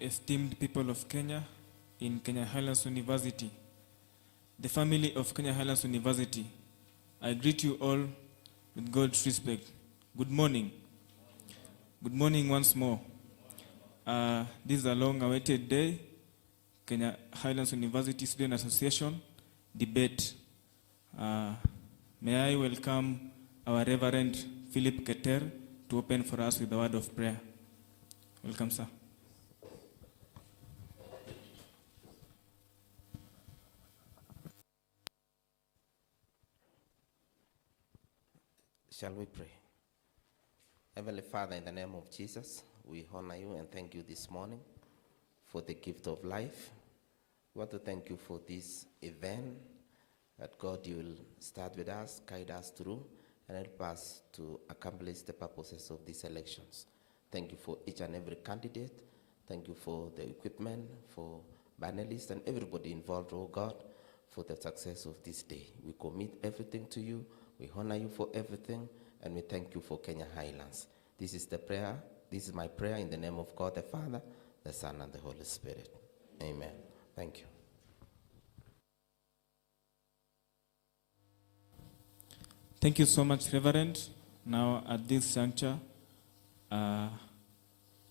esteemed people of Kenya in Kenya Highlands University, the family of Kenya Highlands University, I greet you all with God's respect. Good morning. Good morning once more. This is a long-awaited day. Kenya Highlands University Student Association debate. May I welcome our Reverend Philip Keter to open for us with a word of prayer. Welcome, sir. Shall we pray? Heavenly Father, in the name of Jesus, we honor you and thank you this morning for the gift of life. We want to thank you for this event, that God, you will start with us, guide us through, and help us to accomplish the purposes of these elections. Thank you for each and every candidate. Thank you for the equipment, for panelists, and everybody involved, oh God, for the success of this day. We commit everything to you. We honor you for everything, and we thank you for Kenya Highlands. This is the prayer. This is my prayer in the name of God the Father, the Son, and the Holy Spirit. Amen. Thank you. Thank you so much, Reverend. Now, at this juncture,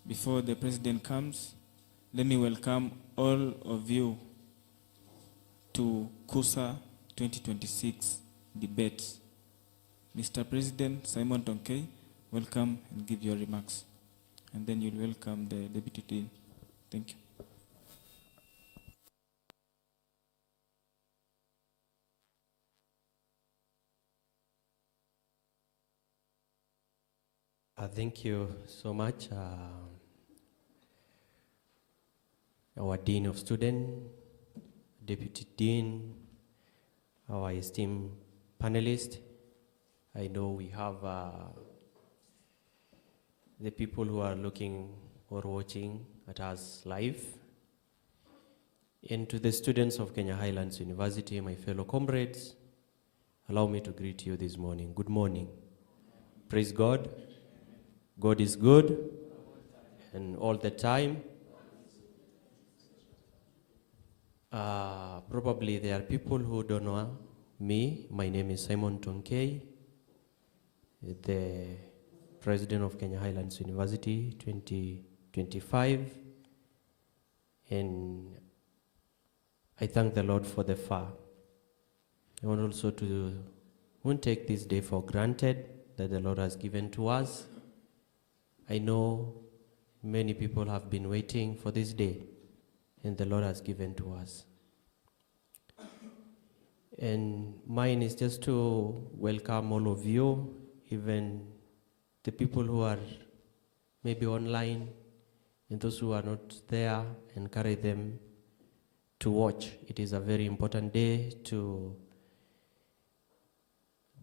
before the President comes, let me welcome all of you to Khusa 2026 Debate. Mr. President Simon Tonkei, welcome and give your remarks. And then you'll welcome the Deputy Dean. Thank you. Thank you so much, our Dean of Students, Deputy Dean, our esteemed panelists. I know we have the people who are looking or watching at us live. And to the students of Kenya Highlands University, my fellow comrades, allow me to greet you this morning. Good morning. Praise God. God is good, and all the time. Probably there are people who don't know me. My name is Simon Tonkei, the President of Kenya Highlands University 2025, and I thank the Lord for the far. I want also to won't take this day for granted that the Lord has given to us. I know many people have been waiting for this day, and the Lord has given to us. And mine is just to welcome all of you, even the people who are maybe online, and those who are not there, encourage them to watch. It is a very important day to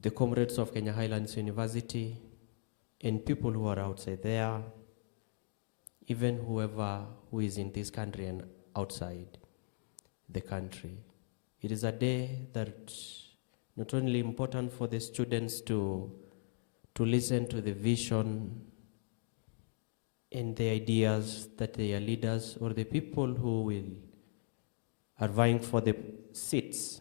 the comrades of Kenya Highlands University, and people who are outside there, even whoever who is in this country and outside the country. It is a day that not only important for the students to listen to the vision and the ideas that their leaders or the people who are vying for the seats,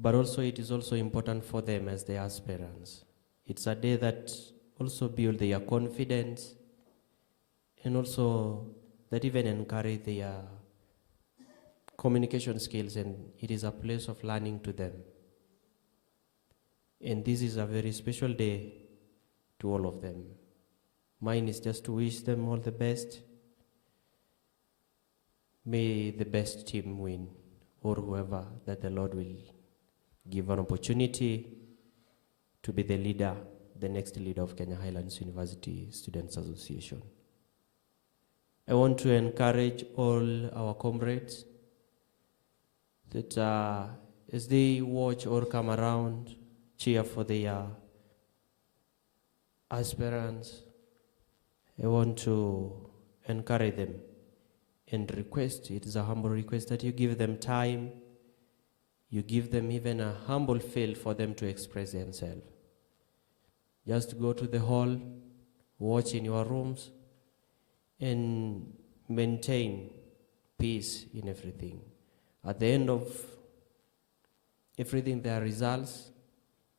but also it is also important for them as the aspirants. It's a day that also builds their confidence, and also that even encourage their communication skills, and it is a place of learning to them. And this is a very special day to all of them. Mine is just to wish them all the best. May the best team win, or whoever that the Lord will give an opportunity to be the leader, the next leader of Kenya Highlands University Students Association. I want to encourage all our comrades that as they watch or come around, cheer for their aspirants, I want to encourage them and request, it is a humble request, that you give them time, you give them even a humble feel for them to express themselves. Just go to the hall, watch in your rooms, and maintain peace in everything. At the end of everything, there are results.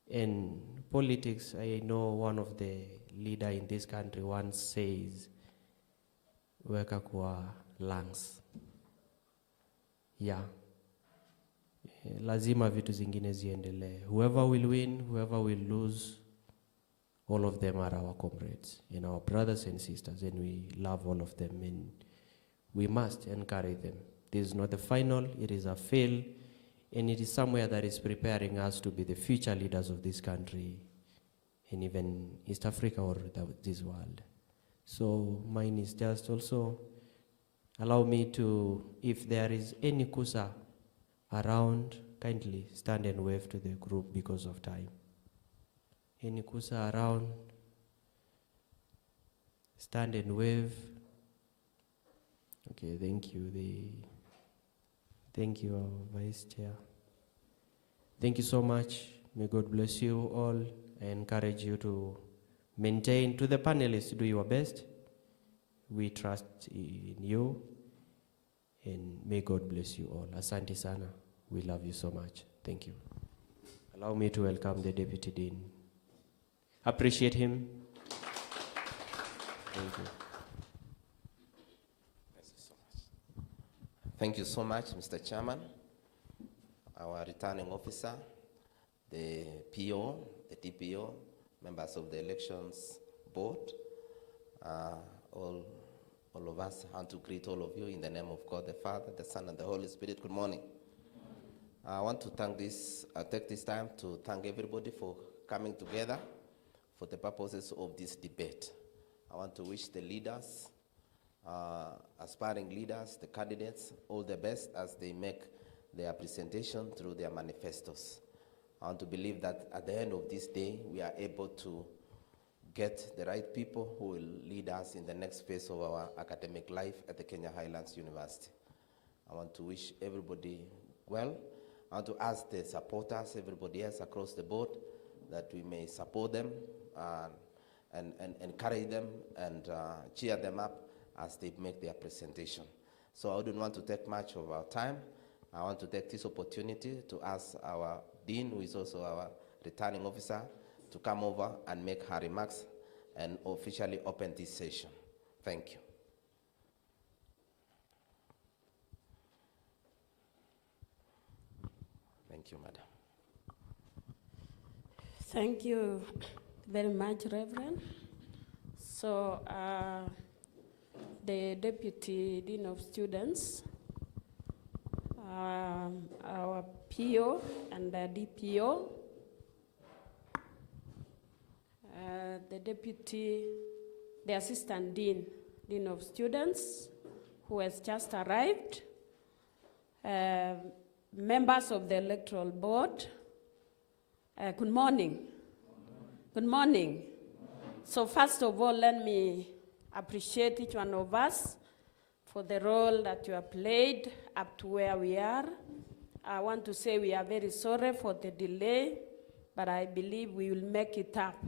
In politics, I know one of the leader in this country once says, weka kwa lungs. Yeah. Lazima vitu zingine ziendelee. Whoever will win, whoever will lose, all of them are our comrades and our brothers and sisters, and we love all of them, and we must encourage them. This is not the final, it is a fail, and it is somewhere that is preparing us to be the future leaders of this country, and even East Africa or this world. So mine is just also, allow me to, if there is any Khusa around, kindly stand and wave to the group because of time. Any Khusa around, stand and wave. Okay, thank you. Thank you, our Vice Chair. Thank you so much. May God bless you all. I encourage you to maintain, to the panelists, do your best. We trust in you, and may God bless you all. Asante sana. We love you so much. Thank you. Allow me to welcome the Deputy Dean. Appreciate him. Thank you. Thank you so much, Mr. Chairman, our returning officer, the PO, the DPO, members of the elections board, all of us. I want to greet all of you in the name of God the Father, the Son, and the Holy Spirit. Good morning. I want to take this time to thank everybody for coming together for the purposes of this debate. I want to wish the leaders, aspiring leaders, the candidates, all the best as they make their presentation through their manifestos. I want to believe that at the end of this day, we are able to get the right people who will lead us in the next phase of our academic life at the Kenya Highlands University. I want to wish everybody well. I want to ask the supporters, everybody else across the board, that we may support them and encourage them and cheer them up as they make their presentation. So I wouldn't want to take much of our time. I want to take this opportunity to ask our Dean, who is also our returning officer, to come over and make her remarks and officially open this session. Thank you. Thank you, Madam. Thank you very much, Reverend. So, the Deputy Dean of Students, our PO and the DPO, the Assistant Dean of Students, who has just arrived, members of the Electoral Board, good morning. Good morning. So first of all, let me appreciate each one of us for the role that you have played up to where we are. I want to say we are very sorry for the delay, but I believe we will make it up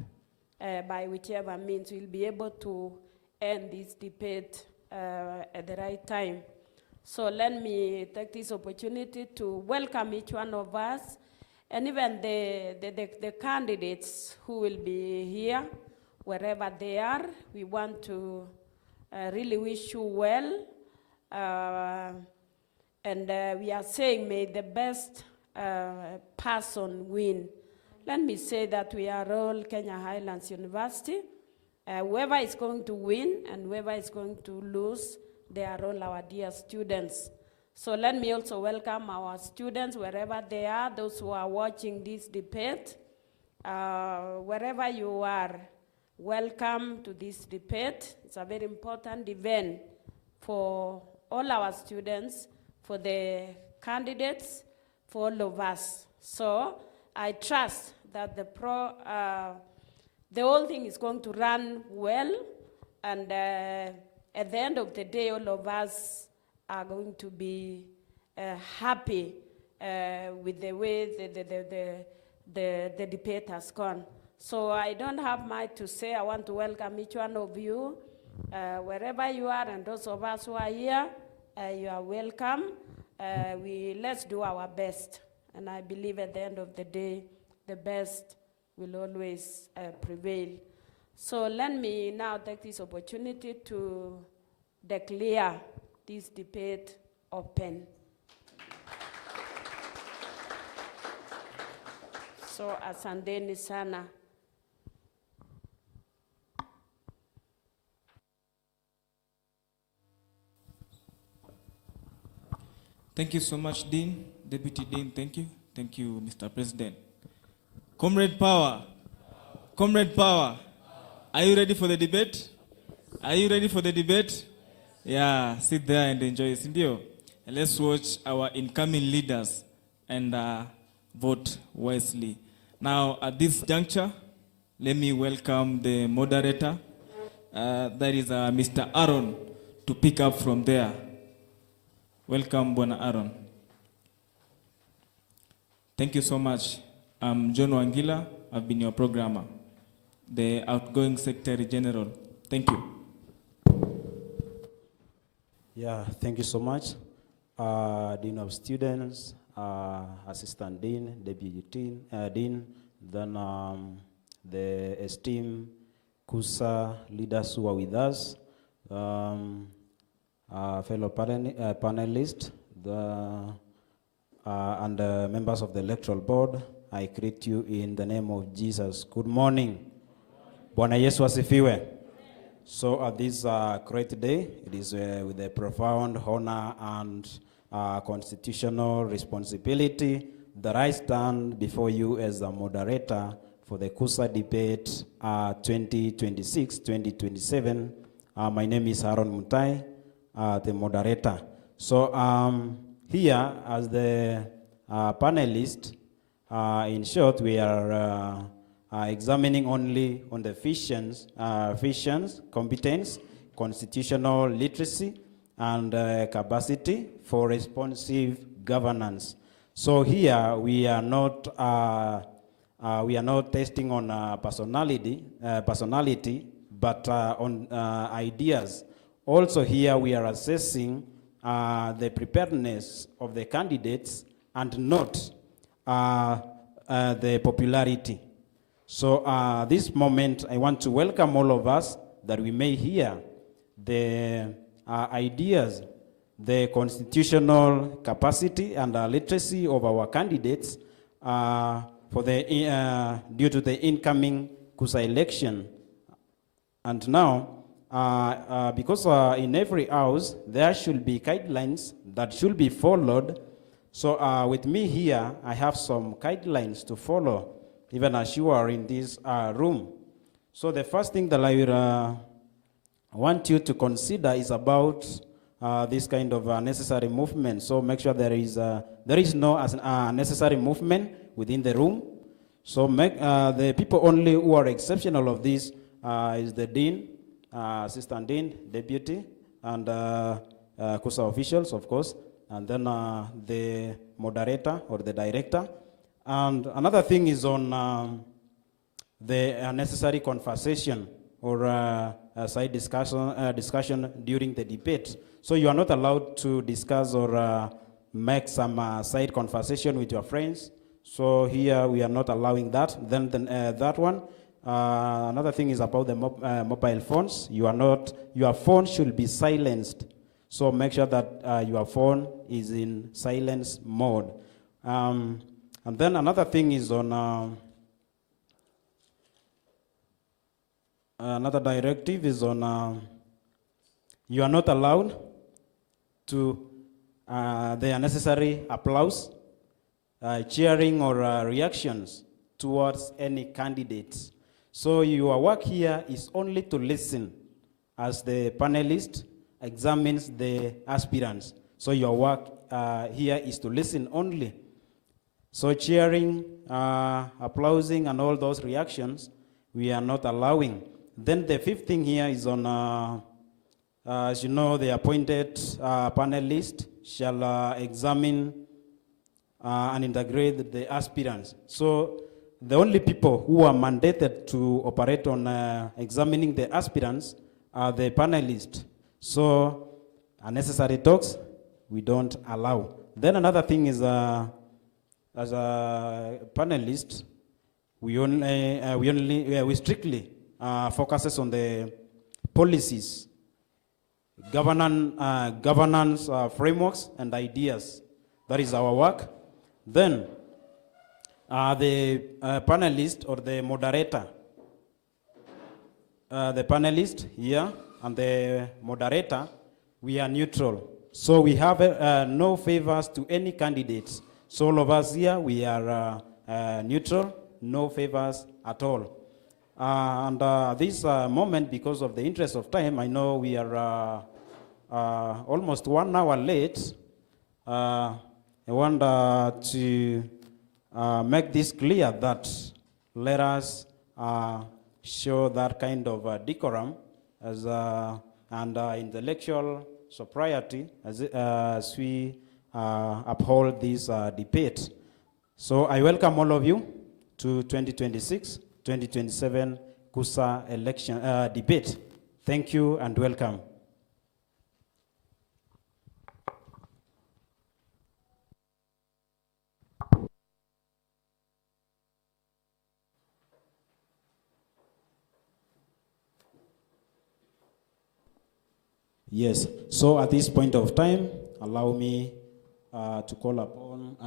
by whichever means we'll be able to end this debate at the right time. So let me take this opportunity to welcome each one of us, and even the candidates who will be here, wherever they are. We want to really wish you well. And we are saying, may the best person win. Let me say that we are all Kenya Highlands University. Whoever is going to win and whoever is going to lose, they are all our dear students. So let me also welcome our students wherever they are, those who are watching this debate. Wherever you are, welcome to this debate. It's a very important event for all our students, for the candidates, for all of us. So I trust that the whole thing is going to run well, and at the end of the day, all of us are going to be happy with the way the debate has gone. So I don't have much to say. I want to welcome each one of you Wherever you are, and those of us who are here, you are welcome. Let's do our best. And I believe at the end of the day, the best will always prevail. So let me now take this opportunity to declare this debate open. So asanteni sana. Thank you so much, Dean, Deputy Dean, thank you. Thank you, Mr. President. Comrade Power, Comrade Power, are you ready for the debate? Are you ready for the debate? Yeah, sit there and enjoy it. And let's watch our incoming leaders and vote wisely. Now, at this juncture, let me welcome the moderator, that is Mr. Aaron, to pick up from there. Welcome, Bwana Aaron. Thank you so much. I'm John Wangila. I've been your programmer, the outgoing Secretary General. Thank you. Yeah, thank you so much. Dean of Students, Assistant Dean, Deputy Dean, then the esteemed Khusa leaders who are with us, fellow panelists, and members of the Electoral Board, I greet you in the name of Jesus. Good morning. Bwana Yesu asifiwe. So at this great day, it is with a profound honor and constitutional responsibility that I stand before you as the moderator for the Khusa Debate 2026-2027. My name is Aaron Mutai, the moderator. So here as the panelist, in short, we are examining only on the visions, competence, constitutional literacy, and capacity for responsive governance. So here we are not testing on personality, but on ideas. Also here we are assessing the preparedness of the candidates and not the popularity. So this moment, I want to welcome all of us that we may hear the ideas, the constitutional capacity and literacy of our candidates for the due to the incoming Khusa election. And now, because in every house there should be guidelines that should be followed. So with me here, I have some guidelines to follow, even as you are in this room. So the first thing that I will want you to consider is about this kind of necessary movement. So make sure there is no necessary movement within the room. So make the people only who are exceptional of this is the Dean, Assistant Dean, Deputy, and Khusa officials, of course, and then the moderator or the director. And another thing is on the necessary conversation or side discussion during the debate. So you are not allowed to discuss or make some side conversation with your friends. So here we are not allowing that. Then that one. Another thing is about the mobile phones. Your phone should be silenced. So make sure that your phone is in silence mode. And then another thing is on another directive is on you are not allowed to the unnecessary applause, cheering or reactions towards any candidates. So your work here is only to listen as the panelist examines the aspirants. So your work here is to listen only. So cheering, applauding, and all those reactions, we are not allowing. Then the fifth thing here is on, as you know, the appointed panelist shall examine and integrate the aspirants. So the only people who are mandated to operate on examining the aspirants the panelists. So unnecessary talks, we don't allow. Then another thing is, as a panelist, we strictly focuses on the policies, governance frameworks and ideas. That is our work. Then the panelist or the moderator, the panelist here and the moderator, we are neutral. So we have no favors to any candidates. So all of us here, we are neutral, no favors at all. This moment, because of the interest of time, I know we are almost 1 hour late. I want to make this clear that let us show that kind of decorum as and intellectual sobriety as we uphold this debate. So I welcome all of you to 2026-2027 Khusa election debate. Thank you and welcome. Yes, so at this point of time, allow me to call upon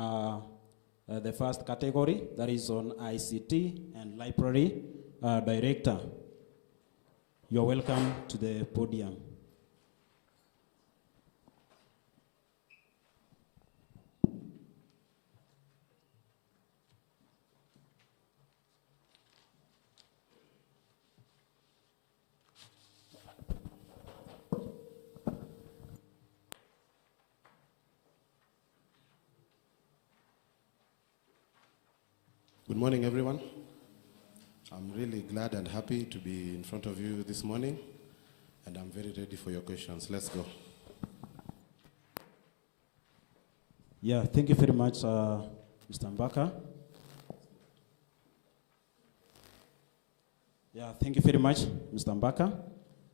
the first category, that is on ICT and Library Director. You're welcome to the podium. Good morning, everyone. I'm really glad and happy to be in front of you this morning, and I'm very ready for your questions. Let's go. Yeah, thank you very much, Mr. Mbaka. Yeah, thank you very much, Mr. Mbaka.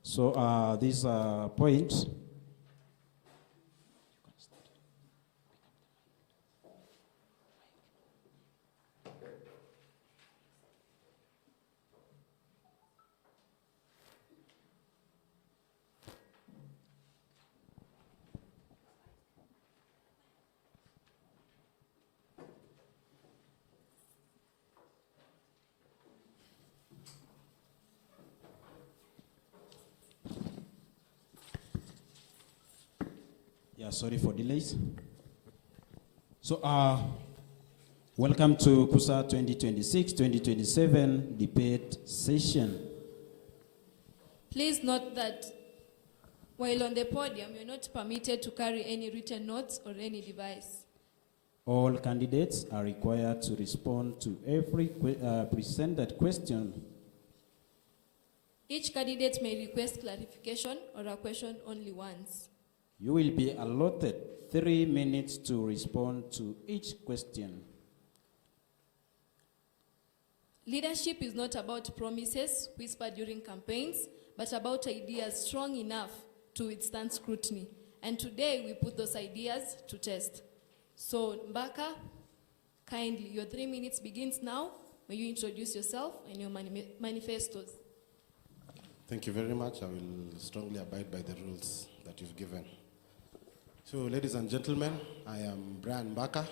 So this point, yeah, sorry for delays. So welcome to Khusa 2026-2027 debate session. Please note that while on the podium, you're not permitted to carry any written notes or any device. All candidates are required to respond to every presented question. Each candidate may request clarification or a question only once. You will be allotted 3 minutes to respond to each question. Leadership is not about promises whispered during campaigns, but about ideas strong enough to withstand scrutiny. And today we put those ideas to test. So Mbaka, kindly, your 3 minutes begins now. May you introduce yourself and your manifestos. Thank you very much. I will strongly abide by the rules that you've given. So, ladies and gentlemen, I am Brian Mbaka,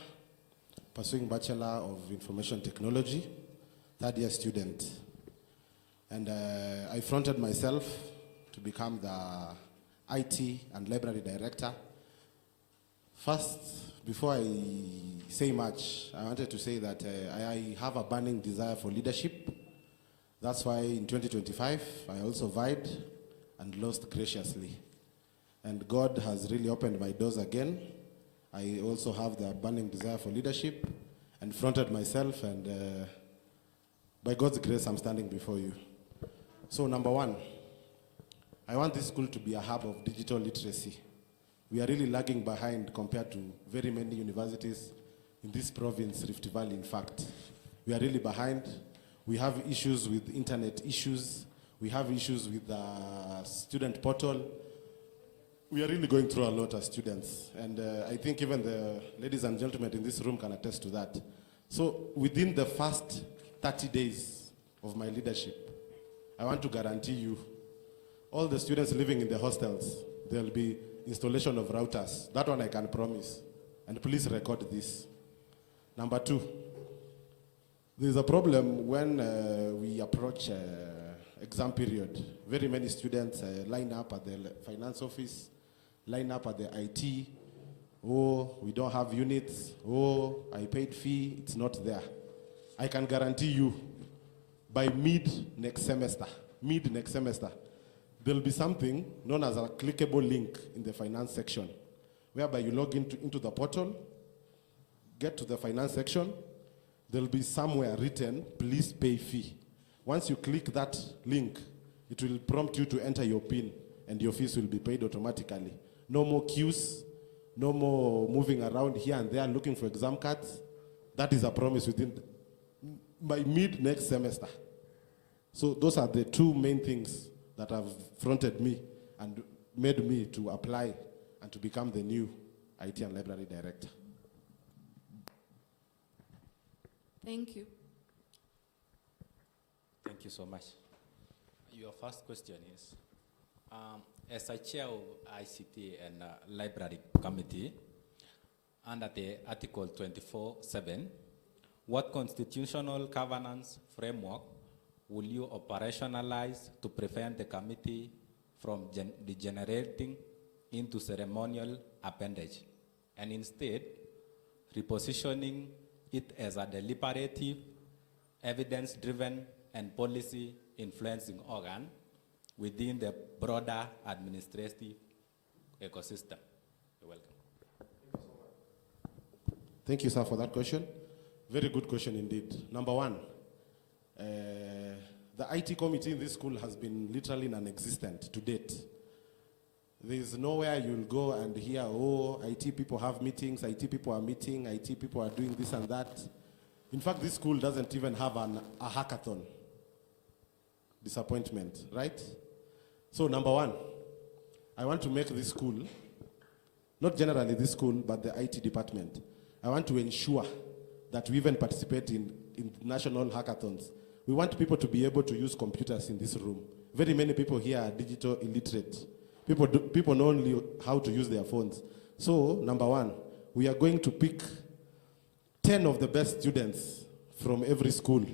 pursuing Bachelor of Information Technology, third-year student. And I fronted myself to become the IT and Library Director. First, before I say much, I wanted to say that I have a burning desire for leadership. That's why in 2025, I also vied and lost graciously. And God has really opened my doors again. I also have the burning desire for leadership and fronted myself, and by God's grace, I'm standing before you. So number one, I want this school to be a hub of digital literacy. We are really lagging behind compared to very many universities in this province, Rift Valley, in fact. We are really behind. We have issues with internet issues. We have issues with the student portal. We are really going through a lot as students, and I think even the ladies and gentlemen in this room can attest to that. So within the first 30 days of my leadership, I want to guarantee you, all the students living in the hostels, there will be installation of routers. That one I can promise, and please record this. Number two, there's a problem when we approach exam period. Very many students line up at the finance office, line up at the IT. Oh, we don't have units. Oh, I paid fee, it's not there. I can guarantee you, by mid next semester, there'll be something known as a clickable link in the finance section, whereby you log into the portal, get to the finance section, there'll be somewhere written, please pay fee. Once you click that link, it will prompt you to enter your PIN, and your fees will be paid automatically. No more queues, no more moving around here and there looking for exam cards. That is a promise by mid next semester. So those are the two main things that have fronted me and made me to apply and to become the new IT and Library Director. Thank you. Thank you so much. Your first question is, as a chair of ICT and Library Committee, under the Article 24(7), what constitutional governance framework will you operationalize to prevent the committee from degenerating into ceremonial appendage, and instead repositioning it as a deliberative, evidence-driven, and policy-influencing organ within the broader administrative ecosystem? You're welcome. Thank you, sir, for that question. Very good question indeed. Number one, the IT committee in this school has been literally non-existent to date. There is nowhere you'll go and hear, oh, IT people have meetings, IT people are meeting, IT people are doing this and that. In fact, this school doesn't even have a hackathon. Disappointment, right? So number one, I want to make this school, not generally this school, but the IT department, I want to ensure that we even participate in national hackathons. We want people to be able to use computers in this room. Very many people here are digital illiterate. People know only how to use their phones. So, number one, we are going to pick 10 of the best students from every school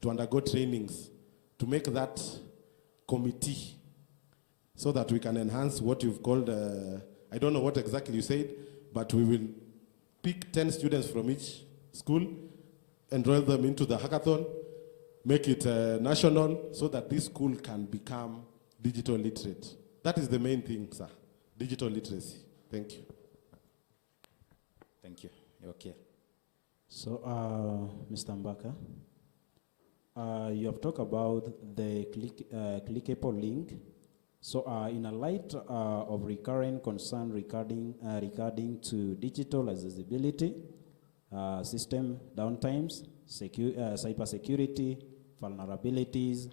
to undergo trainings to make that committee so that we can enhance what you've called, I don't know what exactly you said, but we will pick 10 students from each school, enroll them into the hackathon, make it national so that this school can become digital literate. That is the main thing, sir. Digital literacy. Thank you. Thank you. You're okay. So, Mr. Mbaka, you have talked about the clickable link. So, in a light of recurring concern regarding to digital accessibility, system downtimes, cybersecurity, vulnerabilities,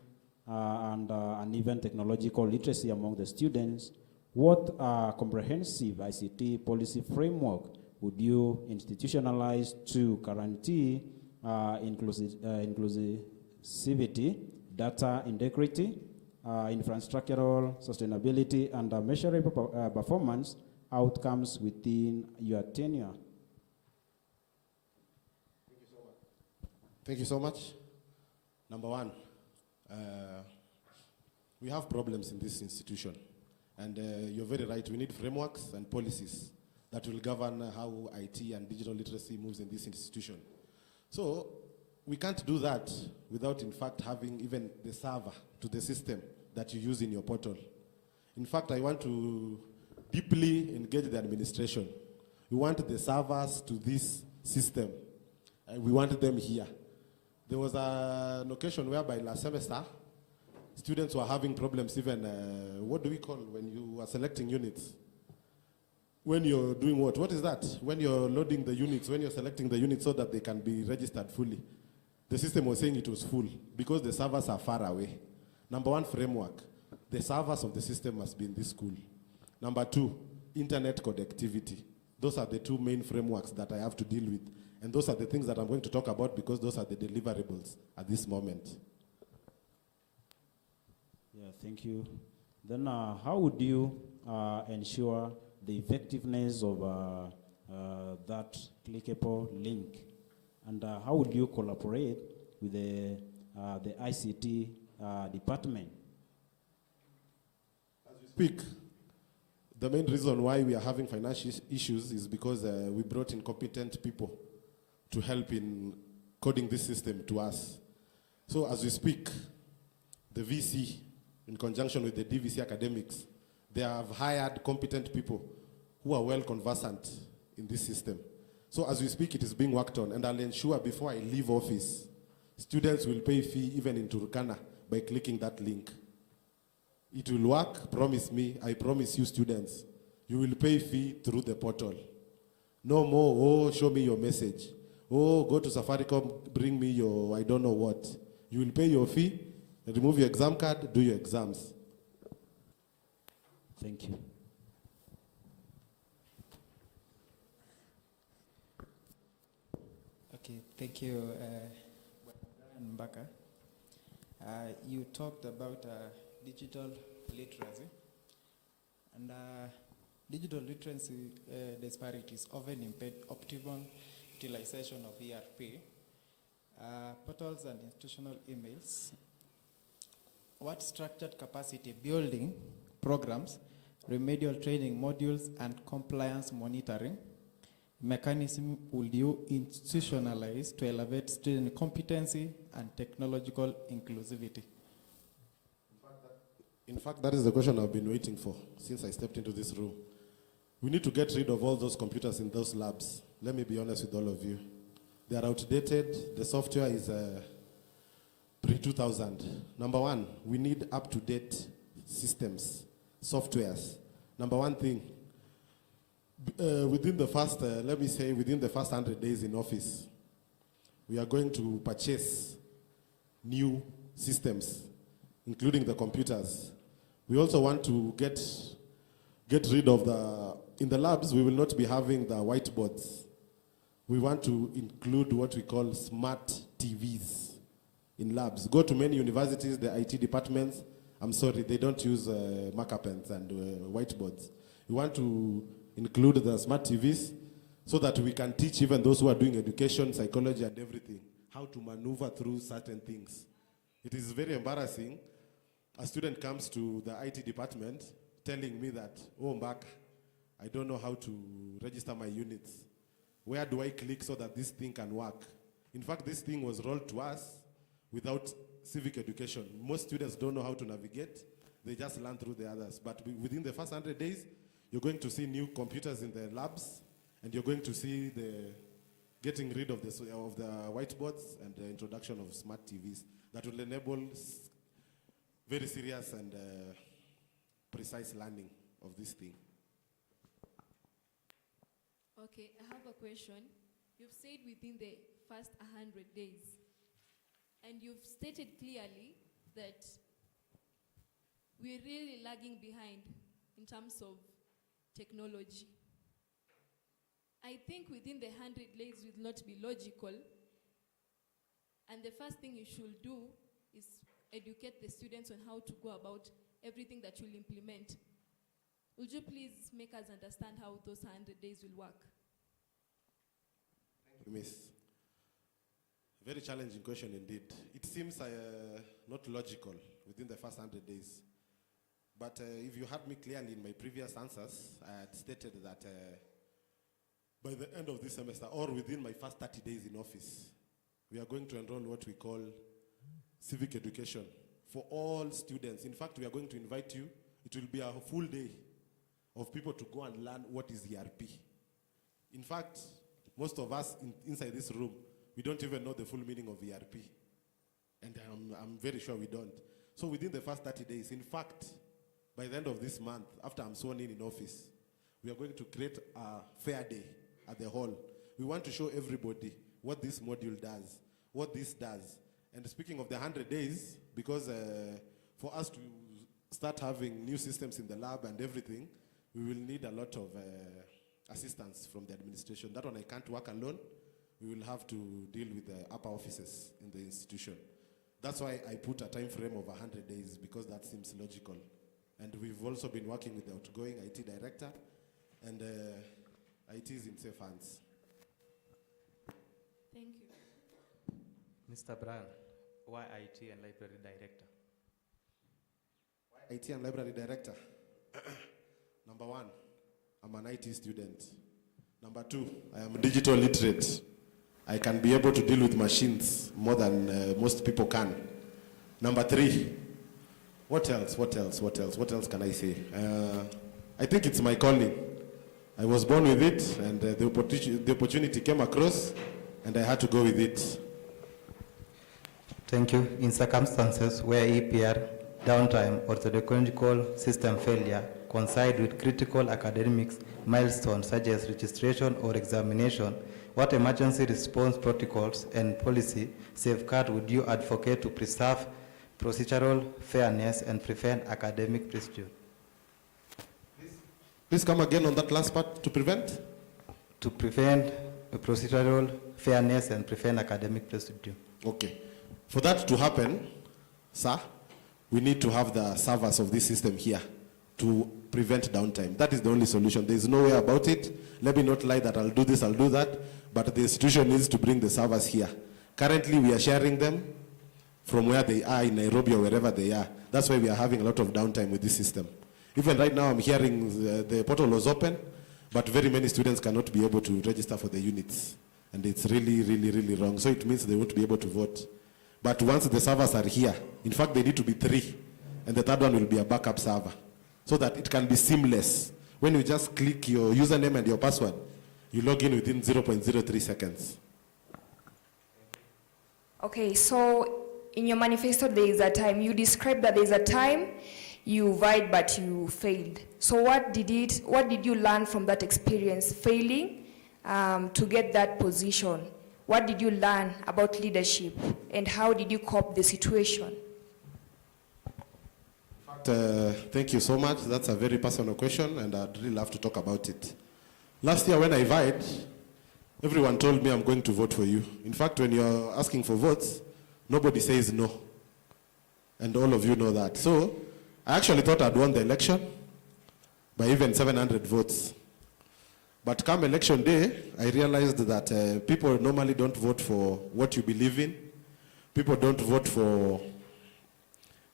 and uneven technological literacy among the students, what comprehensive ICT policy framework would you institutionalize to guarantee inclusivity, data integrity, infrastructural sustainability, and measurable performance outcomes within your tenure? Thank you so much. Number one, we have problems in this institution. And you're very right, we need frameworks and policies that will govern how IT and digital literacy moves in this institution. So we can't do that without, in fact, having even the server to the system that you use in your portal. In fact, I want to deeply engage the administration. We want the servers to this system. We want them here. There was an occasion whereby last semester, students were having problems even, what do we call when you are selecting units? When you're doing what? What is that? When you're loading the units, when you're selecting the units so that they can be registered fully. The system was saying it was full because the servers are far away. Number one, framework. The servers of the system must be in this school. Number two, internet connectivity. Those are the two main frameworks that I have to deal with. And those are the things that I'm going to talk about because those are the deliverables at this moment. Yeah, thank you. Then how would you ensure the effectiveness of that clickable link? And how would you collaborate with the ICT department? As we speak, the main reason why we are having financial issues is because we brought in competent people to help in coding this system to us. So as we speak, the VC, in conjunction with the DVC academics, they have hired competent people who are well conversant in this system. So as we speak, it is being worked on, and I'll ensure before I leave office, students will pay fee even in Turkana by clicking that link. It will work, promise me, I promise you students, you will pay fee through the portal. No more, oh, show me your message. Oh, go to Safaricom, bring me your I don't know what. You will pay your fee, remove your exam card, do your exams. Thank you. Okay, thank you, Mbaka. You talked about digital literacy, and digital literacy disparities often impede optimal utilization of ERP, portals and institutional emails. What structured capacity building programs, remedial training modules, and compliance monitoring mechanism will you institutionalize to elevate student competency and technological inclusivity? In fact, that is the question I've been waiting for since I stepped into this room. We need to get rid of all those computers in those labs. Let me be honest with all of you. They are outdated. The software is pre-2000. Number one, we need up-to-date systems, softwares. Number one thing, within the first, let me say, within the first 100 days in office, we are going to purchase new systems, including the computers. We also want to get rid of in the labs, we will not be having the whiteboards. We want to include what we call smart TVs in labs. Go to many universities, the IT departments, I'm sorry, they don't use marker pens and whiteboards. We want to include the smart TVs so that we can teach even those who are doing education, psychology, and everything, how to maneuver through certain things. It is very embarrassing. A student comes to the IT department telling me that, oh, Mbak, I don't know how to register my units. Where do I click so that this thing can work? In fact, this thing was rolled to us without civic education. Most students don't know how to navigate. They just learn through the others. But within the first 100 days, you're going to see new computers in the labs, and you're going to see the getting rid of the whiteboards and the introduction of smart TVs that will enable very serious and precise learning of this thing. Okay, I have a question. You've said within the first 100 days, and you've stated clearly that we're really lagging behind in terms of technology. I think within the 100 days will not be logical, and the first thing you should do is educate the students on how to go about everything that you'll implement. Would you please make us understand how those 100 days will work? Thank you, Miss. Very challenging question indeed. It seems not logical within the first 100 days. But if you heard me clearly in my previous answers, I had stated that by the end of this semester, or within my first 30 days in office, we are going to enroll what we call civic education for all students. In fact, we are going to invite you. It will be a full day of people to go and learn what is ERP. In fact, most of us inside this room, we don't even know the full meaning of ERP. And I'm very sure we don't. So within the first 30 days, in fact, by the end of this month, after I'm sworn in office, we are going to create a fair day at the hall. We want to show everybody what this module does, what this does. And speaking of the 100 days, because for us to start having new systems in the lab and everything, we will need a lot of assistance from the administration. That one I can't work alone. We will have to deal with the upper offices in the institution. That's why I put a time frame of 100 days, because that seems logical. And we've also been working with the outgoing IT director, and IT is in safe hands. Thank you. Mr. Brown, why IT and library director? IT and library director. Number one, I'm an IT student. Number two, I am digital literate. I can be able to deal with machines more than most people can. Number three, what else can I say? I think it's my calling. I was born with it, and the opportunity came across, and I had to go with it. Thank you. In circumstances where EPR, downtime, or technological system failure coincide with critical academics milestones such as registration or examination, what emergency response protocols and policy safeguard would you advocate to preserve procedural fairness and prevent academic prejudice? Please come again on that last part. To prevent? To prevent procedural fairness and prevent academic prejudice. Okay. For that to happen, sir, we need to have the servers of this system here to prevent downtime. That is the only solution. There is no way about it. Let me not lie that I'll do this, I'll do that, but the institution needs to bring the servers here. Currently, we are sharing them from where they are in Nairobi or wherever they are. That's why we are having a lot of downtime with this system. Even right now, I'm hearing the portal was open, but very many students cannot be able to register for the units. And it's really, really, really wrong. So it means they won't be able to vote. But once the servers are here, in fact, they need to be 3, and the third one will be a backup server, so that it can be seamless. When you just click your username and your password, you log in within 0.03 seconds. Okay, so in your manifesto, there is a time. You described that there is a time you vied but you failed. So what did you learn from that experience, failing to get that position? What did you learn about leadership, and how did you cope the situation? Thank you so much. That's a very personal question, and I'd really love to talk about it. Last year when I vied, everyone told me I'm going to vote for you. In fact, when you're asking for votes, nobody says no. And all of you know that. So I actually thought I'd won the election by even 700 votes. But come election day, I realized that people normally don't vote for what you believe in. People don't vote for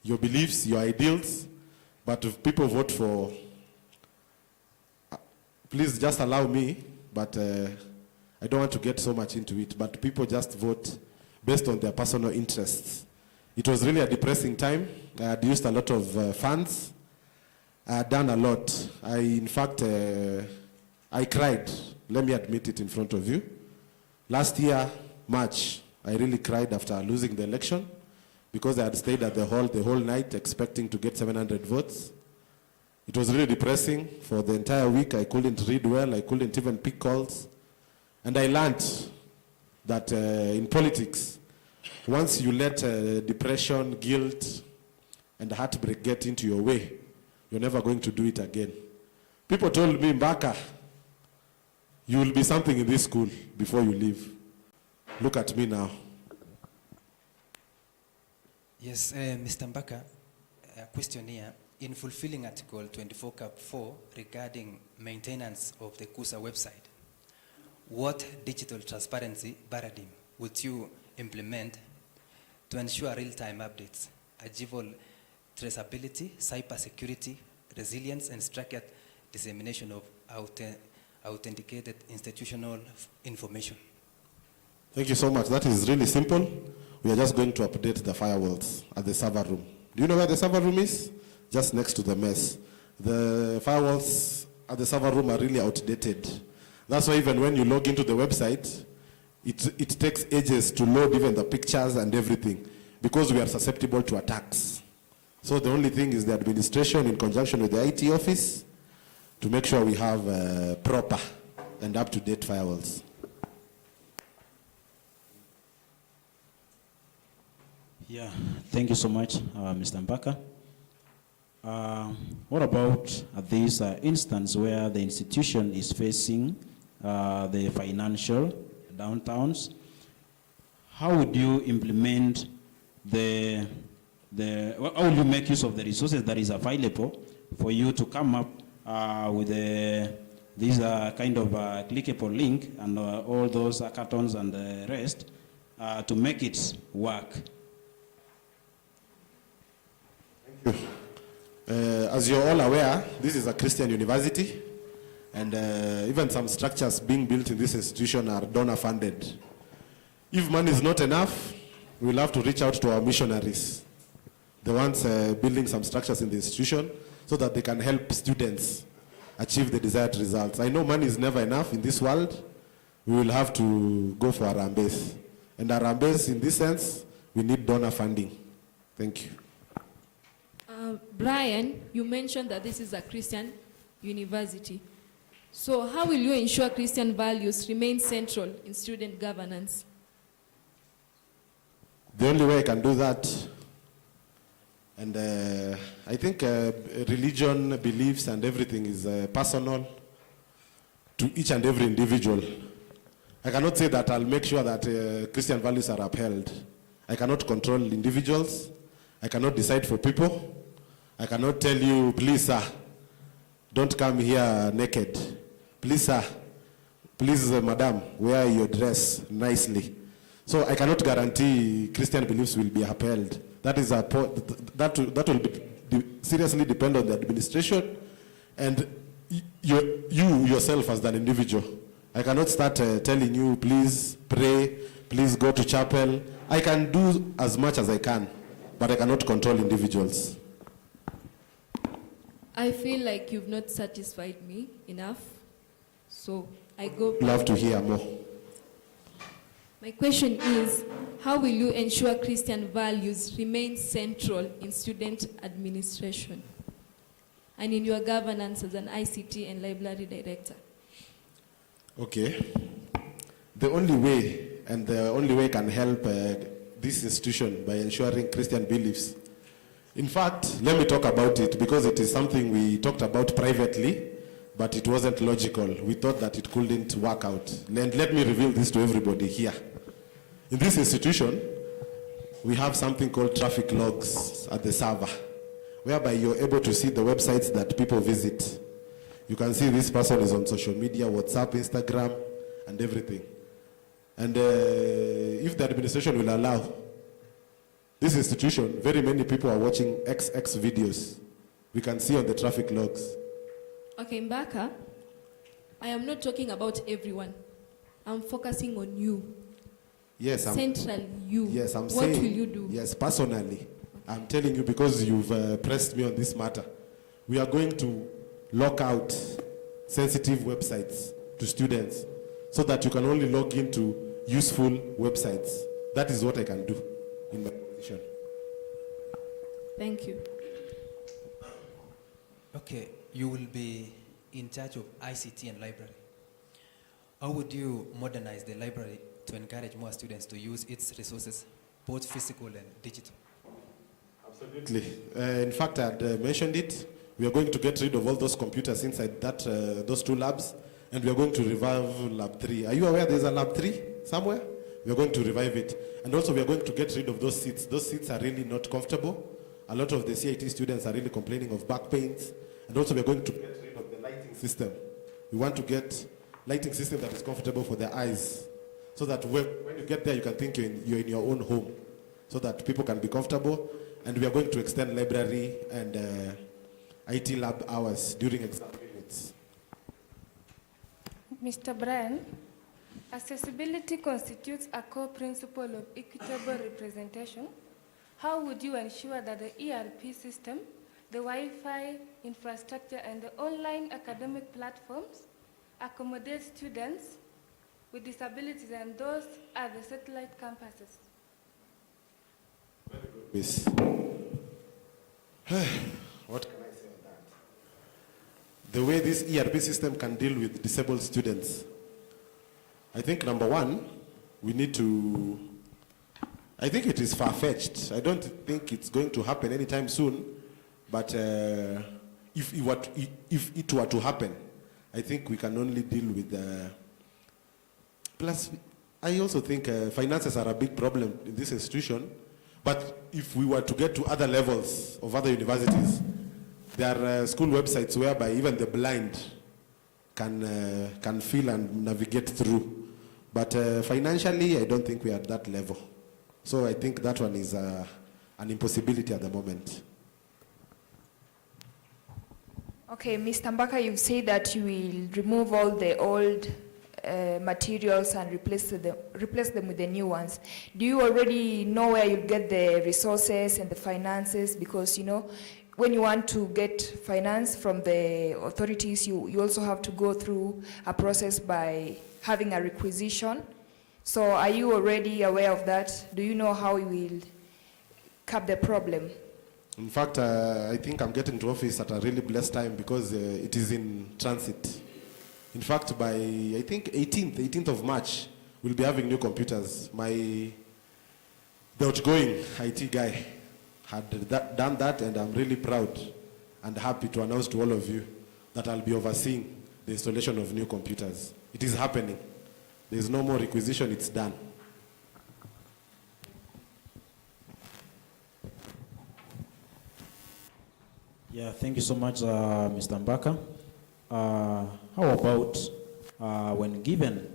your beliefs, your ideals, but if people vote for, please just allow me, but I don't want to get so much into it, but people just vote based on their personal interests. It was really a depressing time. I had used a lot of funds. I had done a lot. In fact, I cried. Let me admit it in front of you. Last year, March, I really cried after losing the election, because I had stayed at the hall the whole night expecting to get 700 votes. It was really depressing. For the entire week, I couldn't read well. I couldn't even pick calls. And I learned that in politics, once you let depression, guilt, and heartbreak get into your way, you're never going to do it again. People told me, Mbaka, you will be something in this school before you leave. Look at me now. Yes, Mr. Mbaka, a question here. In fulfilling Article 24 Cap 4 regarding maintenance of the Khusa website, what digital transparency paradigm would you implement to ensure real-time updates, achievable traceability, cybersecurity, resilience, and structured dissemination of authenticated institutional information? Thank you so much. That is really simple. We are just going to update the firewalls at the server room. Do you know where the server room is? Just next to the mess. The firewalls at the server room are really outdated. That's why even when you log into the website, it takes ages to load even the pictures and everything, because we are susceptible to attacks. So the only thing is the administration in conjunction with the IT office to make sure we have proper and up-to-date firewalls. Yeah, thank you so much, Mr. Mbaka. What about this instance where the institution is facing the financial downtowns? How would you implement how will you make use of the resources that is available for you to come up with these kind of clickable link and all those cartons and the rest to make it work? Thank you. As you're all aware, this is a Christian university, and even some structures being built in this institution are donor funded. If money is not enough, we'll have to reach out to our missionaries, the ones building some structures in the institution, so that they can help students achieve the desired results. I know money is never enough in this world. We will have to go for Arambes. And Arambes, in this sense, we need donor funding. Thank you. Brian, you mentioned that this is a Christian university. So how will you ensure Christian values remain central in student governance? The only way I can do that, and I think religion, beliefs, and everything is personal to each and every individual. I cannot say that I'll make sure that Christian values are upheld. I cannot control individuals. I cannot decide for people. I cannot tell you, please, sir, don't come here naked. Please, sir, please, madam, wear your dress nicely. So I cannot guarantee Christian beliefs will be upheld. That is that will seriously depend on the administration and you yourself as an individual. I cannot start telling you, please pray, please go to chapel. I can do as much as I can, but I cannot control individuals. I feel like you've not satisfied me enough, so I go back. Love to hear more. My question is, how will you ensure Christian values remain central in student administration and in your governance as an ICT and library director? Okay. The only way, and the only way can help this institution by ensuring Christian beliefs. In fact, let me talk about it because it is something we talked about privately, but it wasn't logical. We thought that it couldn't work out. And let me reveal this to everybody here. In this institution, we have something called traffic logs at the server, whereby you're able to see the websites that people visit. You can see this person is on social media, WhatsApp, Instagram, and everything. And if the administration will allow, this institution, very many people are watching XX videos. We can see on the traffic logs. Okay, Mbaka, I am not talking about everyone. I'm focusing on you. Yes, Centrally, you. Yes, I'm what saying. What will you do? Yes, personally, I'm telling you because you've pressed me on this matter. We are going to lock out sensitive websites to students so that you can only log into useful websites. That is what I can do in my position. Thank you. Okay, you will be in charge of ICT and library. How would you modernize the library to encourage more students to use its resources, both physical and digital? Absolutely. In fact, I had mentioned it. We are going to get rid of all those computers inside those two labs, and we are going to revive Lab 3. Are you aware there's a Lab 3 somewhere? We are going to revive it. And also we are going to get rid of those seats. Those seats are really not comfortable. A lot of the CIT students are really complaining of back pains. And also we are going to get rid of the lighting system. We want to get lighting system that is comfortable for their eyes, so that when you get there, you can think you're in your own home, so that people can be comfortable. And we are going to extend library and IT lab hours during exam periods. Mr. Brian, accessibility constitutes a core principle of equitable representation. How would you ensure that the ERP system, the Wi-Fi infrastructure, and the online academic platforms accommodate students with disabilities and those at the satellite campuses? Miss, what can I say on that? The way this ERP system can deal with disabled students, I think number one, we need to, I think it is far-fetched. I don't think it's going to happen anytime soon, But if it were to happen, I think we can only deal with plus, I also think finances are a big problem in this institution. But if we were to get to other levels of other universities, there are school websites whereby even the blind can feel and navigate through. But financially, I don't think we are at that level. So I think that one is an impossibility at the moment. Okay, Mr. Mbaka, you've said that you will remove all the old materials and replace them with the new ones. Do you already know where you get the resources and the finances? Because, you know, when you want to get finance from the authorities, you also have to go through a process by having a requisition. So are you already aware of that? Do you know how you will cap the problem? In fact, I think I'm getting to office at a really blessed time because it is in transit. In fact, by, I think, 18th of March, we'll be having new computers. The outgoing IT guy had done that, and I'm really proud and happy to announce to all of you that I'll be overseeing the installation of new computers. It is happening. There's no more requisition, it's done. Yeah, thank you so much, Mr. Mbaka. How about when given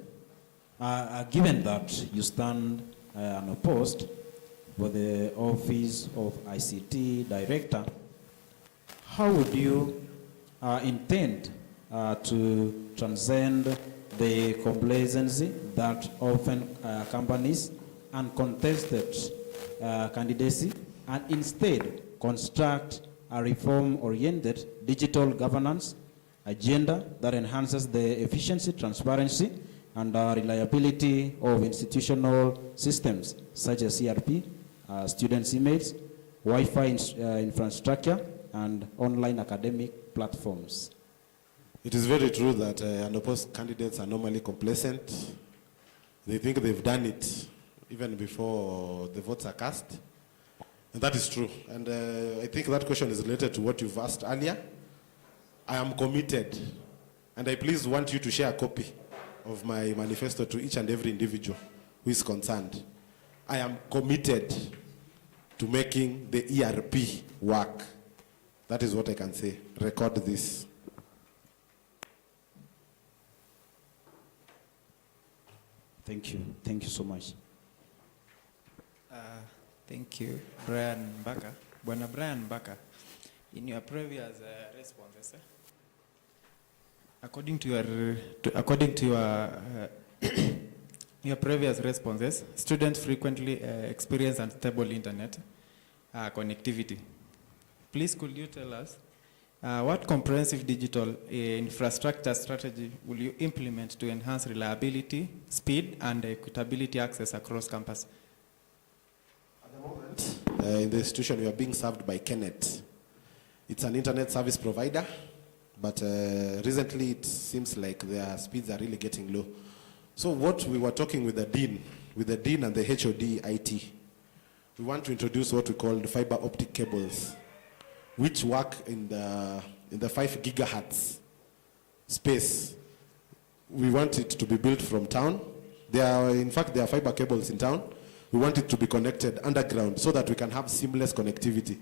that you stand unopposed for the office of ICT director, how would you intend to transcend the complacency that often accompanies uncontested candidacy and instead construct a reform-oriented digital governance agenda that enhances the efficiency, transparency, and reliability of institutional systems such as CRP, students' emails, Wi-Fi infrastructure, and online academic platforms? It is very true that unopposed candidates are normally complacent. They think they've done it even before the votes are cast. And that is true. And I think that question is related to what you've asked earlier. I am committed, and I please want you to share a copy of my manifesto to each and every individual who is concerned. I am committed to making the ERP work. That is what I can say. Record this. Thank you. Thank you so much. Thank you, Brian Mbaka. Bwana Brian Mbaka, in your previous responses, according to your your previous responses, students frequently experience unstable internet connectivity. Please, could you tell us what comprehensive digital infrastructure strategy will you implement to enhance reliability, speed, and equitability access across campus? In the institution, we are being served by Kenneth. It's an internet service provider, but recently it seems like their speeds are really getting low. So what we were talking with the dean and the HOD IT, we want to introduce what we call the fiber optic cables, which work in the 5 gigahertz space. We want it to be built from town. In fact, there are fiber cables in town. We want it to be connected underground so that we can have seamless connectivity.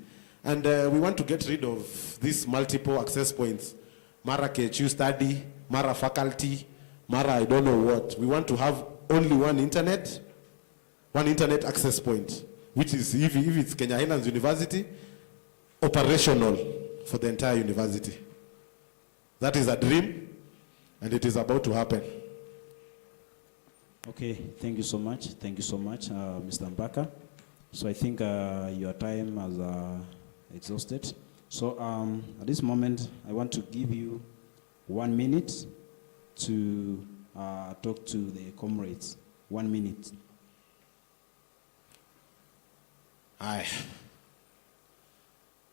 And we want to get rid of these multiple access points. Mara KHU study, Mara faculty, Mara I don't know what. We want to have only one internet access point, which is, if it's Kenya Highlands University, operational for the entire university. That is a dream, and it is about to happen. Okay, thank you so much. Thank you so much, Mr. Mbaka. So I think your time has exhausted. So at this moment, I want to give you 1 minute to talk to the comrades. 1 minute. Aye.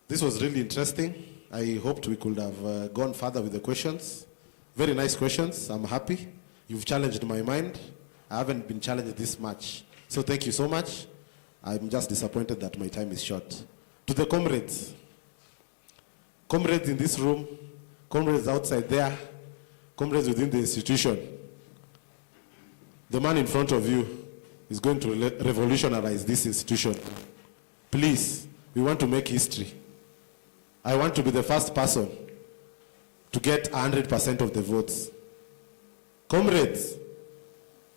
This was really interesting. I hoped we could have gone further with the questions. Very nice questions. I'm happy. You've challenged my mind. I haven't been challenged this much. So thank you so much. I'm just disappointed that my time is short. To the comrades, comrades in this room, comrades outside there, comrades within the institution, the man in front of you is going to revolutionize this institution. Please, we want to make history. I want to be the first person to get 100% of the votes. Comrades,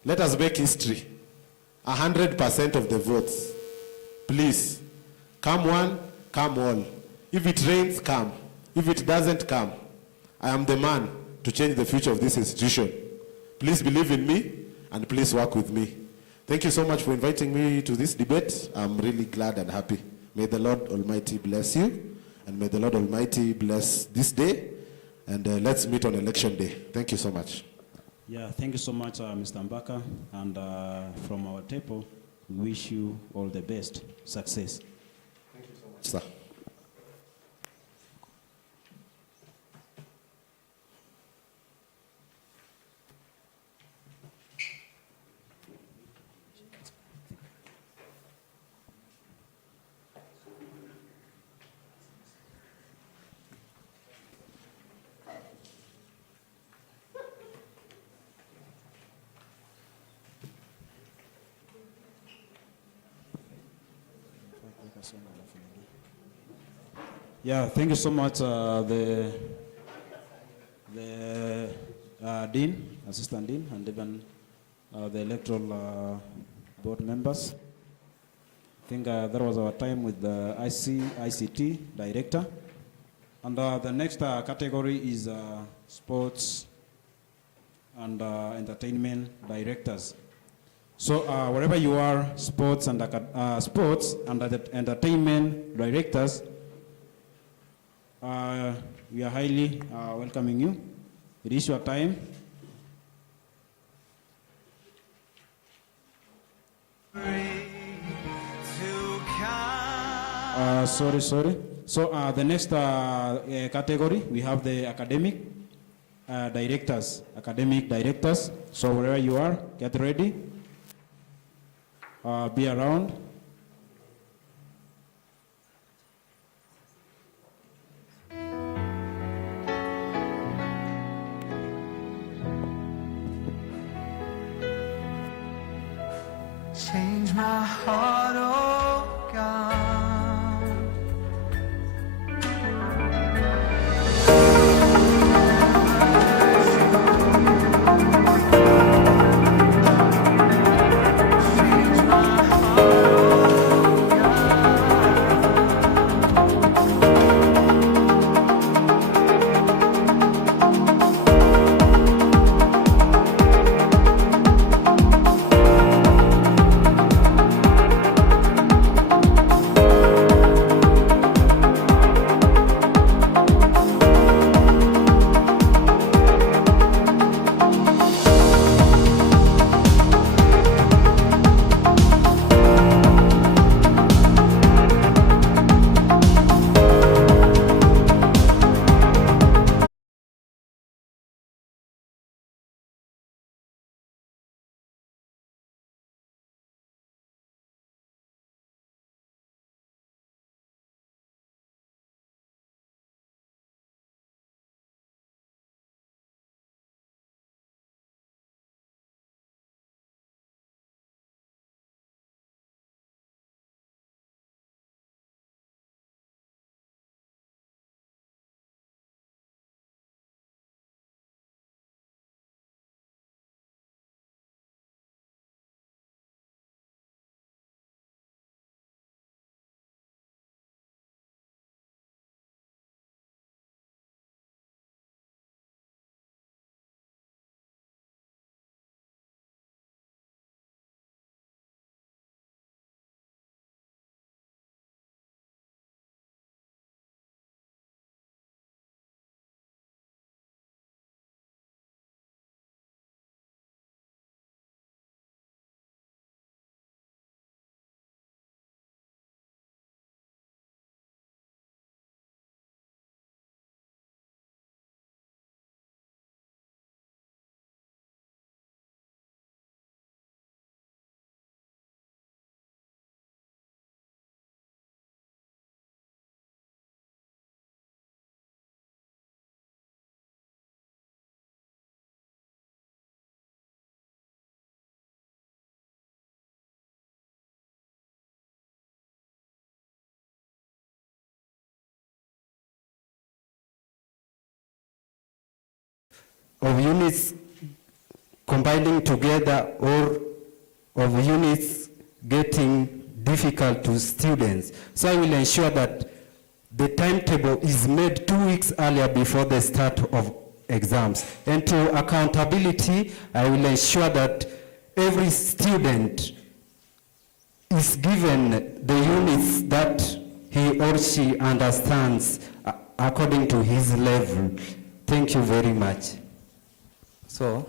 let us make history. 100% of the votes. Please, come one, come all. If it rains, come. If it doesn't, come. I am the man to change the future of this institution. Please believe in me and please work with me. Thank you so much for inviting me to this debate. I'm really glad and happy. May the Lord Almighty bless you, and may the Lord Almighty bless this day, and let's meet on election day. Thank you so much. Yeah, thank you so much, Mr. Mbaka, and from our table, we wish you all the best success. Thank you so much, sir. Yeah, thank you so much, the Dean, Assistant Dean, and even the electoral board members. I think that was our time with the ICT director. And the next category is sports and entertainment directors. So wherever you are, sports and entertainment directors, we are highly welcoming you. It is your time. Sorry. So the next category, we have the academic directors. So wherever you are, get ready. Be around. Change my heart, oh God. of units combining together or of units getting difficult to students. So I will ensure that the timetable is made 2 weeks earlier before the start of exams. And to accountability, I will ensure that every student is given the units that he or she understands according to his level. Thank you very much. So,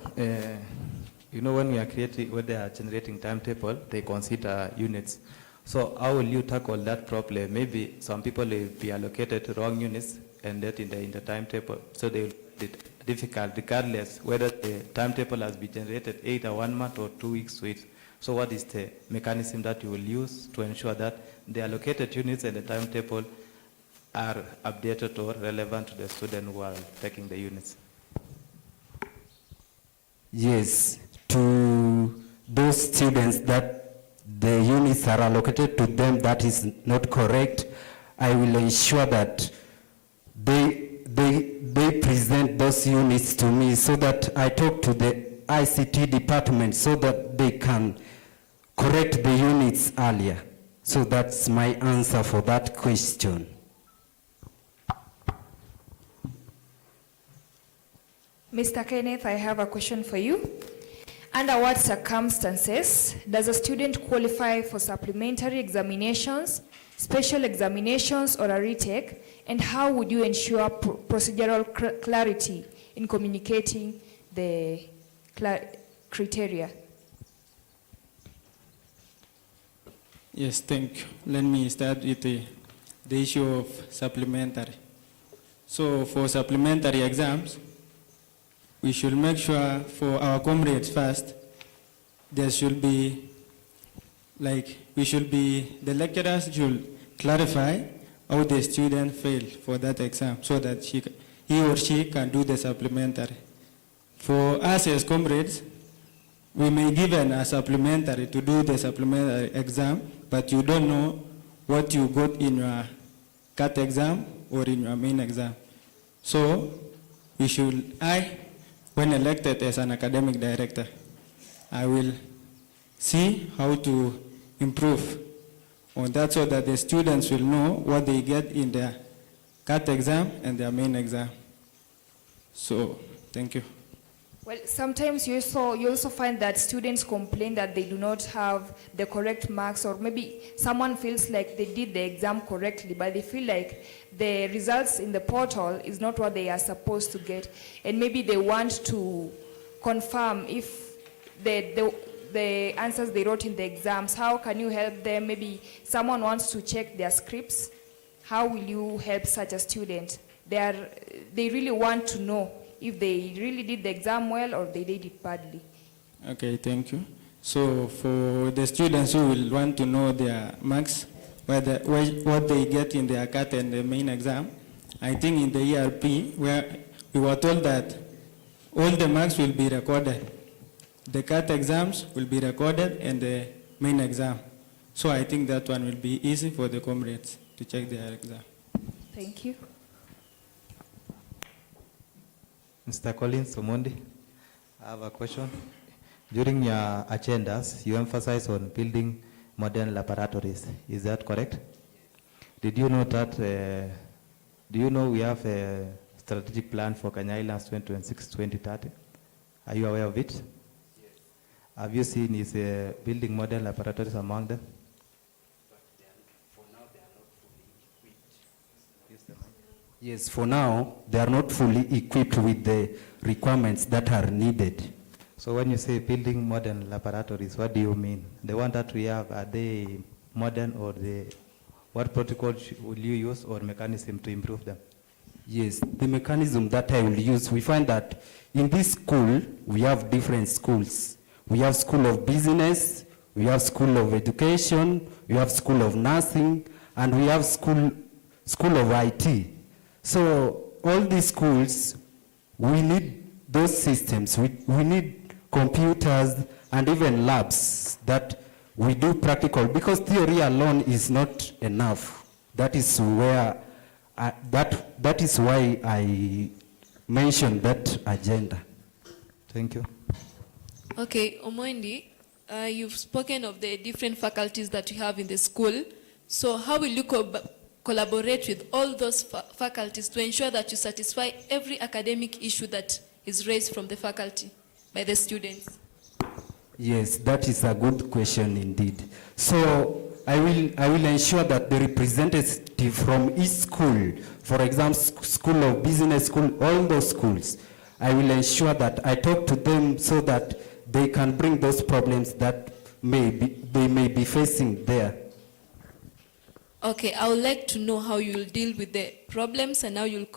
you know, when they are generating timetable, they consider units. So how will you tackle that problem? Maybe some people will be allocated wrong units and that in the timetable, so they will find it difficult regardless whether the timetable has been generated either 1 month or 2 weeks to it. So what is the mechanism that you will use to ensure that the allocated units and the timetable are updated or relevant to the student who are taking the units? Yes, to those students that the units are allocated to them that is not correct, I will ensure that they present those units to me so that I talk to the ICT department so that they can correct the units earlier. So that's my answer for that question. Mr. Kenneth, I have a question for you. Under what circumstances does a student qualify for supplementary examinations, special examinations, or a retake, and how would you ensure procedural clarity in communicating the criteria? Yes, thank you. Let me start with the issue of supplementary. So for supplementary exams, we should make sure for our comrades first, there should be, the lecturers should clarify how the student failed for that exam so that he or she can do the supplementary. For us as comrades, we may given a supplementary to do the supplementary exam, but you don't know what you got in your CAT exam or in your main exam. So when elected as an academic director, I will see how to improve on that so that the students will know what they get in their CAT exam and their main exam. So, thank you. Well, sometimes you also find that students complain that they do not have the correct marks, or maybe someone feels like they did the exam correctly, but they feel like the results in the portal is not what they are supposed to get, and maybe they want to confirm if the answers they wrote in the exams. How can you help them? Maybe someone wants to check their scripts. How will you help such a student? They really want to know if they really did the exam well or they did it badly. Okay, thank you. So for the students who will want to know their marks, what they get in their CAT and the main exam, I think in the ERP, where we were told that all the marks will be recorded. The CAT exams will be recorded and the main exam. So I think that one will be easy for the comrades to check their exam. Thank you. Mr. Collins Omondi, I have a question. During your agendas, you emphasize on building modern laboratories. Is that correct? Did you know that, do you know we have a strategic plan for Kenya Islands 2026-2030? Are you aware of it? Yes. Have you seen is building modern laboratories among them? Yes, for now, they are not fully equipped with the requirements that are needed. So when you say building modern laboratories, what do you mean? The one that we have, are they modern, or what protocol will you use or mechanism to improve them? Yes, the mechanism that I will use, we find that in this school, we have different schools. We have School of Business, we have School of Education, we have School of Nursing, and we have School of IT. So all these schools, we need those systems. We need computers and even labs that we do practical, because theory alone is not enough. That is where that is why I mentioned that agenda. Thank you. Okay, Omondi, you've spoken of the different faculties that you have in the school. So how will you collaborate with all those faculties to ensure that you satisfy every academic issue that is raised from the faculty by the students? Yes, that is a good question indeed. So I will ensure that the representative from each school, for example, School of Business, School, all those schools, I will ensure that I talk to them so that they can bring those problems that they may be facing there. Okay, I would like to know how you'll deal with the problems and how you'll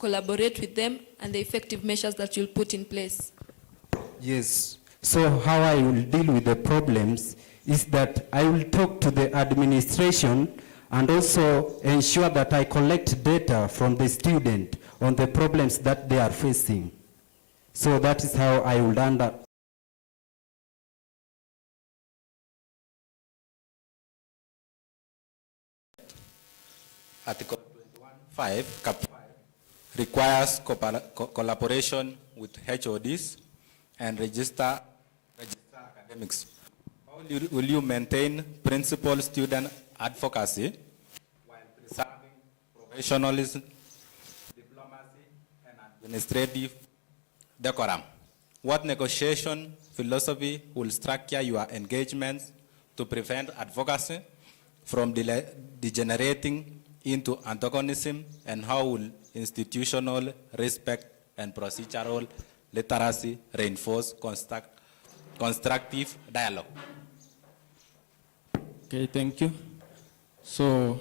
collaborate with them and the effective measures that you'll put in place. Yes, so how I will deal with the problems is that I will talk to the administration and also ensure that I collect data from the student on the problems that they are facing. So that is how I will handle. Article 21.5, Cap 5, requires collaboration with HODs and register academics. How will you maintain principal-student advocacy while preserving professionalism, diplomacy, and administrative decorum? What negotiation philosophy will structure your engagements to prevent advocacy from degenerating into antagonism, and how will institutional respect and procedural literacy reinforce constructive dialogue? Okay, thank you. So,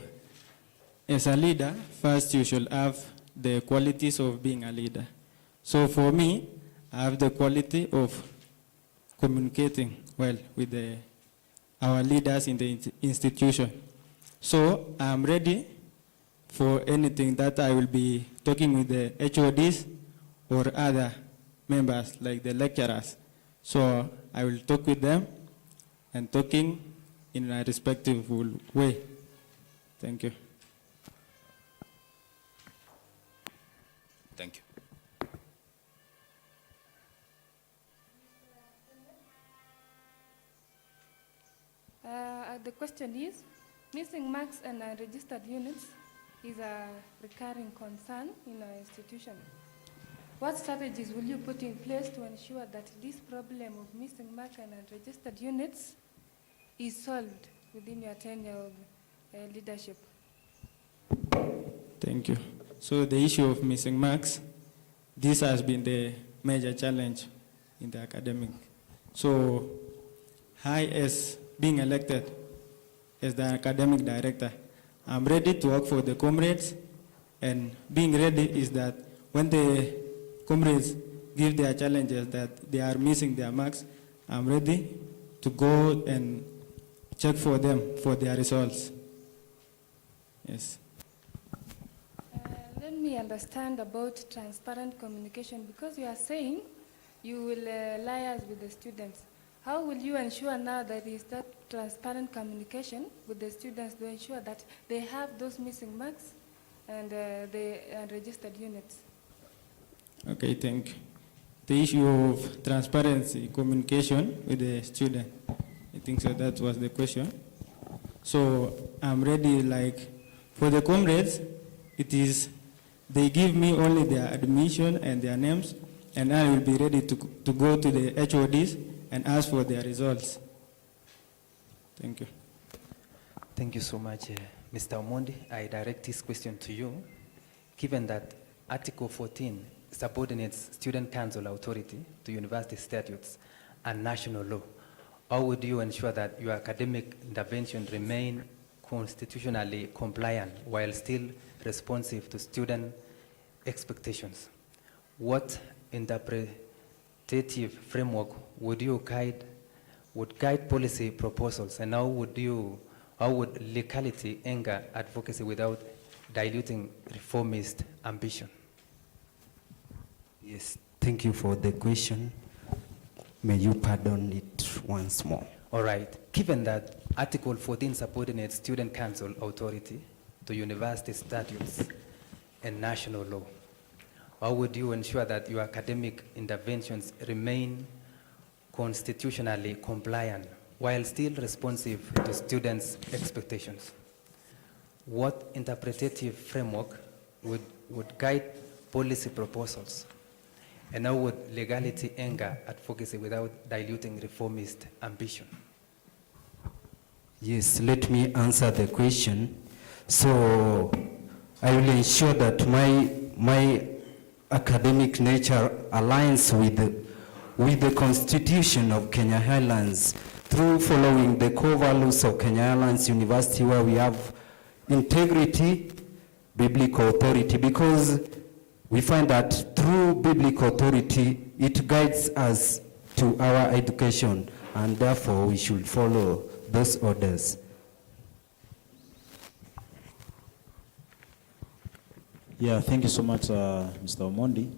as a leader, first you should have the qualities of being a leader. So for me, I have the quality of communicating well with our leaders in the institution. So I'm ready for anything that I will be talking with the HODs or other members like the lecturers. So I will talk with them and talking in a respectful way. Thank you. Thank you. The question is, missing marks and unregistered units is a recurring concern in our institution. What strategies will you put in place to ensure that this problem of missing marks and unregistered units is solved within your tenure of leadership? Thank you. So the issue of missing marks, this has been the major challenge in the academic. So I, as being elected as the academic director, I'm ready to work for the comrades, and being ready is that when the comrades give their challenges that they are missing their marks, I'm ready to go and check for them for their results. Yes. Let me understand about transparent communication, because you are saying you will liaise with the students. How will you ensure now that there is that transparent communication with the students to ensure that they have those missing marks and the unregistered units? Okay, thank you. The issue of transparency, communication with the student, I think so that was the question. So I'm ready, like, for the comrades, it is, they give me only their admission and their names, and I will be ready to go to the HODs and ask for their results. Thank you. Thank you so much, Mr. Omondi. I direct this question to you. Given that Article 14 subordinates Student Council authority to university statutes and national law, how would you ensure that your academic intervention remain constitutionally compliant while still responsive to student expectations? What interpretative framework would guide policy proposals, and how would legality anchor advocacy without diluting reformist ambition? Yes, thank you for the question. May you pardon it once more. All right. Given that Article 14 subordinates Student Council authority to university statutes and national law, how would you ensure that your academic interventions remain constitutionally compliant while still responsive to students' expectations? What interpretative framework would guide policy proposals? And how would legality anchor advocacy without diluting reformist ambition? Yes, let me answer the question. So I will ensure that my academic nature aligns with the Constitution of Kenya Highlands through following the core values of Kenya Highlands University, where we have integrity, biblical authority, because we find that through biblical authority, it guides us to our education, and therefore we should follow those orders. Yeah, thank you so much, Mr. Omondi.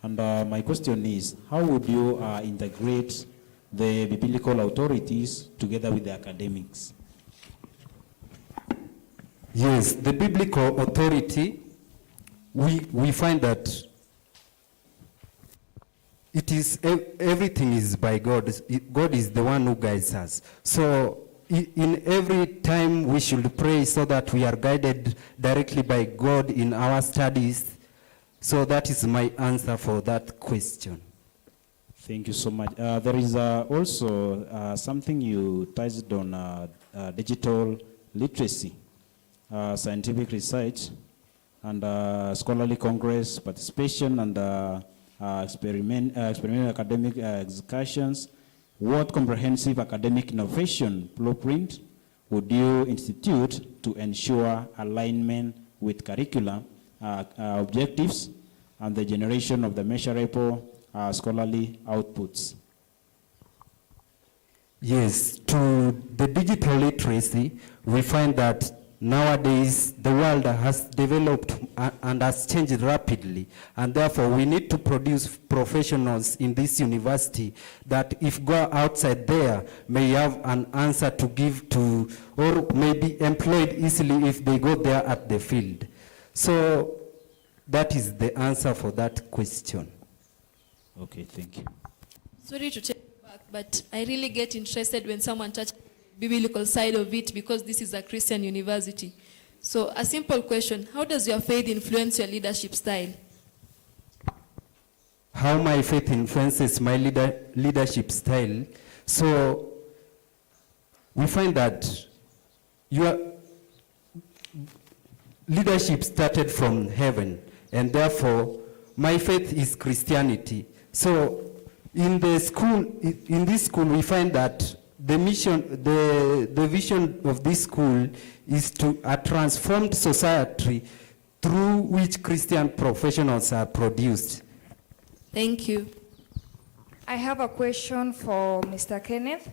And my question is, how would you integrate the biblical authorities together with the academics? Yes, the biblical authority, we find that it is, everything is by God. God is the one who guides us. So in every time we should pray so that we are guided directly by God in our studies. So that is my answer for that question. Thank you so much. There is also something you touched on, digital literacy, scientific research, and scholarly congress participation, and experimental academic excursions. What comprehensive academic innovation blueprint would you institute to ensure alignment with curriculum objectives and the generation of the measurable scholarly outputs? Yes, to the digital literacy, we find that nowadays the world has developed and has changed rapidly, and therefore we need to produce professionals in this university that if go outside there may have an answer to give to, or may be employed easily if they go there at the field. So that is the answer for that question. Okay, thank you. Sorry to take you back, but I really get interested when someone touches the biblical side of it, because this is a Christian university. So a simple question, how does your faith influence your leadership style? How my faith influences my leadership style? So we find that your leadership started from heaven, and therefore my faith is Christianity. So in this school we find that the mission, the vision of this school is to a transformed society through which Christian professionals are produced. Thank you. I have a question for Mr. Kenneth.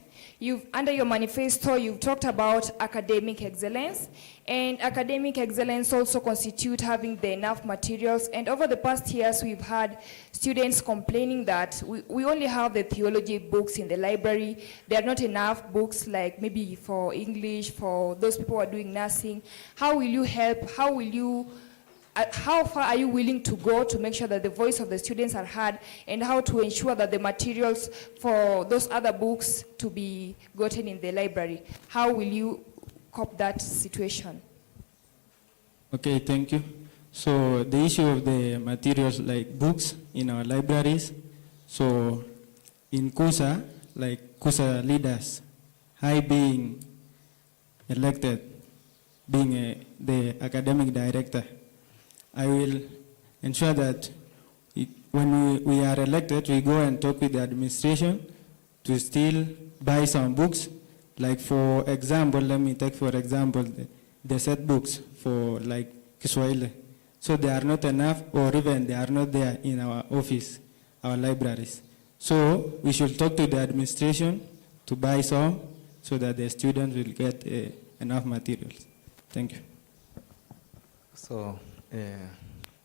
Under your manifesto, you've talked about academic excellence, and academic excellence also constitute having the enough materials. And over the past years, we've had students complaining that we only have the theology books in the library. There are not enough books, like maybe for English, for those people who are doing nursing. How will you help? How far are you willing to go to make sure that the voice of the students are heard, and how to ensure that the materials for those other books to be gotten in the library? How will you cope that situation? Okay, thank you. So the issue of the materials like books in our libraries, so in Khusa, like Khusa leaders, I being elected, being the academic director, I will ensure that when we are elected, we go and talk with the administration to still buy some books. Like for example, let me take for example the set books for like Kiswahili. So they are not enough, or even they are not there in our office, our libraries. So we should talk to the administration to buy some so that the students will get enough materials. Thank you. So,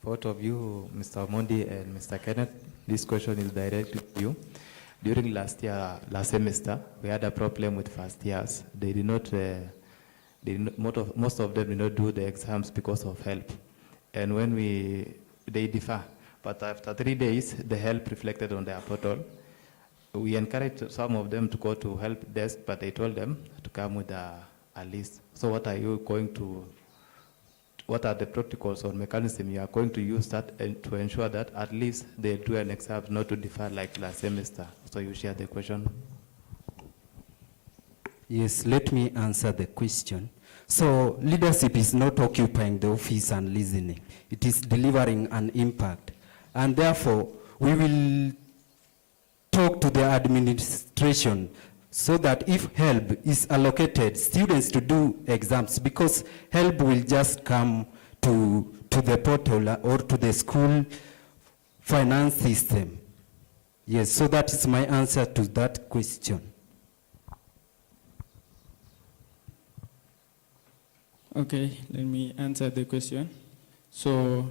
both of you, Mr. Mondi and Mr. Kenneth, this question is directed to you. During last semester, we had a problem with first years. They did not, most of them did not do the exams because of help. And when they differ, But after 3 days, the help reflected on their portal. We encouraged some of them to go to help desk, but they told them to come with a list. So what are you going to, what are the protocols or mechanism you are going to use that to ensure that at least they do an exam, not to defer like last semester? So you share the question. Yes, let me answer the question. So leadership is not occupying the office and listening. It is delivering an impact. And therefore, we will talk to the administration so that if help is allocated, students to do exams, because help will just come to the portal or to the school finance system. Yes, so that is my answer to that question. Okay, let me answer the question. So,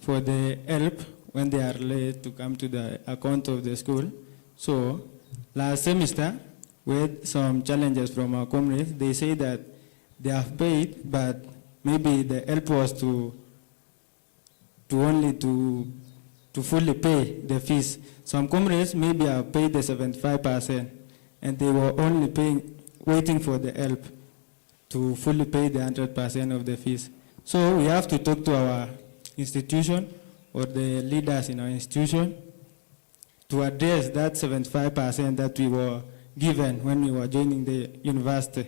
for the help, when they are late to come to the account of the school, so last semester, with some challenges from our comrades, they say that they have paid, but maybe the help was to fully pay the fees. Some comrades maybe have paid the 75%, and they were only waiting for the help to fully pay the 100% of the fees. So we have to talk to our institution or the leaders in our institution to address that 75% that we were given when we were joining the university.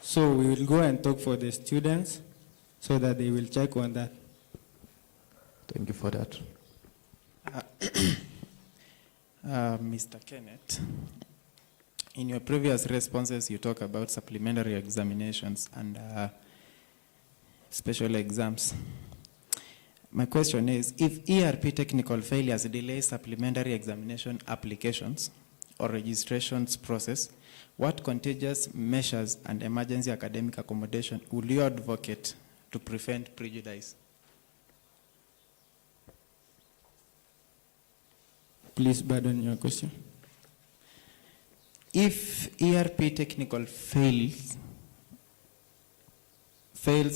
So we will go and talk for the students so that they will check on that. Thank you for that. Mr. Kenneth, in your previous responses, you talk about supplementary examinations and special exams. My question is, if ERP technical failures delay supplementary examination applications or registrations process, what contagious measures and emergency academic accommodation will you advocate to prevent prejudice? Please burden your question. If ERP technical failures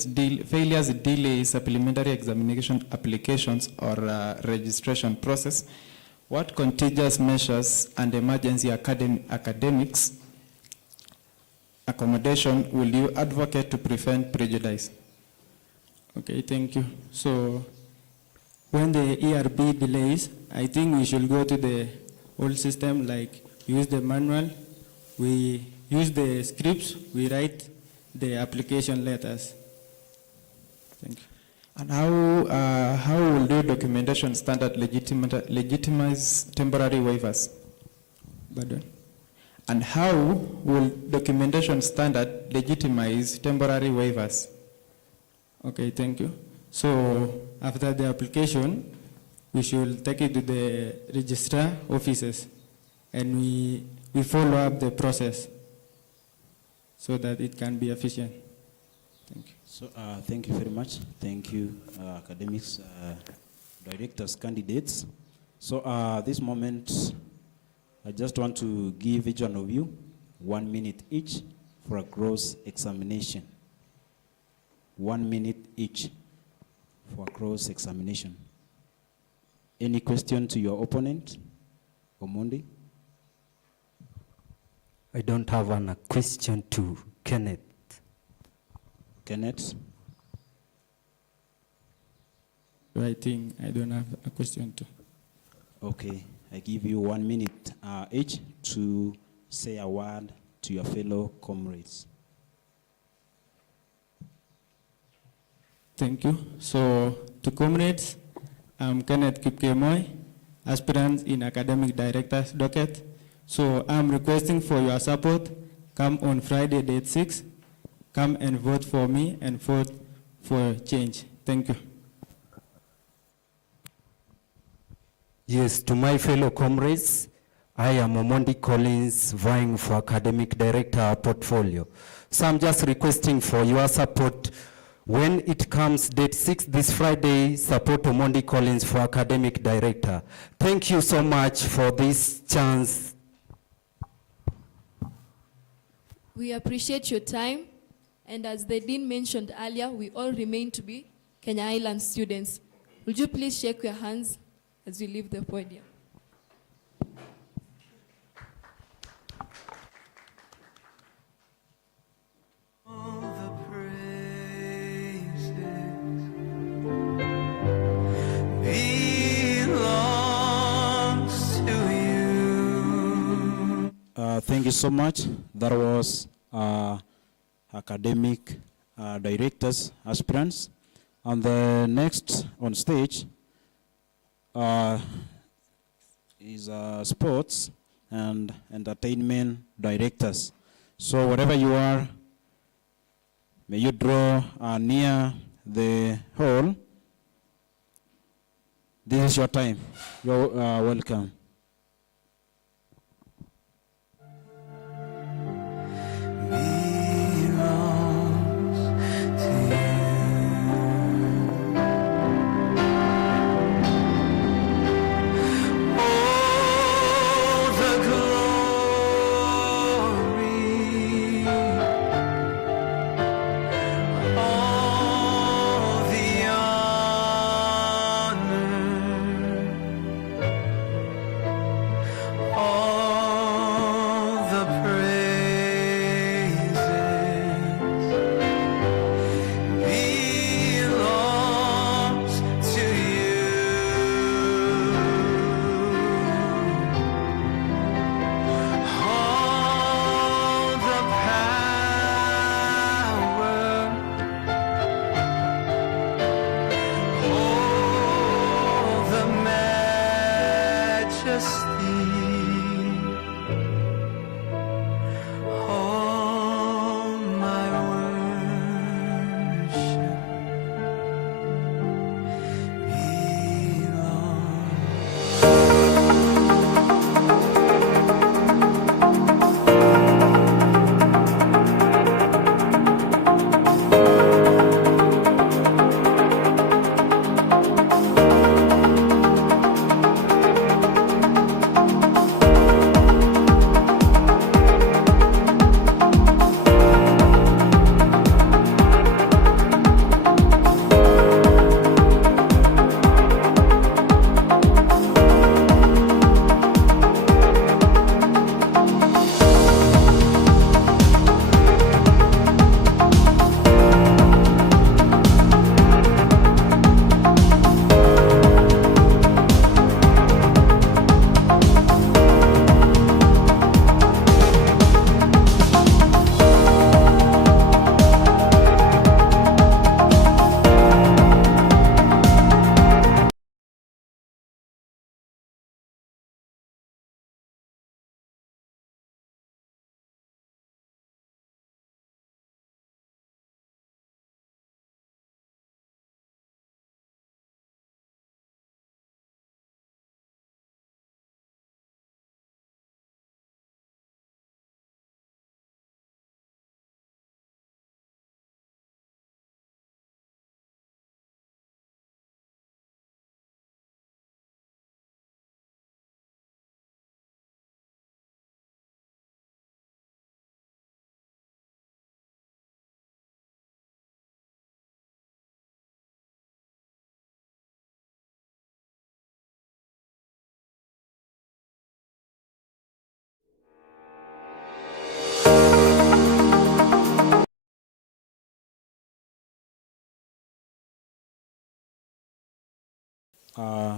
delay supplementary examination applications or registration process, what contagious measures and emergency academics accommodation will you advocate to prevent prejudice? Okay, thank you. So when the ERP delays, I think we should go to the old system, like use the manual, we use the scripts, we write the application letters. Thank you. And how will the documentation standard legitimize temporary waivers? Pardon? And how will documentation standard legitimize temporary waivers? Okay, thank you. So after the application, we should take it to the registrar offices and we follow up the process so that it can be efficient. Thank you. So thank you very much. Thank you, academics, directors, candidates. So this moment, I just want to give each one of you 1 minute each for a cross examination. 1 minute each for a cross examination. Any question to your opponent, Omondi? I don't have a question to Kenneth. Kenneth? I think I don't have a question to. Okay, I give you 1 minute each to say a word to your fellow comrades. Thank you. So to comrades, I'm Kenneth Kipkemoy, aspirant in academic director's docket. So I'm requesting for your support. Come on Friday, date 6. Come and vote for me and vote for change. Thank you. Yes, to my fellow comrades, I am Omondi Collins, vying for academic director portfolio. So I'm just requesting for your support. When it comes date 6 this Friday, support Omondi Collins for academic director. Thank you so much for this chance. We appreciate your time, and as the Dean mentioned earlier, we all remain to be Kenya Island students. Would you please shake your hands as you leave the podium. Thank you so much. That was academic directors, aspirants. And the next on stage is sports and entertainment directors. So wherever you are, may you draw near the hall. This is your time. You're welcome.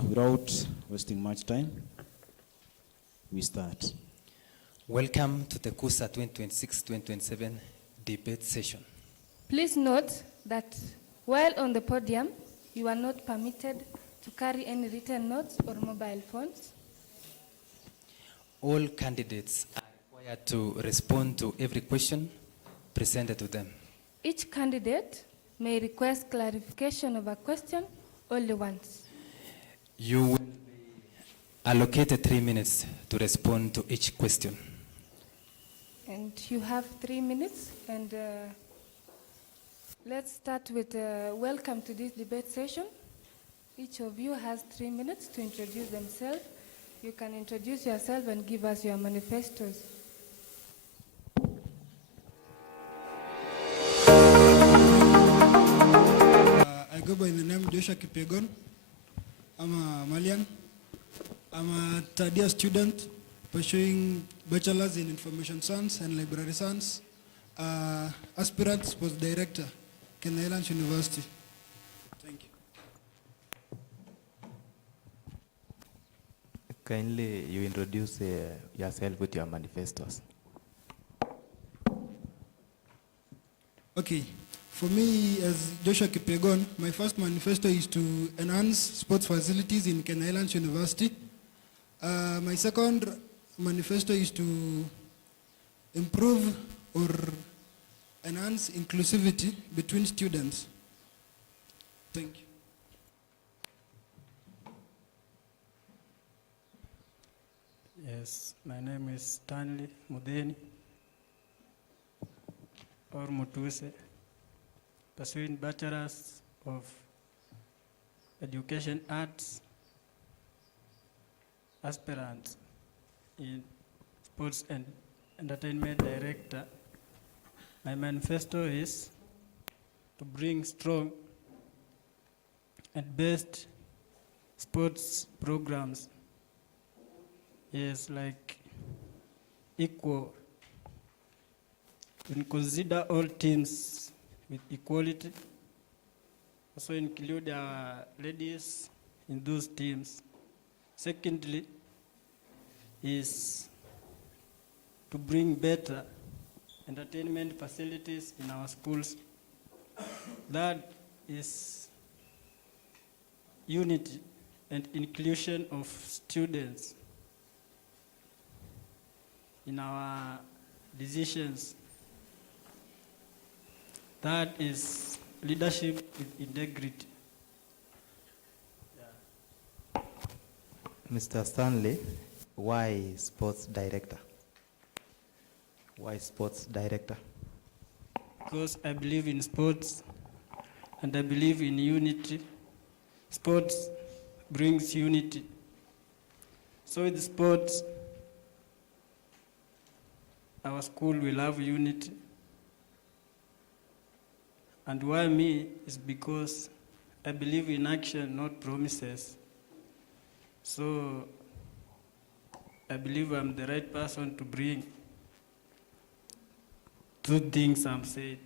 Without wasting much time, we start. Welcome to the Khusa 2026-2027 debate session. Please note that while on the podium, you are not permitted to carry any written notes or mobile phones. All candidates are required to respond to every question presented to them. Each candidate may request clarification of a question only once. You will be allocated 3 minutes to respond to each question. And you have 3 minutes, and let's start with welcome to this debate session. Each of you has 3 minutes to introduce themselves. You can introduce yourself and give us your manifestos. I go by the name Joshua Kipegon. I'm a Malian. I'm a third year student pursuing bachelor's in information science and library science. Aspirant sports director, Kenya Highlands University. Thank you. Kindly you introduce yourself with your manifestos. Okay, for me as Joshua Kipegon, my first manifesto is to enhance sports facilities in Kenya Highlands University. My second manifesto is to improve or enhance inclusivity between students. Thank you. Yes, my name is Stanley Mudeni or Mutuse, pursuing Bachelor's of Education Arts, aspirant in Sports and Entertainment Director. My manifesto is to bring strong and best sports programs. Yes, like equal. We consider all teams with equality. Also include our ladies in those teams. Secondly, is to bring better entertainment facilities in our schools. That is unity and inclusion of students in our decisions. That is leadership with integrity. Mr. Stanley, why sports director? Why sports director? Because I believe in sports and I believe in unity. Sports brings unity. So with sports, our school will have unity. And why me is because I believe in action, not promises. So I believe I'm the right person to bring two things I'm said.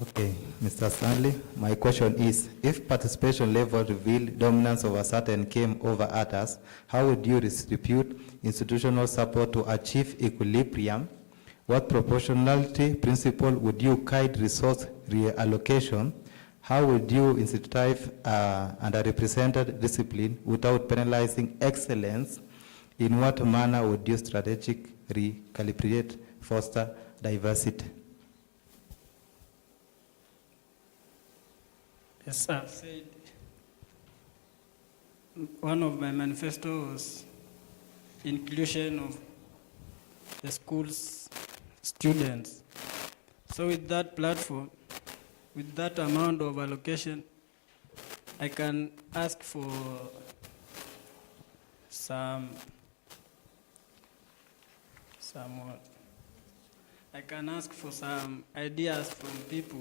Okay, Mr. Stanley, my question is, if participation level revealed dominance of a certain came over others, how would you distribute institutional support to achieve equilibrium? What proportionality principle would you guide resource reallocation? How would you incentivize underrepresented discipline without penalizing excellence? In what manner would you strategically recalibrate, foster diversity? Yes, I've said one of my manifestos inclusion of the school's students. So with that platform, with that amount of allocation, I can ask for I can ask for some ideas from people.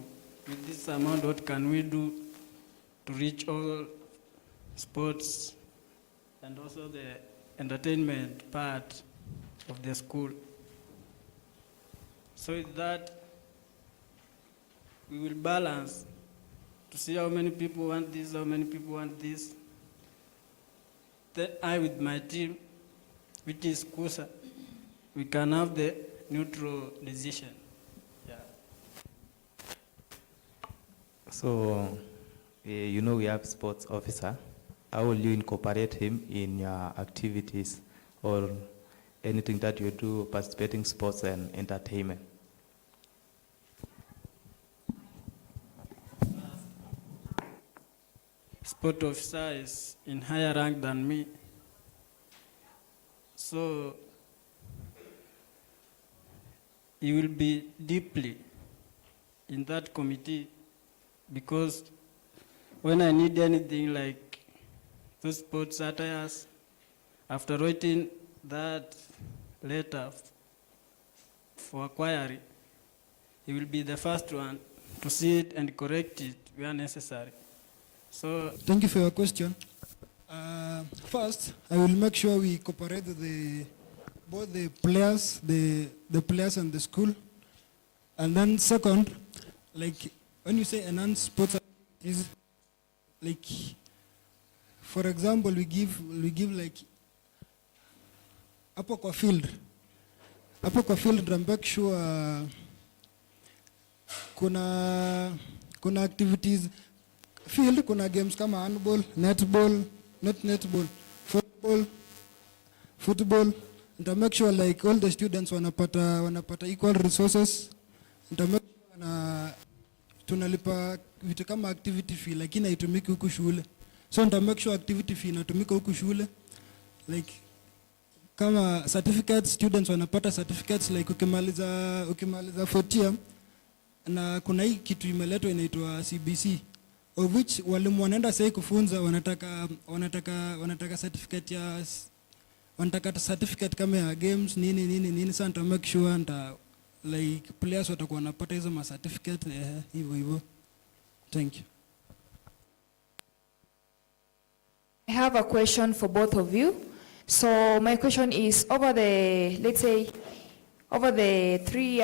With this amount, what can we do to reach all sports and also the entertainment part of the school? So with that, we will balance to see how many people want this, how many people want this. Then I with my team, which is Khusa, we can have the neutral decision. Yeah. So, you know we have sports officer. How will you incorporate him in your activities or anything that you do participating sports and entertainment? Sport officer is in higher rank than me. So he will be deeply in that committee, because when I need anything like those sports attires, after writing that letter for inquiry, he will be the first one to see it and correct it where necessary. So thank you for your question. First, I will make sure we cooperate with both the players, the players and the school. And then second, like when you say enhance sports activities, like for example, we give like hapo kwa field and make sure kuna activities field, kuna games kama handball, netball, football, and make sure like all the students wanapata equal resources. And make sure tunalipa vitu kama activity fee lakini haitumiki huku shule. So make sure activity fee inatumika huku shule, like kama certificates, students wanapata certificates like ukimaliza 4th year, na kuna hii kitu imeletwa inaitwa CBC, of which walimu wanaenda sasa kufunza wanataka certificate kama ya games nini. Sasa make sure like players watakuwa wanapata hizo ma certificate hivyo. Thank you. I have a question for both of you. So my question is, over the 3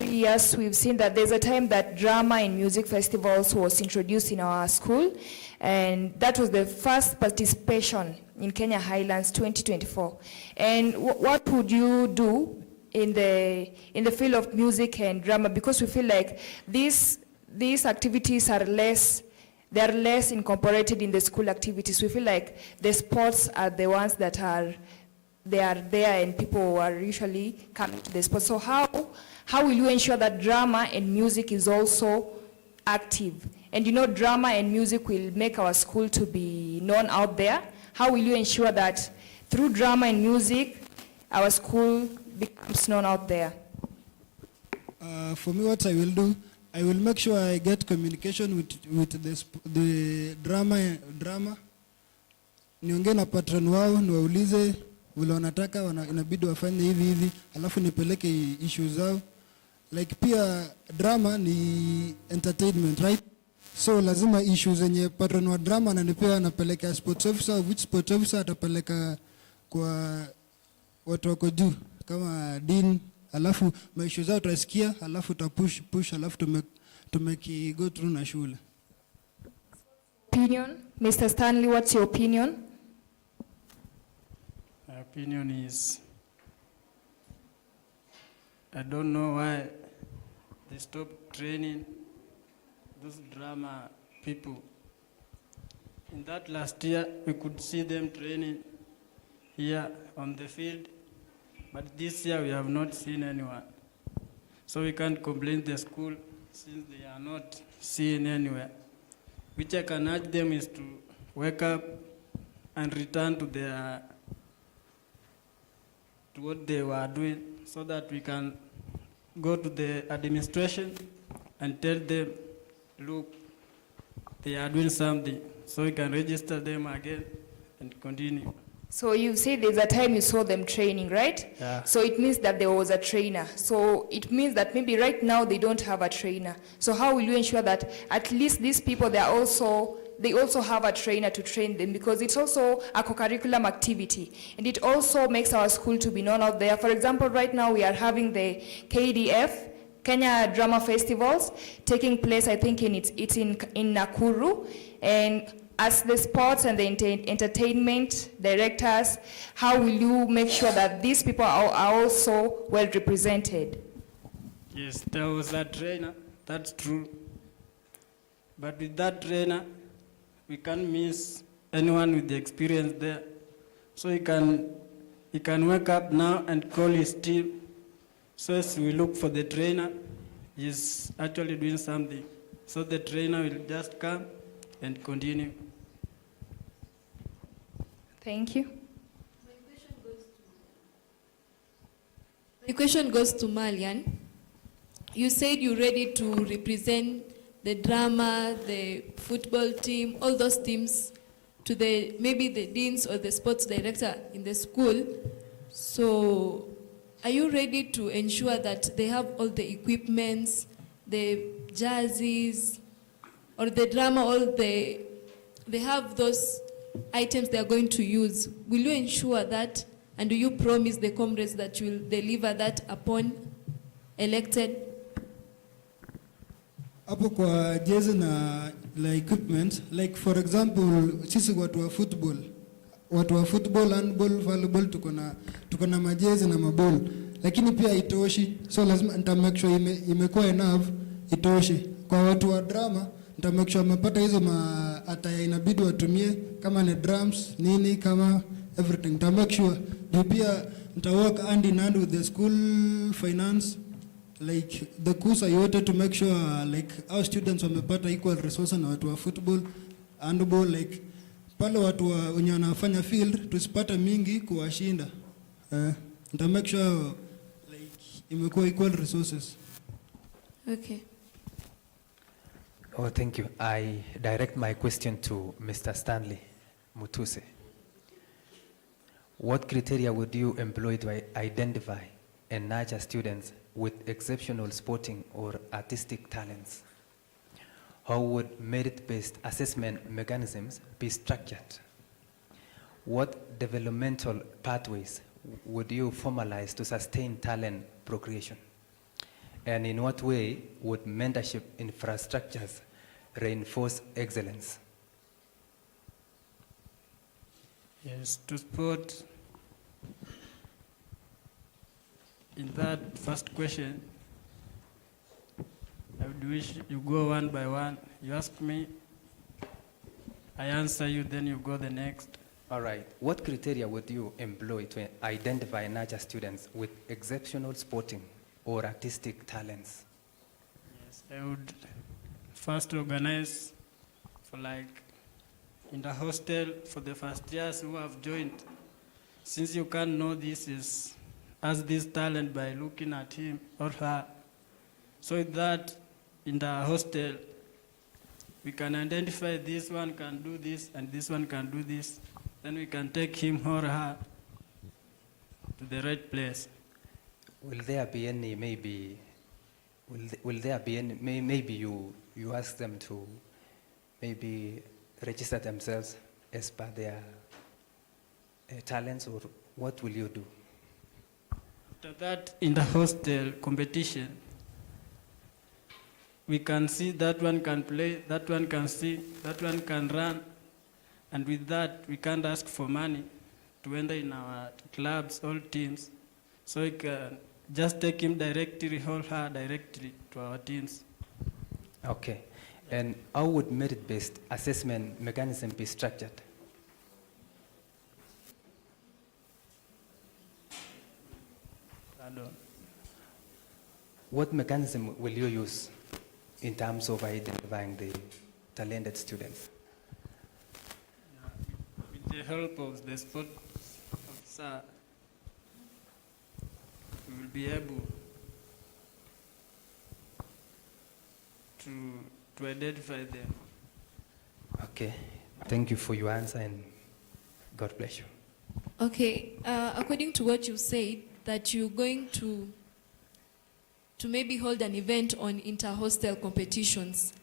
years, we've seen that there's a time that drama and music festivals was introduced in our school, and that was the first participation in Kenya Highlands 2024. And what would you do in the field of music and drama? Because we feel like these activities are less incorporated in the school activities. We feel like the sports are the ones that are there and people are usually coming to the sports. So how will you ensure that drama and music is also active? And you know, drama and music will make our school to be known out there. How will you ensure that through drama and music, our school becomes known out there? For me, what I will do, I will make sure I get communication with the drama. Niongee na patron wao, niwaulize vile wanataka, inabidi wafanye hivi, alafu nipeleke issues zao. Like pia drama ni entertainment, right? So lazima issues zenye patron wa drama ananipea anapeleka sports officer, which sports officer atapeleka kwa watu wako juu kama dean, alafu maishu zao tutasikia, alafu push, alafu tumeki go through na shule. Opinion, Mr. Stanley, what's your opinion? My opinion is, I don't know why they stopped training those drama people. In that last year, we could see them training here on the field, but this year we have not seen anyone. So we can't complain the school since they are not seen anywhere. Which I can urge them is to wake up and return to what they were doing, so that we can go to the administration and tell them, look, they are doing something, so we can register them again and continue. So you say there's a time you saw them training, right? Yeah. So it means that there was a trainer. So it means that maybe right now they don't have a trainer. So how will you ensure that at least these people, they also have a trainer to train them? Because it's also a co-curriculum activity, and it also makes our school to be known out there. For example, right now we are having the KDF, Kenya Drama Festivals, taking place, I think it's in Nakuru, and as the sports and the entertainment directors, how will you make sure that these people are also well represented? Yes, there was a trainer, that's true. But with that trainer, we can't miss anyone with the experience there. So he can wake up now and call his team. So as we look for the trainer, he's actually doing something. So the trainer will just come and continue. Thank you. My question goes to Malian. You said you're ready to represent the drama, the football team, all those teams to maybe the deans or the sports director in the school. So are you ready to ensure that they have all the equipments, the jerseys, or the drama, they have those items they are going to use. Will you ensure that, and do you promise the comrades that you will deliver that upon elected? Hapo kwa jezi na equipment, like for example, sisi watu wa football, handball, volleyball, tuko na majezi na maball, lakini pia itoshi, so lazima nita make sure imekuwa enough, itoshi. Kwa watu wa drama, nita make sure wamepata hizo hata inabidi watumie, kama ni drums, nini, kama everything, nita make sure. Pia nita work hand in hand with the school finance, like the Khusa yote, to make sure like our students wamepata equal resources na watu wa football, handball, like pale watu wenye wanafanya field tusipate mingi kuwashinda. Nita make sure like imekuwa equal resources. Okay. Oh, thank you. I direct my question to Mr. Stanley Mutuse. What criteria would you employ to identify and nurture students with exceptional sporting or artistic talents? How would merit-based assessment mechanisms be structured? What developmental pathways would you formalize to sustain talent procreation? And in what way would mentorship infrastructures reinforce excellence? Yes, to support in that first question, I would wish you go one by one. You ask me, I answer you, then you go the next. All right. What criteria would you employ to identify and nurture students with exceptional sporting or artistic talents? Yes, I would first organize for like in the hostel for the first years who have joined. Since you can't know this is as this talent by looking at him or her. So that in the hostel, we can identify this one can do this and this one can do this. Then we can take him or her to the right place. Will there be any maybe, will there be any, maybe you ask them to maybe register themselves as per their talents, or what will you do? After that, in the hostel competition, we can see that one can play, that one can sing, that one can run, and with that, we can't ask for money to enter in our clubs, all teams. So we can just take him directly, or her directly to our teams. Okay. And how would merit-based assessment mechanism be structured? Pardon. What mechanism will you use in terms of identifying the talented students? With the help of the sport officer, we will be able to identify them. Okay. Thank you for your answer, and God bless you. Okay, according to what you said, that you're going to maybe hold an event on inter-hostel competitions.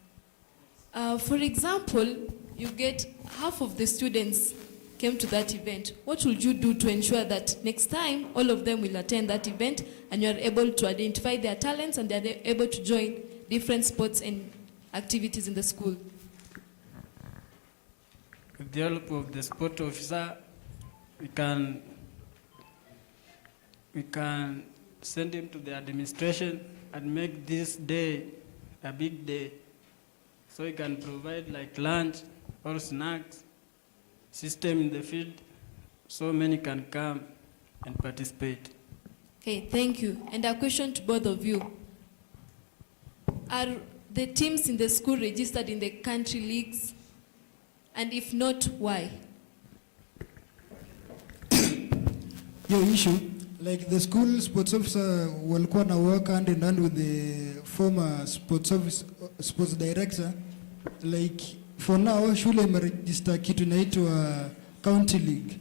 For example, you get half of the students came to that event. What will you do to ensure that next time all of them will attend that event and you are able to identify their talents and they are able to join different sports and activities in the school? With the help of the sport officer, we can send him to the administration and make this day a big day. So he can provide like lunch or snacks, system in the field, so many can come and participate. Okay, thank you. And a question to both of you. Are the teams in the school registered in the country leagues? And if not, why? Your issue, like the school sports officer walikuwa na work hand in hand with the former sports director. Like for now, shule imeregister kitu inaitwa county league.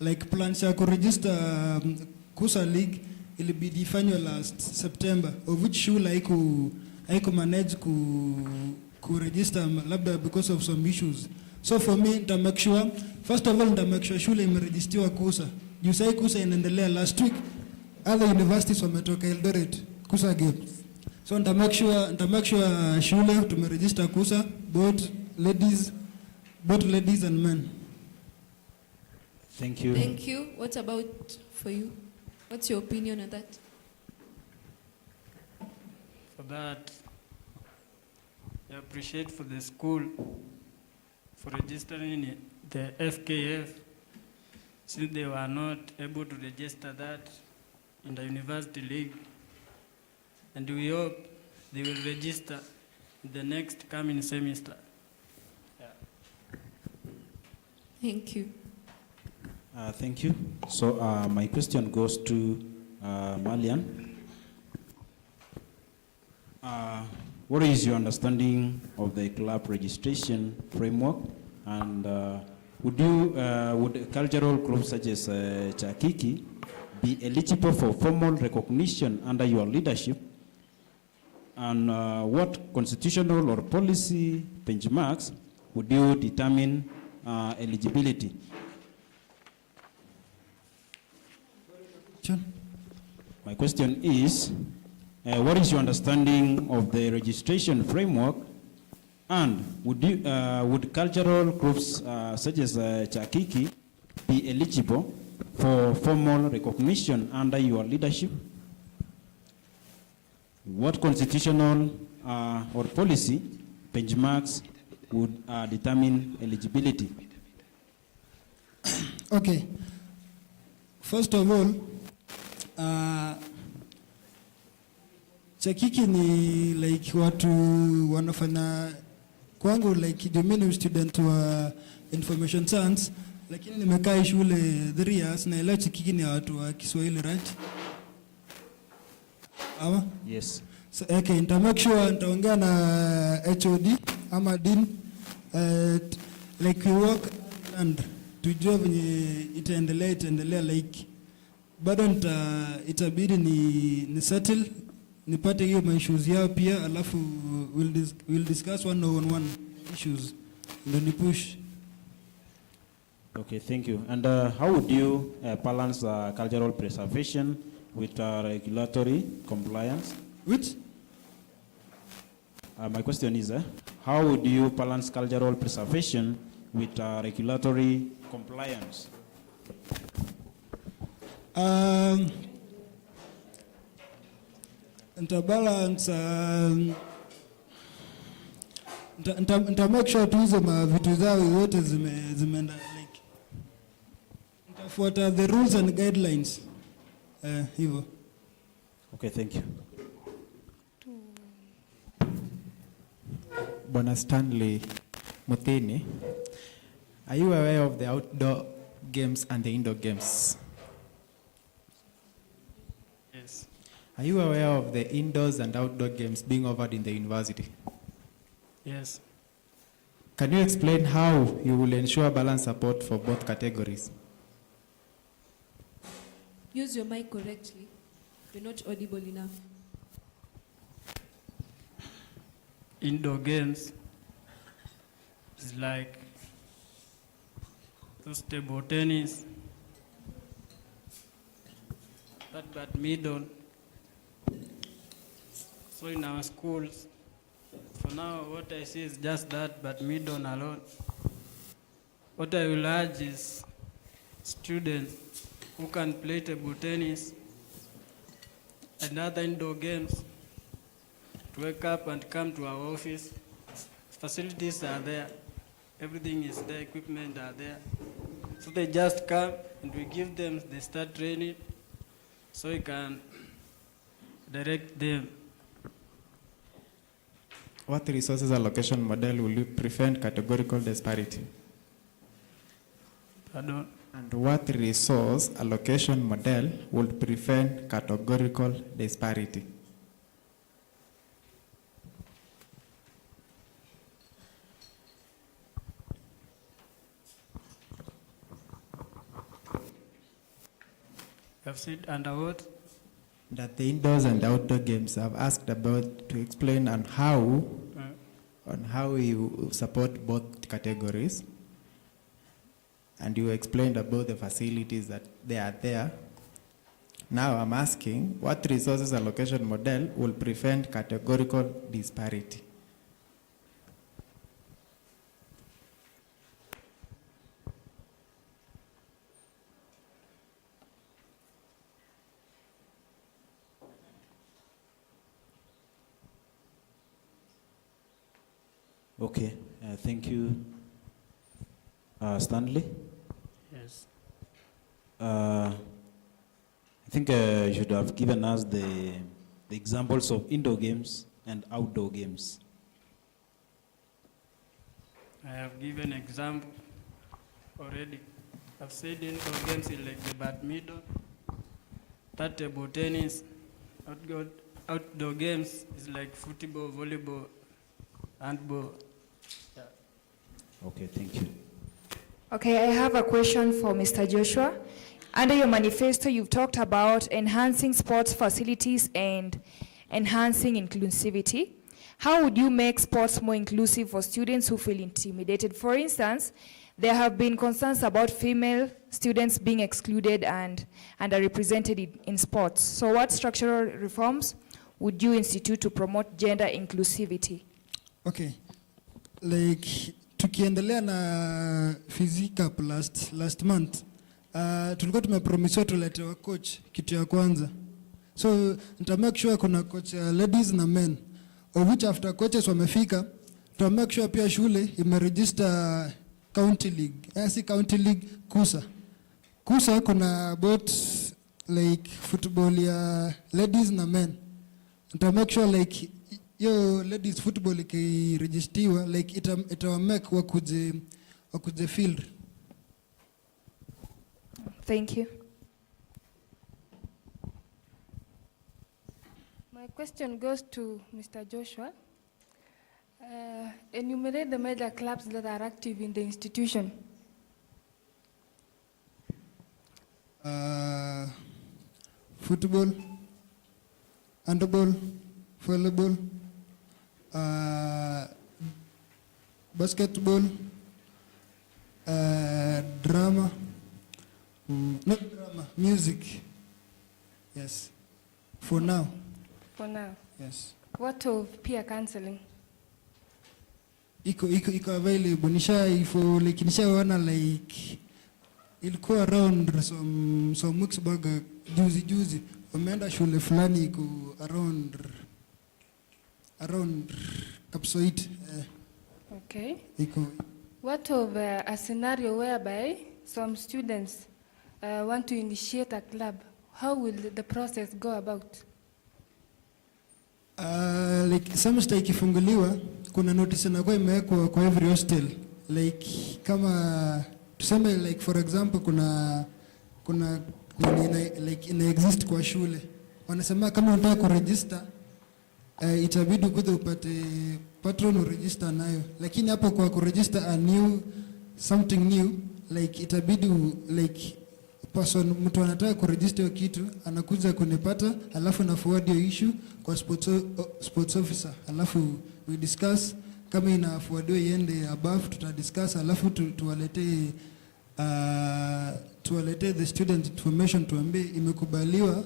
Like plans ya kuregister Khusa league ilibidi ifanywe last September, of which shule haiku manage ku register labda because of some issues. So for me, nita make sure, first of all, nita make sure shule imeregistiwa Khusa. Juu sahi Khusa inaendelea last week. Other universities wametoka Eldoret, Khusa Games. So nita make sure shule tumeregister Khusa, both ladies and men. Thank you. Thank you. What about for you? What's your opinion on that? For that, I appreciate for the school for registering the FKF, since they were not able to register that in the university league. And we hope they will register in the next coming semester. Yeah. Thank you. Thank you. So my question goes to Malian. What is your understanding of the club registration framework? And would cultural groups such as Chakiki be eligible for formal recognition under your leadership? And what constitutional or policy benchmarks would you determine eligibility? Sure. My question is, what is your understanding of the registration framework? And would cultural groups such as Chakiki be eligible for formal recognition under your leadership? What constitutional or policy benchmarks would determine eligibility? Okay. First of all, Chakiki ni like watu wanafanya kwangu like mimi student wa information science, lakini nimekaa shule 3 years na ile Chakiki ni watu wa Kiswahili, right? Ama? Yes. So, okay, nita make sure nitaongea na HOD ama dean like we work and tujue venye itaendelea like bado itabidi ni settle nipate hiyo issues yao pia, alafu we'll discuss one issues ndio ni push. Okay, thank you. And how would you balance cultural preservation with regulatory compliance? Which? My question is, how would you balance cultural preservation with regulatory compliance? Balance, make sure tu hizo vitu zao zote zimeenda like nitafuata the rules and guidelines hivyo. Okay, thank you. Bwana Stanley Muthini, are you aware of the outdoor games and the indoor games? Yes. Are you aware of the indoors and outdoor games being offered in the university? Yes. Can you explain how you will ensure balanced support for both categories? Use your mic correctly. You're not audible enough. Indoor games is like those table tennis, that badminton. So in our schools, for now, what I see is just that badminton alone. What I will urge is students who can play table tennis and other indoor games to wake up and come to our office. Facilities are there, everything is there, equipment are there. So they just come and we give them, they start training so we can direct them. What resources allocation model will you prevent categorical disparity? Pardon? And what resource allocation model will prevent categorical disparity? You have said under what? That the indoors and outdoor games I've asked about to explain on how you support both categories. and you explained about the facilities that they are there. Now I'm asking, what resources allocation model will prevent categorical disparity? Okay, thank you, Stanley. Yes. I think you should have given us the examples of indoor games and outdoor games. I have given example already. I've said indoor games is like the badminton, that table tennis. Outdoor games is like football, volleyball, handball. Yeah. Okay, thank you. Okay, I have a question for Mr. Joshua. Under your manifesto, you've talked about enhancing sports facilities and enhancing inclusivity. How would you make sports more inclusive for students who feel intimidated? For instance, there have been concerns about female students being excluded and underrepresented in sports. So what structural reforms would you institute to promote gender inclusivity? Okay, like tukiendelea na physique up last month, tulikuwa tumepromisiwa tuletewa coach kitu ya kwanza. So nita make sure kuna coach ladies na men, of which after coaches wamefika, tuta make sure pia shule imeregister county league. Si county league, Khusa. Khusa kuna about like football ya ladies na men. Nita make sure like yo ladies football ikiregistiwa like itawa make wakuje field. Thank you. My question goes to Mr. Joshua. Enumerate the major clubs that are active in the institution. Football, handball, volleyball, basketball, drama, not drama, music. Yes, for now. For now. Yes. What of peer counseling? Iko available. Nishaona like ilikuwa around some weeks back juzi wameenda shule fulani iko around Kapsoit. Okay. Iko. What of a scenario whereby some students want to initiate a club? How will the process go about? Like semester ikifunguliwa kuna notice inakuwa imewekwa kwa every hostel, like kama tuseme like for example kuna like ina exist kwa shule, wanasema kama unataka kuregister itabidi kuja upate patron uregister nayo, lakini hapo kwa kuregister a new something new like itabidi like person mtu anataka kuregister kitu anakuja kunipata, alafu na forward hiyo issue kwa sports officer, alafu we discuss kama ina forward iende above, tutadiscuss, alafu tuwaletee the student information, tuambie imekubaliwa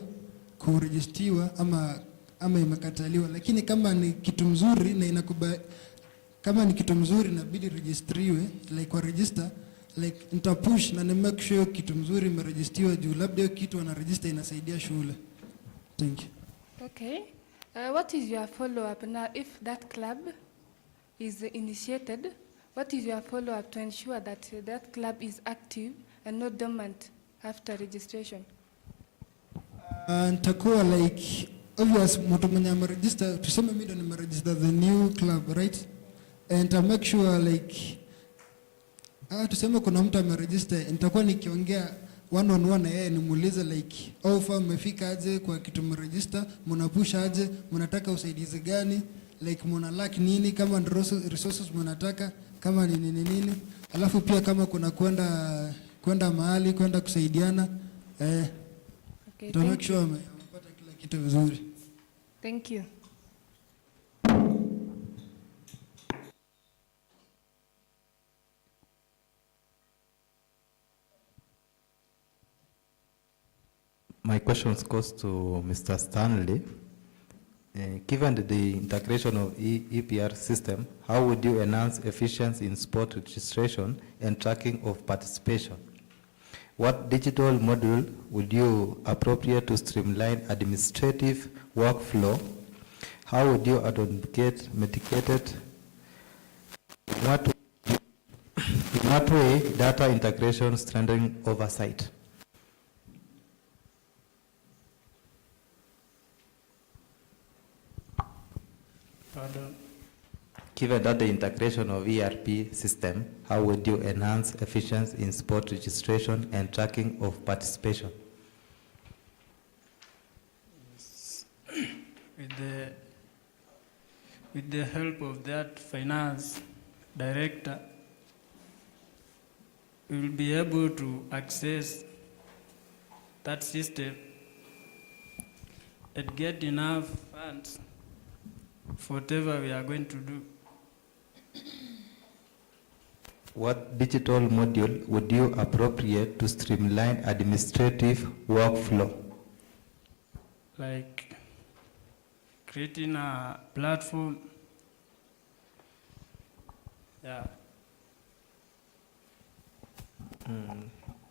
kuregistiwa ama imekataliwa. Lakini kama ni kitu mzuri na kama ni kitu mzuri inabidi registriwe like kwa register, like nitapush na make sure kitu mzuri imeregistiwa juu labda hiyo kitu wana register inasaidia shule. Thank you. Okay. What is your follow-up now if that club is initiated? What is your follow-up to ensure that that club is active and not dormant after registration? Nitakuwa like obvious mtu mwenye ameregister, tuseme mimi ndo nimeregister the new club, right? And I make sure like tuseme kuna mtu ameregister, nitakuwa nikiongea one on one yeye nimuulize like offer mmefika aje kwa kitu mregister, mnapush aje, mnataka usaidizi gani, like mna lack nini, kama resources mnataka, kama ni nini, alafu pia kama kuna kwenda mahali kwenda kusaidiana Okay, to make sure amepata kila kitu vizuri. Thank you. My question goes to Mr. Stanley. Given the integration of EPR system, how would you enhance efficiency in sport registration and tracking of participation? What digital module would you appropriate to streamline administrative workflow? How would you advocate mitigated? In what way data integration strengthening oversight? Pardon? Given that the integration of ERP system, how would you enhance efficiency in sport registration and tracking of participation? With the help of that finance director, we will be able to access that system and get enough funds for whatever we are going to do. What digital module would you appropriate to streamline administrative workflow? Like creating a platform. Yeah.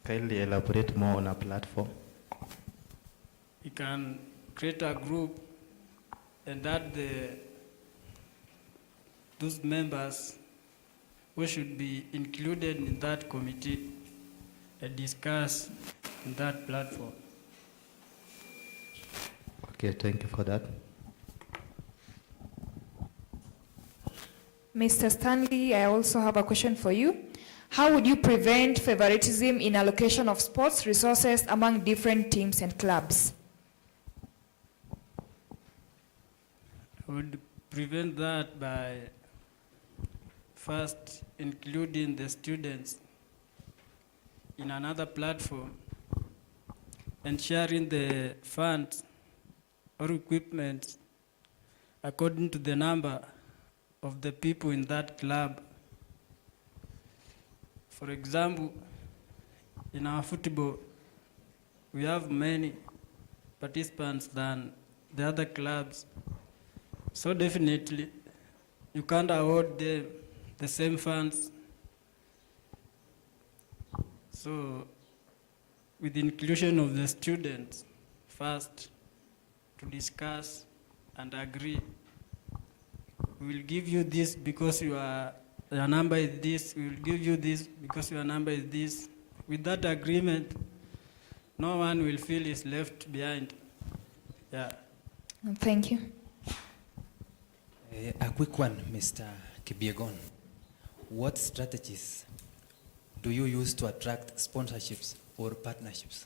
Kindly elaborate more on a platform. You can create a group and add those members who should be included in that committee and discuss in that platform. Okay, thank you for that. Mr. Stanley, I also have a question for you. How would you prevent favoritism in allocation of sports resources among different teams and clubs? I would prevent that by first including the students in another platform and sharing the funds or equipment according to the number of the people in that club. For example, in our football, we have many participants than the other clubs. So definitely, you can't award them the same funds. So, with the inclusion of the students, first, to discuss and agree, we will give you this because your number is this, we will give you this because your number is this. With that agreement, no one will feel is left behind. Yeah. Thank you. A quick one, Mr. Kibiegon. What strategies do you use to attract sponsorships or partnerships?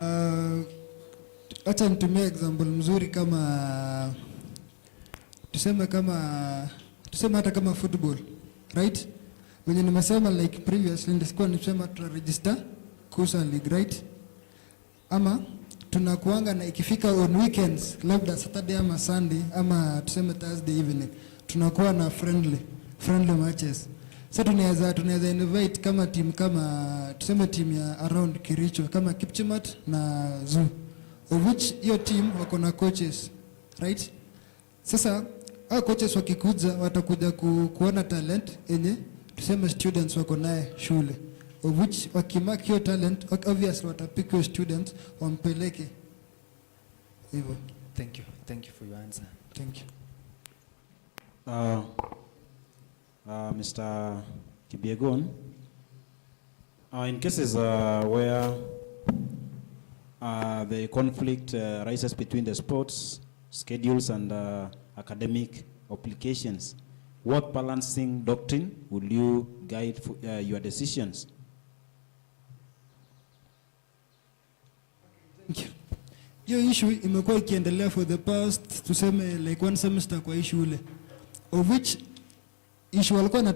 Acha nitumie example mzuri tuseme hata kama football, right? When nimesema like previously ndisikuwa nisema register Khusa League, right? Ama tunakuanga na ikifika on weekends, labda Saturday ama Sunday ama tuseme Thursday evening, tunakuwa na friendly matches. So tunaweza invite kama tuseme team ya around Kericho kama Kipchimat na Zoo, of which your team wako na coaches, right? Sasa hao coaches wakikuja watakuja kuona talent yenye tuseme students wako naye shule, of which wakimark your talent obviously watapick your students wampeleke hivyo. Thank you for your answer. Thank you. Mr. Kibiegon, in cases where the conflict rises between the sports schedules and academic obligations, what balancing doctrine will you guide your decisions? Thank you. Hiyo issue imekuwa ikiendelea for the past tuseme like one semester kwa hii shule, of which issue walikuwa na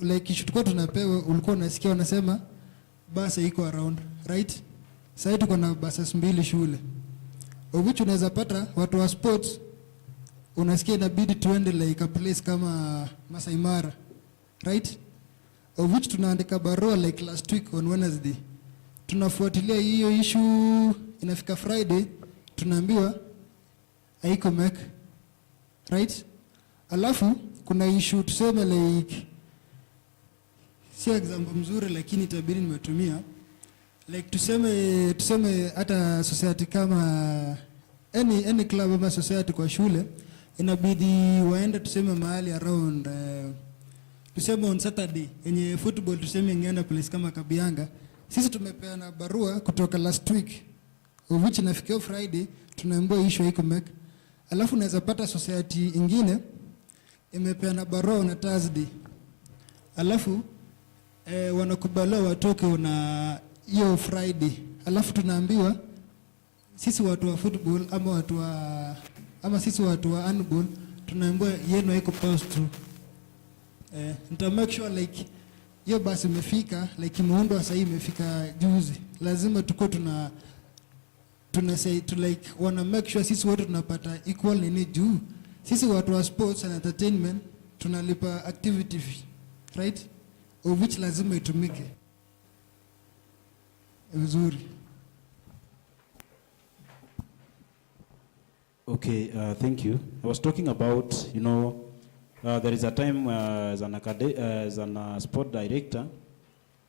like issue tulikuwa tunapewa, ulikuwa unasikia wanasema basi iko around, right? Sasa tuko na buses 2 shule, of which unaweza pata watu wa sports unasikia inabidi tuende like a place kama Masai Mara, right? Of which tunaandika barua like last week on Wednesday tunafuatilia hiyo issue, inafika Friday tunaambiwa haiko make, right? Alafu kuna issue tuseme like, si example mzuri lakini itabidi nimetumia, like tuseme hata society kama any club ama society kwa shule inabidi waende tuseme mahali around tuseme on Saturday yenye football tuseme ingeenda place kama Kabianga. Sisi tumepeana barua kutoka last week of which nafikio Friday tunaambiwa issue haiko make. Alafu naweza pata society ingine imepeana barua na Thursday, alafu wanakubaliwa watoke na hiyo Friday, alafu tunaambiwa sisi watu wa football ama sisi watu wa handball tunaambiwa yenu haiko pass through. Nita make sure like hiyo basi imefika, like muundo sasa imefika juzi, lazima tuko tuna say to like wanna make sure sisi wote tunapata equal nini juu sisi watu wa sports and entertainment tunalipa activity fee, right, of which lazima itumike vizuri. Okay, thank you. I was talking about, there is a time as a sport director,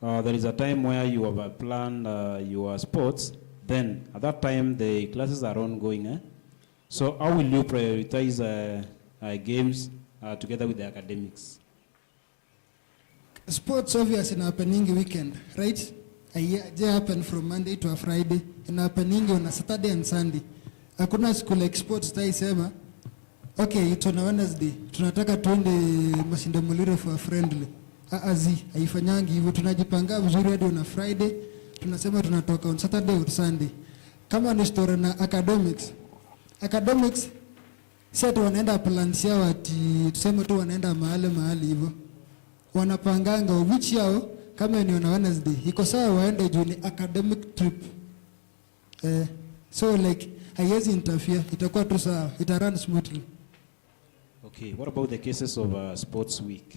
there is a time where you have planned your sports. Then at that time the classes are ongoing. So how will you prioritize games together with the academics? Sports obviously in happening weekend, right? They happen from Monday to a Friday. In happening on a Saturday and Sunday. Hakuna siku like sports taisema, okay, it's on a Wednesday, tunataka tuende Mashinda Muliro for a friendly. Haifanyangi hivyo, tunajipanga vizuri hadi on a Friday, tunasema tunatoka on Saturday or Sunday. Kama ni story na academics, si ati wanaenda plans yao ati tuseme tu wanaenda mahali hivyo. Wanapanganga which yao kama ni on a Wednesday, iko sawa waende juu ni academic trip. So like haiwezi interfere, itakuwa tu sawa, ita run smoothly. Okay, what about the cases of sports week?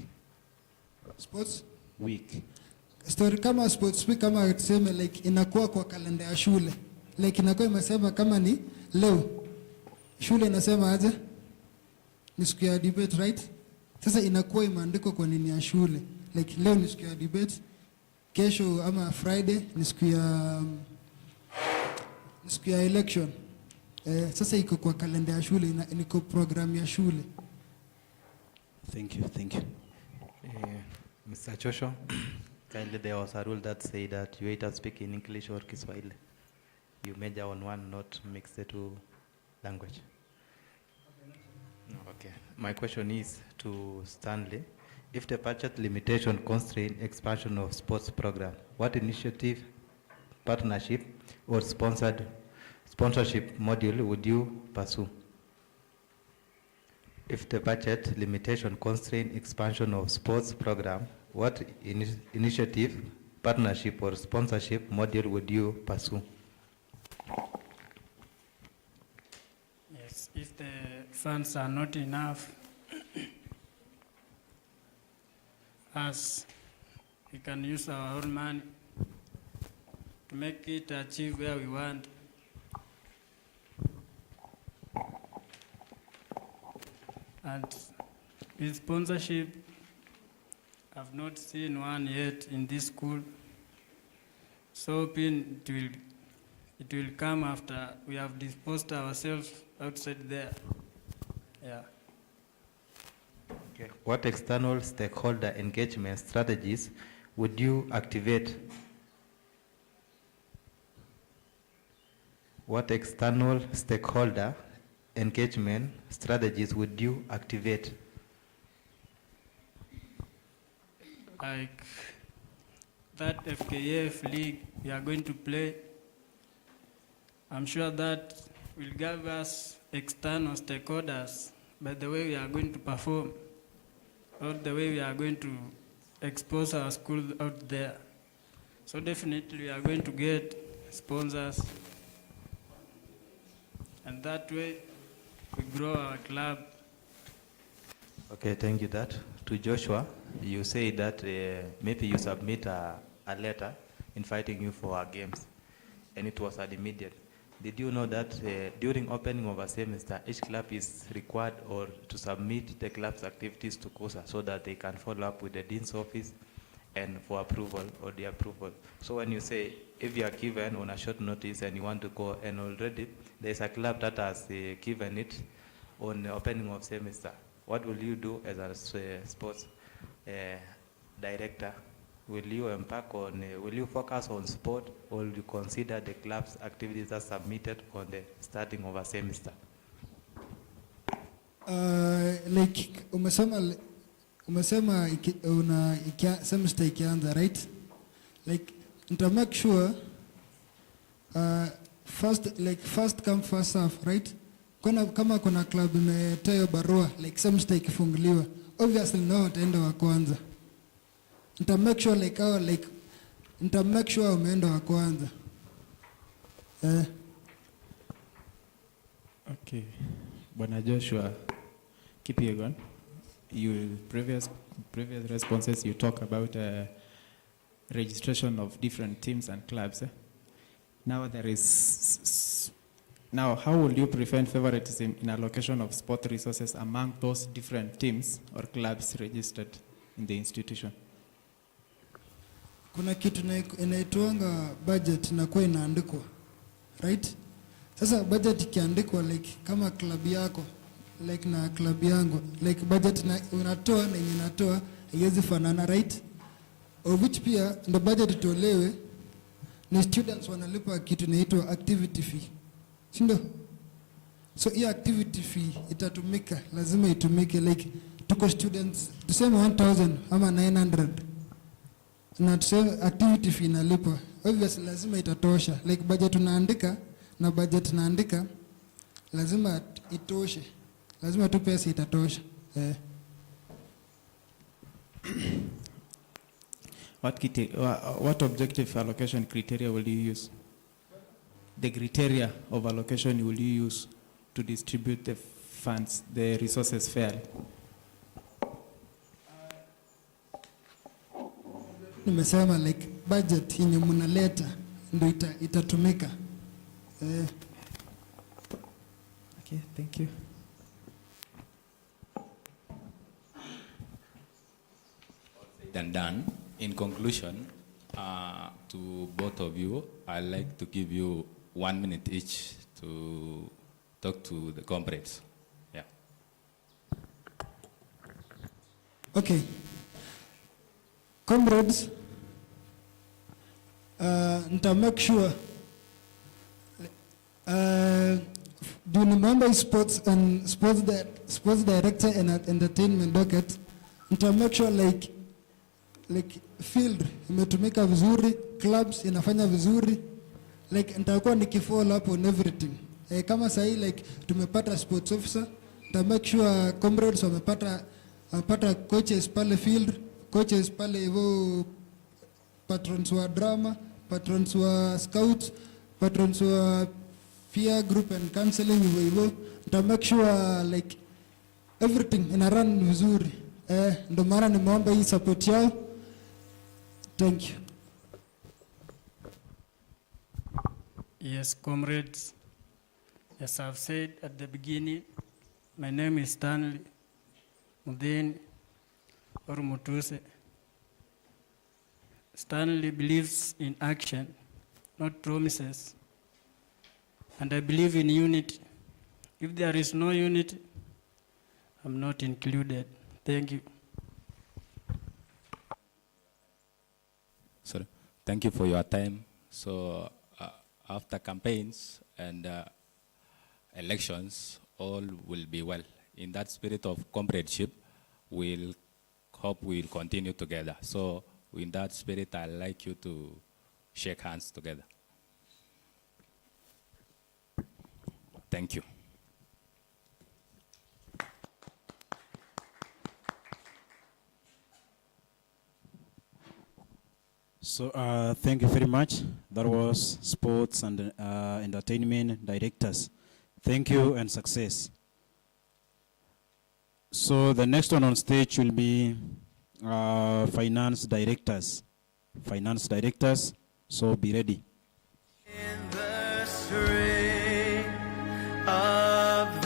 Sports week. Story kama sports week kama tuseme like inakuwa kwa kalenda ya shule. Like inakuwa imesema kama ni leo. Shule inasema aje? Ni siku ya debate, right? Sasa inakuwa imeandikwa kwa nini ya shule. Like leo ni siku ya debate, kesho ama Friday ni siku ya election. Sasa iko kwa kalenda ya shule, iko program ya shule. Thank you. Mr. Chosho, kindly there was a rule that said that you either speak in English or Kiswahili. You major on one, not mix the two language. Okay. My question is to Stanley. If the budget limitation constrain expansion of sports program, what initiative, partnership, or sponsorship module would you pursue? If the budget limitation constrain expansion of sports program, what initiative, partnership, or sponsorship module would you pursue? Yes, if the funds are not enough, as we can use our own money to make it achieve where we want. And with sponsorship, I've not seen one yet in this school. So it will come after we have disposed ourselves outside there. Yeah. Okay. What external stakeholder engagement strategies would you activate? What external stakeholder engagement strategies would you activate? Like that FKF league we are going to play, I'm sure that will give us external stakeholders by the way we are going to perform, or the way we are going to expose our school out there. So definitely we are going to get sponsors, and that way we grow our club. Okay, thank you. That to Joshua, you say that maybe you submit a letter inviting you for our games, and it was an immediate. Did you know that during opening of a semester, each club is required or to submit the club's activities to Khusa so that they can follow up with the dean's office and for approval or the approval? So when you say, if you are given on a short notice and you want to go, and already there's a club that has given it on the opening of semester, what will you do as a sports director? Will you embark on, will you focus on sport, or will you consider the club's activities as submitted on the starting of a semester? Like umesema semester ikianza, right? Like to make sure first come first serve, right? Kama kuna club imetoa barua like semester ikifunguliwa, obviously nao wataenda wa kwanza. Nita make sure nita make sure umeenda wa kwanza. Okay. Bwana Joshua, keep you going. You previous responses you talk about registration of different teams and clubs. Now how will you prevent favoritism in allocation of sport resources among those different teams or clubs registered in the institution? Kuna kitu inaitwanga budget inakuwa inaandikwa, right? Sasa budget ikiandikwa like kama club yako like na club yangu, like budget na unatoa na inatoa haiwezi fanana, right? Of which pia ndo budget itolewe ni students wanalipa kitu inaitwa activity fee, sindo? So hii activity fee itatumika, lazima itumike, like tuko students tuseme 1000 ama 900 na tuseme activity fee inalipa, obviously lazima itatosha, like budget unaandika na budget naandika lazima itoshe, lazima tu pesa itatosha. What objective allocation criteria will you use? The criteria of allocation will you use to distribute the funds, the resources fairly? Nimesema like budget yenye mnaleta ndio itatumika. Okay, thank you. Than done. In conclusion, to both of you, I'd like to give you 1 minute each to talk to the comrades. Yeah. Okay. Comrades, nita make sure do you remember sports director and entertainment docket? Nita make sure like field imetumika vizuri, clubs inafanya vizuri, like nitakuwa nikifollow up on everything. Kama sahi like tumepata sports officer, nita make sure comrades wamepata coaches pale field, coaches pale hivyo, patrons wa drama, patrons wa scouts, patrons wa peer group and counseling hivyo. Nita make sure like everything ina run vizuri. Ndo maana nimeomba hii support yao. Thank you. Yes, comrades, as I've said at the beginning, my name is Stanley Mudeni or Mutuse. Stanley believes in action, not promises. And I believe in unity. If there is no unity, I'm not included. Thank you. Sorry. Thank you for your time. So after campaigns and elections, all will be well. In that spirit of comradeship, we'll hope we'll continue together. So in that spirit, I'd like you to shake hands together. Thank you. So thank you very much. That was sports and entertainment directors. Thank you and success. So the next one on stage will be finance directors. Finance directors. So be ready. In the strength of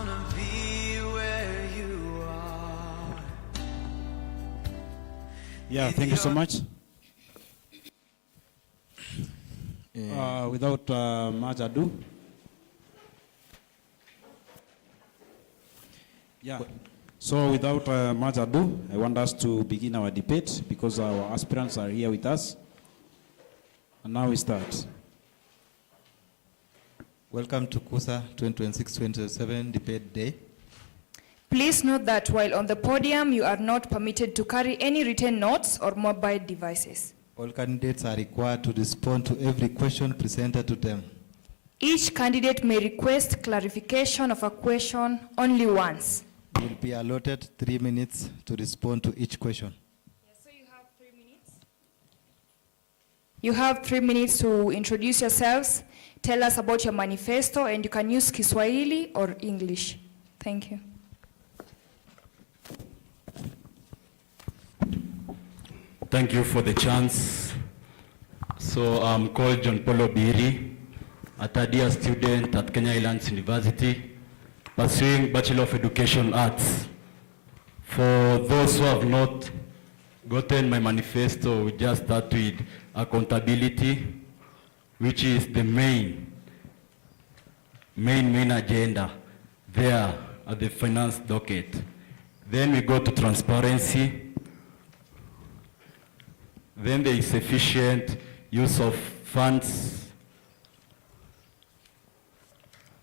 wanna be where you are. Yeah, thank you so much. Without much ado. Yeah. So without much ado, I want us to begin our debate because our aspirants are here with us. And now we start. Welcome to Khusa 2026-2027 Debate Day. Please note that while on the podium, you are not permitted to carry any written notes or mobile devices. All candidates are required to respond to every question presented to them. Each candidate may request clarification of a question only once. You will be allotted 3 minutes to respond to each question. You have 3 minutes to introduce yourselves, tell us about your manifesto, and you can use Kiswahili or English. Thank you. Thank you for the chance. So I'm called John Polo Biri, a third-year student at Kenya Highlands University, pursuing Bachelor of Education Arts. For those who have not gotten my manifesto, we just start with accountability, which is the main agenda there at the finance docket. Then we go to transparency. Then there is efficient use of funds.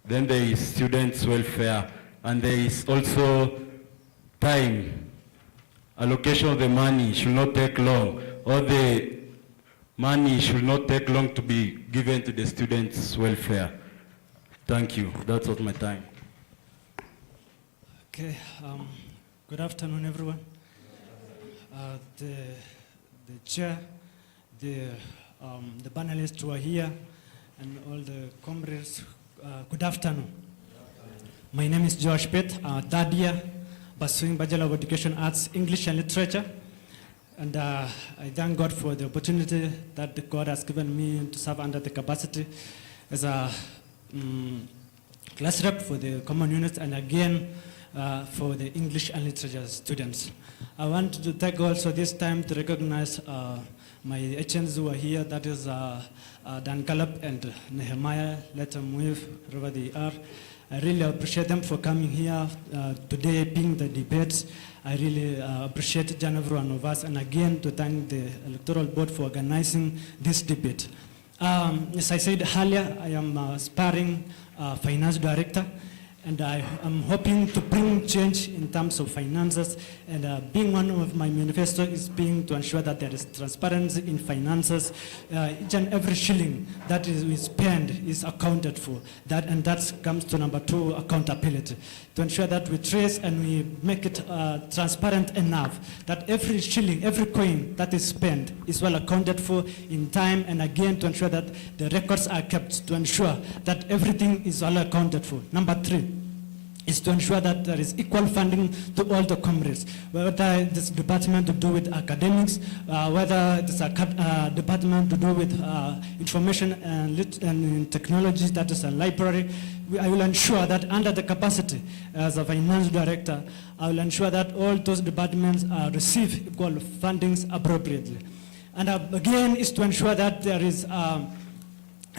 Then there is students' welfare. And there is also time. Allocation of the money should not take long, or the money should not take long to be given to the students' welfare. Thank you. That's all my time. Okay. Good afternoon, everyone. The chair, the panelists who are here, and all the comrades, good afternoon. My name is Josh Pitt, third year, pursuing Bachelor of Education Arts, English and Literature. And I thank God for the opportunity that God has given me to serve under the capacity as a class rep for the common units, and again for the English and Literature students. I want to take also this time to recognize my HNs who are here, that is Dan Caleb and Nehemiah, let them move wherever they are. I really appreciate them for coming here today, being the debates. I really appreciate each and every one of us, and again to thank the Electoral Board for organizing this debate. As I said earlier, I am aspiring finance director, and I am hoping to bring change in terms of finances, and being one of my manifesto is being to ensure that there is transparency in finances. Each and every shilling that is we spend is accounted for, and that comes to number 2, accountability. To ensure that we trace and we make it transparent enough that every shilling, every coin that is spent is well accounted for in time, and again to ensure that the records are kept, to ensure that everything is well accounted for. Number 3 is to ensure that there is equal funding to all the comrades, whether this department to do with academics, whether it's a department to do with information and technology, that is a library. I will ensure that under the capacity as a finance director, I will ensure that all those departments receive equal fundings appropriately. And again is to ensure that there is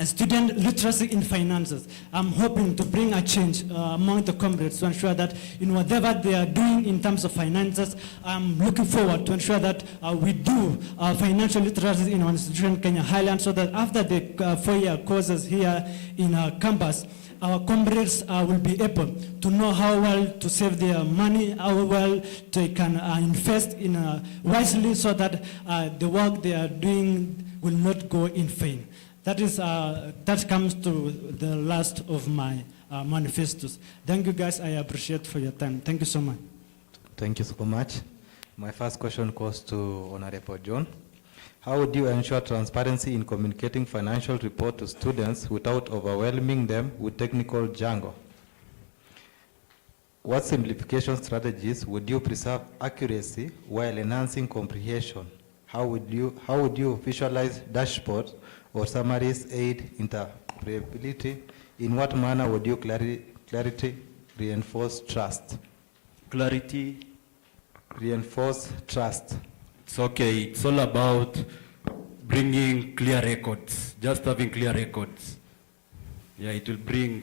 a student literacy in finances. I'm hoping to bring a change among the comrades to ensure that in whatever they are doing in terms of finances, I'm looking forward to ensure that we do financial literacy in our institution, Kenya Highlands, so that after the 4-year courses here in our campus, our comrades will be able to know how well to save their money, how well they can invest in wisely, so that the work they are doing will not go in vain. That comes to the last of my manifestos. Thank you guys, I appreciate for your time. Thank you so much. Thank you so much. My first question goes to Honorable John. How would you ensure transparency in communicating financial report to students without overwhelming them with technical jargon? What simplification strategies would you preserve accuracy while enhancing comprehension? How would you visualize dashboards or summaries aid interpretability? In what manner would you clarity Reinforce trust. Clarity. Reinforce trust. It's okay. It's all about bringing clear records, just having clear records. Yeah, it will bring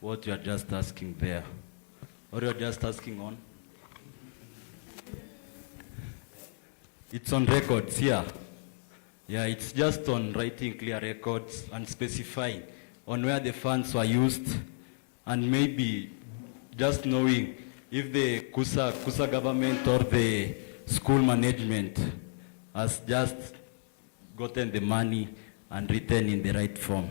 what you are just asking there. Or you are just asking on? It's on records, yeah. Yeah, it's just on writing clear records and specifying on where the funds were used, and maybe just knowing if the Khusa government or the school management has just gotten the money and written in the right form.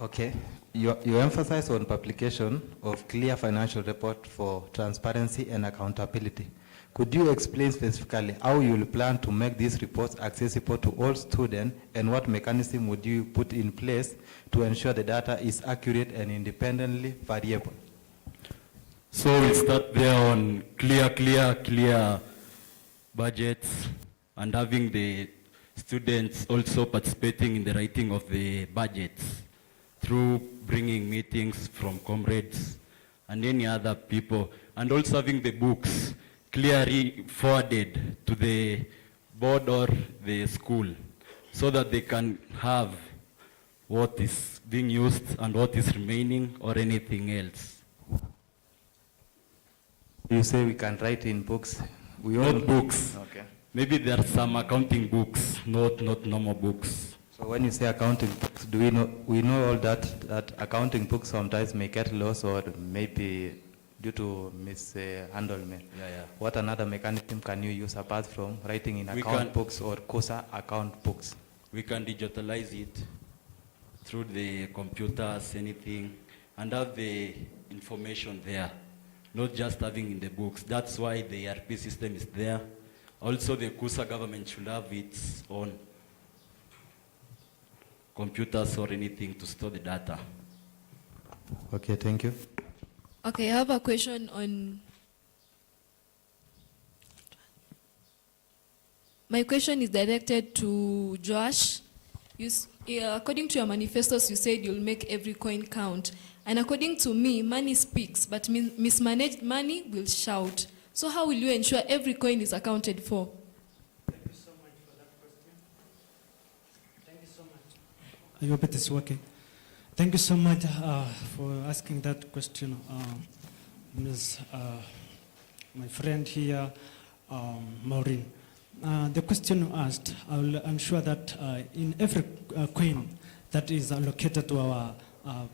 Okay. You emphasize on publication of clear financial report for transparency and accountability. Could you explain specifically how you will plan to make these reports accessible to all students, and what mechanism would you put in place to ensure the data is accurate and independently variable? So we'll start there on clear budgets, and having the students also participating in the writing of the budgets through bringing meetings from comrades and any other people, and also having the books clearly forwarded to the board or the school so that they can have what is being used and what is remaining or anything else. You say we can write in books. Not books. Okay. Maybe there are some accounting books, not normal books. So when you say accounting books, we know all that accounting books sometimes may get lost or maybe due to mishandlement. Yeah. What another mechanism can you use apart from writing in account books or Khusa account books? We can digitalize it through the computers, anything, and have the information there, not just having in the books. That's why the ERP system is there. Also, the Khusa government should have its own computers or anything to store the data. Okay, thank you. Okay, I have a question on... My question is directed to Josh. According to your manifestos, you said you'll make every coin count. And according to me, money speaks, but mismanaged money will shout. So how will you ensure every coin is accounted for? Thank you so much for that question. Thank you so much. I hope it is working. Thank you so much for asking that question, Ms. My friend here, Maureen. The question you asked, I will ensure that in every coin that is allocated to our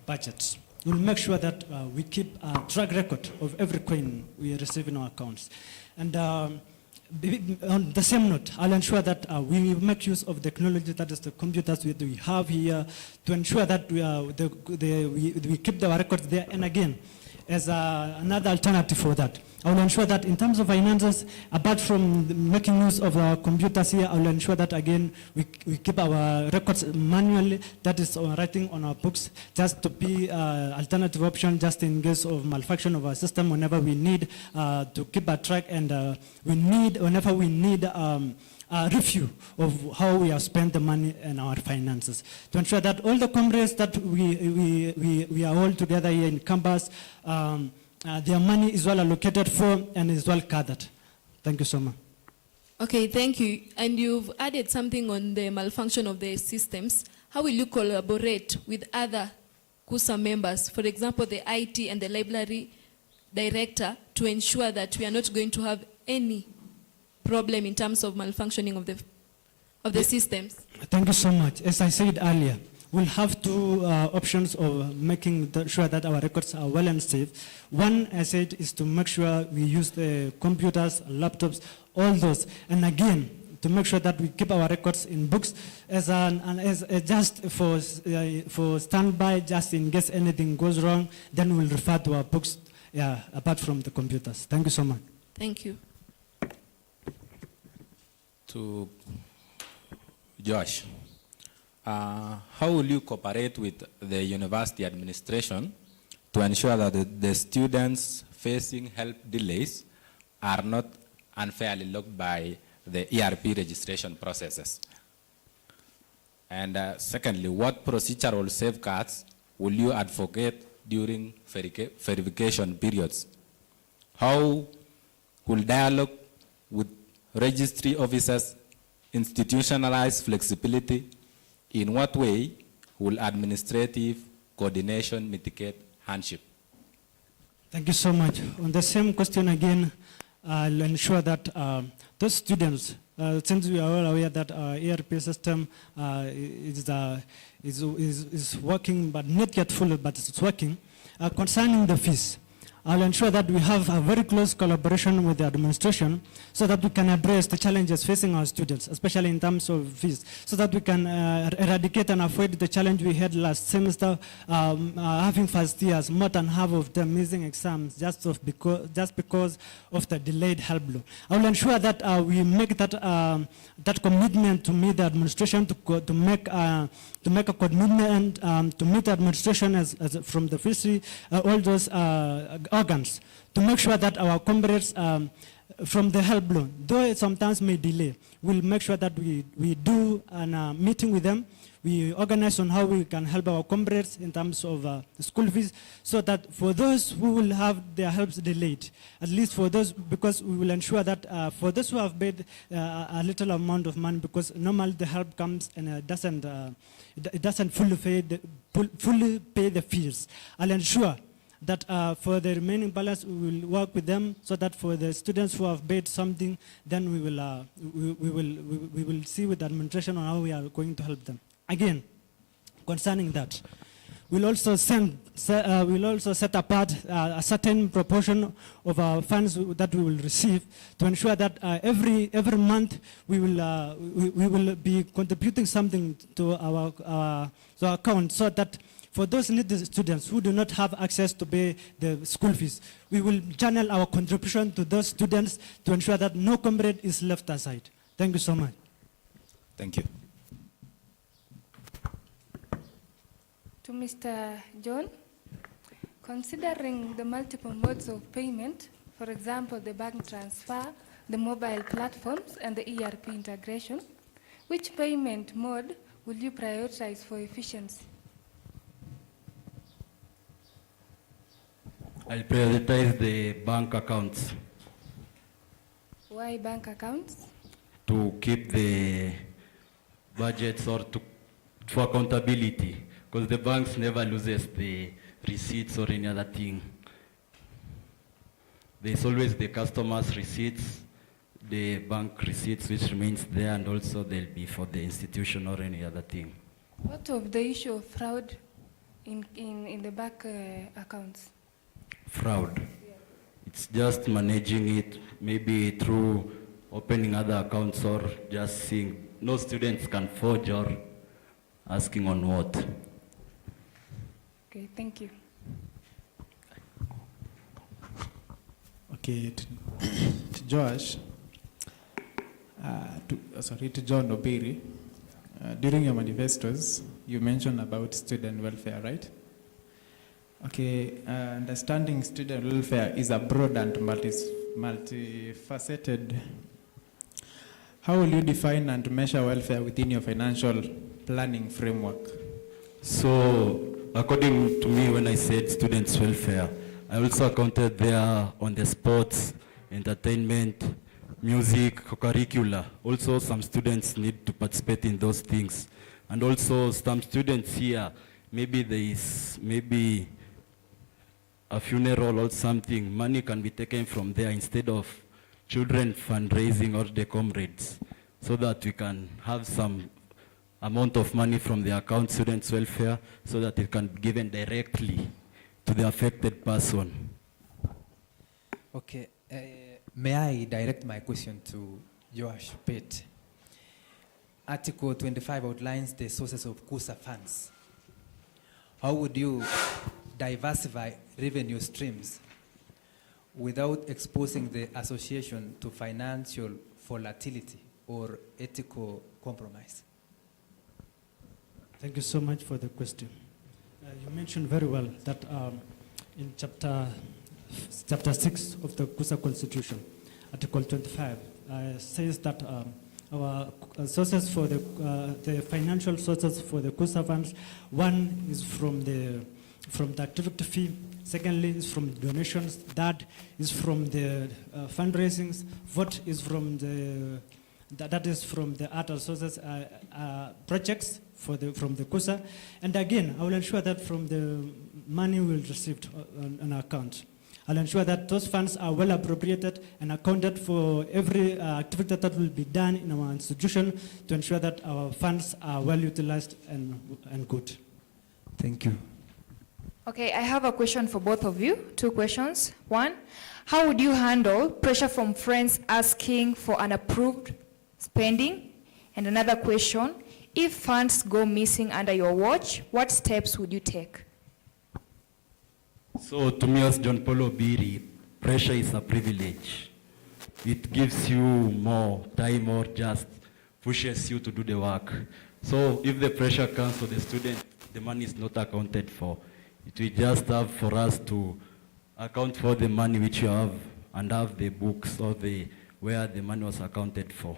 budgets, we'll make sure that we keep a track record of every coin we receive in our accounts. And on the same note, I'll ensure that we make use of the technology, that is the computers we have here, to ensure that we keep the records there. And again, as another alternative for that, I will ensure that in terms of finances, apart from making use of our computers here, I will ensure that again we keep our records manually, that is writing on our books, just to be alternative option just in case of malfunction of our system whenever we need to keep a track, and whenever we need a review of how we have spent the money in our finances, to ensure that all the comrades that we are all together here in campus, their money is well allocated for and is well gathered. Thank you so much. Okay, thank you. And you've added something on the malfunction of the systems. How will you collaborate with other Khusa members, for example, the IT and the library director, to ensure that we are not going to have any problem in terms of malfunctioning of the systems? Thank you so much. As I said earlier, we'll have two options of making sure that our records are well and safe. One, I said, is to make sure we use the computers, laptops, all those. And again, to make sure that we keep our records in books as just for standby, just in case anything goes wrong, then we'll refer to our books, apart from the computers. Thank you so much. Thank you. To Josh. How will you cooperate with the university administration to ensure that the students facing help delays are not unfairly locked by the ERP registration processes? And secondly, what procedural safeguards will you advocate during verification periods? How will dialogue with registry officers institutionalize flexibility? In what way will administrative coordination mitigate hardship? Thank you so much. On the same question again, I'll ensure that those students, since we are all aware that our ERP system is working, but not yet fully, but it's working, concerning the fees, I'll ensure that we have a very close collaboration with the administration so that we can address the challenges facing our students, especially in terms of fees, so that we can eradicate and avoid the challenge we had last semester, having first years, more than half of them missing exams just because of the delayed help loan. I will ensure that we make that commitment to meet the administration, to make a commitment to meet the administration as from the fishery, all those organs, to make sure that our comrades from the help loan, though it sometimes may delay, we'll make sure that we do a meeting with them. We organize on how we can help our comrades in terms of school fees, so that for those who will have their helps delayed, at least for those, because we will ensure that for those who have paid a little amount of money, because normally the help comes and it doesn't fully pay the fees. I'll ensure that for the remaining balance, we will work with them so that for the students who have paid something, then we will see with the administration on how we are going to help them. Again, concerning that, we'll also set apart a certain proportion of our funds that we will receive to ensure that every month we will be contributing something to our account, so that for those needy students who do not have access to pay the school fees, we will channel our contribution to those students to ensure that no comrade is left aside. Thank you so much. Thank you. To Mr. John, considering the multiple modes of payment, for example, the bank transfer, the mobile platforms, and the ERP integration, which payment mode will you prioritize for efficiency? I'll prioritize the bank accounts Why bank accounts? to keep the budgets or for accountability, because the banks never loses the receipts or any other thing. There's always the customer's receipts, the bank receipts which remains there, and also there'll be for the institution or any other thing. What of the issue of fraud in the bank accounts? Fraud. It's just managing it, maybe through opening other accounts or just seeing. No students can forge or asking on what. Okay, thank you. Okay, to Josh, to John Obiri, during your manifestos, you mentioned about student welfare, right? Okay, understanding student welfare is a broad and multifaceted. How will you define and measure welfare within your financial planning framework? So, according to me, when I said students' welfare, I also accounted there on the sports, entertainment, music, co-curricular. Also, some students need to participate in those things. And also, some students here, maybe there is a funeral or something, money can be taken from there instead of children fundraising or the comrades, so that we can have some amount of money from the account students' welfare so that it can be given directly to the affected person. Okay, may I direct my question to Josh Pate? Article 25 outlines the sources of Khusa funds. How would you diversify revenue streams without exposing the association to financial volatility or ethical compromise? Thank you so much for the question. You mentioned very well that in chapter 6 of the Khusa Constitution, Article 25, says that our sources for the financial sources for the Khusa funds, one is from the from the activity fee. Secondly, is from donations. That is from the fundraisings. Fourth is from the that is from the art resources projects from the Khusa. And again, I will ensure that from the money we will receive on our account, I'll ensure that those funds are well appropriated and accounted for every activity that will be done in our institution to ensure that our funds are well utilized and good. Thank you. Okay, I have a question for both of you. 2 questions. One, how would you handle pressure from friends asking for unapproved spending? And another question, if funds go missing under your watch, what steps would you take? So to me as John Paul Obiri, pressure is a privilege. It gives you more time or just pushes you to do the work. So if the pressure comes for the student, the money is not accounted for. It will just have for us to account for the money which you have and have the books or where the money was accounted for.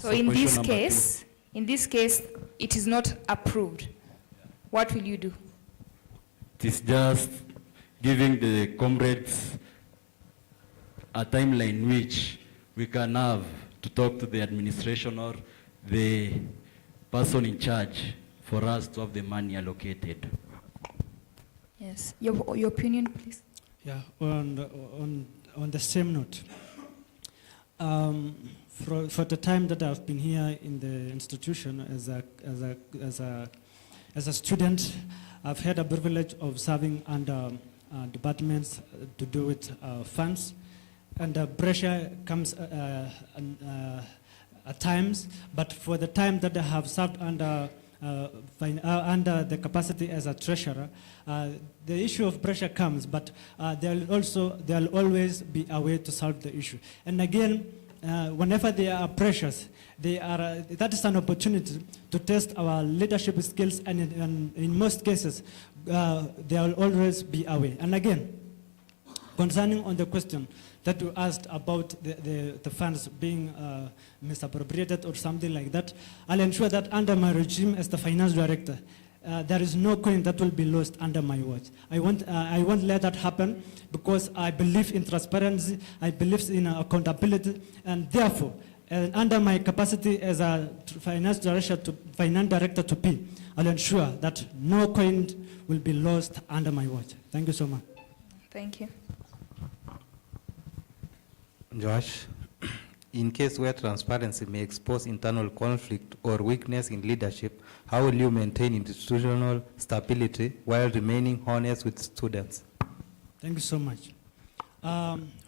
So in this case, it is not approved. What will you do? It is just giving the comrades a timeline which we can have to talk to the administration or the person in charge for us to have the money allocated. Yes, your opinion, please. Yeah, on the same note, for the time that I've been here in the institution as a student, I've had a privilege of serving under departments to do with funds, and pressure comes at times. But for the time that I have served under the capacity as a treasurer, the issue of pressure comes, but there'll always be a way to solve the issue. And again, whenever there are pressures, that is an opportunity to test our leadership skills, and in most cases, there will always be a way. And again, concerning on the question that you asked about the funds being misappropriated or something like that, I'll ensure that under my regime as the finance director, there is no coin that will be lost under my watch. I won't let that happen, because I believe in transparency, I believe in accountability, and therefore, under my capacity as a finance director to be, I'll ensure that no coin will be lost under my watch. Thank you so much. Thank you. Josh, in case where transparency may expose internal conflict or weakness in leadership, how will you maintain institutional stability while remaining honest with students? Thank you so much.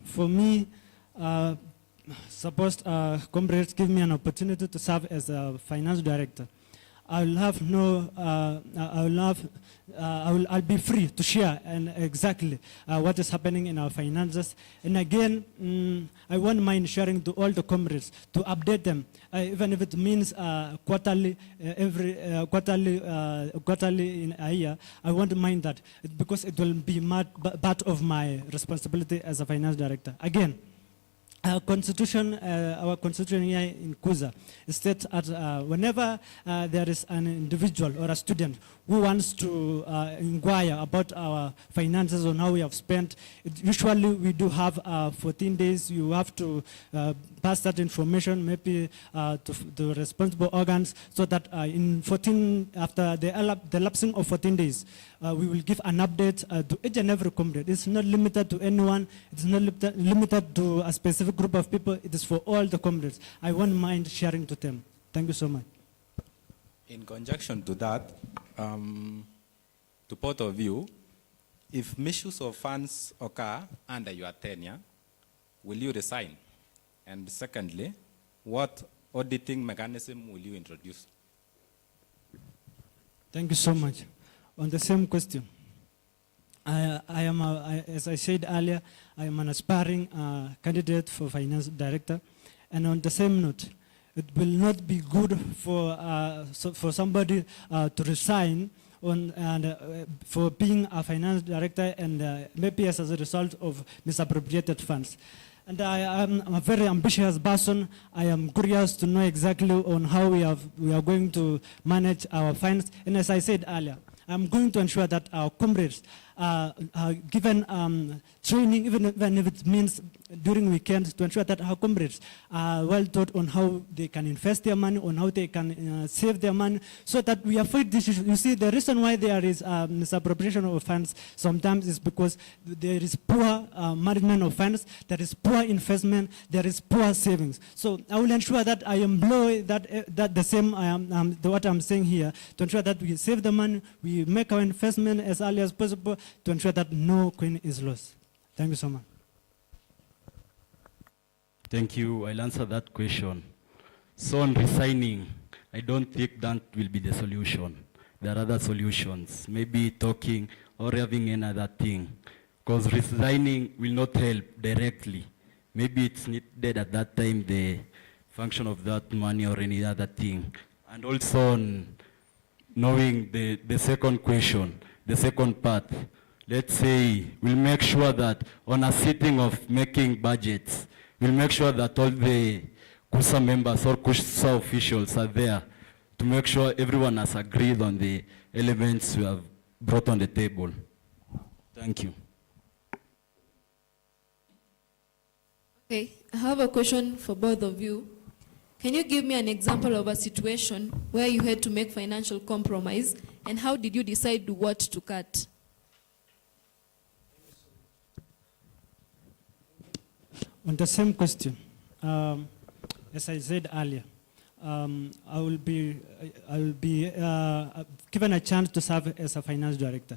For me, suppose comrades give me an opportunity to serve as a finance director, I'll be free to share and exactly what is happening in our finances. And again, I won't mind sharing to all the comrades to update them, even if it means quarterly, quarterly in a year. I won't mind that, because it will be part of my responsibility as a finance director. Again, our constitution here in Khusa states that whenever there is an individual or a student who wants to inquire about our finances or how we have spent, usually we do have 14 days. You have to pass that information maybe to the responsible organs, so that in 14, after the lapsing of 14 days, we will give an update to each and every comrade. It's not limited to anyone. It's not limited to a specific group of people. It is for all the comrades. I won't mind sharing to them. Thank you so much. In conjunction to that, to both of you, if misuse of funds occur under your tenure, will you resign? And secondly, what auditing mechanism will you introduce? Thank you so much. On the same question, as I said earlier, I am an aspiring candidate for finance director. And on the same note, it will not be good for somebody to resign for being a finance director and maybe as a result of misappropriated funds. And I am a very ambitious person. I am curious to know exactly on how we are going to manage our funds. And as I said earlier, I'm going to ensure that our comrades are given training, even if it means during weekends, to ensure that our comrades are well taught on how they can invest their money, on how they can save their money, so that we avoid this issue. You see, the reason why there is misappropriation of funds sometimes is because there is poor management of funds, there is poor investment, there is poor savings. So I will ensure that I employ that the same what I'm saying here, to ensure that we save the money, we make our investment as early as possible, to ensure that no coin is lost. Thank you so much. Thank you. I'll answer that question. So on resigning, I don't think that will be the solution. There are other solutions, maybe talking or having another thing. Because resigning will not help directly. Maybe it's needed at that time, the function of that money or any other thing. And also on knowing the second question, the second part, let's say we'll make sure that on a sitting of making budgets, we'll make sure that all the Khusa members or Khusa officials are there to make sure everyone has agreed on the elements we have brought on the table. Thank you. Okay, I have a question for both of you. Can you give me an example of a situation where you had to make financial compromise, and how did you decide what to cut? On the same question, as I said earlier, I will be given a chance to serve as a finance director.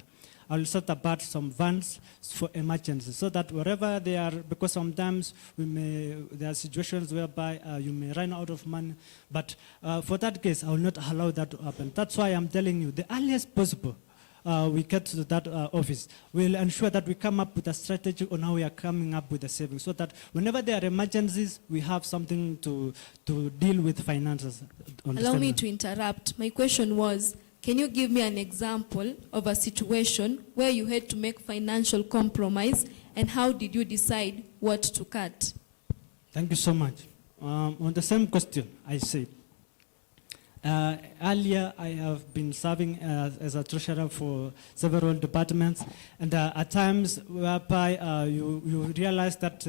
I will set apart some funds for emergencies, so that wherever they are, because sometimes there are situations whereby you may run out of money, but for that case, I will not allow that to happen. That's why I'm telling you, the earliest possible we get to that office, we'll ensure that we come up with a strategy on how we are coming up with the savings, so that whenever there are emergencies, we have something to deal with finances. Allow me to interrupt. My question was, can you give me an example of a situation where you had to make financial compromise, and how did you decide what to cut? Thank you so much. On the same question, I said, earlier I have been serving as a treasurer for several departments, and at times whereby you realize that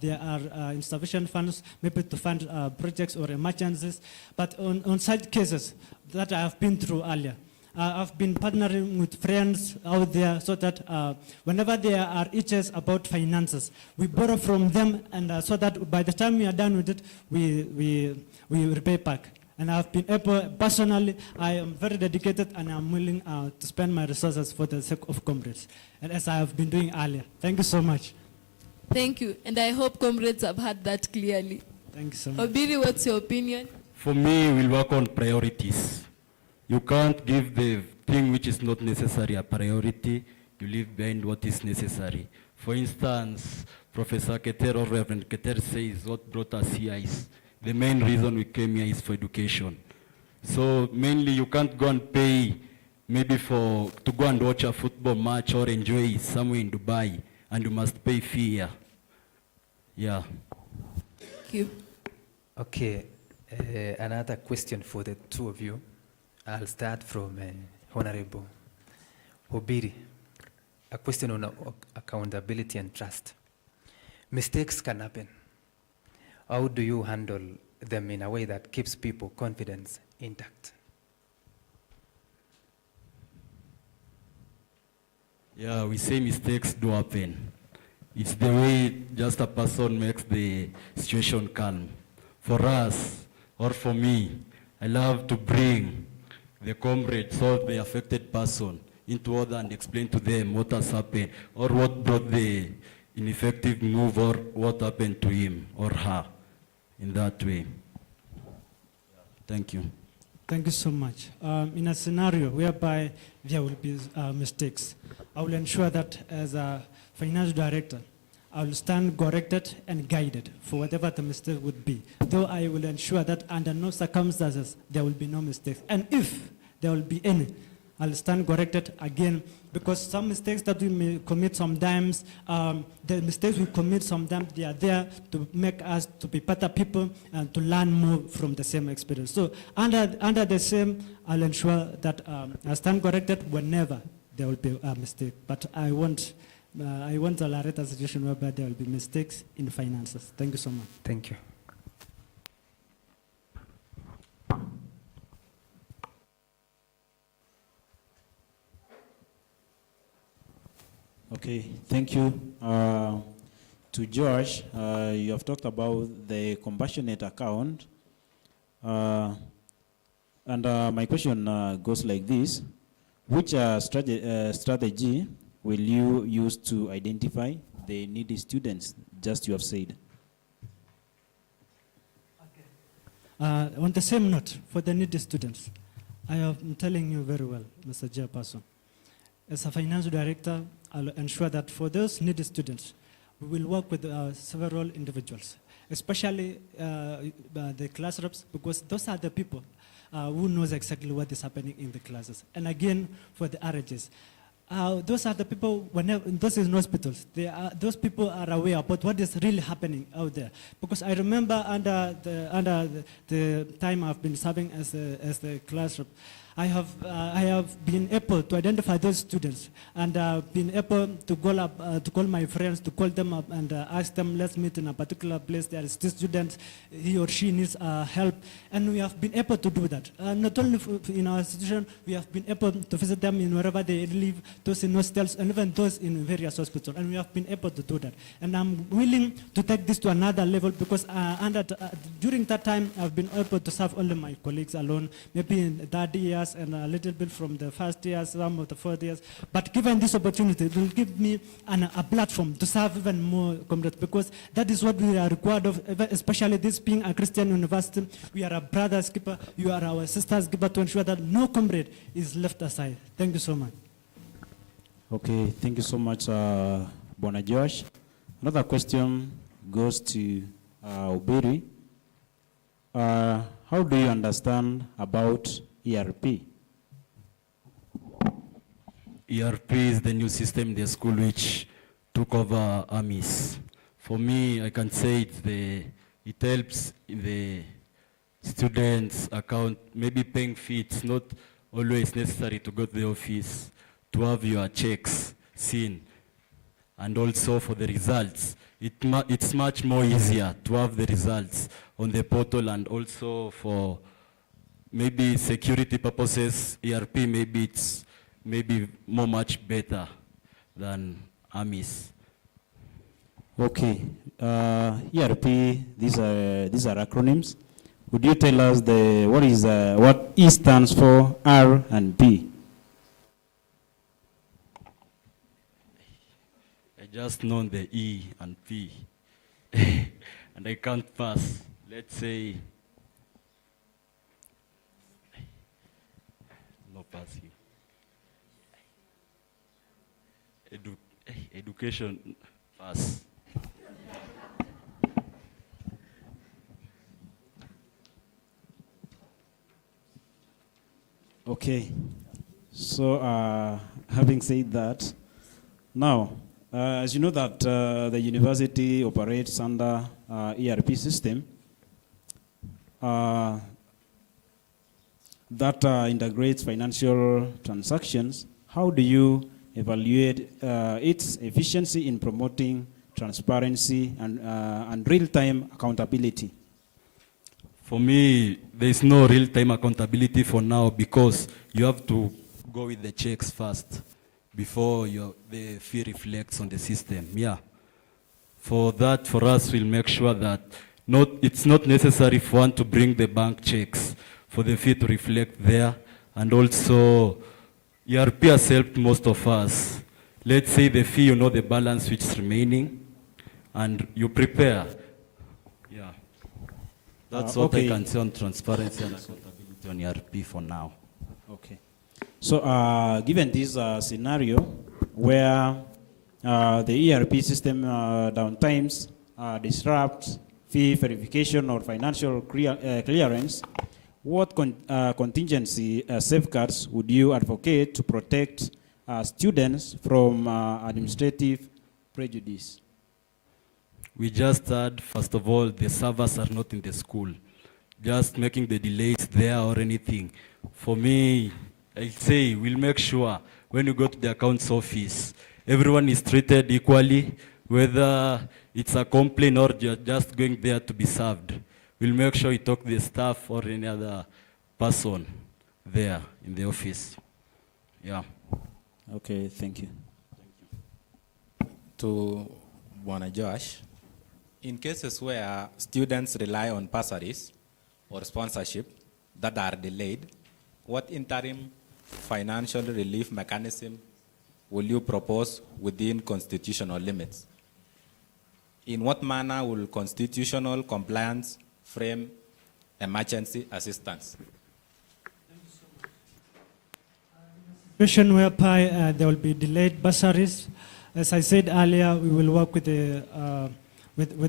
there are insufficient funds maybe to fund projects or emergencies, but on such cases that I have been through earlier, I've been partnering with friends out there, so that whenever there are issues about finances, we borrow from them, and so that by the time we are done with it, we repay back. And I've been able, personally, I am very dedicated, and I'm willing to spend my resources for the sake of comrades, and as I have been doing earlier. Thank you so much. Thank you, and I hope comrades have heard that clearly. Thank you so much. Obiri, what's your opinion? For me, we'll work on priorities. You can't give the thing which is not necessary a priority. You leave behind what is necessary. For instance, Professor Keter or Reverend Keter says what brought us here is the main reason we came here is for education. So mainly you can't go and pay maybe to go and watch a football match or enjoy somewhere in Dubai, and you must pay fee here. Yeah. Thank you. Okay, another question for the two of you. I'll start from Honorable Obiri. A question on accountability and trust. Mistakes can happen. How do you handle them in a way that keeps people's confidence intact? Yeah, we say mistakes do happen. It's the way just a person makes the situation calm. For us, or for me, I love to bring the comrades or the affected person into order and explain to them what has happened, or what brought the ineffective move, or what happened to him or her in that way. Thank you. Thank you so much. In a scenario whereby there will be mistakes, I will ensure that as a finance director, I will stand corrected and guided for whatever the mistake would be. Though I will ensure that under no circumstances there will be no mistakes. And if there will be any, I'll stand corrected again, because some mistakes that we may commit sometimes, the mistakes we commit sometimes, they are there to make us to be better people and to learn more from the same experience. So under the same, I'll ensure that I stand corrected whenever there will be a mistake. But I won't tolerate a situation whereby there will be mistakes in finances. Thank you so much. Thank you. Okay, thank you. To Josh, you have talked about the compassionate account. And my question goes like this. Which strategy will you use to identify the needy students, just you have said? On the same note, for the needy students, I am telling you very well, Mr. Chairperson. As a finance director, I'll ensure that for those needy students, we will work with several individuals, especially the class reps, because those are the people who knows exactly what is happening in the classes. And again, for the RHs, those are the people, whenever, those in hospitals, those people are aware about what is really happening out there. Because I remember under the time I've been serving as the class rep, I have been able to identify those students and been able to call my friends, to call them up and ask them, let's meet in a particular place. There is this student, he or she needs help. And we have been able to do that. Not only in our institution, we have been able to visit them in wherever they live, those in hostels, and even those in various hospitals. And we have been able to do that. And I'm willing to take this to another level, because during that time, I've been able to serve only my colleagues alone, maybe in third years, and a little bit from the first years, some of the fourth years. But given this opportunity, it will give me a platform to serve even more comrades, because that is what we are required of, especially this being a Christian university. We are a brother's keeper, you are our sister's keeper, to ensure that no comrade is left aside. Thank you so much. Okay, thank you so much, Bona Josh. Another question goes to Ubiri. How do you understand about ERP? ERP is the new system in the school which took over AMIS. For me, I can say it helps in the students' account, maybe paying fees. It's not always necessary to go to the office to have your checks seen. And also for the results, it's much more easier to have the results on the portal, and also for maybe security purposes, ERP it's much better than AMIS. Okay, ERP, these are acronyms. Would you tell us what E stands for, R and P? I just know the E and P, and I can't pass. Let's say, no passing. Education, pass. Okay, so having said that, now, as you know that the university operates under ERP system that integrates financial transactions. How do you evaluate its efficiency in promoting transparency and real-time accountability? For me, there's no real-time accountability for now, because you have to go with the checks first before the fee reflects on the system. Yeah. For that, for us, we'll make sure that it's not necessary for one to bring the bank checks for the fee to reflect there. And also, ERP has helped most of us. Let's say the fee, you know the balance which is remaining, and you prepare. Yeah. That's what I can say on transparency and accountability on ERP for now. Okay. So given this scenario where the ERP system downtimes disrupts fee verification or financial clearance, what contingency safeguards would you advocate to protect students from administrative prejudice? We just heard, first of all, the servers are not in the school. Just making the delays there or anything. For me, I'd say we'll make sure when you go to the accounts office, everyone is treated equally, whether it's a complaint or you're just going there to be served. We'll make sure you talk to the staff or any other person there in the office. Yeah. Okay, thank you. To Bwana Josh, in cases where students rely on bursaries or sponsorship that are delayed, what interim financial relief mechanism will you propose within constitutional limits? In what manner will constitutional compliance frame emergency assistance? Situation whereby there will be delayed bursaries. As I said earlier, we will work with the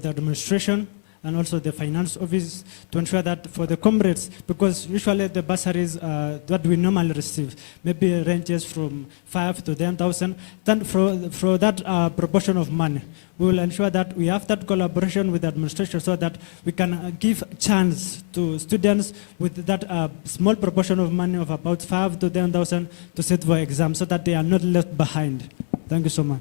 administration and also the finance office to ensure that for the comrades, because usually the bursaries that we normally receive maybe ranges from 5 to 10,000. Then for that proportion of money, we will ensure that we have that collaboration with the administration so that we can give chance to students with that small proportion of money of about 5 to 10,000 to sit for exams so that they are not left behind. Thank you so much.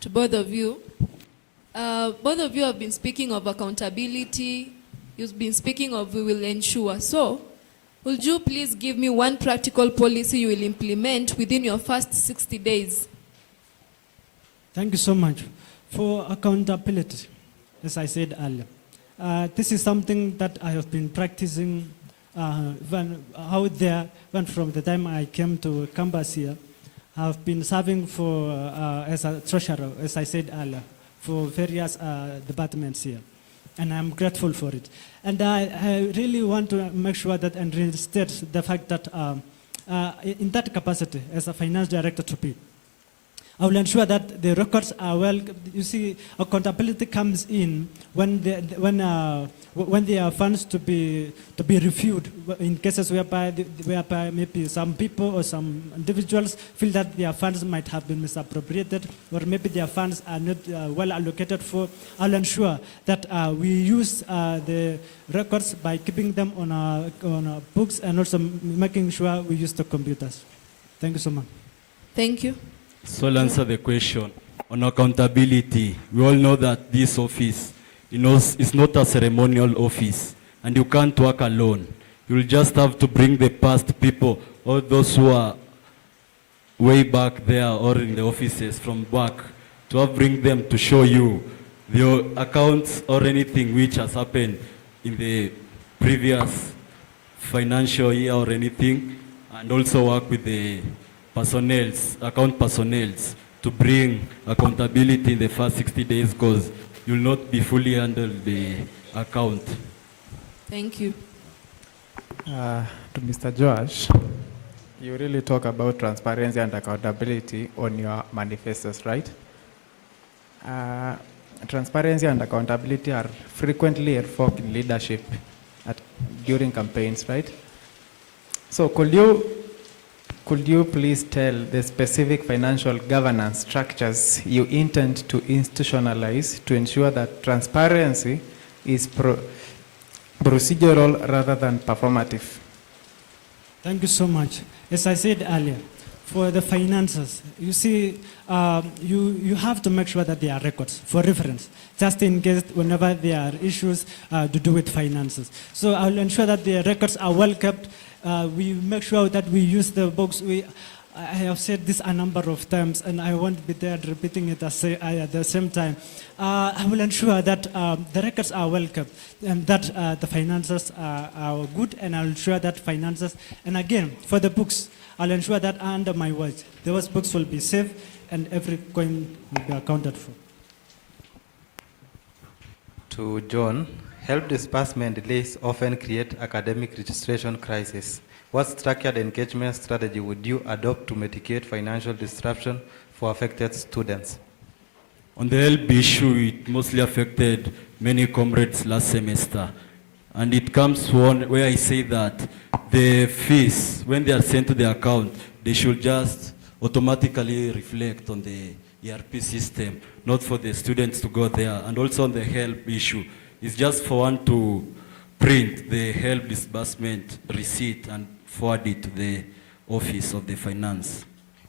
To both of you. Both of you have been speaking of accountability. You've been speaking of we will ensure. So, would you please give me one practical policy you will implement within your first 60 days? Thank you so much. For accountability, as I said earlier, this is something that I have been practicing out there from the time I came to campus here. I've been serving for, as a treasurer, as I said earlier, for various departments here. And I'm grateful for it. And I really want to make sure that and reinstate the fact that in that capacity, as a finance director to be, I will ensure that the records are well. You see, accountability comes in when there are funds to be reviewed. In cases whereby maybe some people or some individuals feel that their funds might have been misappropriated, or maybe their funds are not well allocated for. I'll ensure that we use the records by keeping them on our books and also making sure we use the computers. Thank you so much. Thank you. So I'll answer the question. On accountability, we all know that this office is not a ceremonial office, and you can't work alone. You'll just have to bring the past people, or those who are way back there or in the offices from back, to bring them to show you the accounts or anything which has happened in the previous financial year or anything, and also work with the account personnels to bring accountability in the first 60 days, because you'll not be fully handle the account. Thank you. To Mr. Josh, you really talk about transparency and accountability on your manifestos, right? Transparency and accountability are frequently evoked in leadership during campaigns, right? So could you please tell the specific financial governance structures you intend to institutionalize to ensure that transparency is procedural rather than performative? Thank you so much. As I said earlier, for the finances, you see, you have to make sure that there are records for reference, just in case whenever there are issues to do with finances. So I'll ensure that the records are well kept. We make sure that we use the books. I have said this a number of times, and I won't be there repeating it at the same time. I will ensure that the records are well kept, and that the finances are good, and I'll ensure that finances, and again, for the books, I'll ensure that under my watch, those books will be safe, and every coin will be accounted for. To John, help disbursement delays often create academic registration crisis. What structured engagement strategy would you adopt to mitigate financial disruption for affected students? On the help issue, it mostly affected many comrades last semester. And it comes one where I say that the fees, when they are sent to the account, they should just automatically reflect on the ERP system, not for the students to go there. And also on the help issue, it's just for one to print the help disbursement receipt and forward it to the office of the finance.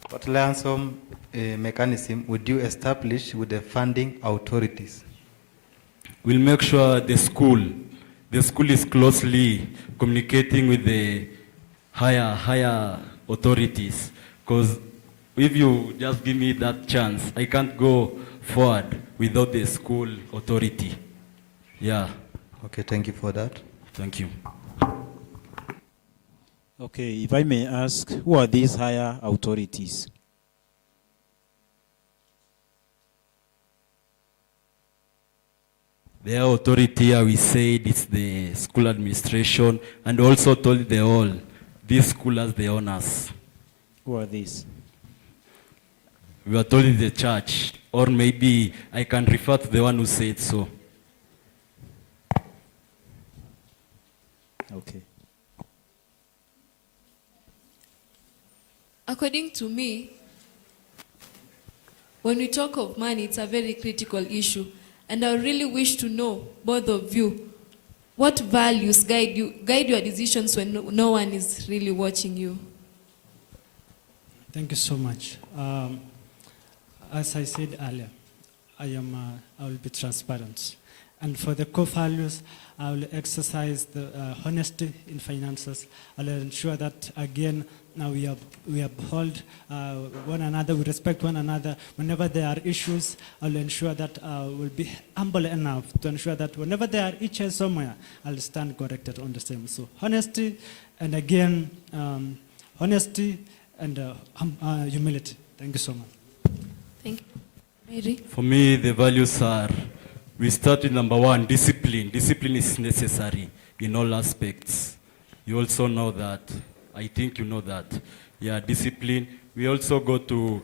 What ransom mechanism would you establish with the funding authorities? We'll make sure the school is closely communicating with the higher authorities, because if you just give me that chance, I can't go forward without the school authority. Yeah. Okay, thank you for that. Thank you. Okay, if I may ask, who are these higher authorities? The authority, we said it's the school administration, and also told the all, this school has the owners. Who are these? We were told it's the church, or maybe I can refer to the one who said so. Okay. According to me, when we talk of money, it's a very critical issue. And I really wish to know, both of you, what values guide your decisions when no one is really watching you? Thank you so much. As I said earlier, I will be transparent. And for the core values, I will exercise the honesty in finances. I will ensure that, again, now we uphold one another, we respect one another. Whenever there are issues, I will ensure that we'll be humble enough to ensure that whenever there are issues somewhere, I'll stand corrected on the same. So honesty, and again, honesty and humility. Thank you so much. Thank you. Mary? For me, the values are, we start with number one, discipline. Discipline is necessary in all aspects. You also know that. I think you know that. Yeah, discipline. We also go to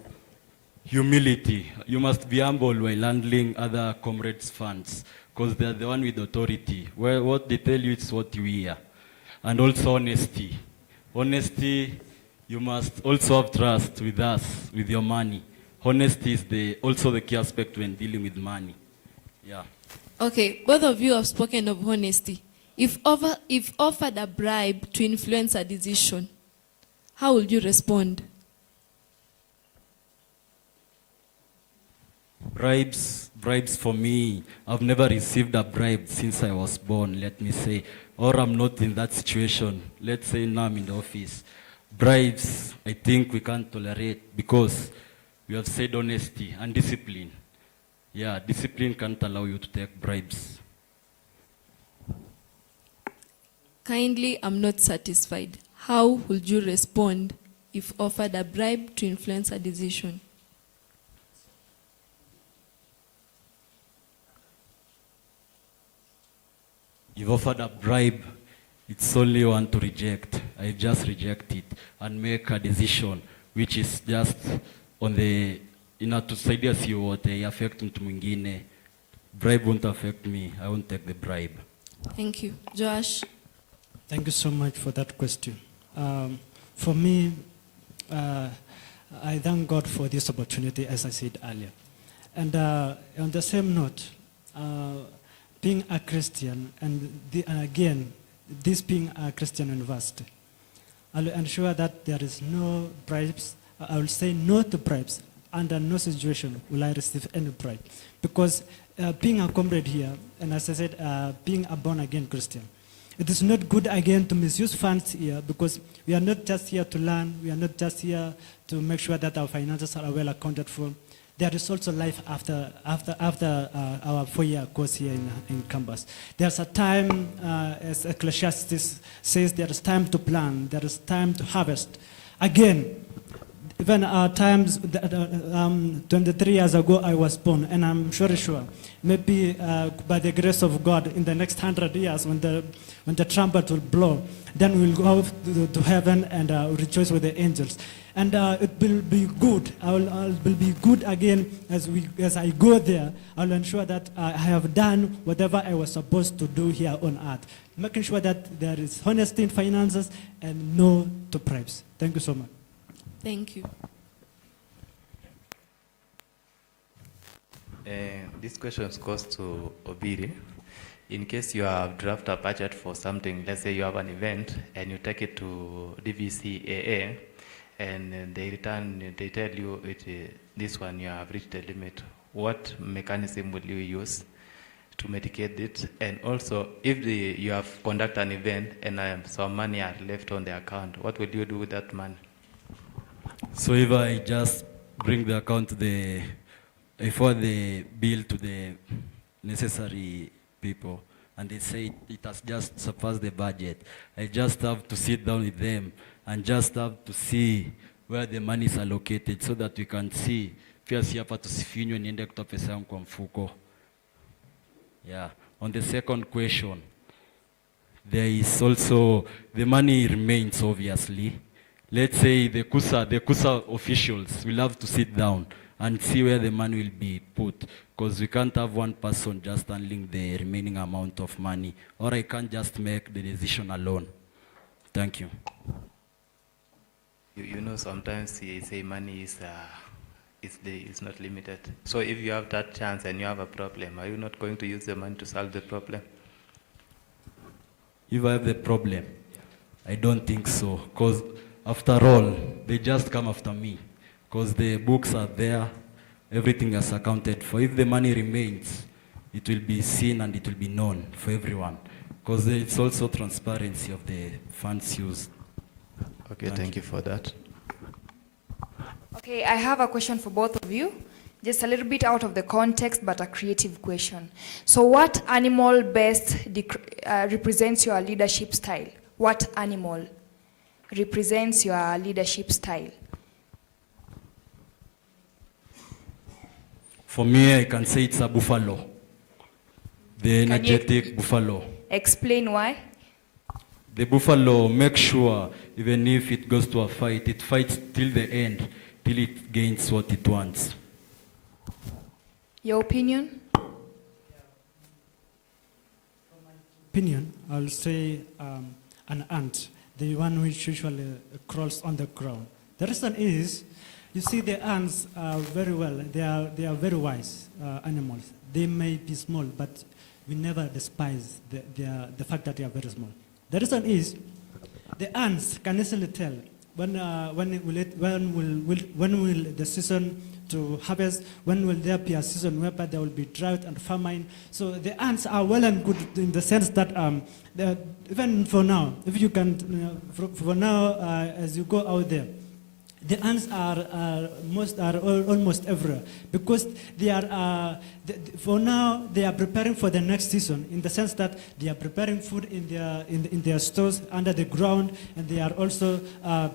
humility. You must be humble while handling other comrades' funds, because they're the one with authority. Well, what they tell you is what you hear. And also honesty. Honesty, you must also have trust with us, with your money. Honesty is also the key aspect when dealing with money. Yeah. Okay, both of you have spoken of honesty. If offered a bribe to influence a decision, how would you respond? Bribes for me, I've never received a bribe since I was born, let me say. Or I'm not in that situation. Let's say now I'm in the office. Bribes, I think we can't tolerate, because we have said honesty and discipline. Yeah, discipline can't allow you to take bribes. Kindly, I'm not satisfied. How would you respond if offered a bribe to influence a decision? If offered a bribe, it's only one to reject. I just reject it and make a decision which is just on the, tusaidia si wote, affect mtu mwingine. Bribe won't affect me. I won't take the bribe. Thank you. Josh? Thank you so much for that question. For me, I thank God for this opportunity, as I said earlier. And on the same note, being a Christian, and again, this being a Christian university, I'll ensure that there is no bribes. I will say no to bribes. Under no situation will I receive any bribe. Because being a comrade here, and as I said, being a born-again Christian, it is not good, again, to misuse funds here, because we are not just here to learn. We are not just here to make sure that our finances are well accounted for. There is also life after our 4-year course here in campus. There's a time, as Ecclesiastes says, there is time to plant, there is time to harvest. Again, even times, 23 years ago I was born, and I'm sure, maybe by the grace of God, in the next 100 years, when the trumpet will blow, then we'll go to heaven and rejoice with the angels. And it will be good. I will be good again as I go there. I'll ensure that I have done whatever I was supposed to do here on earth, making sure that there is honesty in finances and no to bribes. Thank you so much. Thank you. This question goes to Obiri. In case you have drafted a budget for something, let's say you have an event and you take it to DVCAA, and they tell you this one you have reached the limit. What mechanism will you use to mitigate it? And also, if you have conducted an event and some money are left on the account, what will you do with that money? So if I just bring the account before the bill to the necessary people, and they say it has just surpassed the budget, I just have to sit down with them and just have to see where the money is allocated so that we can see pia si hapa tusifinywe niende kutoa pesa yangu kwa mfuko. Yeah. On the second question, there is also the money remains obviously. Let's say the Khusa officials will have to sit down and see where the money will be put, because we can't have one person just handling the remaining amount of money, or I can't just make the decision alone. Thank you. You know, sometimes they say money is not limited. So if you have that chance and you have a problem, are you not going to use the money to solve the problem? If I have the problem, I don't think so, because after all, they just come after me, because the books are there, everything is accounted for. If the money remains, it will be seen and it will be known for everyone, because it's also transparency of the funds used. Okay, thank you for that. Okay, I have a question for both of you. Just a little bit out of the context, but a creative question. So what animal best represents your leadership style? What animal represents your leadership style? For me, I can say it's a buffalo. The energetic buffalo. Explain why. The buffalo makes sure, even if it goes to a fight, it fights till the end, till it gains what it wants. Your opinion? I'll say an ant, the one which usually crawls on the ground. The reason is, you see, the ants are very well, they are very wise animals. They may be small, but we never despise the fact that they are very small. The reason is, the ants can easily tell when will the season to harvest, when will there be a season whereby there will be drought and famine. So the ants are well and good in the sense that even for now, if you can, for now, as you go out there, the ants are almost everywhere, because they are for now they are preparing for the next season, in the sense that they are preparing food in their stores under the ground, and they are also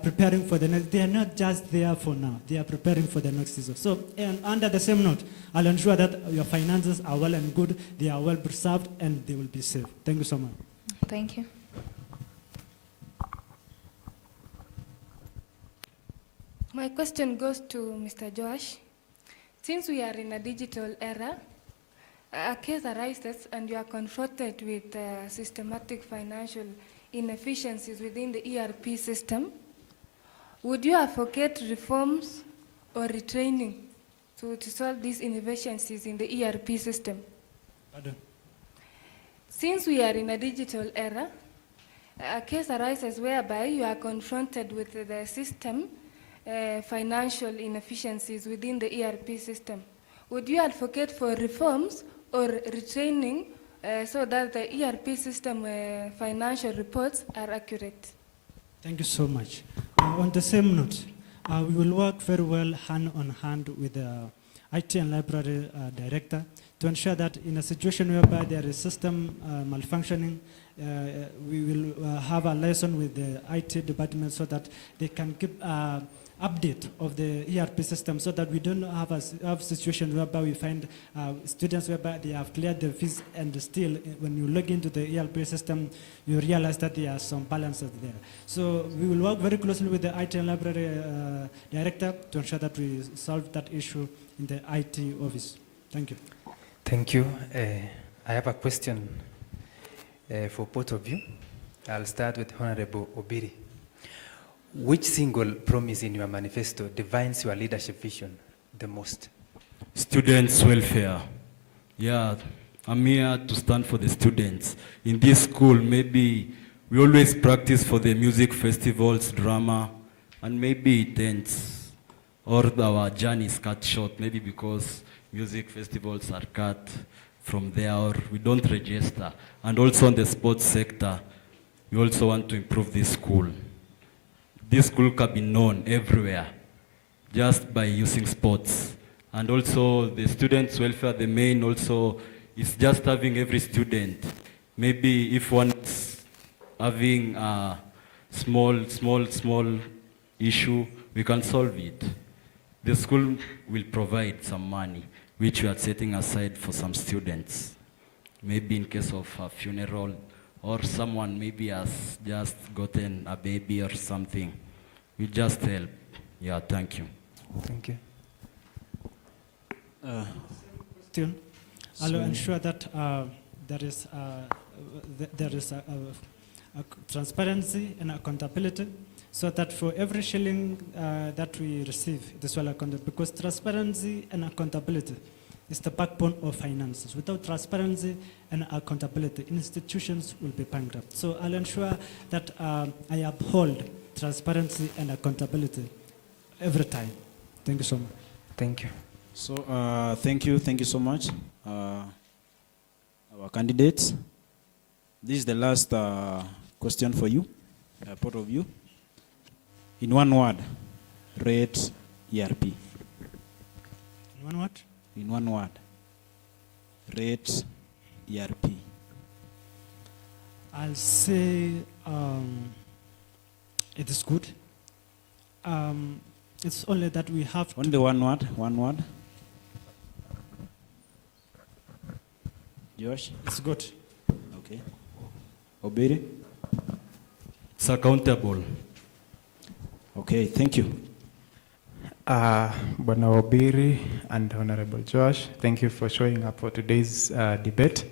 preparing for the next. They are not just there for now; they are preparing for the next season. So, and under the same note, I'll ensure that your finances are well and good, they are well preserved, and they will be safe. Thank you so much. Thank you. My question goes to Mr. Josh. Since we are in a digital era, a case arises and you are confronted with systematic financial inefficiencies within the ERP system, would you advocate reforms or retraining to solve these inefficiencies in the ERP system? Pardon? Since we are in a digital era, a case arises whereby you are confronted with the system financial inefficiencies within the ERP system. Would you advocate for reforms or retraining so that the ERP system financial reports are accurate? Thank you so much. On the same note, we will work very well hand on hand with the IT and library director to ensure that in a situation whereby there is system malfunctioning, we will have a liaison with the IT department so that they can keep update of the ERP system so that we don't have have situations whereby we find students whereby they have cleared the fees and still when you log into the ERP system, you realize that there are some balances there. So we will work very closely with the IT and library director to ensure that we solve that issue in the IT office. Thank you. Thank you. I have a question for both of you. I'll start with Honorable Obiri. Which single promise in your manifesto defines your leadership vision the most? Students' welfare. Yeah, I'm here to stand for the students. In this school, maybe we always practice for the music festivals, drama, and maybe it ends, or our journey is cut short, maybe because music festivals are cut from there, or we don't register. And also in the sports sector, we also want to improve this school. This school can be known everywhere just by using sports. And also the students' welfare, the main also is just having every student. Maybe if one's having a small issue, we can solve it. The school will provide some money, which we are setting aside for some students. Maybe in case of a funeral, or someone maybe has just gotten a baby or something. We just help. Yeah, thank you. Thank you. Still, I'll ensure that there is a transparency and accountability, so that for every shilling that we receive, this will account, because transparency and accountability is the backbone of finances. Without transparency and accountability, institutions will be bankrupt. So I'll ensure that I uphold transparency and accountability every time. Thank you so much. Thank you. So thank you so much, our candidates. This is the last question for you, both of you. In one word, rate ERP. In one word? In one word, rate ERP. I'll say it is good. It's only that we have only to one word. Josh? It's good. Okay. Obiri? It's accountable. Okay, thank you. Bwana Obiri and Honorable Josh, thank you for showing up for today's debate.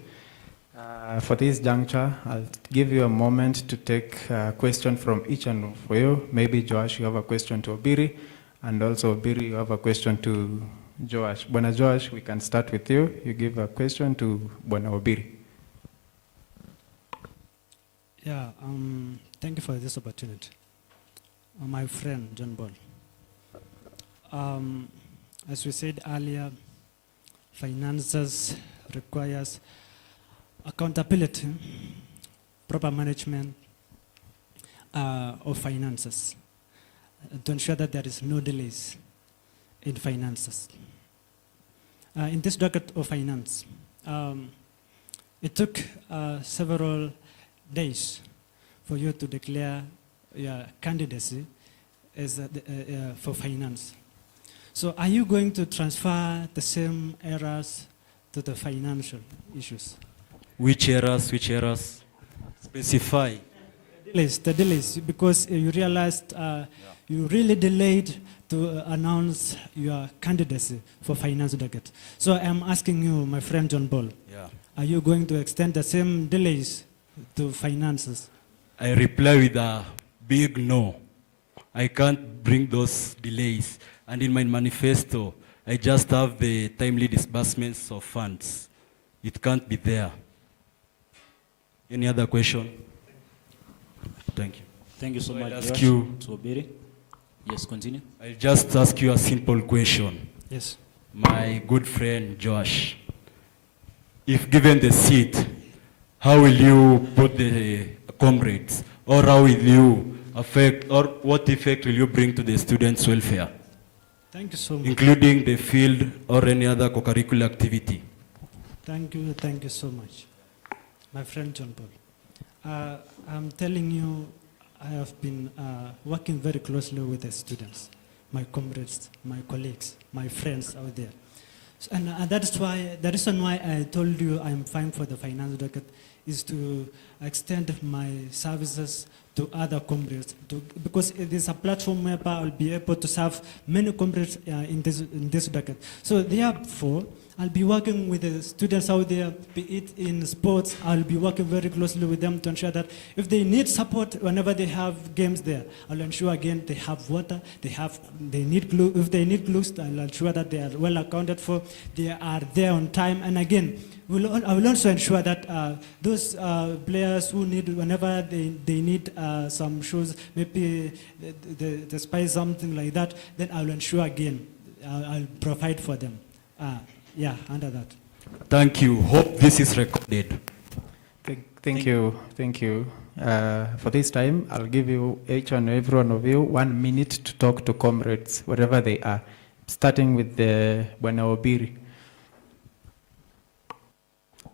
For this juncture, I'll give you a moment to take a question from each and of you. Maybe Josh, you have a question to Obiri, and also Obiri, you have a question to Josh. Bwana Josh, we can start with you. You give a question to Bwana Obiri. Yeah, thank you for this opportunity. My friend, John Ball. As we said earlier, finances requires accountability, proper management of finances to ensure that there is no delays in finances. In this docket of finance, it took several days for you to declare your candidacy as for finance. So are you going to transfer the same errors to the financial issues? Which errors? Specify. The delays, because you realized you really delayed to announce your candidacy for finance docket. So I'm asking you, my friend John Ball, are you going to extend the same delays to finances? I reply with a big no. I can't bring those delays. And in my manifesto, I just have the timely disbursements of funds. It can't be there. Any other question? Thank you. Thank you so much. I'll ask you. Yes, continue. I'll just ask you a simple question. Yes. My good friend Josh, if given the seat, how will you put the comrades, or how will you affect, or what effect will you bring to the students' welfare? Thank you so much. Including the field or any other co-curricular activity. Thank you so much. My friend John Paul. I'm telling you, I have been working very closely with the students my comrades, my colleagues, my friends out there. And that is why, the reason why I told you I'm fine for the finance docket is to extend my services to other comrades, because it is a platform whereby I'll be able to serve many comrades in this docket. So therefore, I'll be working with the students out there, be it in sports. I'll be working very closely with them to ensure that if they need support whenever they have games there, I'll ensure again they have water, they need glue. If they need glues, I'll ensure that they are well accounted for, they are there on time. And again, I will also ensure that those players who need, whenever they need some shoes, maybe they spy something like that, then I'll ensure again, I'll provide for them. Yeah, under that. Thank you. Hope this is recorded. Thank you. For this time, I'll give you, each and every one of you, 1 minute to talk to comrades, wherever they are, starting with the Bwana Obiri.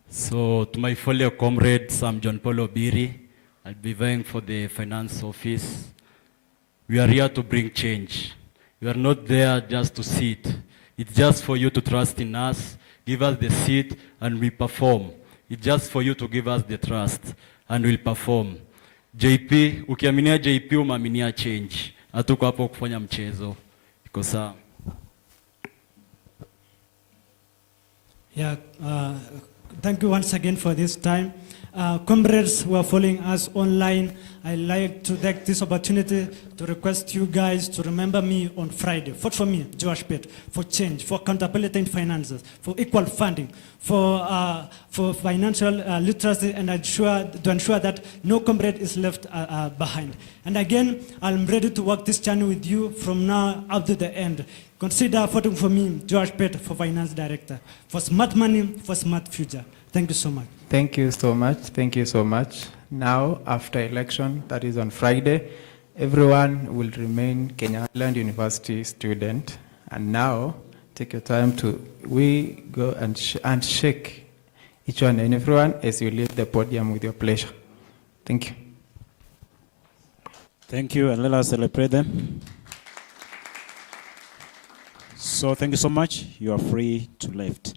So, to my fellow comrades, I'm John Paul Obiri. I'll be vying for the finance office. We are here to bring change. We are not there just to sit. It's just for you to trust in us, give us the seat, and we perform. It's just for you to give us the trust, and we'll perform. JP, ukiaminia JP umeaminia change. Hatuko hapo kufanya mchezo. Iko sawa. Yeah, thank you once again for this time. Comrades who are following us online, I'd like to take this opportunity to request you guys to remember me on Friday. Vote for me, Josh Pitt, for change, for accountability in finances, for equal funding, for financial literacy, and to ensure that no comrade is left behind. And again, I'm ready to work this journey with you from now up to the end. Consider voting for me, Josh Pitt, for finance director, for smart money, for smart future. Thank you so much. Thank you so much. Thank you so much. Now, after election, that is on Friday, everyone will remain Kenya Highland University student. And now, take your time to, we go and shake each one and everyone as you leave the podium with your pleasure. Thank you. Thank you, and let us celebrate them. So thank you so much. You are free to left.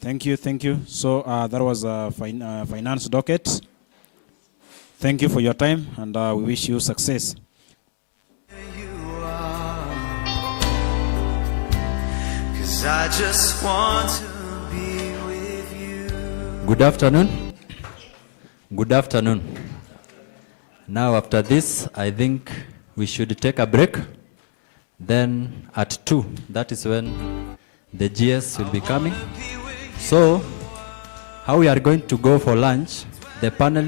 Thank you, thank you. So that was a finance docket. Thank you for your time, and we wish you success. Cause I just want to be with you. Good afternoon. Good afternoon. Now after this, I think we should take a break. Then at 2, that is when the GS will be coming. So, how we are going to go for lunch, the panel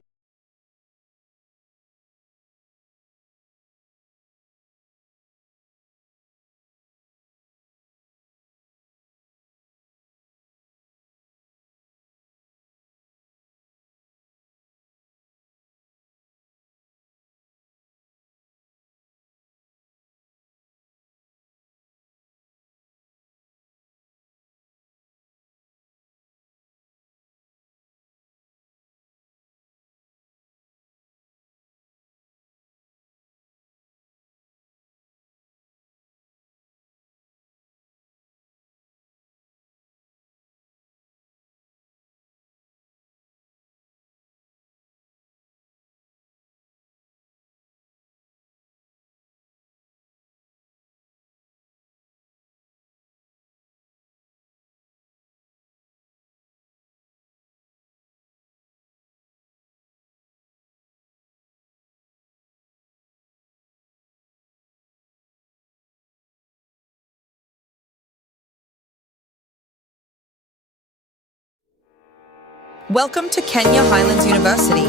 Welcome to Kenya Highlands University.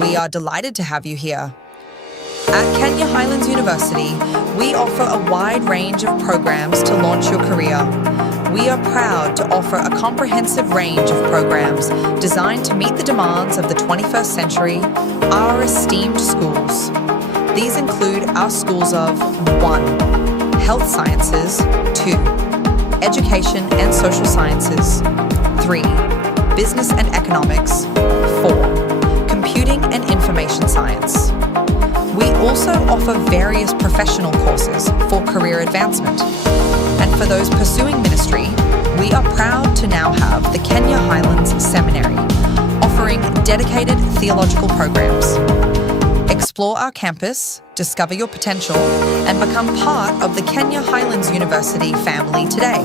We are delighted to have you here. At Kenya Highlands University, we offer a wide range of programs to launch your career. We are proud to offer a comprehensive range of programs designed to meet the demands of the 21st century, our esteemed schools. These include our schools of 1. Health Sciences, 2. Education and Social Sciences, 3. Business and Economics, 4. Computing and Information Science. We also offer various professional courses for career advancement. And for those pursuing ministry, we are proud to now have the Kenya Highlands Seminary, offering dedicated theological programs. Explore our campus, discover your potential, and become part of the Kenya Highlands University family today.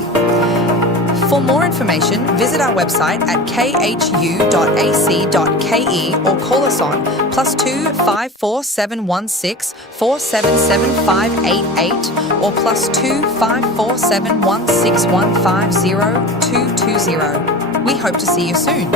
For more information, visit our website at khu.ac.ke or call us on +2 54716 477 or +2 54716150220. We hope to see you soon.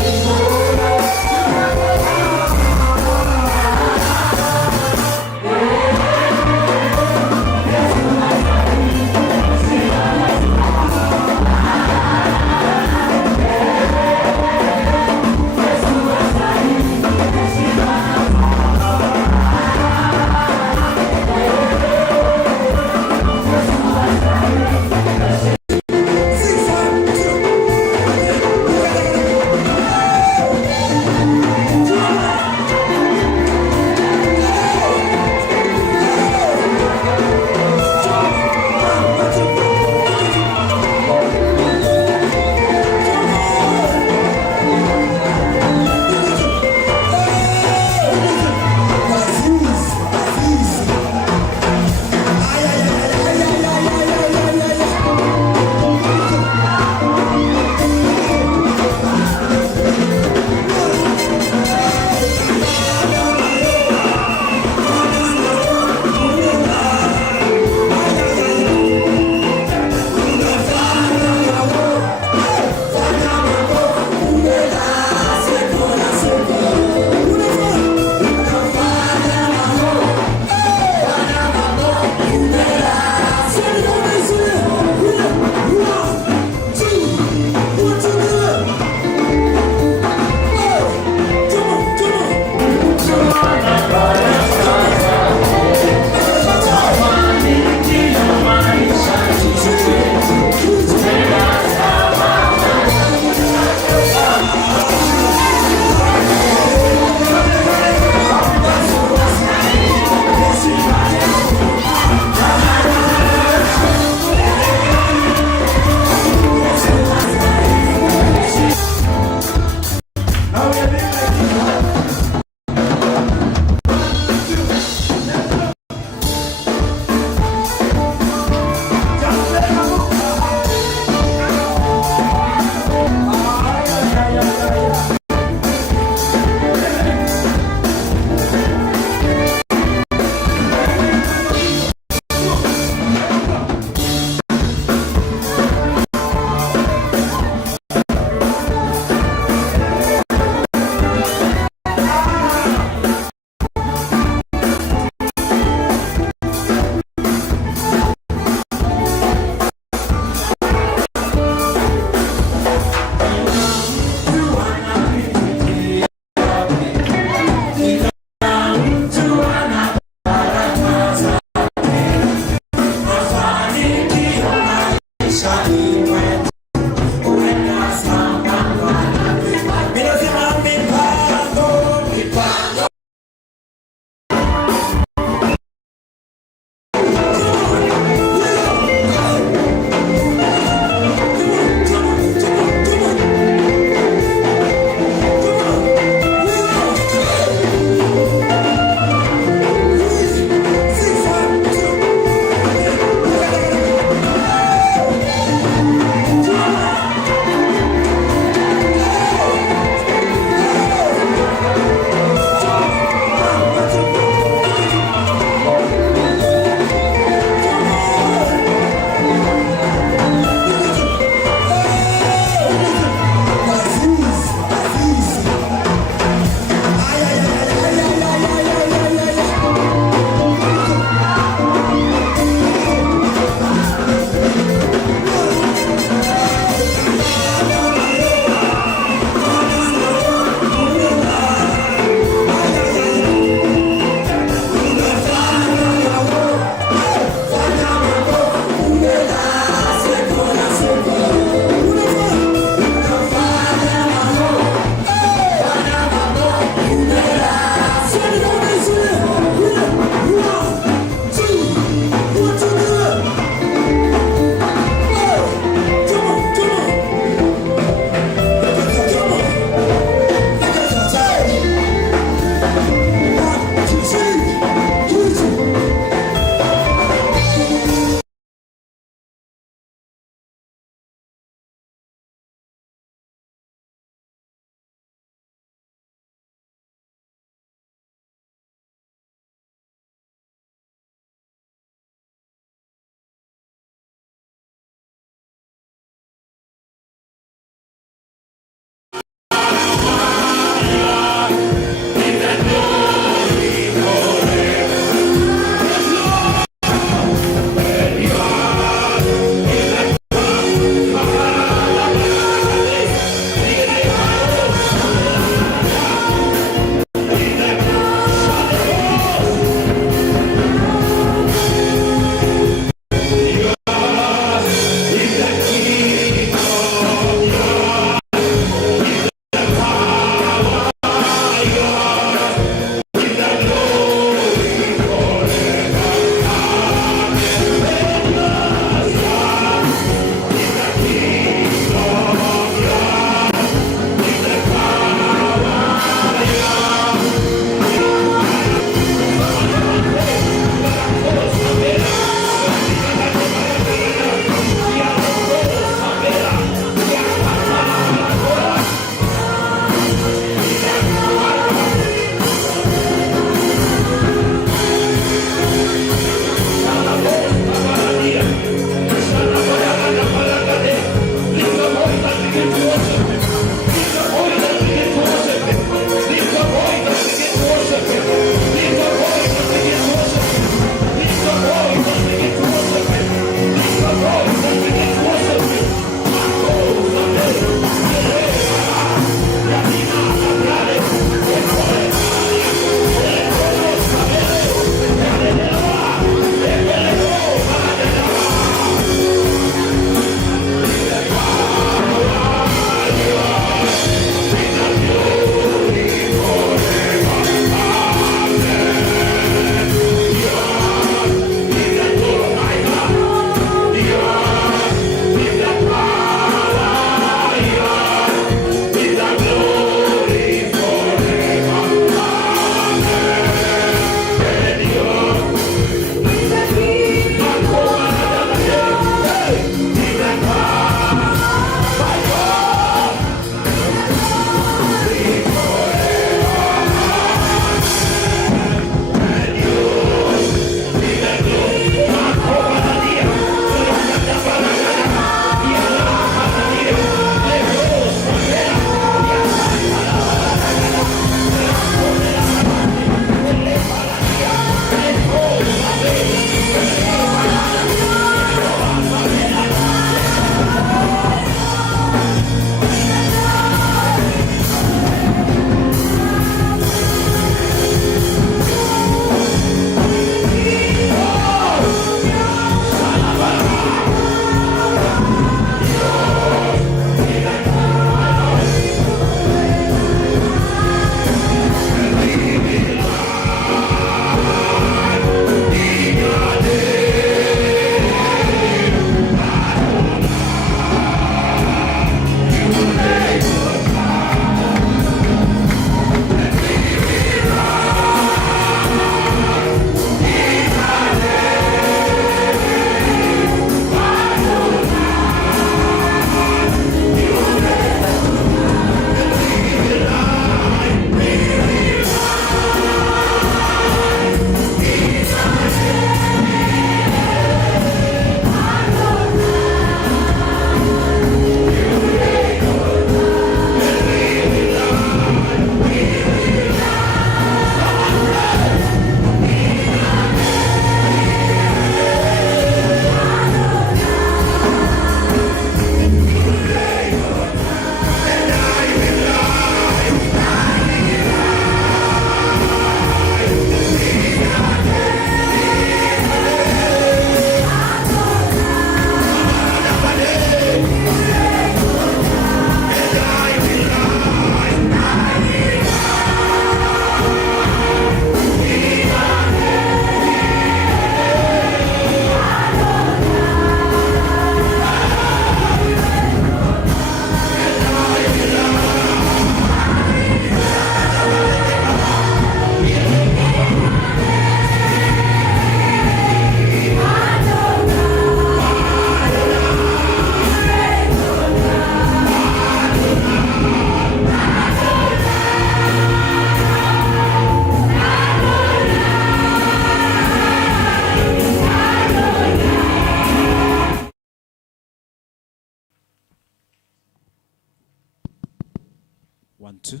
1, 2.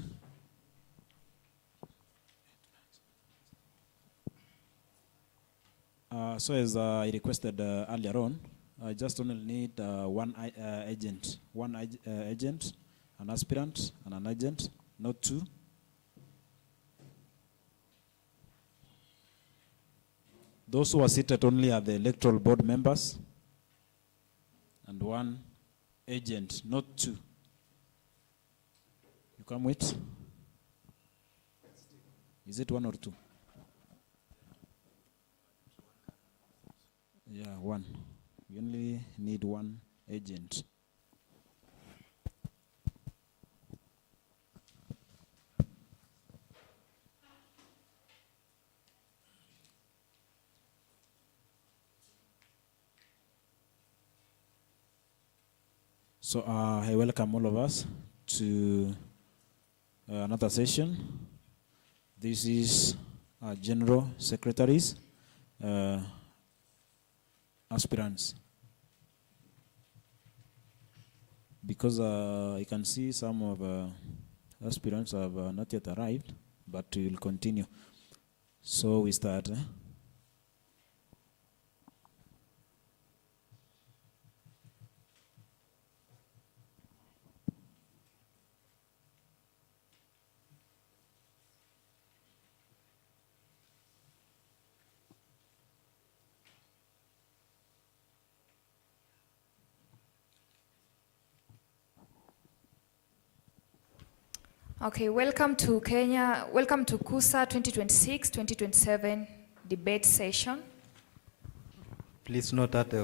So as I requested earlier on, I just only need one agent, agent, an aspirant, and an agent, not two. Those who are seated only are the electoral board members, and one agent, not two. You come with? Is it one or two? Yeah, one. We only need one agent. So I welcome all of us to another session. This is General Secretaries, aspirants. Because I can see some of aspirants have not yet arrived, but we will continue. So we start. Okay, welcome to Kenya. Welcome to Khusa 2026-2027 debate session. Please note that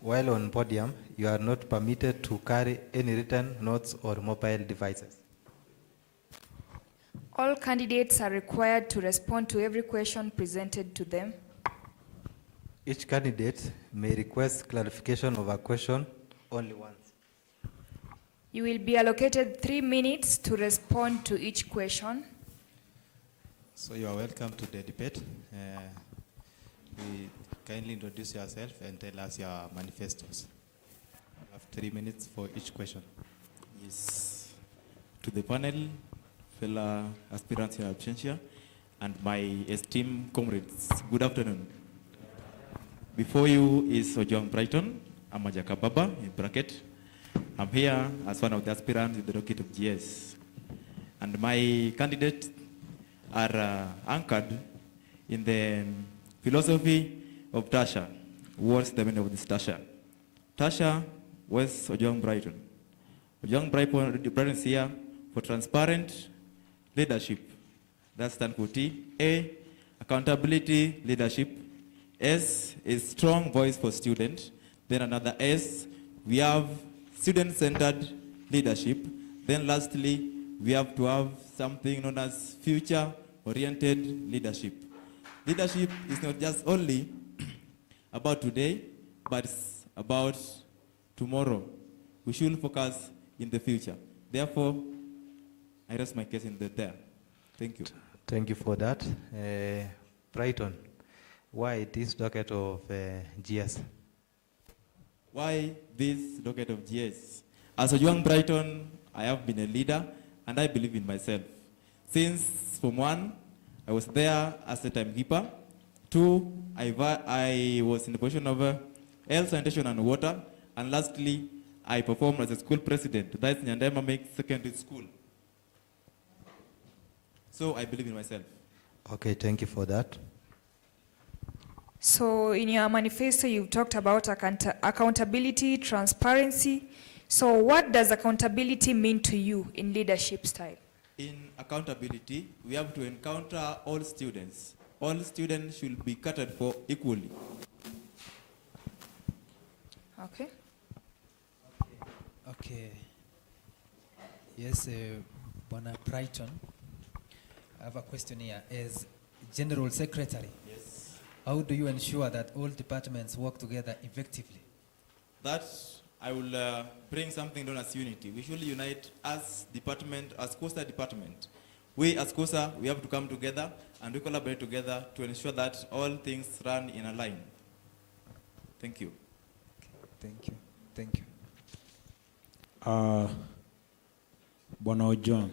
while on podium, you are not permitted to carry any written notes or mobile devices. All candidates are required to respond to every question presented to them. Each candidate may request clarification of a question only once. You will be allocated 3 minutes to respond to each question. So you are welcome to the debate. We kindly introduce yourself and tell us your manifestos. You have 3 minutes for each question. Yes. To the panel, fellow aspirants in absentia, and my esteemed comrades, good afternoon. Before you is Ojong Brighton, Amajaka Baba, in bracket. I'm here as one of the aspirants in the rocket of GS. And my candidates are anchored in the philosophy of Tasha. What's the meaning of this Tasha? Tasha was Ojong Brighton. Ojong Brighton is here for transparent leadership. That stands for T. A, accountability leadership. S is strong voice for students. Then another S, we have student-centered leadership. Then lastly, we have to have something known as future-oriented leadership. Leadership is not just only about today, but it's about tomorrow. We should focus in the future. Therefore, I rest my case in there. Thank you. Thank you for that. Brighton, why this docket of GS? Why this docket of GS? As a young Brighton, I have been a leader and I believe in myself. Since Form 1, I was there as a timekeeper. 2, I was in the position of health, sanitation and water. And lastly, I performed as a school president. That's Nyandema Make Secondary School. So I believe in myself. Okay, thank you for that. So in your manifesto, you've talked about accountability, transparency. So what does accountability mean to you in leadership style? In accountability, we have to encounter all students. All students should be catered for equally. Okay. Okay. Yes, Bona Brighton, I have a question here. As General Secretary, how do you ensure that all departments work together effectively? That I will bring something known as unity. We should unite as department, as Khusa department. We as Khusa, we have to come together and we collaborate together to ensure that all things run in a line. Thank you. Thank you. Thank you. Bwana Ojong,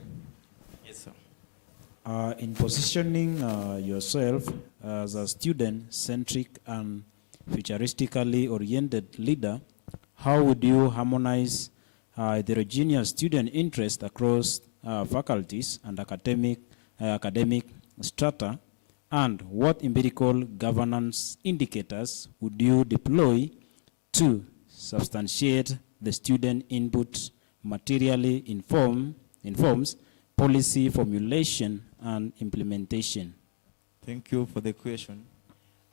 In positioning yourself as a student-centric and futuristically oriented leader, how would you harmonize heterogeneous student interest across faculties and academic strata, and what empirical governance indicators would you deploy to substantiate the student input materially informs policy formulation and implementation? Thank you for the question.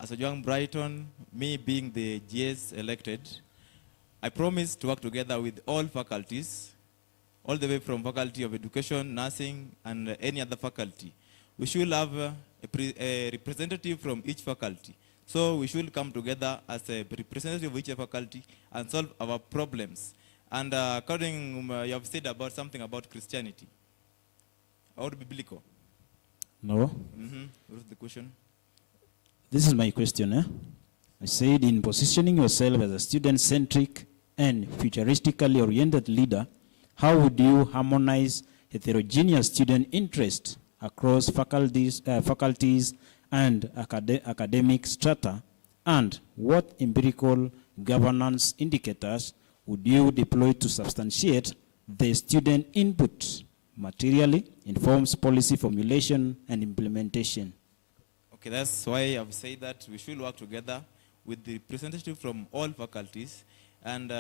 As a young Brighton, me being the GS elected, I promise to work together with all faculties, all the way from Faculty of Education, Nursing, and any other faculty. We should have a representative from each faculty. So we should come together as a representative of each faculty and solve our problems. And according, you have said about something about Christianity or biblical. No. What is the question? This is my question. I said, in positioning yourself as a student-centric and futuristically oriented leader, how would you harmonize heterogeneous student interest across faculties and academic strata, and what empirical governance indicators would you deploy to substantiate the student input materially informs policy formulation and implementation? Okay, that's why I've said that we should work together with the representative from all faculties. And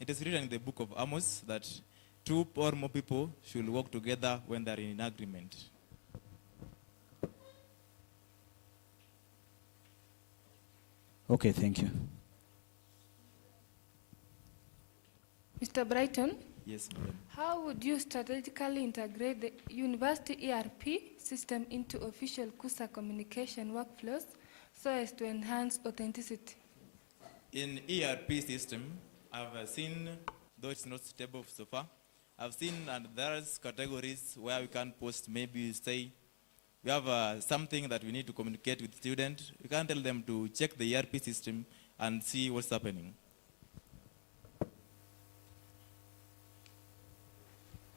it is written in the book of Amos that two or more people should work together when they're in agreement. Okay, thank you. Mr. Brighton? Yes, madam. How would you strategically integrate the university ERP system into official Khusa communication workflows so as to enhance authenticity? In ERP system, I've seen, though it's not stable so far, I've seen and there's categories where we can post, maybe say, we have something that we need to communicate with students. We can tell them to check the ERP system and see what's happening.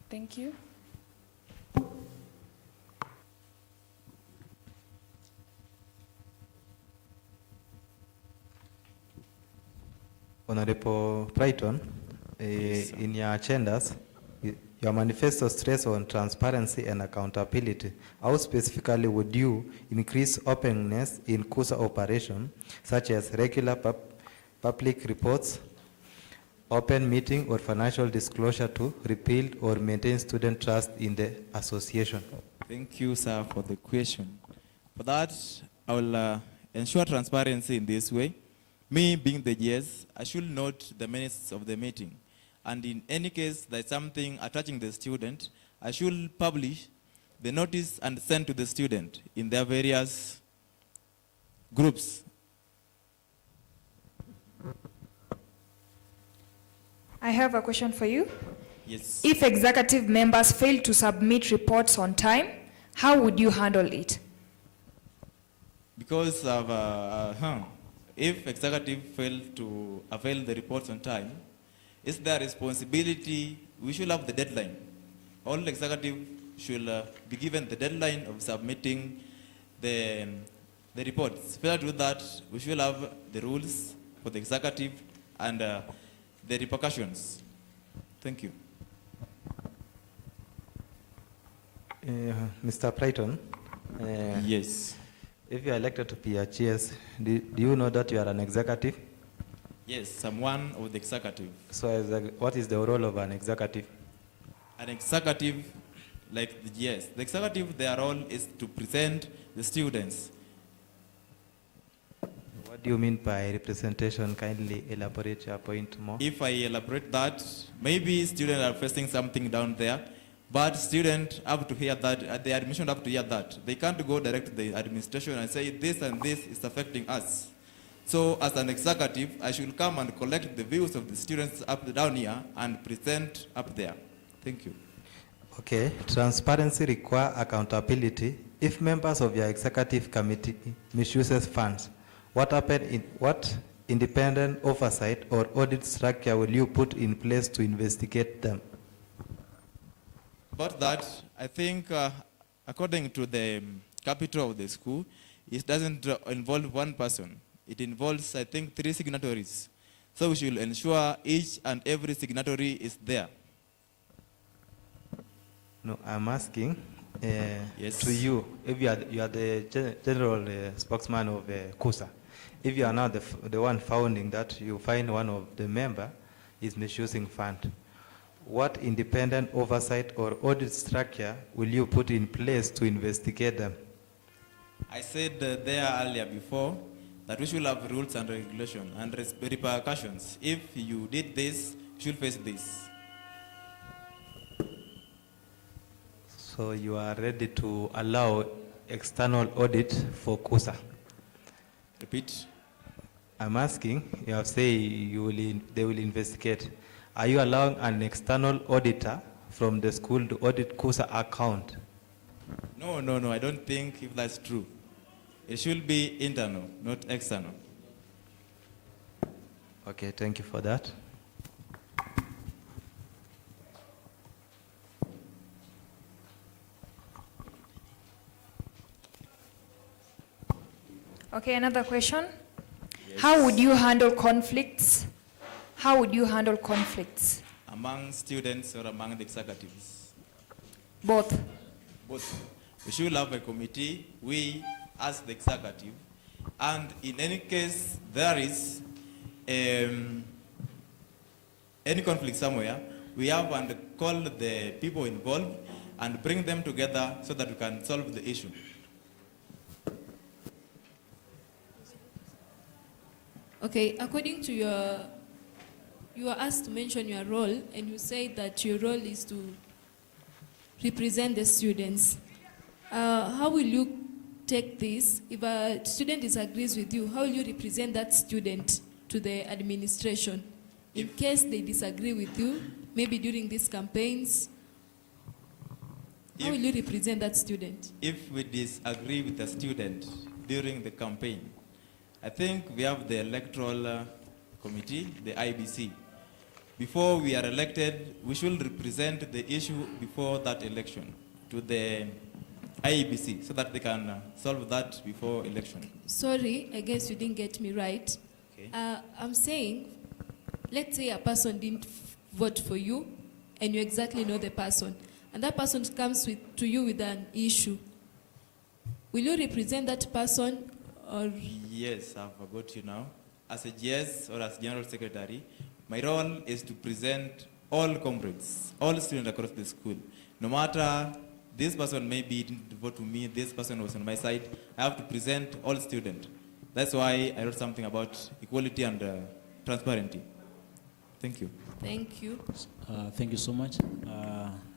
Thank you. Honorable Brighton, Yes, in your agendas, your manifesto stress on transparency and accountability. How specifically would you increase openness in Khusa operation, such as regular public reports, open meeting, or financial disclosure to rebuild or maintain student trust in the association? Thank you, sir, for the question. For that, I will ensure transparency in this way. Me being the GS, I should note the minutes of the meeting. And in any case there's something attaching the student, I should publish the notice and send to the student in their various groups. I have a question for you. Yes. If executive members fail to submit reports on time, how would you handle it? Because of, if executive fail to avail the reports on time, it's their responsibility. We should have the deadline. All executive should be given the deadline of submitting the reports. Failure to do that, we should have the rules for the executive and the repercussions. Thank you. Mr. Brighton? Yes. If you are elected to be a GS, do you know that you are an executive? Yes, I'm one of the executive. So what is the role of an executive? An executive, like the GS, the executive, their role is to present the students. What do you mean by representation? Kindly elaborate your point more. If I elaborate that, maybe students are facing something down there, but students have to hear that, the admission have to hear that. They can't go direct to the administration and say this and this is affecting us. So as an executive, I should come and collect the views of the students up down here and present up there. Thank you. Okay, transparency requires accountability. If members of your executive committee misuses funds, what independent oversight or audit structure will you put in place to investigate them? About that, I think according to the capital of the school, it doesn't involve one person. It involves, I think, 3 signatories. So we should ensure each and every signatory is there. No, I'm asking Yes. to you, if you are the general spokesman of Khusa, if you are now the one founding that, you find one of the member is misusing fund, what independent oversight or audit structure will you put in place to investigate them? I said there earlier before that we should have rules and regulations and repercussions. If you did this, you should face this. So you are ready to allow external audit for Khusa? Repeat. I'm asking, you have said they will investigate. Are you allowing an external auditor from the school to audit Khusa account? No, I don't think if that's true. It should be internal, not external. Okay, thank you for that. Okay, another question. How would you handle conflicts? How would you handle conflicts? Among students or among the executives? Both. Both. We should have a committee, we as the executive, and in any case there is any conflict somewhere, we have and call the people involved and bring them together so that we can solve the issue. Okay, according to you are asked to mention your role, and you say that your role is to represent the students. How will you take this? If a student disagrees with you, how will you represent that student to the administration? In case they disagree with you, maybe during these campaigns, how will you represent that student? If we disagree with a student during the campaign, I think we have the electoral committee, the IBC. Before we are elected, we should represent the issue before that election to the IEBC so that they can solve that before election. Sorry, I guess you didn't get me right. Okay. I'm saying, let's say a person didn't vote for you and you exactly know the person, and that person comes to you with an issue. Will you represent that person? Or yes, I've got you now. As a GS or as General Secretary, my role is to present all comrades, all students across the school. No matter this person maybe didn't vote for me, this person was on my side, I have to present all students. That's why I wrote something about equality and transparency. Thank you. Thank you. Thank you so much.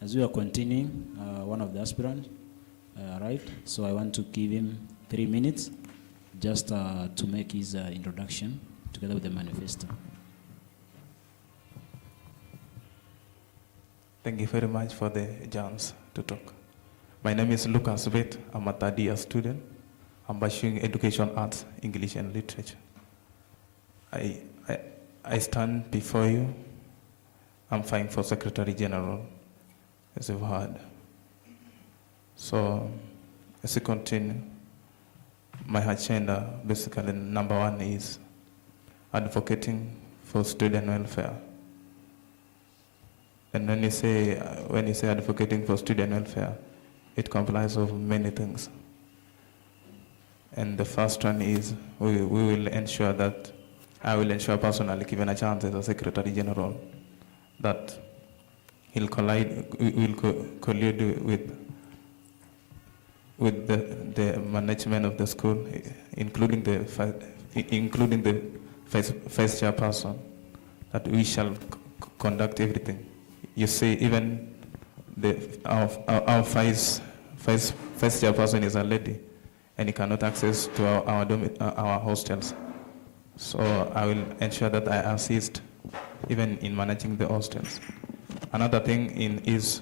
As we are continuing, one of the aspirants arrived, so I want to give him 3 minutes just to make his introduction together with the manifesto. Thank you very much for the chance to talk. My name is Khusa Debate. I'm a third-year student. I'm pursuing education, arts, English, and literature. I stand before you. I'm vying for Secretary General, as you've heard. So, as we continue, my agenda, basically, number 1 is advocating for student welfare. And when you say advocating for student welfare, it comprises of many things. And the first one is we will ensure that I will ensure personally, given a chance as a Secretary General, that will collude with the management of the school, including the vice chairperson, that we shall conduct everything. You see, even our vice chairperson is a lady, and he cannot access to our hostels. So I will ensure that I assist even in managing the hostels. Another thing is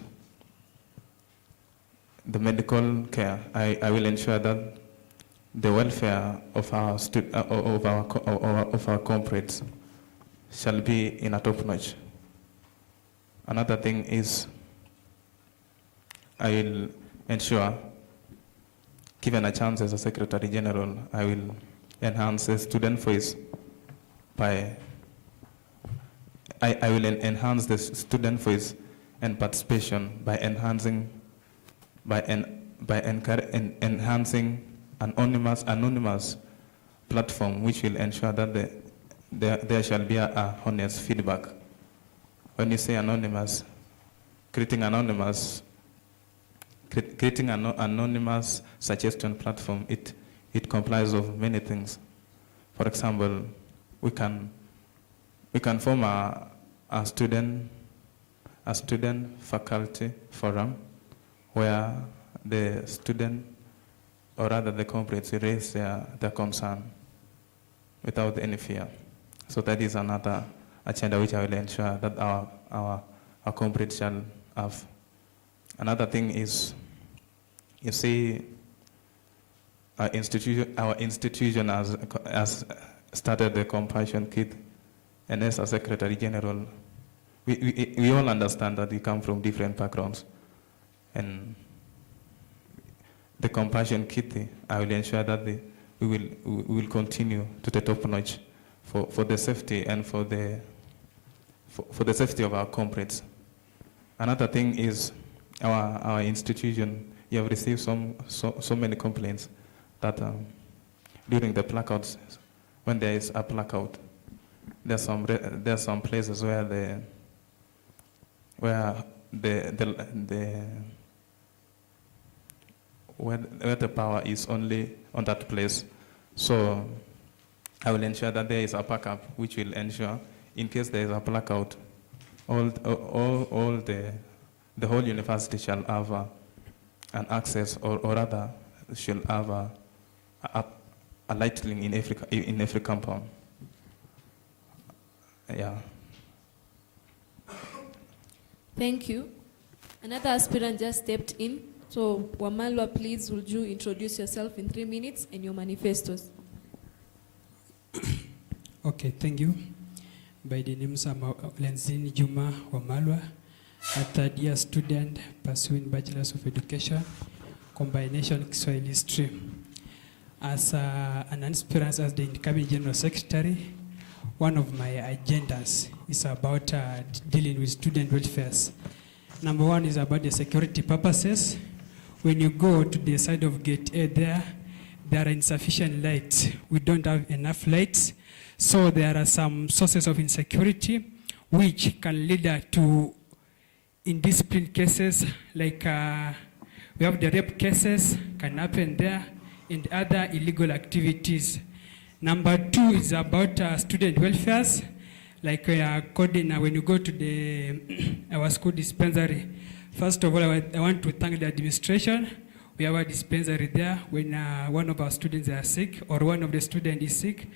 the medical care. I will ensure that the welfare of our comrades shall be in a top notch. Another thing is I will ensure given a chance as a Secretary General, I will enhance the student voice by, I will enhance the student voice and participation by enhancing enhancing an anonymous platform which will ensure that there shall be a honest feedback. When you say anonymous, creating an anonymous suggestion platform, it complies of many things. For example, we can form a student faculty forum where the student, or rather the comrades, raise their concern without any fear. So that is another agenda which I will ensure that our comrades shall have. Another thing is, you see, our institution has started the compassion kit, and as a Secretary General, we all understand that we come from different backgrounds, and the compassion kit, I will ensure that we will continue to the top notch for the safety and for the safety of our comrades. Another thing is our institution. You have received so many complaints that during the blackouts, when there is a blackout, there's some places where the power is only on that place. So I will ensure that there is a backup which will ensure, in case there is a blackout, the whole university shall have an access, or rather shall have a lightning in every compound. Yeah. Thank you. Another aspirant just stepped in. So, Wamalwa, please, would you introduce yourself in 3 minutes and your manifestos? Okay, thank you. By the name of Lenzini Juma Wamalwa, a third-year student pursuing Bachelor's of Education, combination Kiswahili stream. As an aspirant as the incoming General Secretary, one of my agendas is about dealing with student welfare. Number one is about the security purposes. When you go to the side of Gate A there are insufficient lights. We don't have enough lights. So there are some sources of insecurity which can lead to indiscipline cases, like we have the rape cases can happen there, and other illegal activities. Number two is about student welfare, like when you go to our school dispensary. First of all, I want to thank the administration. We have a dispensary there. When one of our students are sick, or one of the students is sick,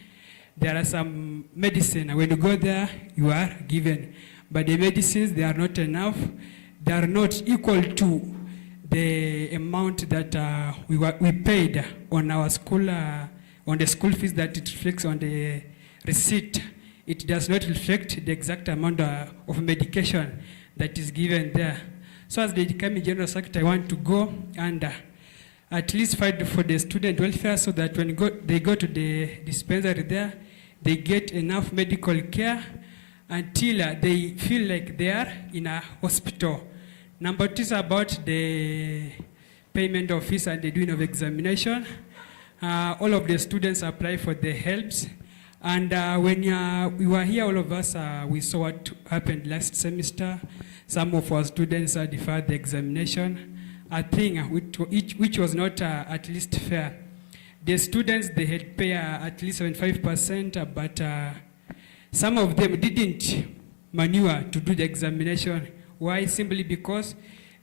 there are some medicine. When you go there, you are given. But the medicines, they are not enough. They are not equal to the amount that we paid on our school, on the school fees that it reflects on the receipt. It does not reflect the exact amount of medication that is given there. So as the incoming General Secretary, I want to go and at least fight for the student welfare, so that when they go to the dispensary there, they get enough medical care until they feel like they are in a hospital. Number two is about the payment of fees and the doing of examination. All of the students apply for the helps. And when we were here, all of us, we saw what happened last semester. Some of our students deferred the examination, a thing which was not at least fair. The students, they had paid at least 75%, but some of them didn't manure to do the examination. Why? Simply because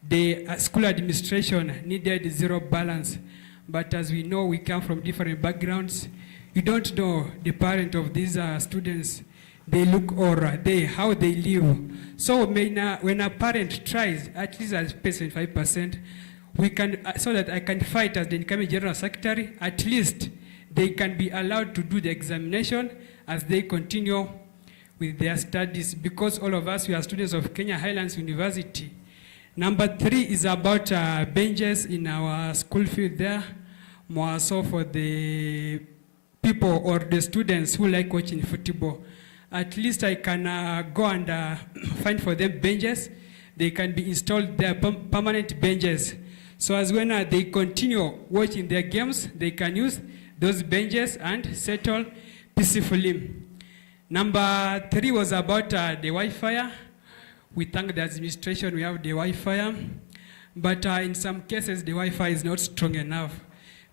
the school administration needed zero balance. But as we know, we come from different backgrounds. You don't know the parent of these students, they look, or how they live. So when a parent tries, at least as pay 75%, we can, so that I can fight as the incoming General Secretary, at least they can be allowed to do the examination as they continue with their studies, because all of us, we are students of Kenya Highlands University. Number three is about benches in our school field there. more so for the people or the students who like watching football. At least I can go and find for them benches. They can be installed there, permanent benches. So as when they continue watching their games, they can use those benches and settle peacefully. Number 3 was about the Wi-Fi. We thank the administration we have the Wi-Fi. But in some cases, the Wi-Fi is not strong enough.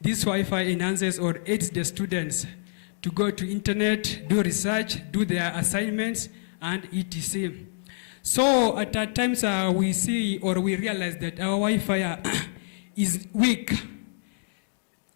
This Wi-Fi enhances or aids the students to go to internet, do research, do their assignments, and etc. So at times we see or we realize that our Wi-Fi is weak.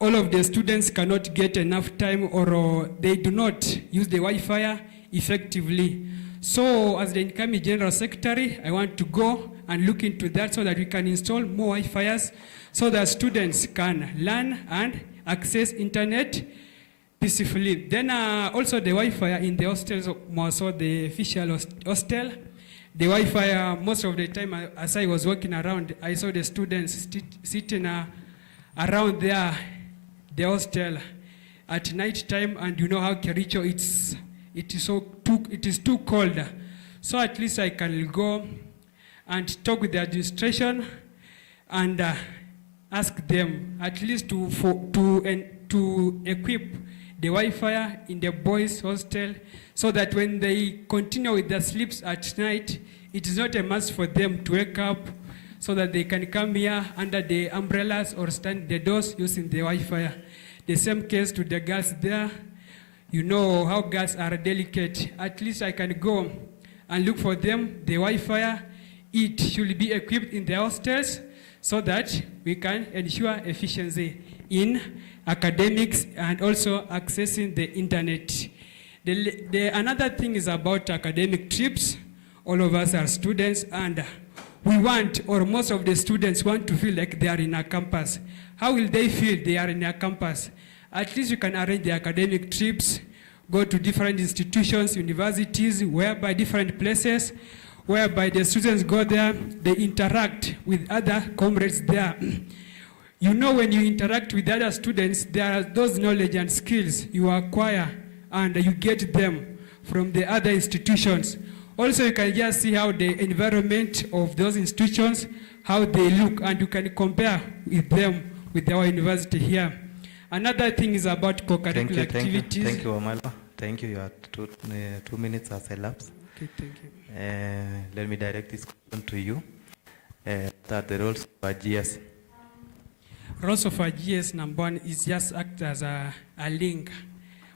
All of the students cannot get enough time or they do not use the Wi-Fi effectively. So as the incoming General Secretary, I want to go and look into that so that we can install more Wi-Fi's so that students can learn and access internet peacefully. Then also the Wi-Fi in the hostels, more so the official hostel, the Wi-Fi most of the time as I was walking around, I saw the students sitting around there, the hostel at night time, and you know how Kericho it is too cold. So at least I can go and talk with the administration and ask them at least to equip the Wi-Fi in the boys' hostel so that when they continue with their sleeps at night, it is not a must for them to wake up so that they can come here under the umbrellas or stand the doors using the Wi-Fi. The same case to the girls there. You know how girls are delicate. At least I can go and look for them, the Wi-Fi. It should be equipped in the hostels so that we can ensure efficiency in academics and also accessing the internet. Another thing is about academic trips. All of us are students and we want, or most of the students want to feel like they are in a campus. How will they feel they are in a campus? At least you can arrange the academic trips, go to different institutions, universities, whereby different places, whereby the students go there, they interact with other comrades there. You know, when you interact with other students, there are those knowledge and skills you acquire and you get them from the other institutions. Also, you can just see how the environment of those institutions, how they look, and you can compare with them with our university here. Another thing is about co-curricular activities. Thank you, Omala. Thank you. You are 2 minutes has elapsed. Okay, thank you. Let me direct this question to you. That the roles of GS. Roles of GS, number 1 is just act as a link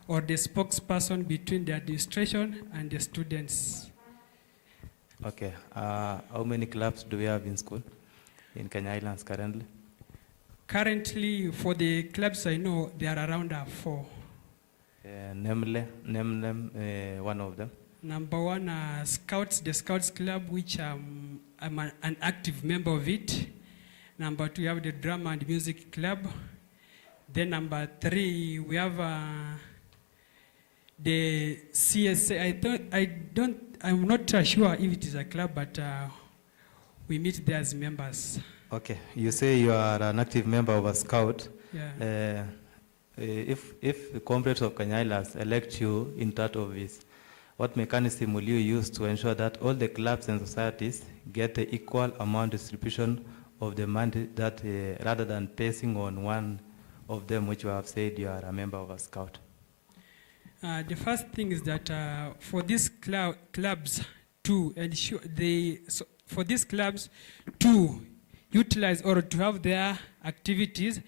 or the spokesperson between the administration and the students. Okay. How many clubs do we have in school in Kenya Islands currently? Currently, for the clubs I know, there are around 4. Name them, one of them. Number 1, Scouts, the Scouts Club, which I'm an active member of it. Number 2, we have the Drama and Music Club. Then number 3, we have the CSA. I'm not sure if it is a club, but we meet there as members. Okay, you say you are an active member of a Scout. Yeah. If the comrades of Kenya Islands elect you in that office, what mechanism will you use to ensure that all the clubs and societies get the equal amount distribution of the money that rather than passing on one of them, which you have said you are a member of a Scout? The first thing is that for these clubs to ensure for these clubs to utilize or to have their activities,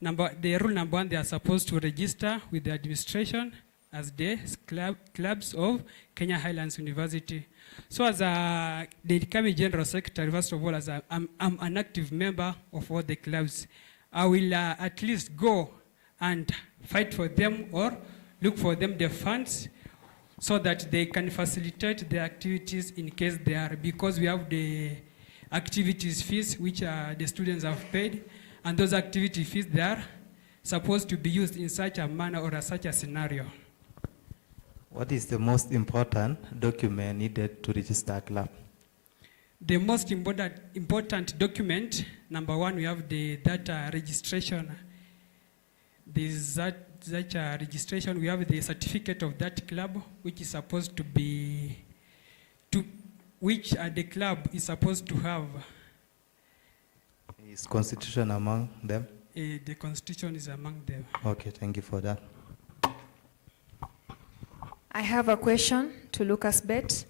the rule number 1, they are supposed to register with the administration as the clubs of Kenya Highlands University. So as the incoming General Secretary, first of all, as I'm an active member of all the clubs, I will at least go and fight for them or look for them the funds so that they can facilitate the activities in case they are, because we have the activities fees which the students have paid, and those activity fees, they are supposed to be used in such a manner or such a scenario. What is the most important document needed to register a club? The most important document, number 1, we have the data registration. there's such a registration. We have the certificate of that club, which is supposed to be, which the club is supposed to have. Is constitution among them? The constitution is among them. Okay, thank you for that. I have a question to Lucas Bet.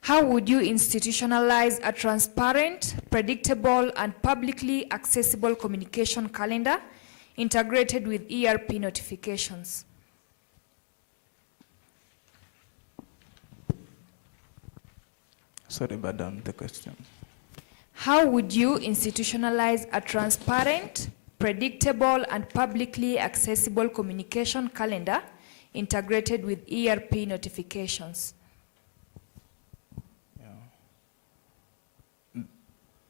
How would you institutionalize a transparent, predictable, and publicly accessible communication calendar integrated with ERP notifications? Sorry, madam, the question. How would you institutionalize a transparent, predictable, and publicly accessible communication calendar integrated with ERP notifications?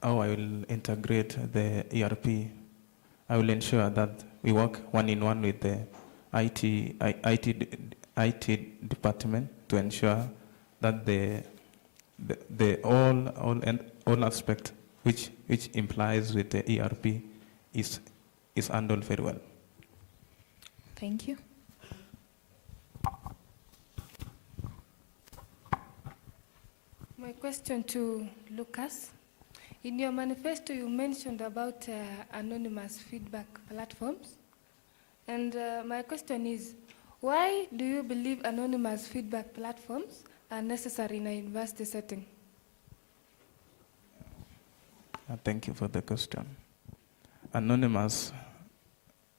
How I will integrate the ERP. I will ensure that we work one-in-one with the IT department to ensure that the all aspect which implies with the ERP is handled very well. Thank you. My question to Lucas. In your manifesto, you mentioned about anonymous feedback platforms. And my question is, why do you believe anonymous feedback platforms are necessary in a university setting? Thank you for the question. Anonymous,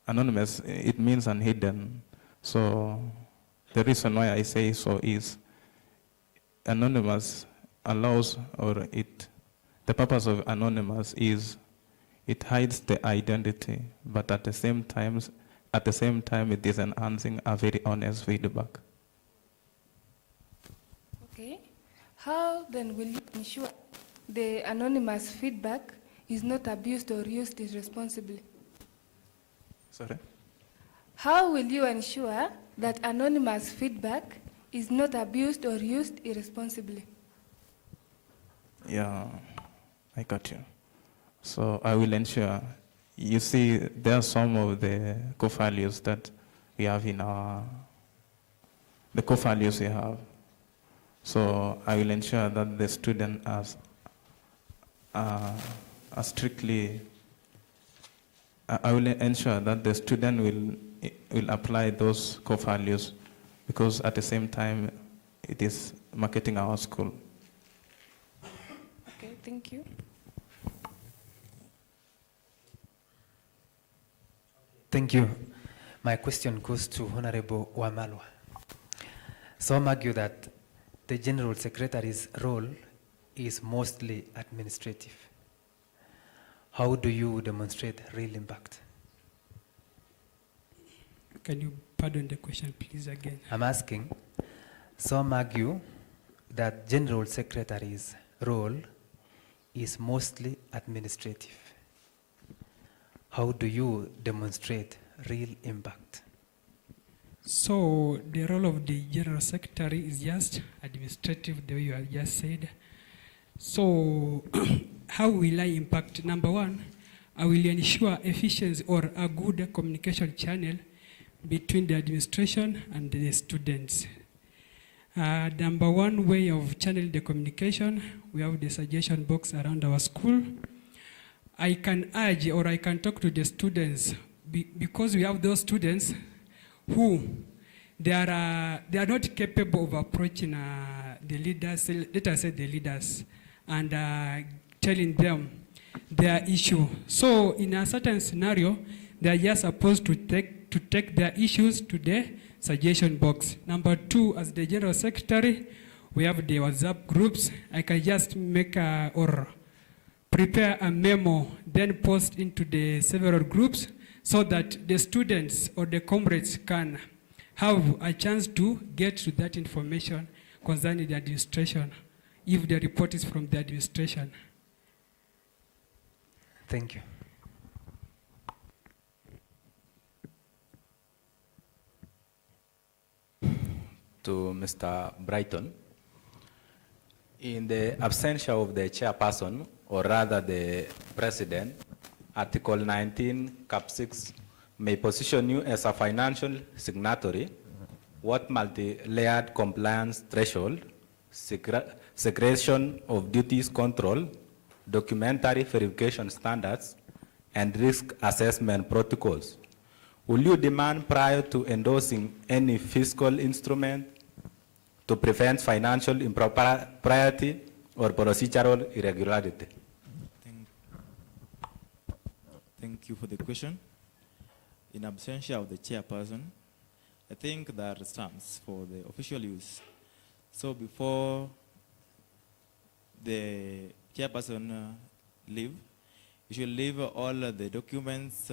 it means unhidden. So the reason why I say so is anonymous allows, the purpose of anonymous is it hides the identity, but at the same time it is enhancing a very honest feedback. Okay. How then will you ensure the anonymous feedback is not abused or used irresponsibly? Sorry? How will you ensure that anonymous feedback is not abused or used irresponsibly? Yeah, I got you. So I will ensure, you see, there are some of the core values that we have the core values we have. So I will ensure that the student are strictly, I will ensure that the student will apply those core values, because at the same time it is marketing our school. Okay, thank you. Thank you. My question goes to Honorable Wamalwa. Some argue that the General Secretary's role is mostly administrative. How do you demonstrate real impact? Can you pardon the question, please, again? I'm asking, some argue that General Secretary's role is mostly administrative. How do you demonstrate real impact? So the role of the General Secretary is just administrative, the way you have just said. So how will I impact? Number one, I will ensure efficiency or a good communication channel between the administration and the students. Number one way of channeling the communication, we have the suggestion box around our school. I can urge or I can talk to the students because we have those students who they are not capable of approaching the leaders, let us say the leaders, and telling them their issue. So in a certain scenario, they are just supposed to take their issues to the suggestion box. Number two, as the General Secretary, we have the WhatsApp groups. I can just make or prepare a memo, then post into the several groups so that the students or the comrades can have a chance to get to that information concerning the administration, if the report is from the administration. Thank you. To Mr. Brighton, in the absentia of the chairperson, or rather the president, Article 19, Cap 6 may position you as a financial signatory, what multi-layered compliance threshold, segregation of duties control, documentary verification standards, and risk assessment protocols. Will you demand prior to endorsing any fiscal instrument to prevent financial impropriety or procedural irregularity? Thank you for the question. In absentia of the chairperson, I think there are stamps for the official use. So before the chairperson leave, you should leave all the documents,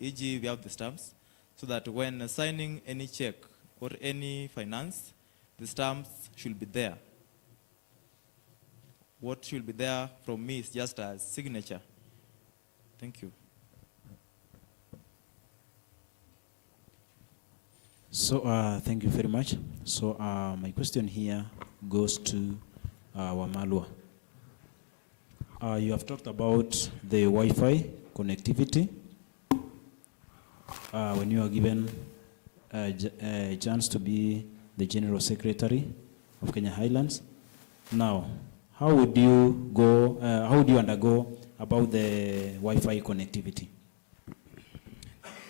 e.g. we have the stamps, so that when signing any check or any finance, the stamps should be there. What should be there from me is just a signature. Thank you. So thank you very much. So my question here goes to Wamalwa. You have talked about the Wi-Fi connectivity. When you are given a chance to be the General Secretary of Kenya Highlands. Now, how would you go, how would you undergo about the Wi-Fi connectivity?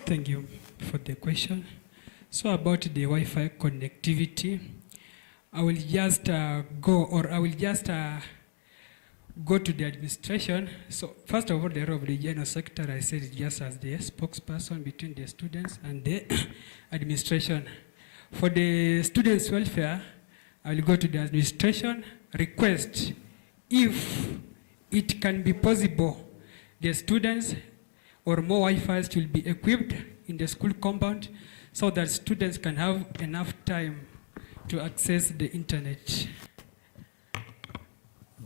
Thank you for the question. So about the Wi-Fi connectivity, I will just go to the administration. So first of all, the role of the General Secretary, I said it just as the spokesperson between the students and the administration. For the students' welfare, I will go to the administration, request if it can be possible, the students or more Wi-Fi's will be equipped in the school compound so that students can have enough time to access the internet.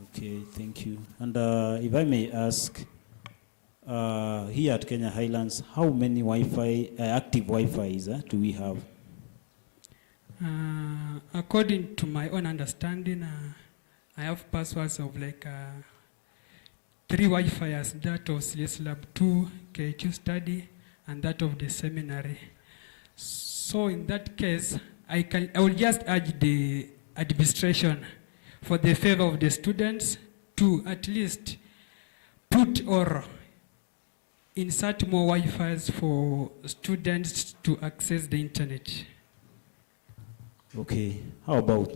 Okay, thank you. And if I may ask, here at Kenya Highlands, how many Wi-Fi, active Wi-Fi's do we have? According to my own understanding, I have passwords of like 3 Wi-Fi's, that of CS Lab 2, KQ study, and that of the seminary. So in that case, I will just urge the administration for the favor of the students to at least put or insert more Wi-Fi's for students to access the internet. Okay, how about,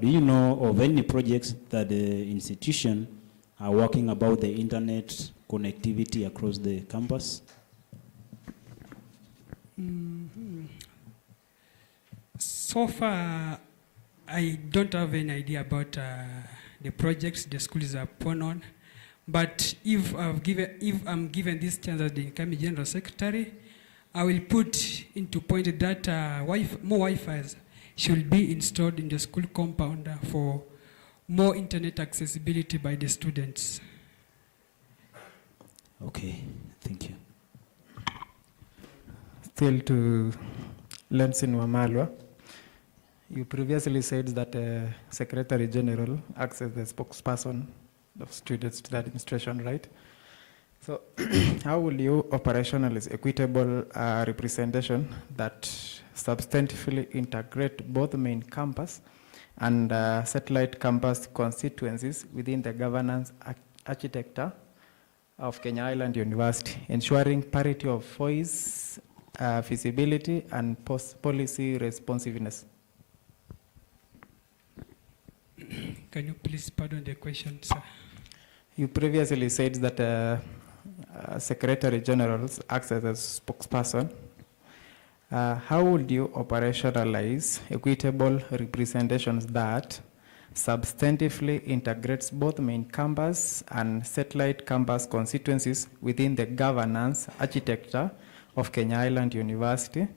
do you know of any projects that the institution are working about the internet connectivity across the campus? So far, I don't have any idea about the projects the schools are put on, but if I'm given this chance as the incoming General Secretary, I will put into point that more Wi-Fi's should be installed in the school compound for more internet accessibility by the students. Okay, thank you. Still to Lensin Wamalwa, you previously said that Secretary General acts as the spokesperson of students to the administration, right? So how will you operationalize equitable representation that substantively integrate both main campus and satellite campus constituencies within the governance architecture of Kenya Island University, ensuring parity of voice, feasibility, and policy responsiveness? Can you please pardon the question, sir? You previously said that Secretary General acts as a spokesperson. How would you operationalize equitable representations that substantively integrates both main campus and satellite campus constituencies within the governance architecture of Kenya Island University,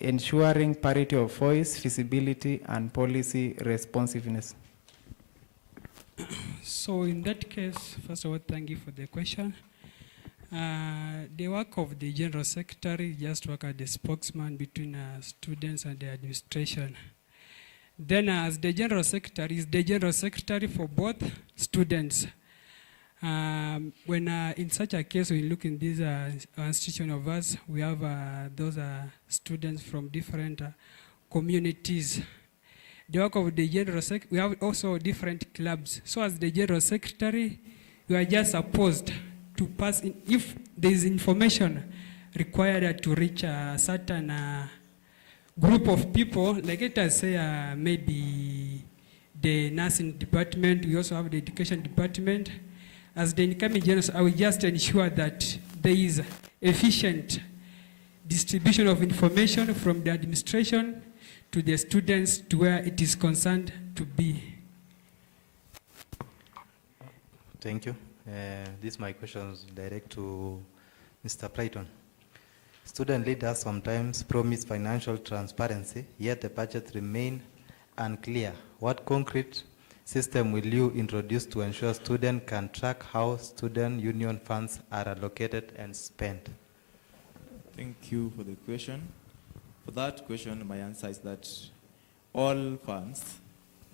ensuring parity of voice, feasibility, and policy responsiveness? So in that case, first of all, thank you for the question. The work of the General Secretary just work as the spokesman between students and the administration. Then as the General Secretary is the General Secretary for both students. When in such a case, we look in this institution of us, we have those students from different communities. The work of the general secretary, we have also different clubs. So as the general secretary, you are just supposed to pass in, if there is information required to reach a certain group of people, like let us say maybe the nursing department, we also have the education department. As the incoming general, I will just ensure that there is efficient distribution of information from the administration to the students to where it is concerned to be. Thank you. This my questions direct to Mr. Playton. Student leaders sometimes promise financial transparency, yet the budget remain unclear. What concrete system will you introduce to ensure students can track how student union funds are allocated and spent? Thank you for the question. For that question, my answer is that all funds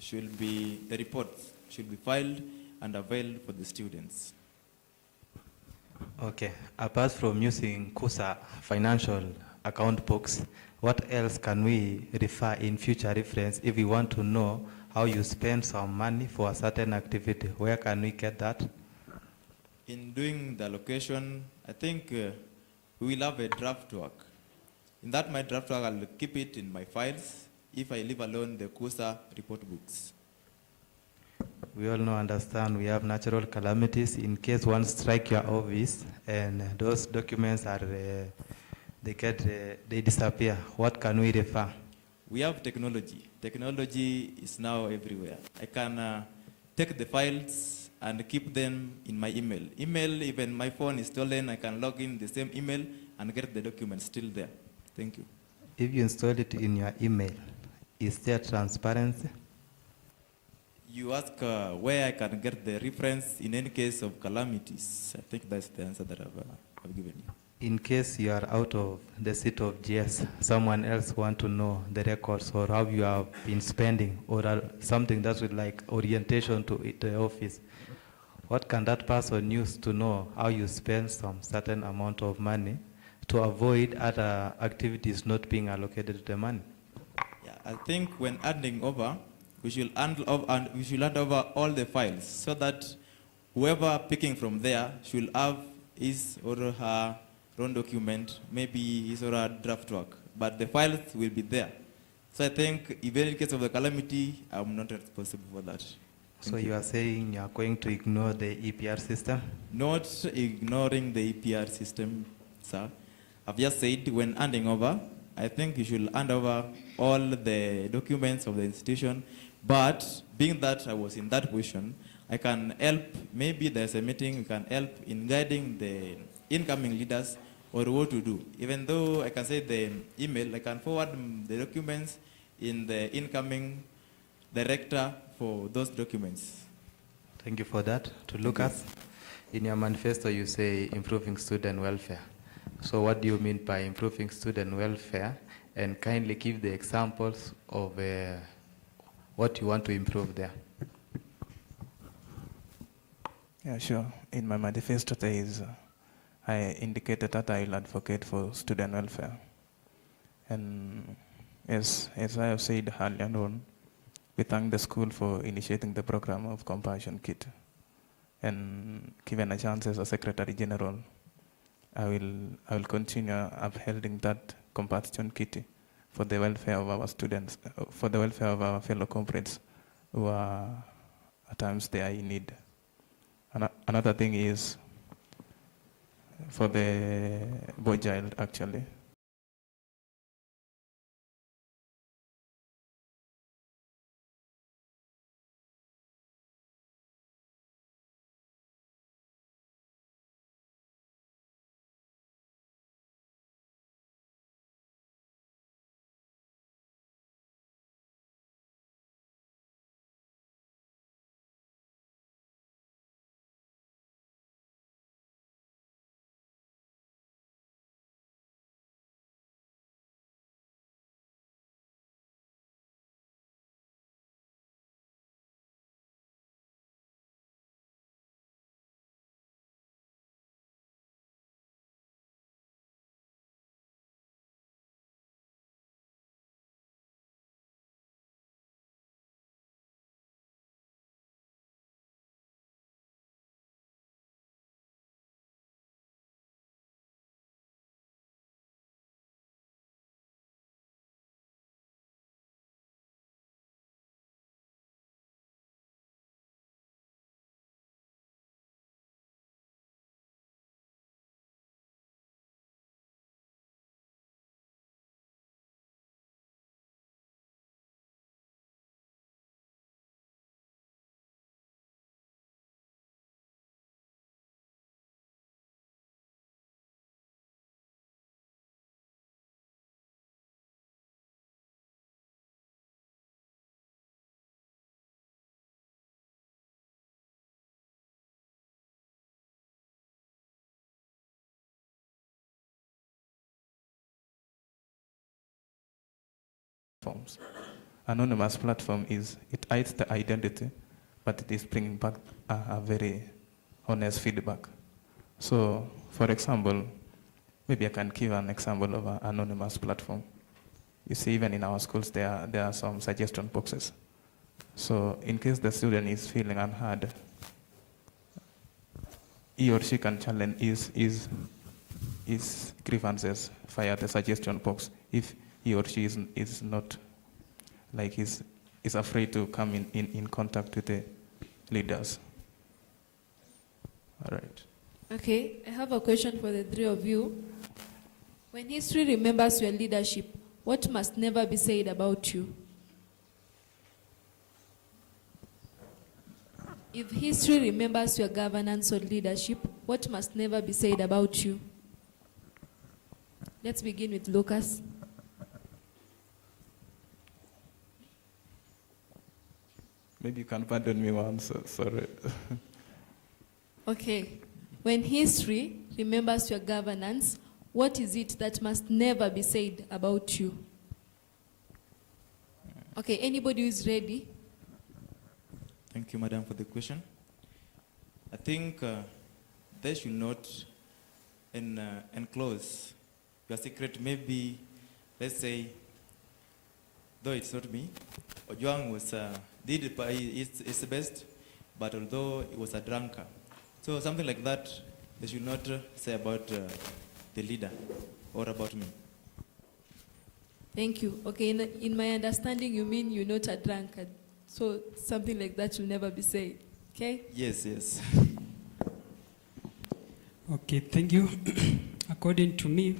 should be, the reports should be filed and availed for the students. Okay. Apart from using Khusa financial account books, what else can we refer in future reference if we want to know how you spend some money for a certain activity? Where can we get that? In doing the allocation, I think we will have a draft work. In that my draft work, I'll keep it in my files if I leave alone the Khusa report books. We all know, understand, we have natural calamities. In case one strike your office and those documents are, they disappear, what can we refer? We have technology. Technology is now everywhere. I can take the files and keep them in my email. Email, even my phone is stolen, I can log in the same email and get the documents still there. Thank you. If you install it in your email, is there transparency? You ask where I can get the reference in any case of calamities. I think that's the answer that I've given you. In case you are out of the seat of GS, someone else want to know the records or how you have been spending or something that would like orientation to the office, what can that person use to know how you spend some certain amount of money to avoid other activities not being allocated to the money? Yeah, I think when handing over, we should hand over all the files so that whoever picking from there should have his or her own document, maybe his or her draft work, but the files will be there. So I think even in case of the calamity, I'm not responsible for that. So you are saying you are going to ignore the EPR system? Not ignoring the EPR system, sir. I've just said when handing over, I think you should hand over all the documents of the institution, but being that I was in that position, I can help, maybe there's a meeting, we can help in guiding the incoming leaders or what to do. Even though I can say the email, I can forward the documents in the incoming director for those documents. Thank you for that. To Lucas, in your manifesto you say improving student welfare. So what do you mean by improving student welfare? And kindly give the examples of what you want to improve there. Yeah, sure. In my manifesto there is, I indicated that I will advocate for student welfare. And as I have said earlier on, we thank the school for initiating the program of Compassion Kit. And given a chance as a Secretary General, I will continue upholding that Compassion Kit for the welfare of our students, for the welfare of our fellow comrades who are at times they are in need. Another thing is for the boy child actually. platforms. Anonymous platform it hides the identity, but it is bringing back a very honest feedback. So, for example, maybe I can give an example of an anonymous platform. You see, even in our schools, there are some suggestion boxes. So, in case the student is feeling unheard, he or she can challenge his grievances via the suggestion box if he or she is not, like, is afraid to come in contact with the leaders. All right. Okay, I have a question for the three of you. When history remembers your leadership, what must never be said about you? If history remembers your governance or leadership, what must never be said about you? Let's begin with Lucas. Maybe you can pardon me once, sorry. Okay. When history remembers your governance, what is it that must never be said about you? Okay, anybody who is ready? Thank you, Madam, for the question. I think they should not enclose your secret. Maybe, let's say, though it's not me, Ojwang was did his best, but although he was a drunkard. So something like that, they should not say about the leader or about me. Thank you. Okay, in my understanding, you mean you're not a drunkard. So something like that will never be said. Okay? Yes, yes. Okay, thank you. According to me,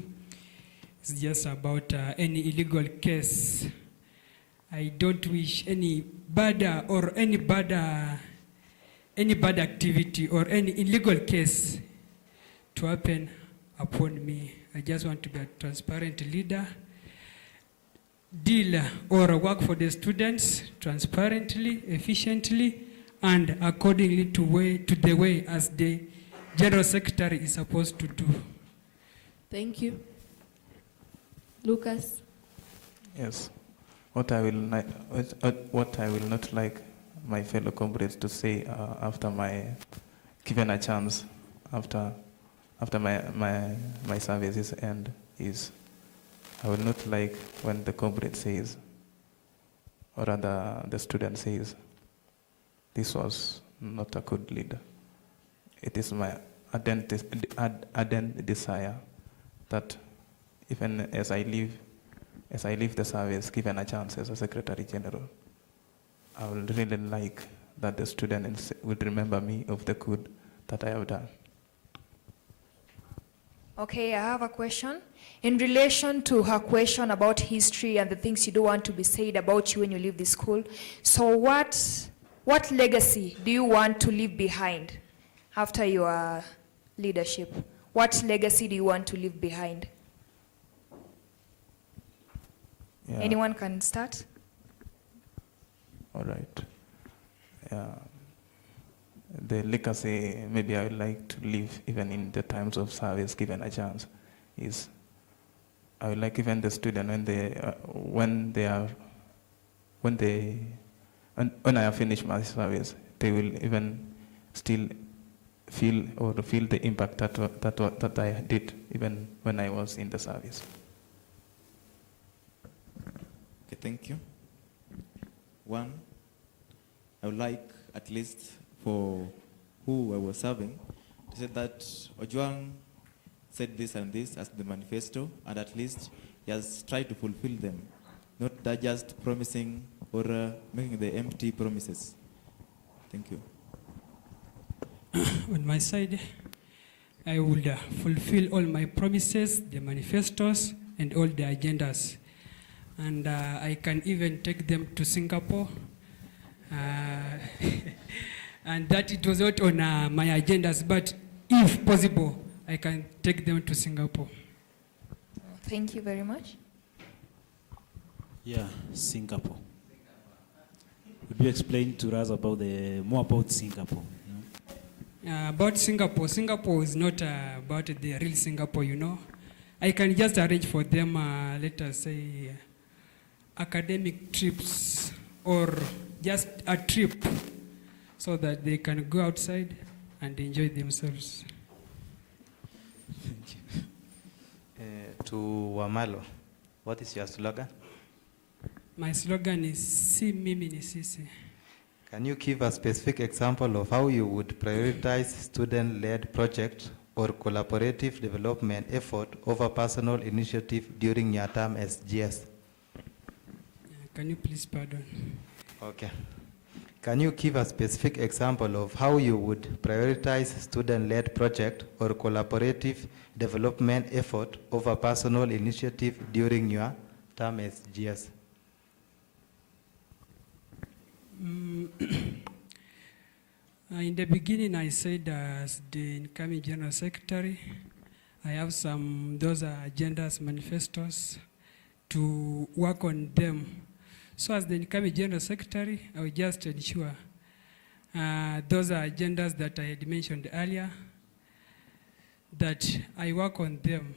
it's just about any illegal case. I don't wish any bad activity or any illegal case to happen upon me. I just want to be a transparent leader, deal or work for the students transparently, efficiently, and accordingly to the way as the General Secretary is supposed to do. Thank you. Lucas? Yes. What I will not like my fellow comrades to say after my given a chance, after my services end, is I will not like when the comrade says, or rather the student says, this was not a good leader. It is my ardent desire that even as I leave the service, given a chance as a Secretary General, I would really like that the students would remember me of the good that I have done. Okay, I have a question. In relation to her question about history and the things you don't want to be said about you when you leave the school, so what legacy do you want to leave behind after your leadership? What legacy do you want to leave behind? Yeah. Anyone can start? All right. Yeah. The legacy maybe I would like to leave even in the times of service, given a chance, is I would like even the student when I have finished my service, they will even still feel the impact that I did even when I was in the service. Okay, thank you. One, I would like at least for who I was serving to say that Ojwang said this and this as the manifesto, and at least he has tried to fulfill them, not that just promising or making the empty promises. Thank you. On my side, I would fulfill all my promises, the manifestos, and all the agendas. And I can even take them to Singapore. And that it was not on my agendas, but if possible, I can take them to Singapore. Thank you very much. Yeah, Singapore. Would you explain to us about more about Singapore? About Singapore, Singapore is not about the real Singapore, you know. I can just arrange for them, let us say, academic trips or just a trip so that they can go outside and enjoy themselves. To Wamalo, what is your slogan? My slogan is Si Mimi Ni Sisi. Can you give a specific example of how you would prioritize student-led project or collaborative development effort over personal initiative during your term as GS? Can you please pardon? Okay. Can you give a specific example of how you would prioritize student-led project or collaborative development effort over personal initiative during your term as GS? In the beginning, I said as the incoming General Secretary, I have those agendas, manifestos to work on them. So as the incoming General Secretary, I will just ensure those are agendas that I had mentioned earlier, that I work on them.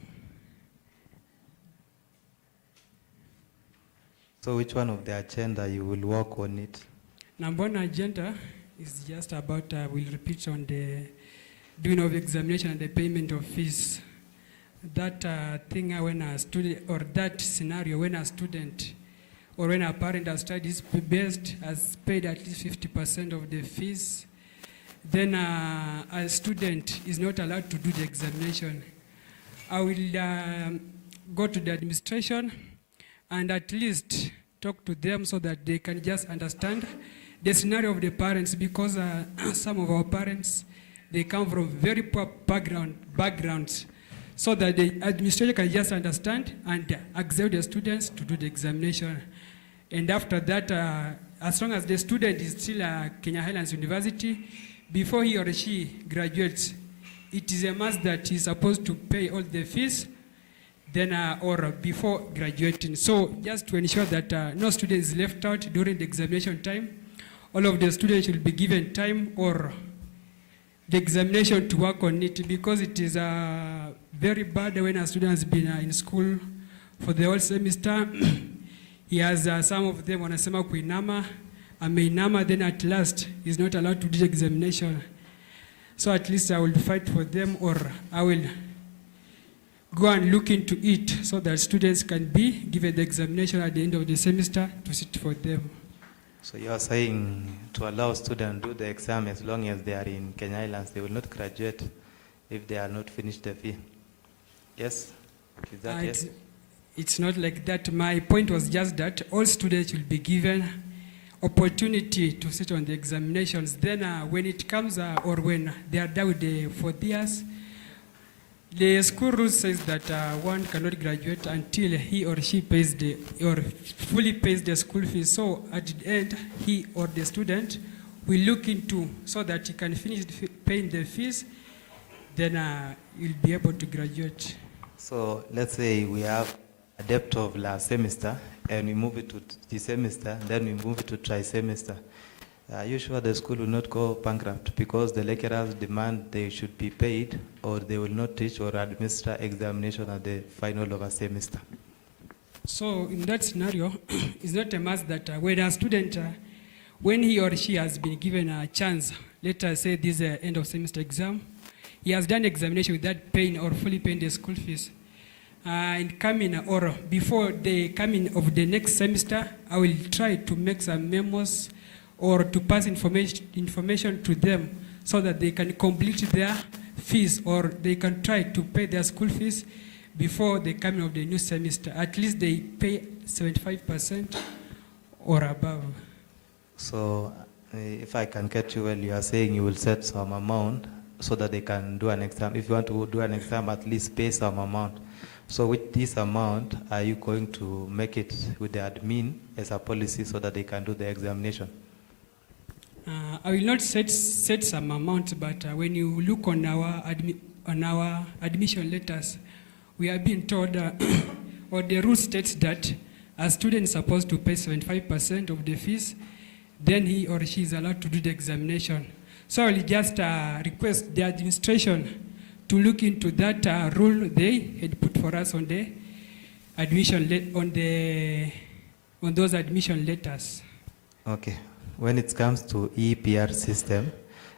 So which one of the agenda you will work on it? Number one agenda is just about, we'll repeat on the doing of examination and the payment of fees. That thing when a student, or that scenario when a student or when a parent has studies based has paid at least 50% of the fees, then a student is not allowed to do the examination. I will go to the administration and at least talk to them so that they can just understand the scenario of the parents, because some of our parents, they come from very poor backgrounds, so that the administration can just understand and accept the students to do the examination. And after that, as long as the student is still at Kenya Highlands University, before he or she graduates, it is a must that he's supposed to pay all the fees then or before graduating. So just to ensure that no student is left out during the examination time, all of the students will be given time or the examination to work on it, because it is very bad when a student has been in school for the whole semester. He has some of them wanasema kuinama, ameinama, then at last he's not allowed to do the examination. So at least I will fight for them, or I will go and look into it so that students can be given the examination at the end of the semester to sit for them. So you are saying to allow students to do the exam as long as they are in Kenya Islands, they will not graduate if they are not finished the fee. Yes? Is that yes? It's not like that. My point was just that all students will be given opportunity to sit on the examinations. Then when it comes or when they are done with the 4 years, the school rules says that one cannot graduate until he or she pays or fully pays the school fees. So at the end, he or the student will look into so that he can finish paying the fees, then you'll be able to graduate. So let's say we have a debt of last semester and we move it to this semester, then we move it to tri-semester. Are you sure the school will not go bankrupt because the lecturers demand they should be paid, or they will not teach or administer examination at the final of a semester? So in that scenario, it's not a must that when a student, when he or she has been given a chance, let us say this end of semester exam, he has done examination without paying or fully paying the school fees. In coming or before the coming of the next semester, I will try to make some memos or to pass information to them so that they can complete their fees, or they can try to pay their school fees before the coming of the new semester. At least they pay 75% or above. So if I can get you well, you are saying you will set some amount so that they can do an exam. If you want to do an exam, at least pay some amount. So with this amount, are you going to make it with the admin as a policy so that they can do the examination? I will not set some amount, but when you look on our admission letters, we have been told, or the rule states that a student is supposed to pay 75% of the fees, then he or she is allowed to do the examination. So I will just request the administration to look into that rule they had put for us on the admission on on those admission letters. Okay. When it comes to EPR system,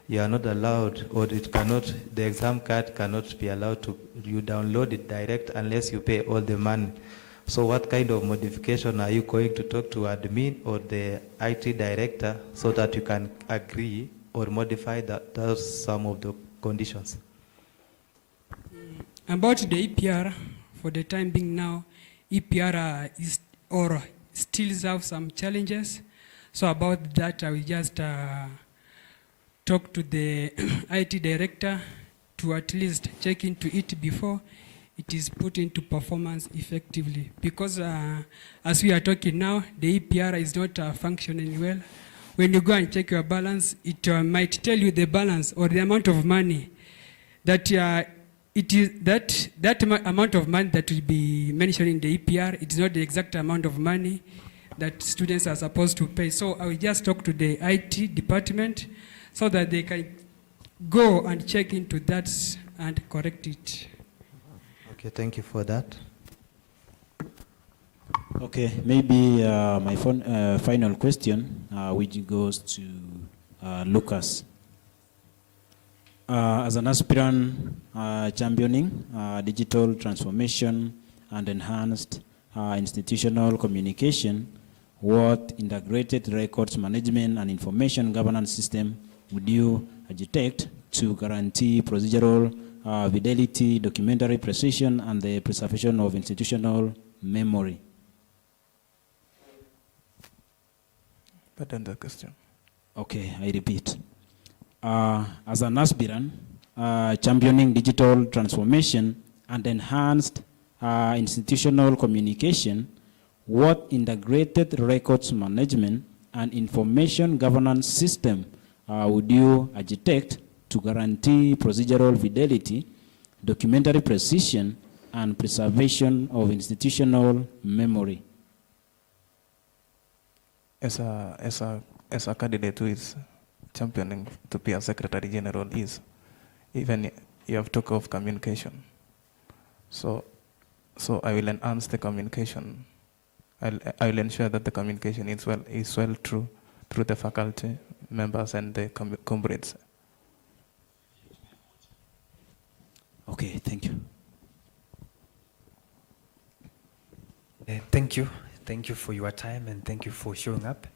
you are not allowed, or it cannot, the exam card cannot be allowed to, you download it direct unless you pay all the money. So what kind of modification are you going to talk to admin or the IT director so that you can agree or modify those some of the conditions? About the EPR, for the time being now, EPR is or still have some challenges. So about that, I will just talk to the IT director to at least check into it before it is put into performance effectively. Because as we are talking now, the EPR is not functioning well. When you go and check your balance, it might tell you the balance or the amount of money that it is that amount of money that will be mentioned in the EPR. It's not the exact amount of money that students are supposed to pay. So I will just talk to the IT department so that they can go and check into that and correct it. Okay, thank you for that. Okay, maybe my final question, which goes to Lucas. As an aspirant championing digital transformation and enhanced institutional communication, what integrated records management and information governance system would you agitate to guarantee procedural fidelity, documentary precision, and the preservation of institutional memory? Pardon the question. Okay, I repeat. As an aspirant, championing digital transformation and enhanced institutional communication, what integrated records management and information governance system would you agitate to guarantee procedural fidelity, documentary precision, and preservation of institutional memory? As a candidate who is championing to be a Secretary General, is even you have talk of communication. So I will enhance the communication. I will ensure that the communication is well through the faculty members and the comrades. Okay, thank you. Thank you. Thank you for your time and thank you for showing up.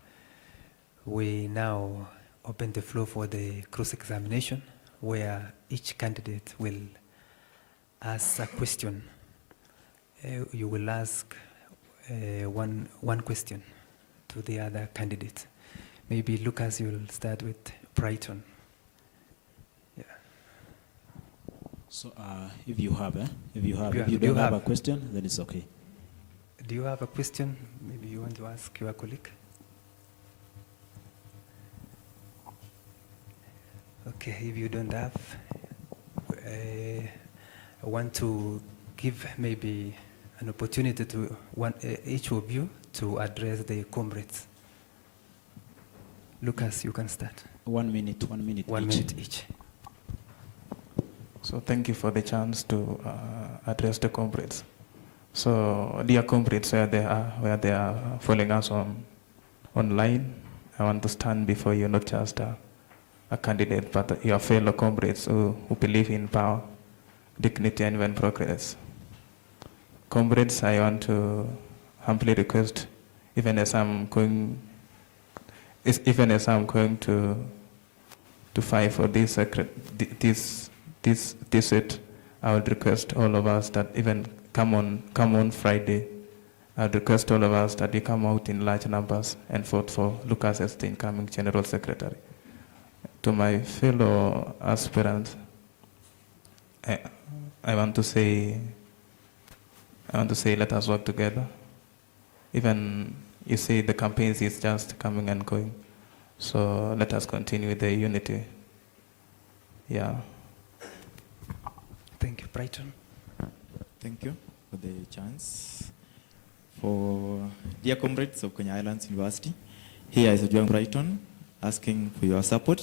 We now open the floor for the cross-examination where each candidate will ask a question. You will ask one question to the other candidate. Maybe Lucas, you'll start with Brighton. Yeah. So if you don't have a question, then it's okay. Do you have a question? Maybe you want to ask your colleague? Okay, if you don't have, I want to give maybe an opportunity to each of you to address the comrades. Lucas, you can start. 1 minute. 1 minute each. So thank you for the chance to address the comrades. So dear comrades, where they are following us online, I want to stand before you, not just a candidate, but your fellow comrades who believe in power, dignity, and even progress. Comrades, I want to humbly request, even as I'm going to fight for this seat, I would request all of us that even come on Friday. I would request all of us that we come out in large numbers and vote for Lucas as the incoming General Secretary. To my fellow aspirants, I want to say let us work together. Even you see the campaigns is just coming and going. So let us continue with the unity. Yeah. Thank you, Brighton. Thank you for the chance. For dear comrades of Kenya Highlands University, here is Ojwang Brighton asking for your support.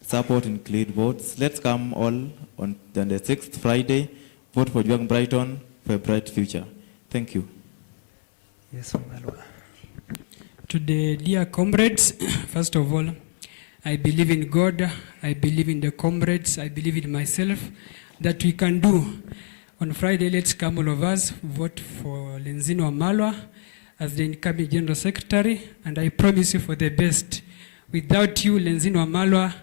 Support include votes. Let's come all on the 6th Friday. Vote for Ojwang Brighton for a bright future. Thank you. Yes, Malwa. To the dear comrades, first of all, I believe in God, I believe in the comrades, I believe in myself, that we can do. On Friday, let's come all of us, vote for Lenzino Amalwa as the incoming General Secretary, and I promise you for the best. Without you, Lenzino Amalwa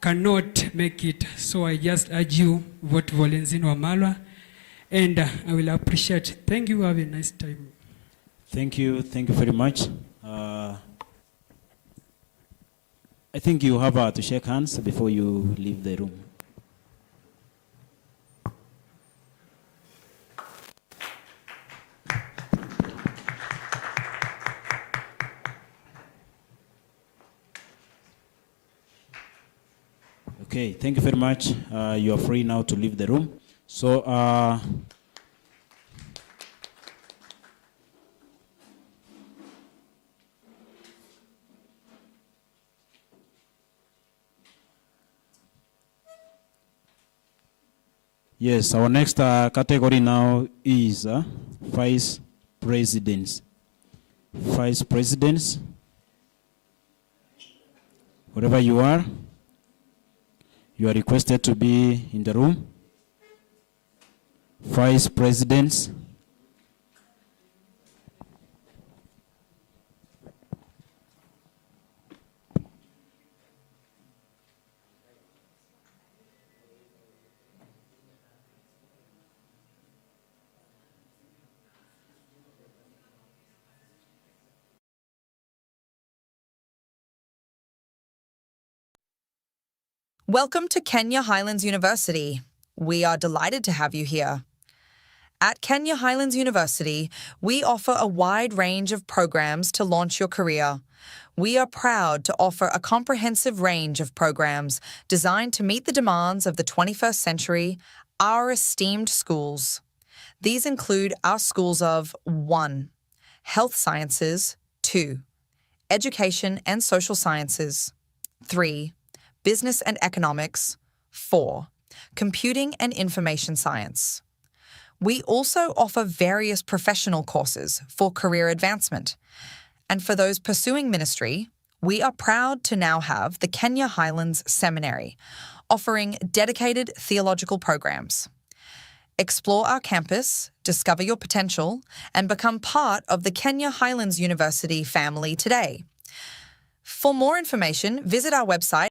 cannot make it, so I just urge you, vote for Lenzino Amalwa, and I will appreciate. Thank you, have a nice time. Thank you very much. I think you have to shake hands before you leave the room. Okay, thank you very much. You are free now to leave the room. So, yes, our next category now is vice presidents. Vice presidents, wherever you are requested to be in the room. Vice presidents. Welcome to Kenya Highlands University. We are delighted to have you here. At Kenya Highlands University, we offer a wide range of programs to launch your career. We are proud to offer a comprehensive range of programs designed to meet the demands of the 21st century, our esteemed schools. These include our schools of 1. Health Sciences, 2. Education and Social Sciences, 3. Business and Economics, 4. Computing and Information Science. We also offer various professional courses for career advancement. And for those pursuing ministry, we are proud to now have the Kenya Highlands Seminary, offering dedicated theological programs. Explore our campus, discover your potential, and become part of the Kenya Highlands University family today. For more information, visit our website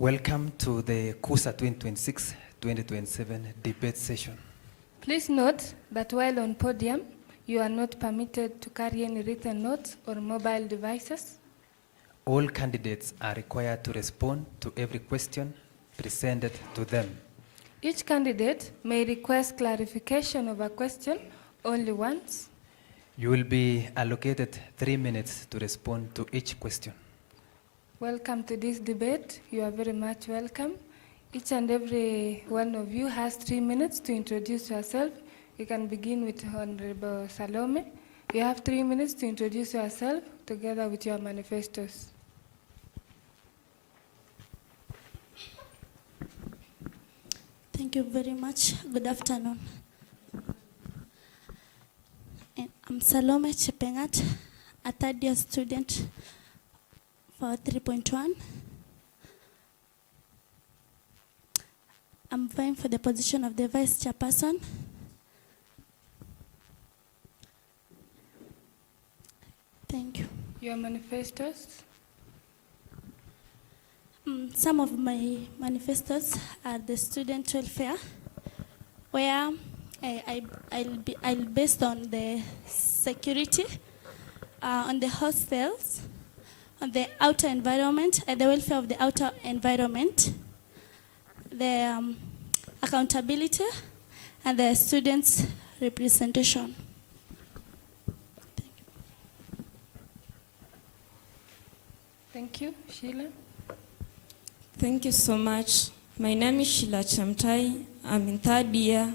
Welcome to the Khusa 2026-2027 debate session. Please note that while on podium, you are not permitted to carry any written notes or mobile devices. All candidates are required to respond to every question presented to them. Each candidate may request clarification of a question only once. You will be allocated 3 minutes to respond to each question. Welcome to this debate. You are very much welcome. Each and every one of you has 3 minutes to introduce yourself. You can begin with Honorable Salome. You have 3 minutes to introduce yourself together with your manifestos. Thank you very much. Good afternoon. I'm Salome Chepengat, a third-year student for 3.1. I'm vying for the position of the vice chairperson. Thank you. Your manifestos? Some of my manifestos are the student welfare, where I'll based on the security, on the hostels, on the outer environment, the welfare of the outer environment, the accountability, and the students' representation. Thank you. Sheila? Thank you so much. My name is Sheila Chamtai. I'm in third year,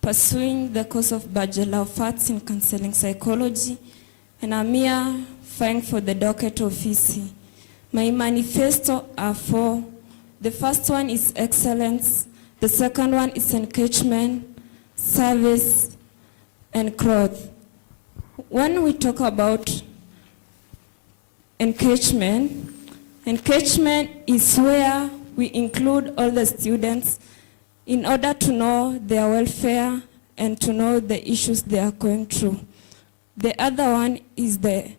pursuing the course of Bachelor of Arts in Counseling Psychology, and I'm here vying for the docket of EC. My manifesto are four. The first one is excellence. The second one is engagement, service, and growth. When we talk about engagement is where we include all the students in order to know their welfare and to know the issues they are going through. The other one is the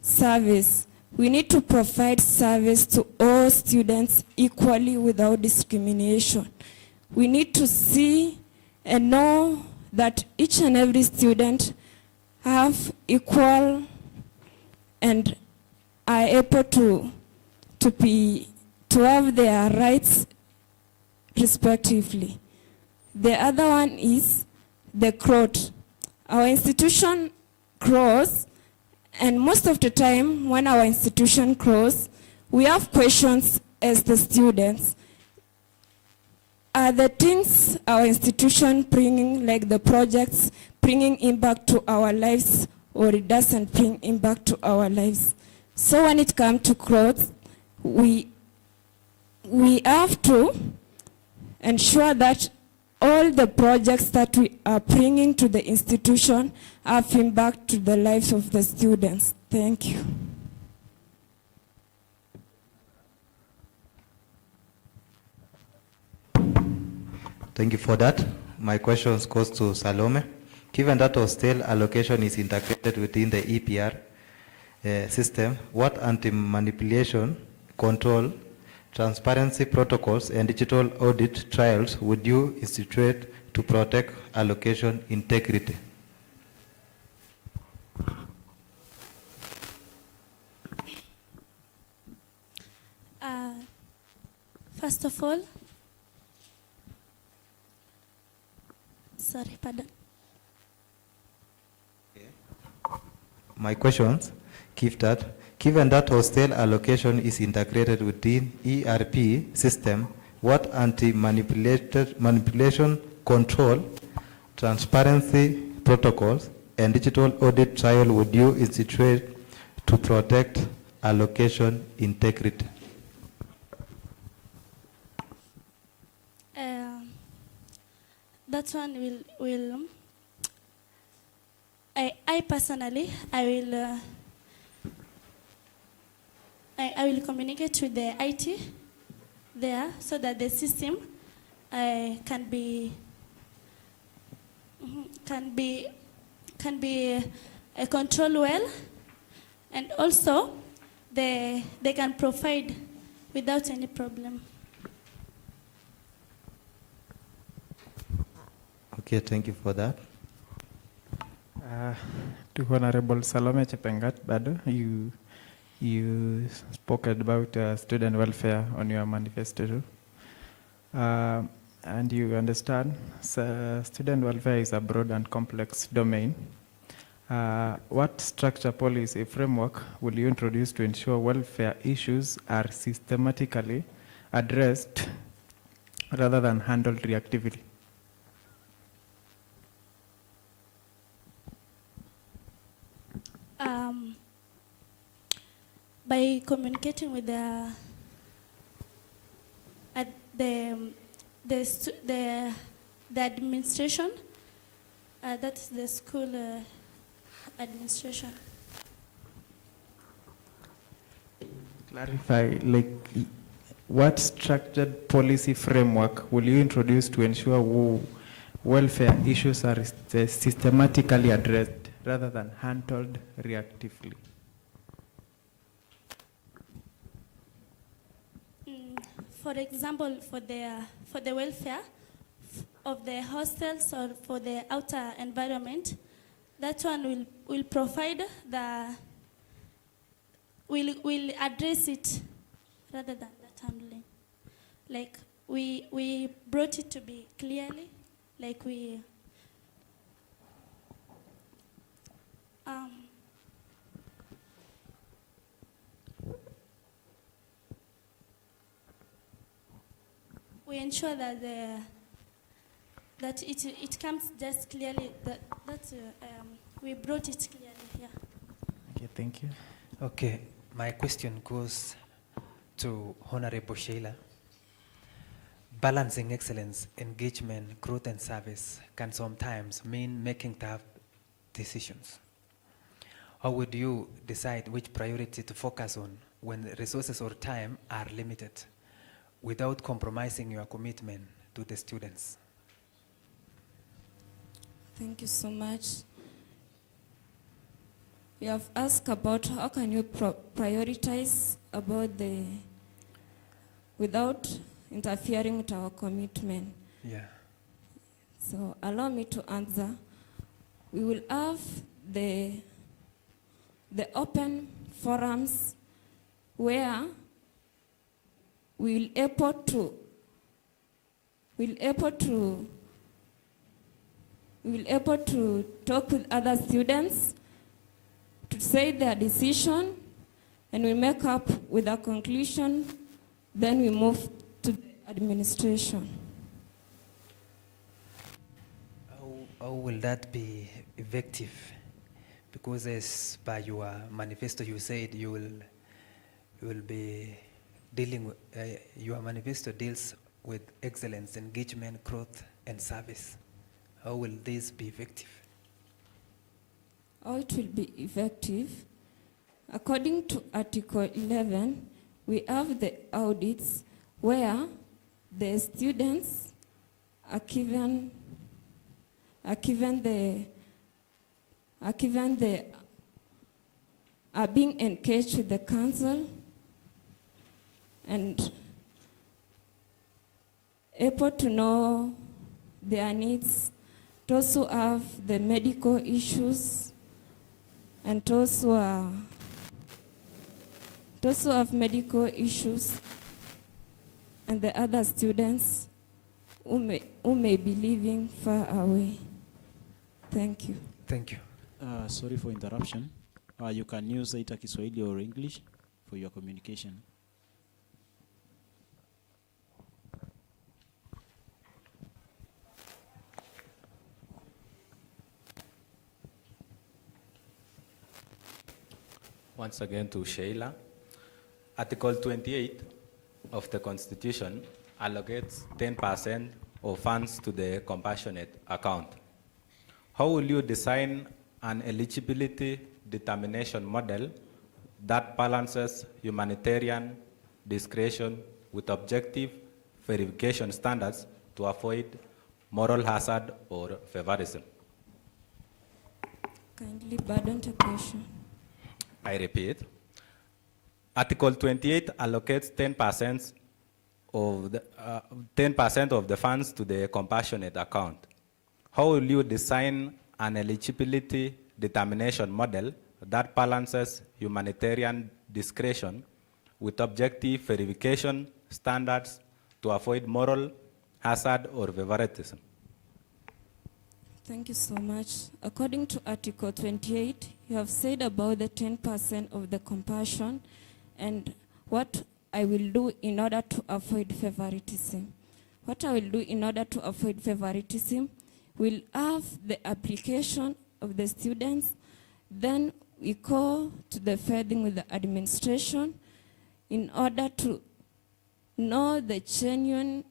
service. We need to provide service to all students equally without discrimination. We need to see and know that each and every student have equal and are able to have their rights respectively. The other one is the growth. Our institution grows, and most of the time when our institution grows, we have questions as the students. Are the things our institution bringing, like the projects, bringing impact to our lives, or it doesn't bring impact to our lives? So when it comes to growth, we have to ensure that all the projects that we are bringing to the institution have impact to the lives of the students. Thank you. Thank you for that. My question goes to Salome. Given that hostel allocation is integrated within the EPR system, what anti-manipulation, control, transparency protocols, and digital audit trials would you institute to protect allocation integrity? First of all, sorry, pardon. My questions, given that hostel allocation is integrated within ERP system, what anti-manipulation control, transparency protocols, and digital audit trial would you institute to protect allocation integrity? That one will I personally, I will communicate with the IT there so that the system can be controlled well, and also they can provide without any problem. Okay, thank you for that. To Honorable Salome Chepengat Bado, you spoke about student welfare on your manifesto. And you understand, student welfare is a broad and complex domain. What structure, policy, framework will you introduce to ensure welfare issues are systematically addressed rather than handled reactively? By communicating with the administration, that's the school administration. Clarify, like, what structured policy framework will you introduce to ensure welfare issues are systematically addressed rather than handled reactively? For example, for the welfare of the hostels or for the outer environment, that one will provide will address it rather than that handling. Like we brought it to be clearly, like we ensure that it comes just clearly that we brought it clearly here. Okay, thank you. Okay, my question goes to Honorable Sheila. Balancing excellence, engagement, growth, and service can sometimes mean making tough decisions. How would you decide which priority to focus on when resources or time are limited, without compromising your commitment to the students? Thank you so much. You have asked about how can you prioritize about without interfering with our commitment. Yeah. So allow me to answer. We will have the open forums where we'll able to talk with other students to say their decision, and we make up with a conclusion, then we move to the administration. How will that be effective? Because as by your manifesto you said you will be dealing with, your manifesto deals with excellence, engagement, growth, and service. How will this be effective? How it will be effective? According to Article 11, we have the audits where the students are being engaged with the council and able to know their needs. Those who have the medical issues and those who have medical issues, and the other students who may be living far away. Thank you. Thank you. Sorry for interruption. You can use either Kiswahili or English for your communication. Once again to Sheila. Article 28 of the Constitution allocates 10% of funds to the compassionate account. How will you design an eligibility determination model that balances humanitarian discretion with objective verification standards to avoid moral hazard or favorism? Kindly pardon the question. I repeat, Article 28 allocates 10% of the funds to the compassionate account. how will you design an eligibility determination model that balances humanitarian discretion with objective verification standards to avoid moral hazard or favoritism? Thank you so much. According to Article 28, you have said about the 10% of the compassion and what I will do in order to avoid favoritism. What I will do in order to avoid favoritism will have the application of the students, then we go to the furthering with the administration in order to know the genuine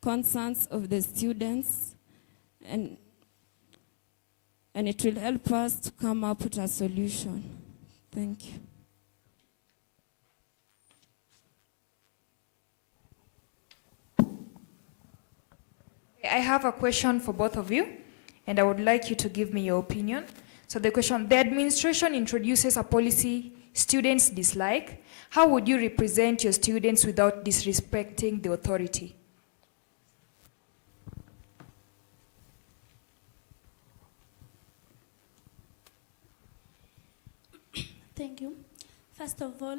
concerns of the students, and it will help us to come up with a solution. Thank you. I have a question for both of you, and I would like you to give me your opinion. So the question, the administration introduces a policy students dislike. How would you represent your students without disrespecting the authority? Thank you. First of all,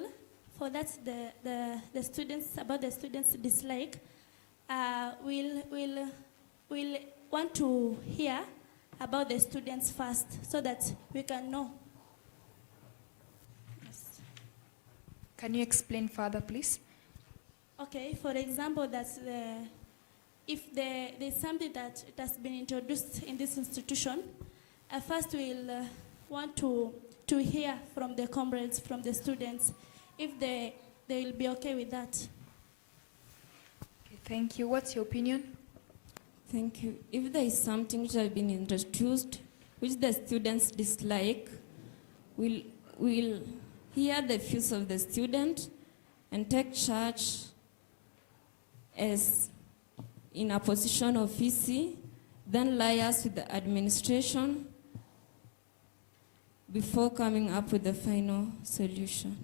for that, the students, about the students' dislike, we'll want to hear about the students first so that we can know. Yes. Can you explain further, please? Okay, for example, if there's something that it has been introduced in this institution, first we'll want to hear from the comrades, from the students, if they will be okay with that. Okay, thank you. What's your opinion? Thank you. If there is something which has been introduced, which the students dislike, we'll hear the views of the student and take charge as in a position of VC, then liaise with the administration before coming up with the final solution.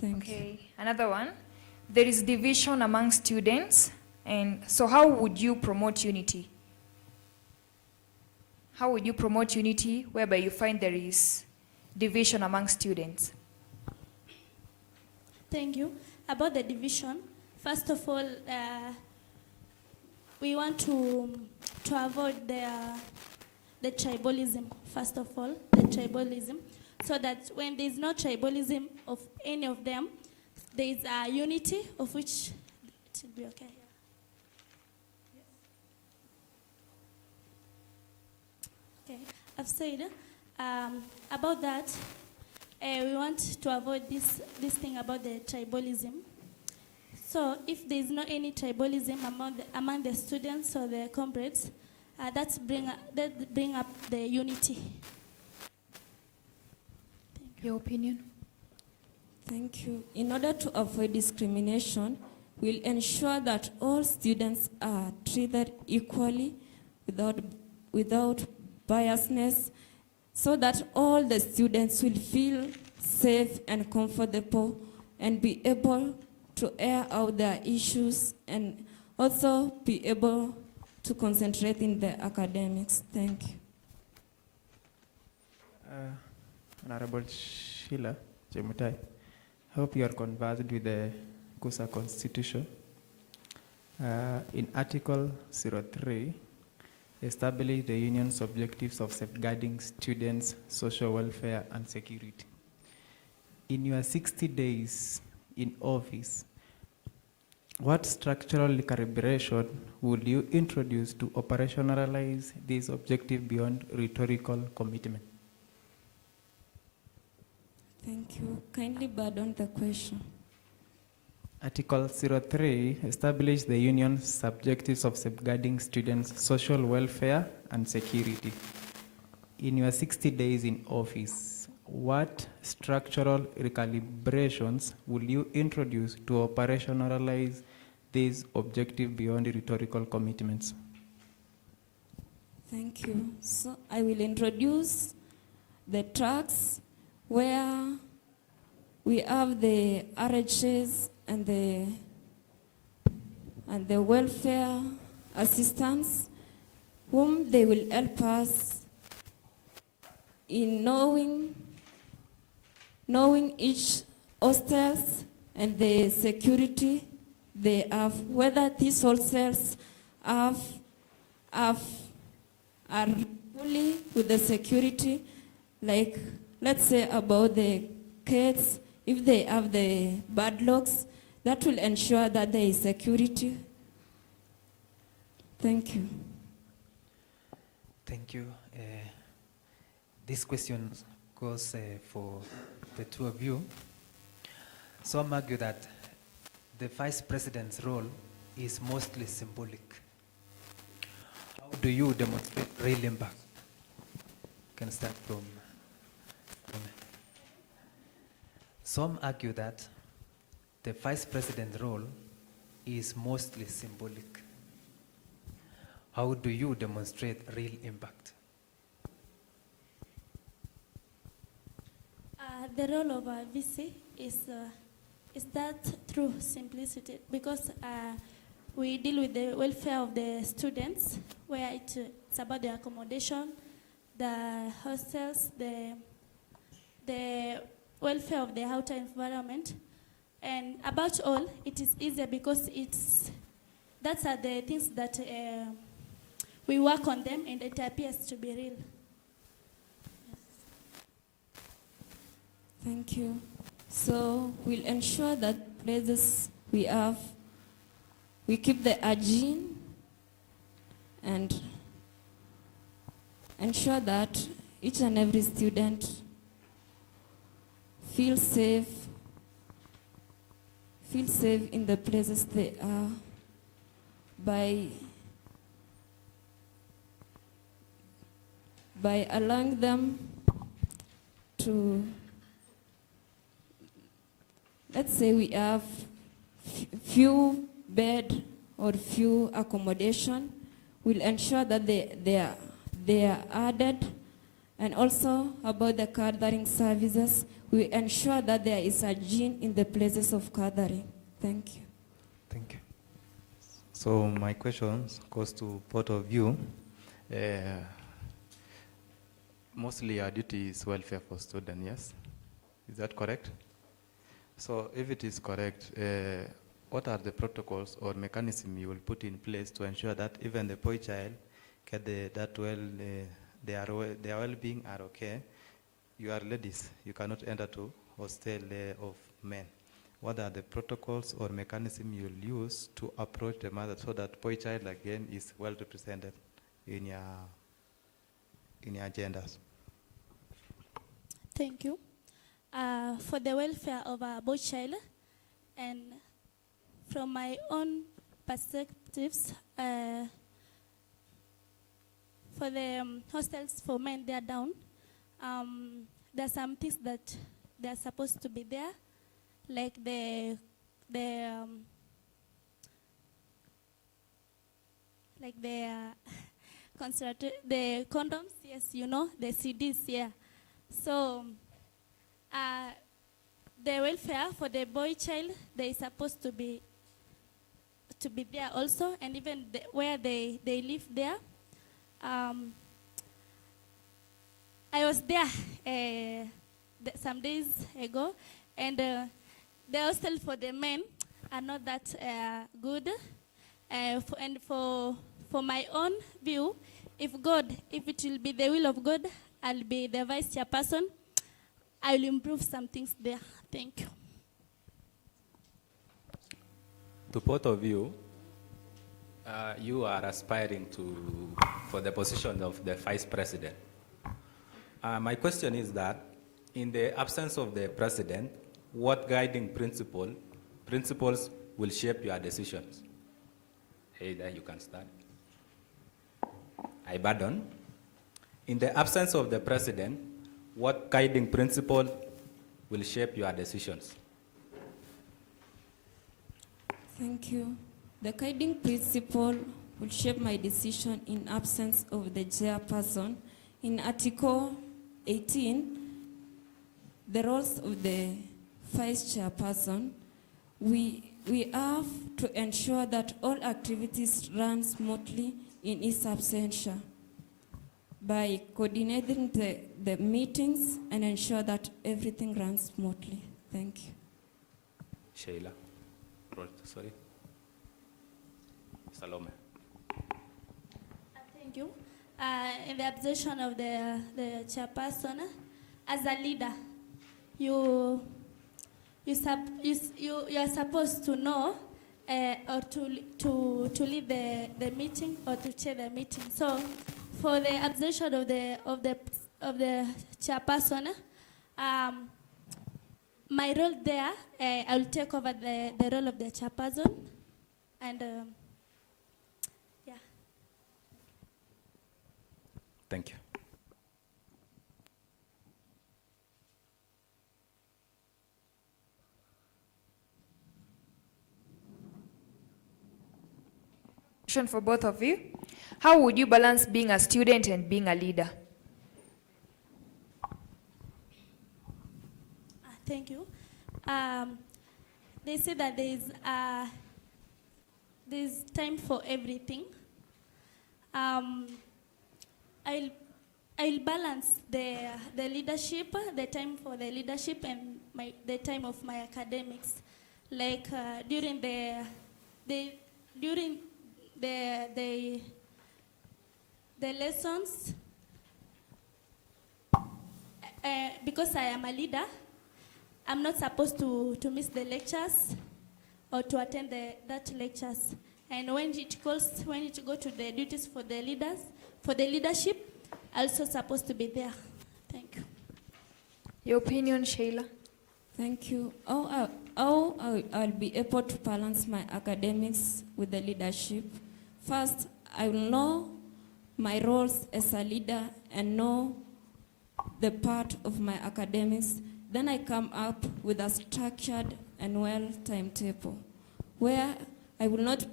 Thank you. Okay, another one. There is division among students, and so how would you promote unity? How would you promote unity whereby you find there is division among students? Thank you. About the division, first of all, we want to avoid the tribalism, first of all, the tribalism, so that when there is no tribalism of any of them, there is a unity of which it will be okay. Okay, I've said about that, we want to avoid this thing about the tribalism. So if there is not any tribalism among the students or the comrades, that bring up the unity. Your opinion? Thank you. In order to avoid discrimination, we'll ensure that all students are treated equally without biasness, so that all the students will feel safe and comfortable and be able to air out their issues and also be able to concentrate in their academics. Thank you. Honorable Sheila Chemutai, I hope you are conversed with the Khusa Constitution. In Article 03, establish the union's objectives of safeguarding students' social welfare and security. In your 60 days in office, what structural calibration would you introduce to operationalize this objective beyond rhetorical commitment? Thank you. Kindly pardon the question. Article 03 establishes the union's objectives of safeguarding students' social welfare and security. In your 60 days in office, what structural recalibrations will you introduce to operationalize this objective beyond rhetorical commitments? Thank you. So I will introduce the tracks where we have the RHs and the welfare assistance, whom they will help us in knowing each hostels and the security they have, whether these hostels are fully with the security, like let's say about the kids, if they have the bad locks, that will ensure that there is security. Thank you. Thank you. This question goes for the two of you. Some argue that the Vice President's role is mostly symbolic. How do you demonstrate real impact? Can start from. Some argue that the Vice President's role is mostly symbolic. How do you demonstrate real impact? The role of a VC is that through simplicity, because we deal with the welfare of the students, where it's about the accommodation, the hostels, the welfare of the outer environment, and about all, it is easier because that's the things that we work on them, and it appears to be real. Thank you. So we'll ensure that places we have, we keep the hygiene and ensure that each and every student feels safe in the places they are by allowing them to, let's say we have few bed or few accommodation, we'll ensure that they are added. And also about the gathering services, we ensure that there is hygiene in the places of gathering. Thank you. Thank you. So my question goes to both of you. Mostly our duty is welfare for students, yes? Is that correct? So if it is correct, what are the protocols or mechanism you will put in place to ensure that even the boy child get their well-being are okay? You are ladies, you cannot enter to hostel of men. What are the protocols or mechanism you will use to approach the mother so that boy child again is well represented in your agendas? Thank you. For the welfare of a boy child, and from my own perspectives, for the hostels for men, they are down. There are some things that they are supposed to be there, like the condoms, yes, you know, the CDs, yeah. So the welfare for the boy child, they are supposed to be there also, and even where they live there. I was there some days ago, and the hostel for the men are not that good. And for my own view, if it will be the will of God, I'll be the vice chairperson. I will improve some things there. Thank you. To both of you, you are aspiring for the position of the vice president. My question is that, in the absence of the president, what guiding principles will shape your decisions? Either you can start. I pardon. In the absence of the president, what guiding principle will shape your decisions? Thank you. The guiding principle will shape my decision in absence of the chairperson. In Article 18, the roles of the vice chairperson, we have to ensure that all activities run smoothly in his absentia by coordinating the meetings and ensure that everything runs smoothly. Thank you. Sheila. Sorry. Salome. Thank you. In the observation of the chairperson, as a leader, you are supposed to know or to lead the meeting or to chair the meeting. So, for the observation of the chairperson, my role there, I will take over the role of the chairperson, and yeah. Thank you. Question for both of you. How would you balance being a student and being a leader? Thank you. They say that there's time for everything. I'll balance the leadership, the time for the leadership, and the time of my academics. Like during the lessons, because I am a leader, I'm not supposed to miss the lectures or to attend that lectures. And when it go to the duties for the leaders, for the leadership, also supposed to be there. Thank you. Your opinion, Sheila? Thank you. I'll be able to balance my academics with the leadership. First, I will know my roles as a leader and know the part of my academics. Then I come up with a structured and well timetable where I will not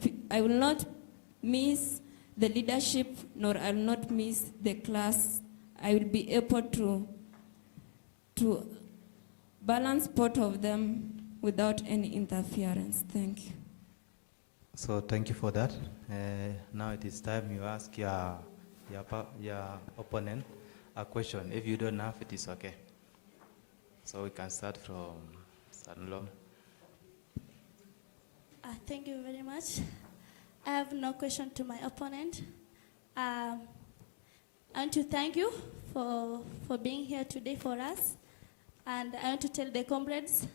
miss the leadership, nor I will not miss the class. I will be able to balance both of them without any interference. Thank you. So thank you for that. Now it is time you ask your opponent a question. If you don't have, it is okay. So we can start from Salome. Thank you very much. I have no question to my opponent. I want to thank you for being here today for us. And I want to tell the comrades,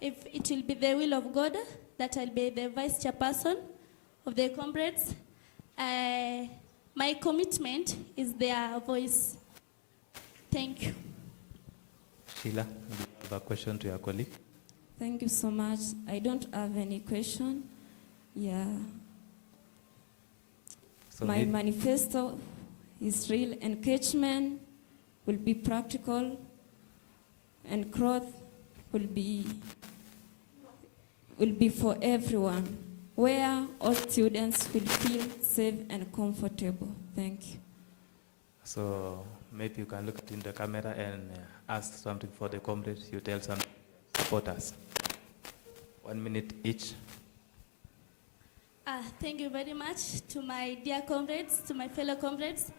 if it will be the will of God that I'll be the vice chairperson of the comrades, my commitment is their voice. Thank you. Sheila, do you have a question to your colleague? Thank you so much. I don't have any question. Yeah. So my manifesto is real engagement, will be practical, and growth will be for everyone, where all students will feel safe and comfortable. Thank you. So maybe you can look in the camera and ask something for the comrades. You tell some supporters. 1 minute each. Thank you very much to my dear comrades, to my fellow comrades.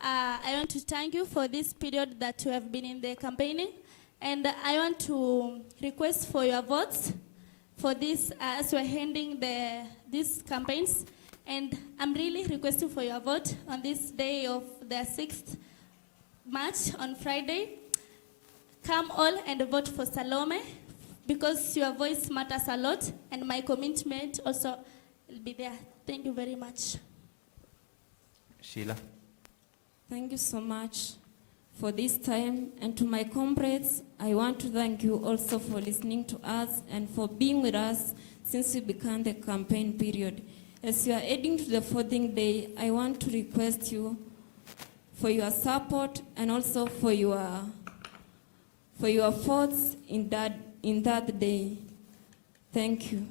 I want to thank you for this period that you have been in the campaigning. And I want to request for your votes for this as we're ending these campaigns. And I'm really requesting for your vote on this day of the 6th March on Friday. Come all and vote for Salome because your voice matters a lot and my commitment also will be there. Thank you very much. Sheila. Thank you so much for this time. And to my comrades, I want to thank you also for listening to us and for being with us since we began the campaign period. As you are heading to the 14th day, I want to request you for your support and also for your thoughts in that day. Thank you.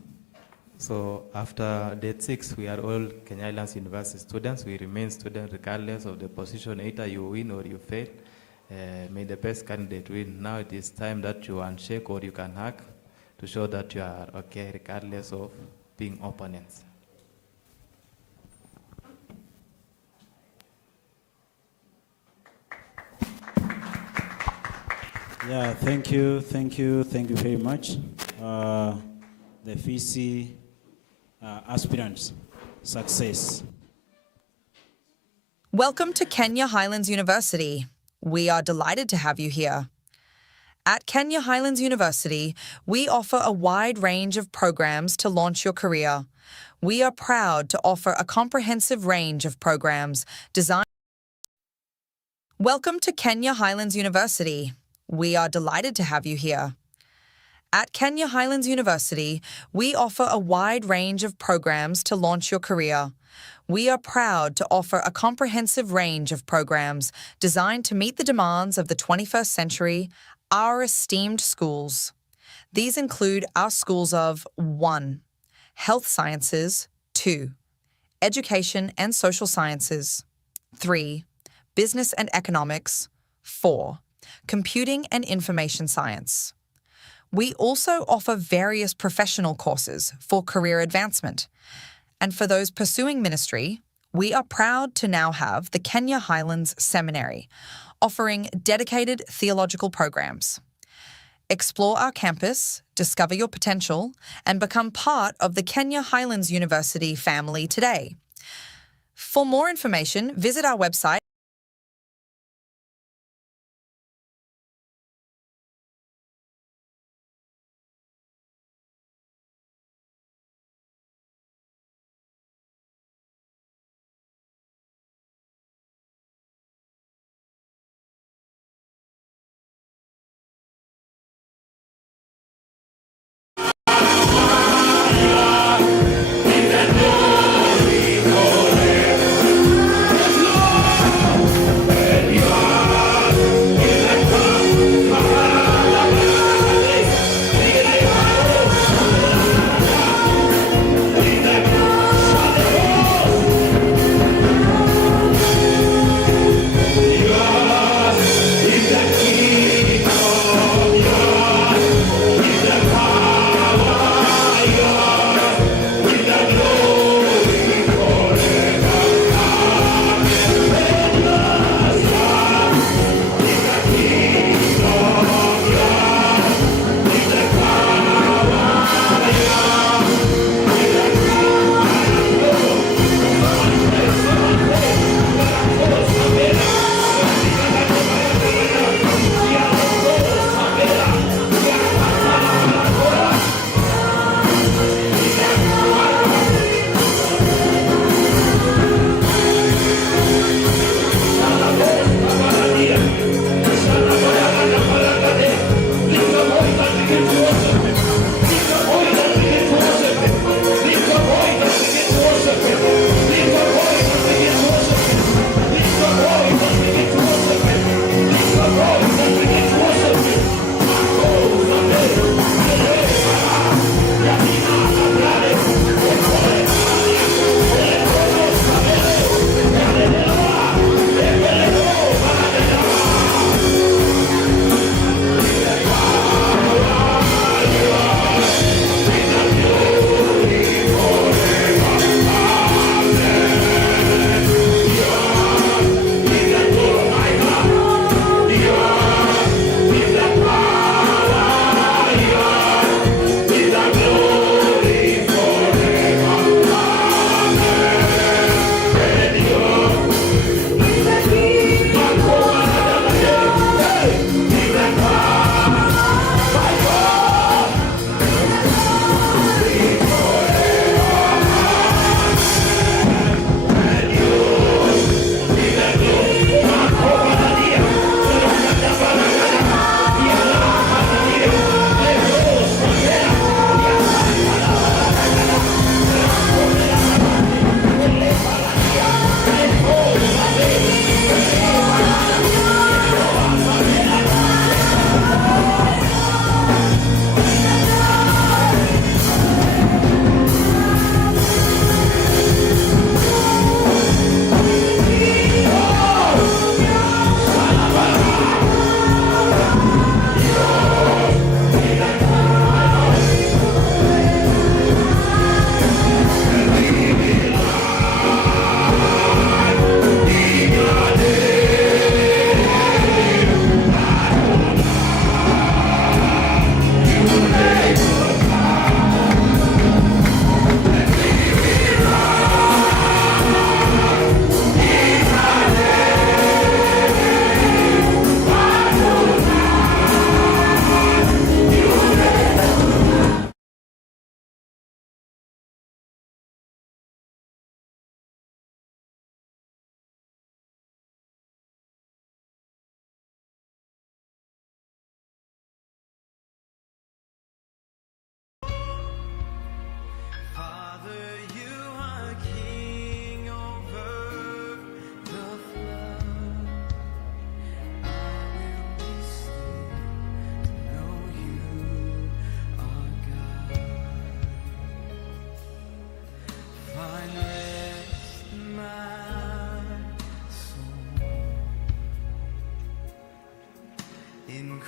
So after date 6, we are all Kenya Highlands University students. We remain students regardless of the position. Either you win or you fail. May the best candidate win. Now it is time that you handshake or you can hug to show that you are okay regardless of being opponents. Yeah, thank you very much. The VC aspirants, success. Welcome to Kenya Highlands University. We are delighted to have you here. At Kenya Highlands University, we offer a wide range of programs to launch your career. We are proud to offer a comprehensive range of programs designed. Welcome to Kenya Highlands University. We are delighted to have you here. At Kenya Highlands University, we offer a wide range of programs to launch your career. We are proud to offer a comprehensive range of programs designed to meet the demands of the 21st century, our esteemed schools. These include our schools of 1. Health Sciences, 2. Education and Social Sciences, 3. Business and Economics, 4. Computing and Information Science. We also offer various professional courses for career advancement. And for those pursuing ministry, we are proud to now have the Kenya Highlands Seminary, offering dedicated theological programs. Explore our campus, discover your potential, and become part of the Kenya Highlands University family today. For more information, visit our website.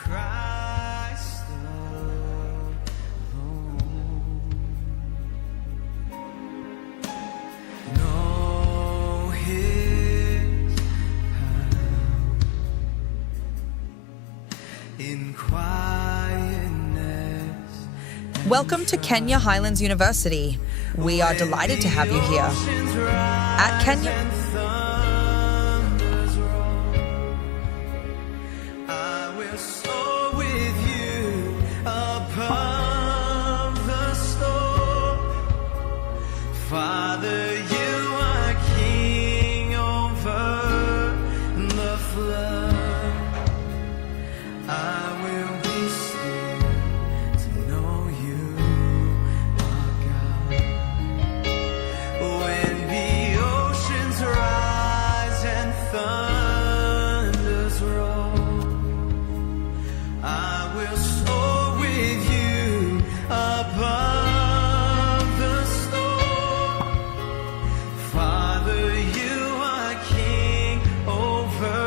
Christ alone. Know His power in quietness. Welcome to Kenya Highlands University. We are delighted to have you here. At Kenya, I will soar with you above the storm. Father, you are king over the flood. I will be still to know you are God. When the oceans rise and thunders roll, I will soar with you above the storm. Father, you are king over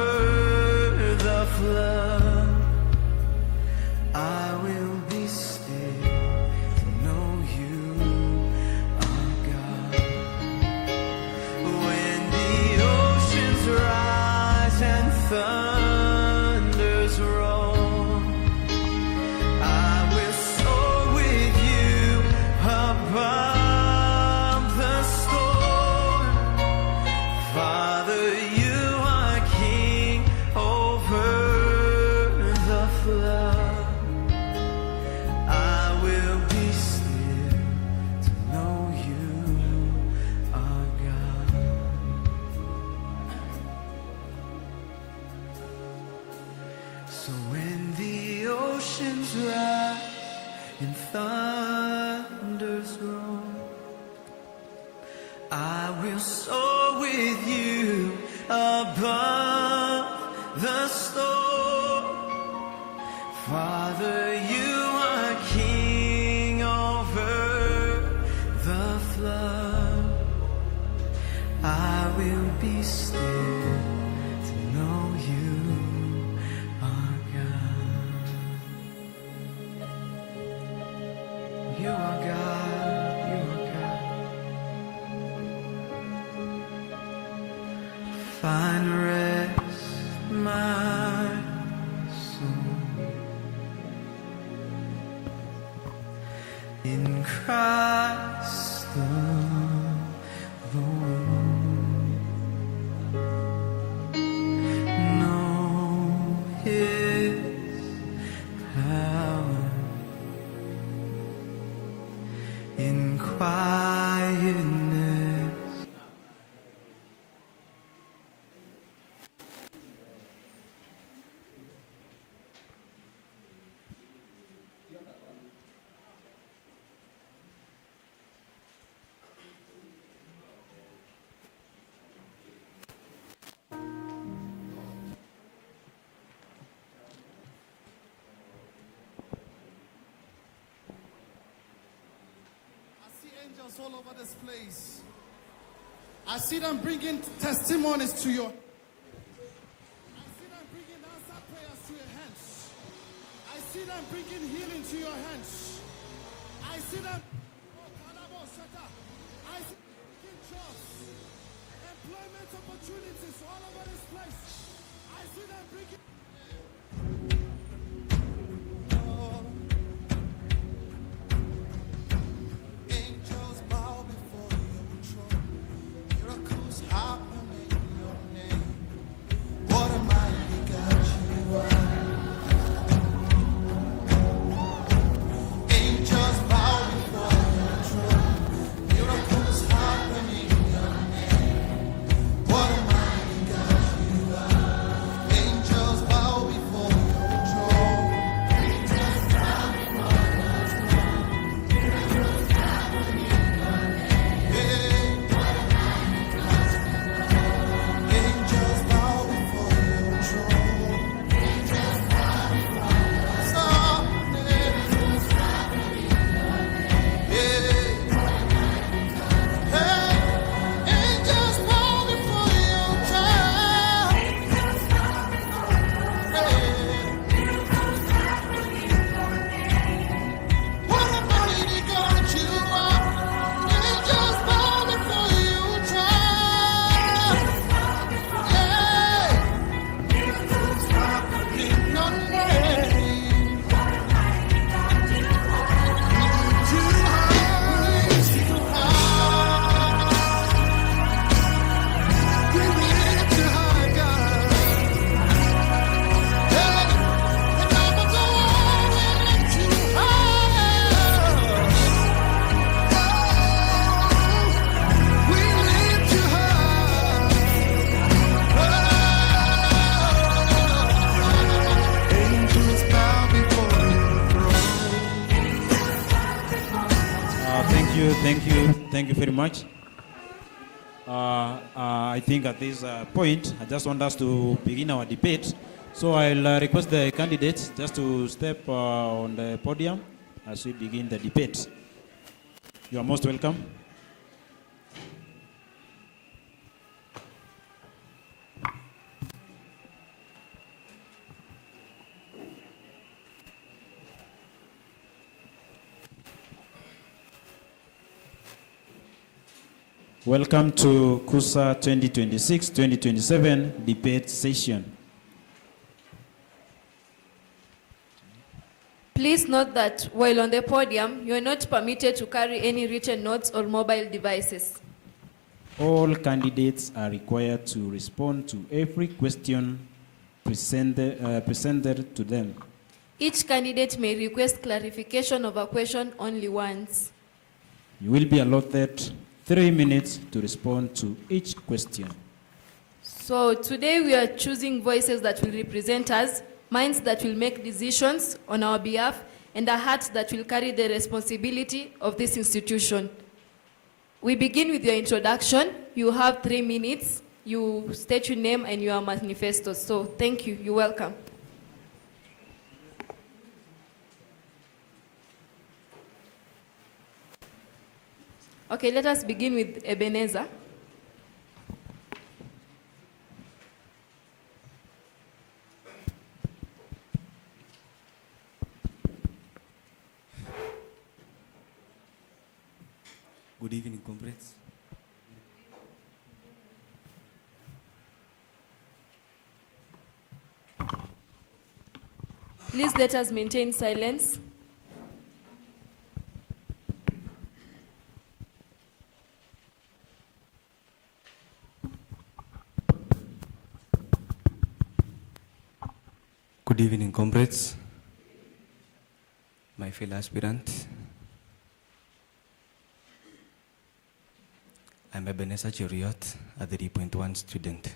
the flood. I will be still to know you are God. When the oceans rise and thunders roll, I will soar with you above the storm. Father, you are king over the flood. I will be still to know you are God. So when the oceans rise and thunders roll, I will soar with you above the storm. Father, you are king over the flood. I will be still to know you are God. You are God, you are God. Find rest, my soul, in Christ alone. Know His power in quietness. All over this place. I see them bringing testimonies to you. I see them bringing answered prayers to your hands. I see them bringing healing to your hands. I see them. I see jobs, employment opportunities all over this place. I see them bringing. Angels bow Thank you very much. I think at this point, I just want us to begin our debate. So I'll request the candidates just to step on the podium as we begin the debate. You are most welcome. Welcome to Khusa 2026-2027 debate session. Please note that while on the podium, you are not permitted to carry any written notes or mobile devices. All candidates are required to respond to every question presented to them. Each candidate may request clarification of a question only once. You will be allotted 3 minutes to respond to each question. So today we are choosing voices that will represent us, minds that will make decisions on our behalf, and a heart that will carry the responsibility of this institution. We begin with your introduction. You have 3 minutes. You state your name and your manifesto. So thank you. You're welcome. Okay, let us begin with Ebenezer. Good evening, comrades. Please let us maintain silence. Good evening, comrades, my fellow aspirants. I'm Ebenezer Cheriot, a 3.1 student,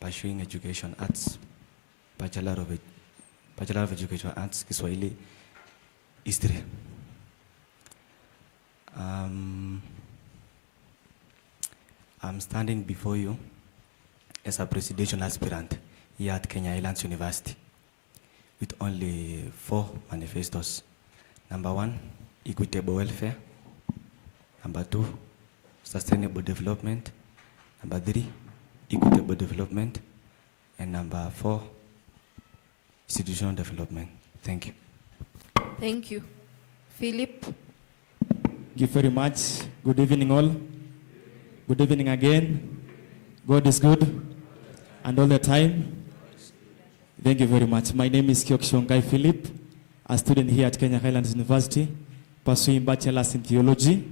pursuing education arts, Bachelor of Education Arts, Kiswahili, History. I'm standing before you as a presidential aspirant here at Kenya Highlands University with only 4 manifestos. Number 1, equitable welfare. Number 2, sustainable development. Number 3, equitable development. And number 4, institutional development. Thank you. Thank you. Philip. Thank you very much. Good evening all. Good evening again. God is good and all the time. Thank you very much. My name is Kyoksongai Philip, a student here at Kenya Highlands University, pursuing bachelor's in theology,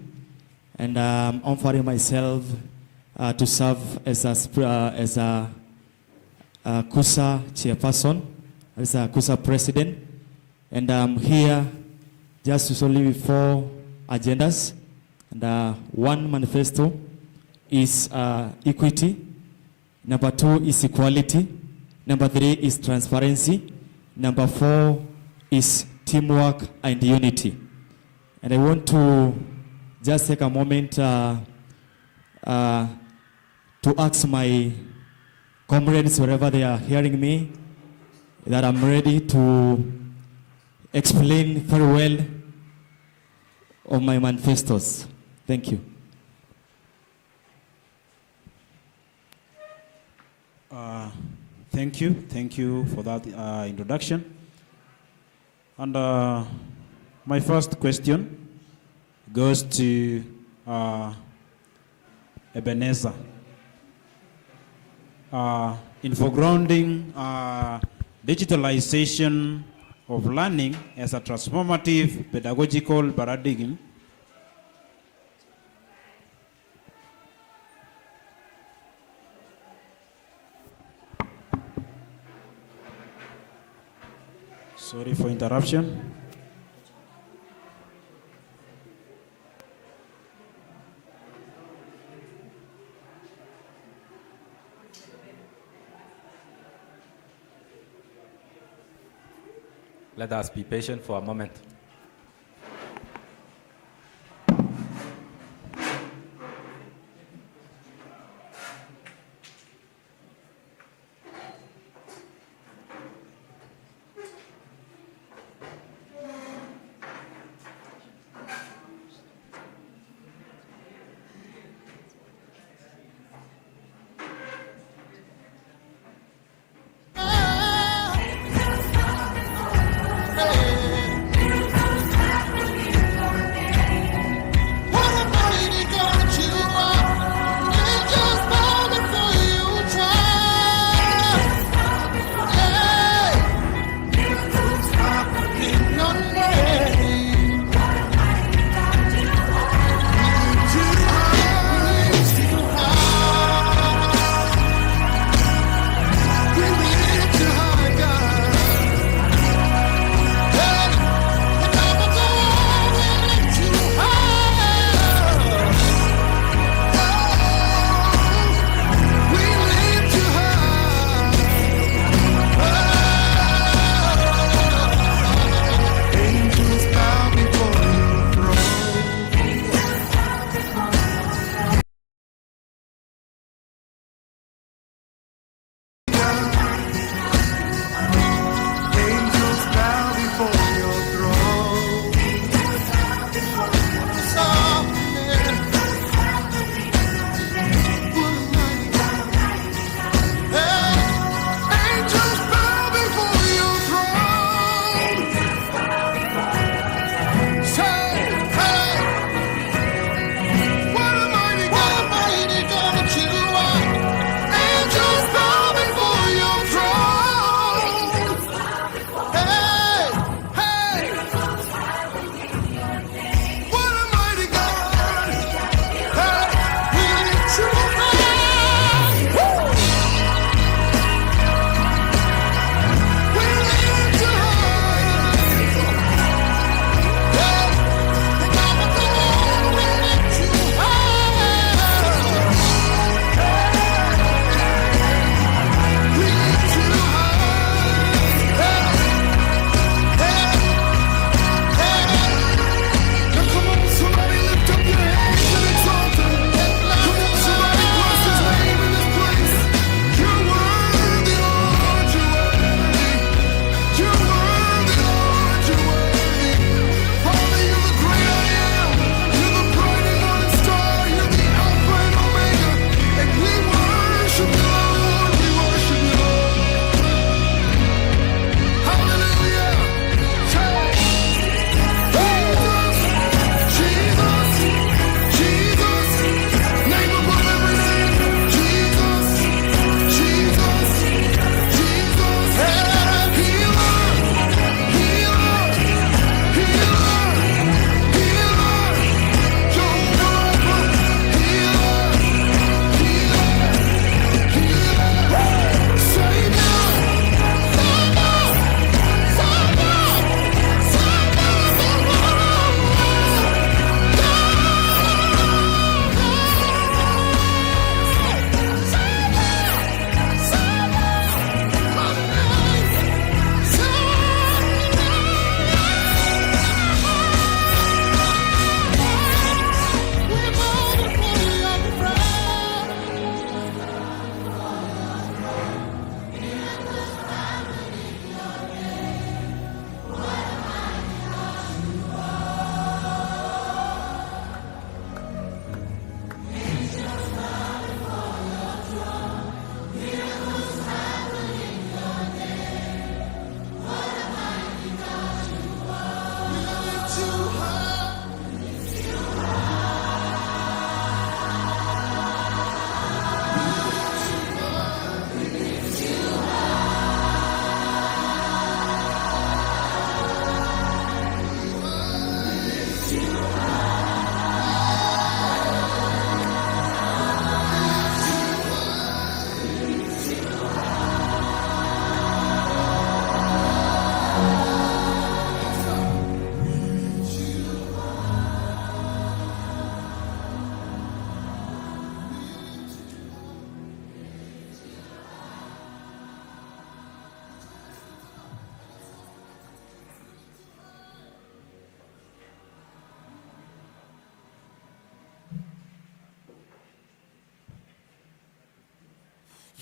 and I'm offering myself to serve as a Khusa chairperson, as a Khusa president, and I'm here just to solve 4 agendas. And 1 manifesto is equity. Number 2 is equality. Number 3 is transparency. Number 4 is teamwork and unity. And I want to just take a moment to ask my comrades, wherever they are hearing me, that I'm ready to explain very well of my manifestos. Thank you. Thank you for that introduction. And my first question goes to Ebenezer. In foregrounding digitalization of learning as a transformative pedagogical paradigm, sorry for interruption. Let us be patient for a moment.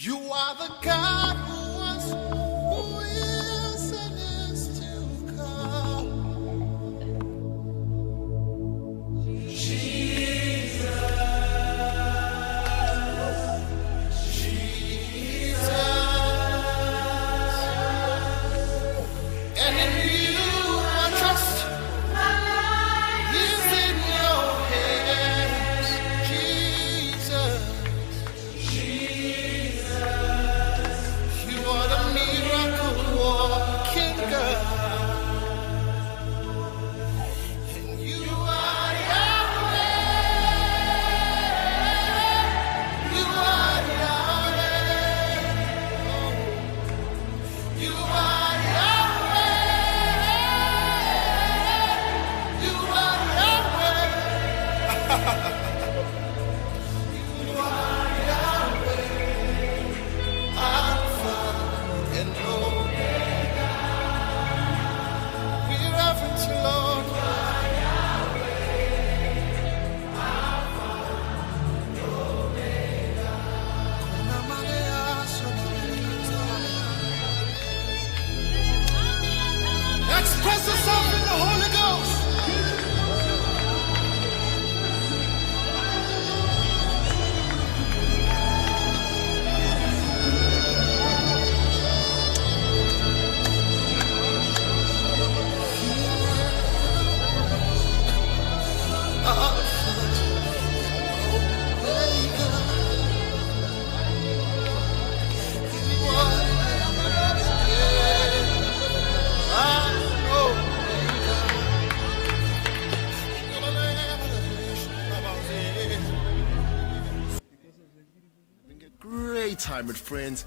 You are the God who was, who is, and is to come. Jesus, Jesus, and in you I trust. My life is in your hands, Jesus. You are the miracle walking God. And you are Yahweh. You are Yahweh. You are Yahweh. You are Yahweh. You are Yahweh. Alpha and Omega. We reverence you, Lord. Express yourself in the Holy Ghost. Great time with friends.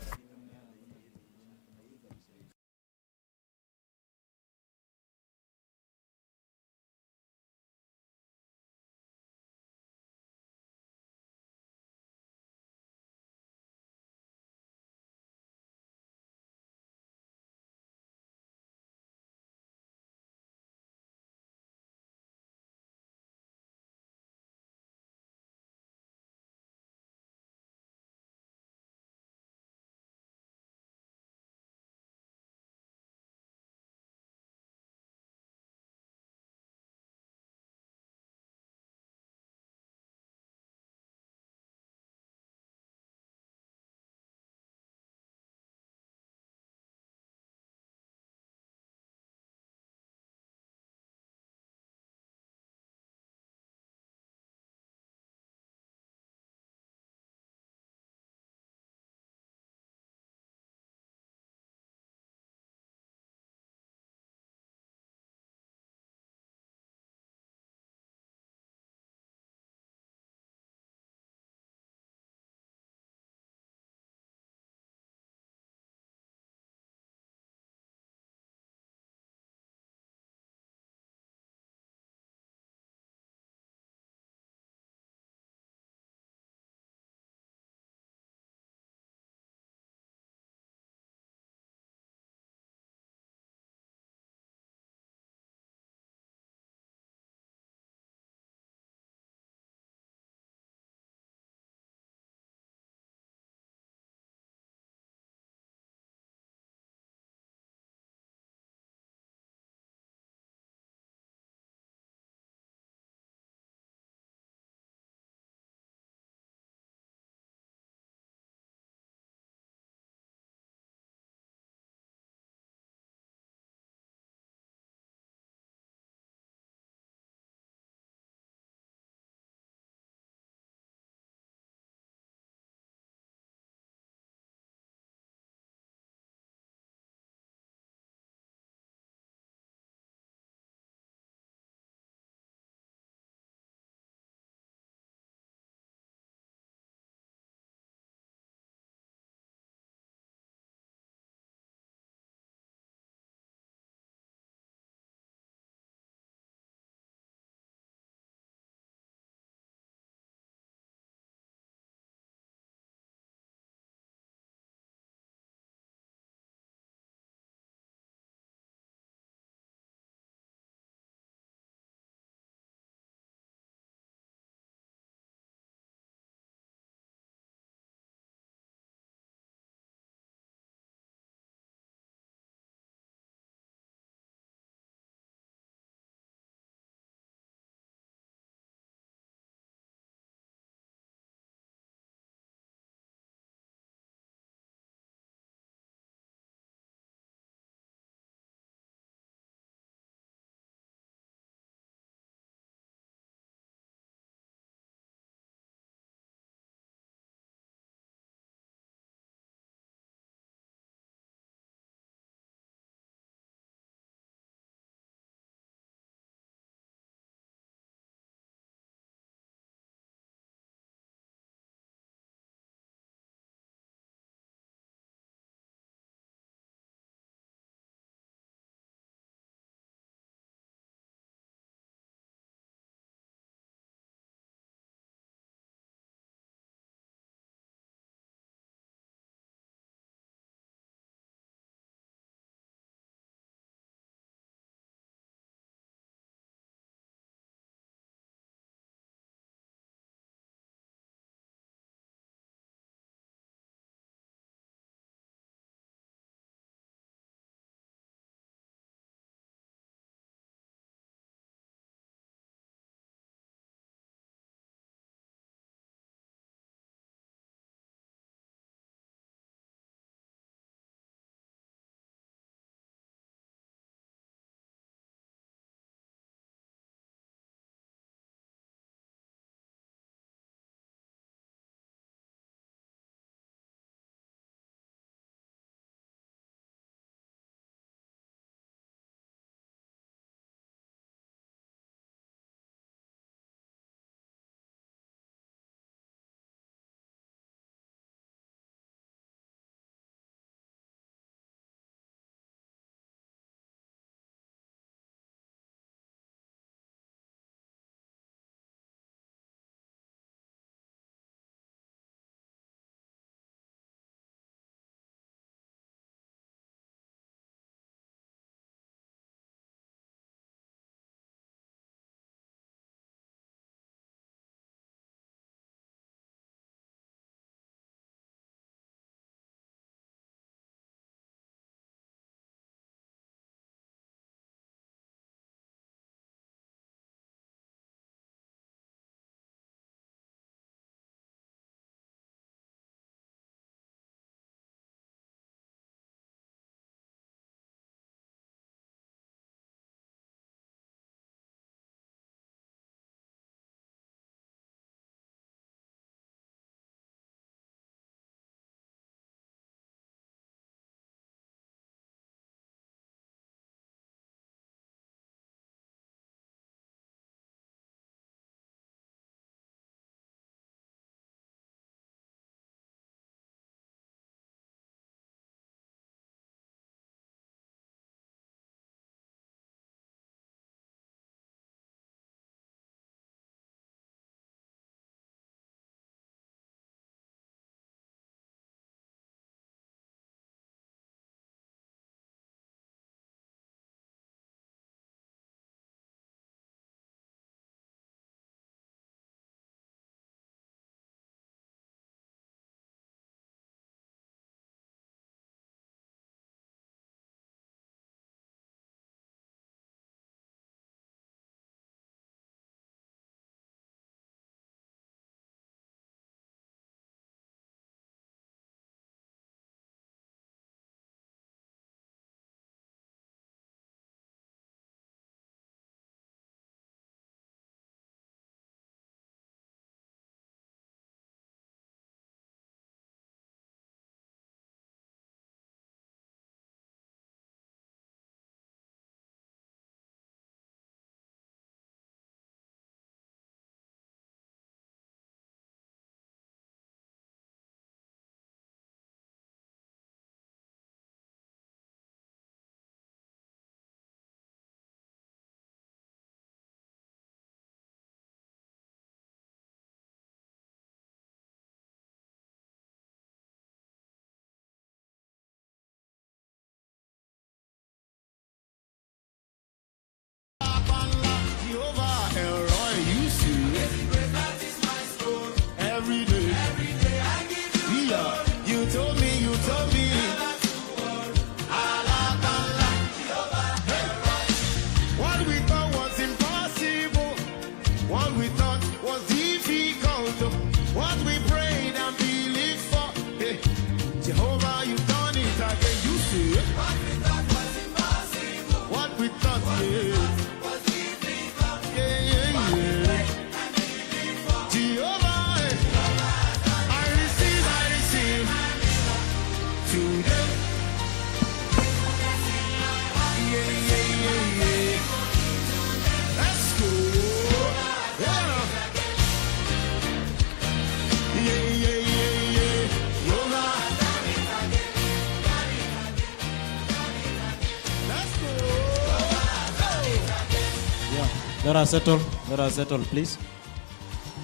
Let us settle. Let us settle, please.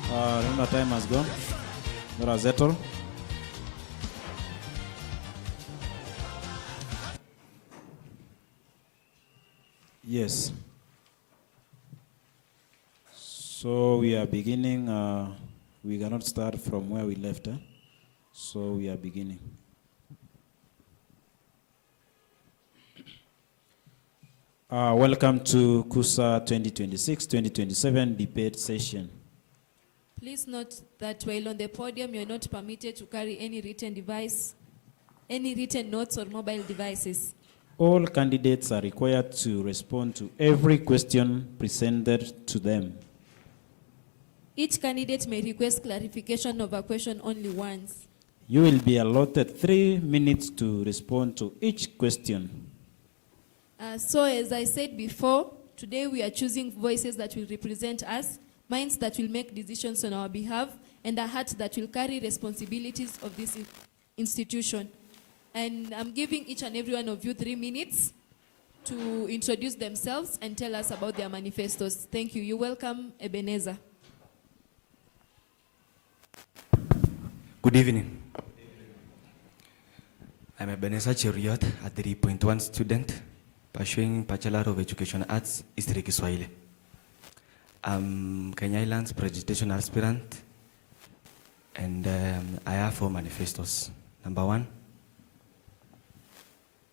Remember, time has gone. Let us settle. Yes. So we are beginning. We cannot start from where we left. So we are beginning. Welcome to Khusa 2026-2027 debate session. Please note that while on the podium, you're not permitted to carry any written device, any written notes or mobile devices. All candidates are required to respond to every question presented to them. Each candidate may request clarification of a question only once. You will be allotted 3 minutes to respond to each question. So as I said before, today we are choosing voices that will represent us, minds that will make decisions on our behalf, and a heart that will carry responsibilities of this institution. And I'm giving each and every one of you 3 minutes to introduce themselves and tell us about their manifestos. Thank you. You're welcome, Ebenezer. Good evening. I'm Ebenezer Cheriot, a 3.1 student pursuing Bachelor of Education Arts, History Kiswahili. I'm Kenya Islands presentation aspirant, and I have 4 manifestos. Number 1,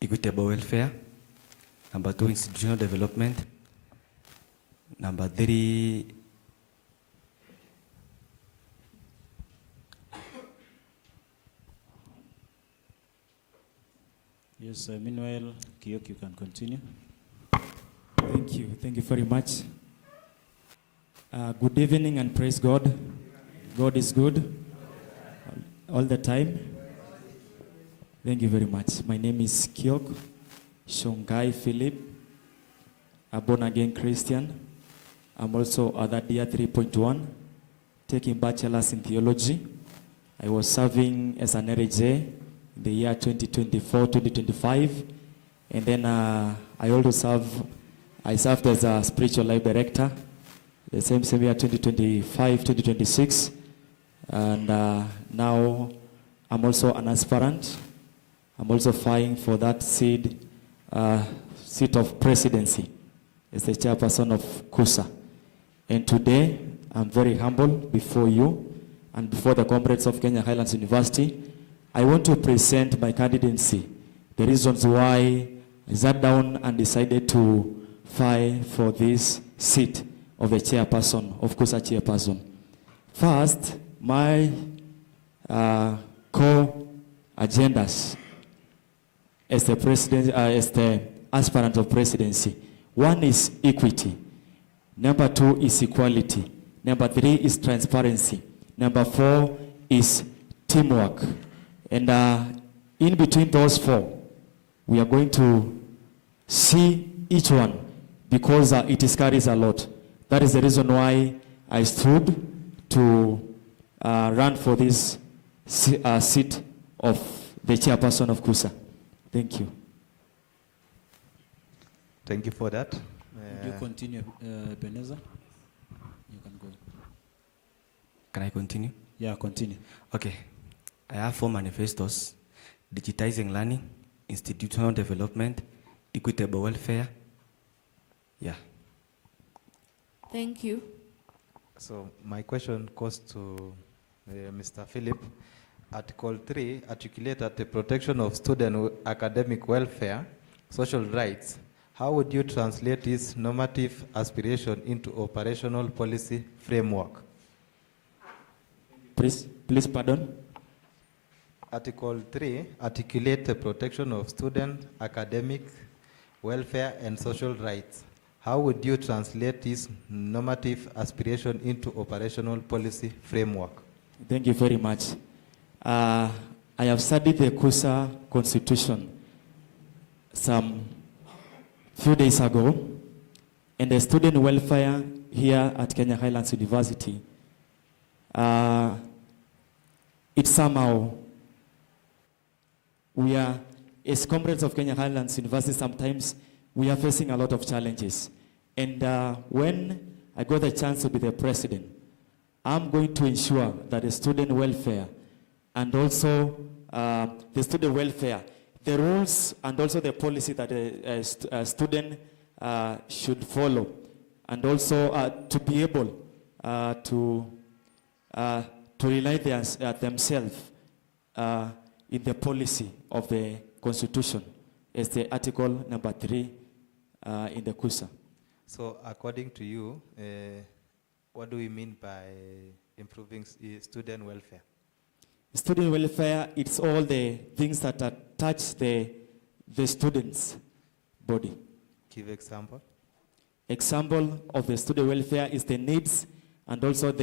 equitable welfare. Number 2, institutional development. Number 3, Yes, meanwhile, Kiok, you can continue. Thank you very much. Good evening and praise God. God is good all the time. Thank you very much. My name is Kiok Shongai Philip, a born-again Christian. I'm also a third year 3.1, taking bachelor's in theology. I was serving as an RJ in the year 2024-2025, and then I also served as a spiritual life director the same year 2025-2026, and now I'm also an aspirant. I'm also vying for that seat of presidency as the chairperson of Khusa. And today, I'm very humble before you and before the comrades of Kenya Highlands University. I want to present my candidacy, the reasons why I sat down and decided to vie for this seat of the chairperson, of Khusa chairperson. First, my core agendas as the president, as the aspirant of presidency. 1 is equity. Number 2 is equality. Number 3 is transparency. Number 4 is teamwork. And in between those 4, we are going to see each one because it carries a lot. That is the reason why I stood to run for this seat of the chairperson of Khusa. Thank you. Thank you for that. You continue, Ebenezer. You can go. Can I continue? Yeah, continue. Okay. I have 4 manifestos: digitizing learning, institutional development, equitable welfare. Yeah. Thank you. So my question goes to Mr. Philip. Article 3 articulates that the protection of student academic welfare, social rights. How would you translate this normative aspiration into operational policy framework? Please pardon? Article 3 articulates the protection of student academic welfare and social rights. How would you translate this normative aspiration into operational policy framework? Thank you very much. I have studied the Khusa Constitution some few days ago, and the student welfare here at Kenya Highlands University, it's somehow, we are, as comrades of Kenya Highlands University, sometimes we are facing a lot of challenges. And when I got the chance to be the president, I'm going to ensure that the student welfare and also the student welfare, the rules and also the policy that a student should follow, and also to be able to rely themselves in the policy of the Constitution, as the article number 3 in the Khusa. So according to you, what do we mean by improving student welfare? Student welfare, it's all the things that touch the student's body. Give example. Example of the student welfare is the needs and also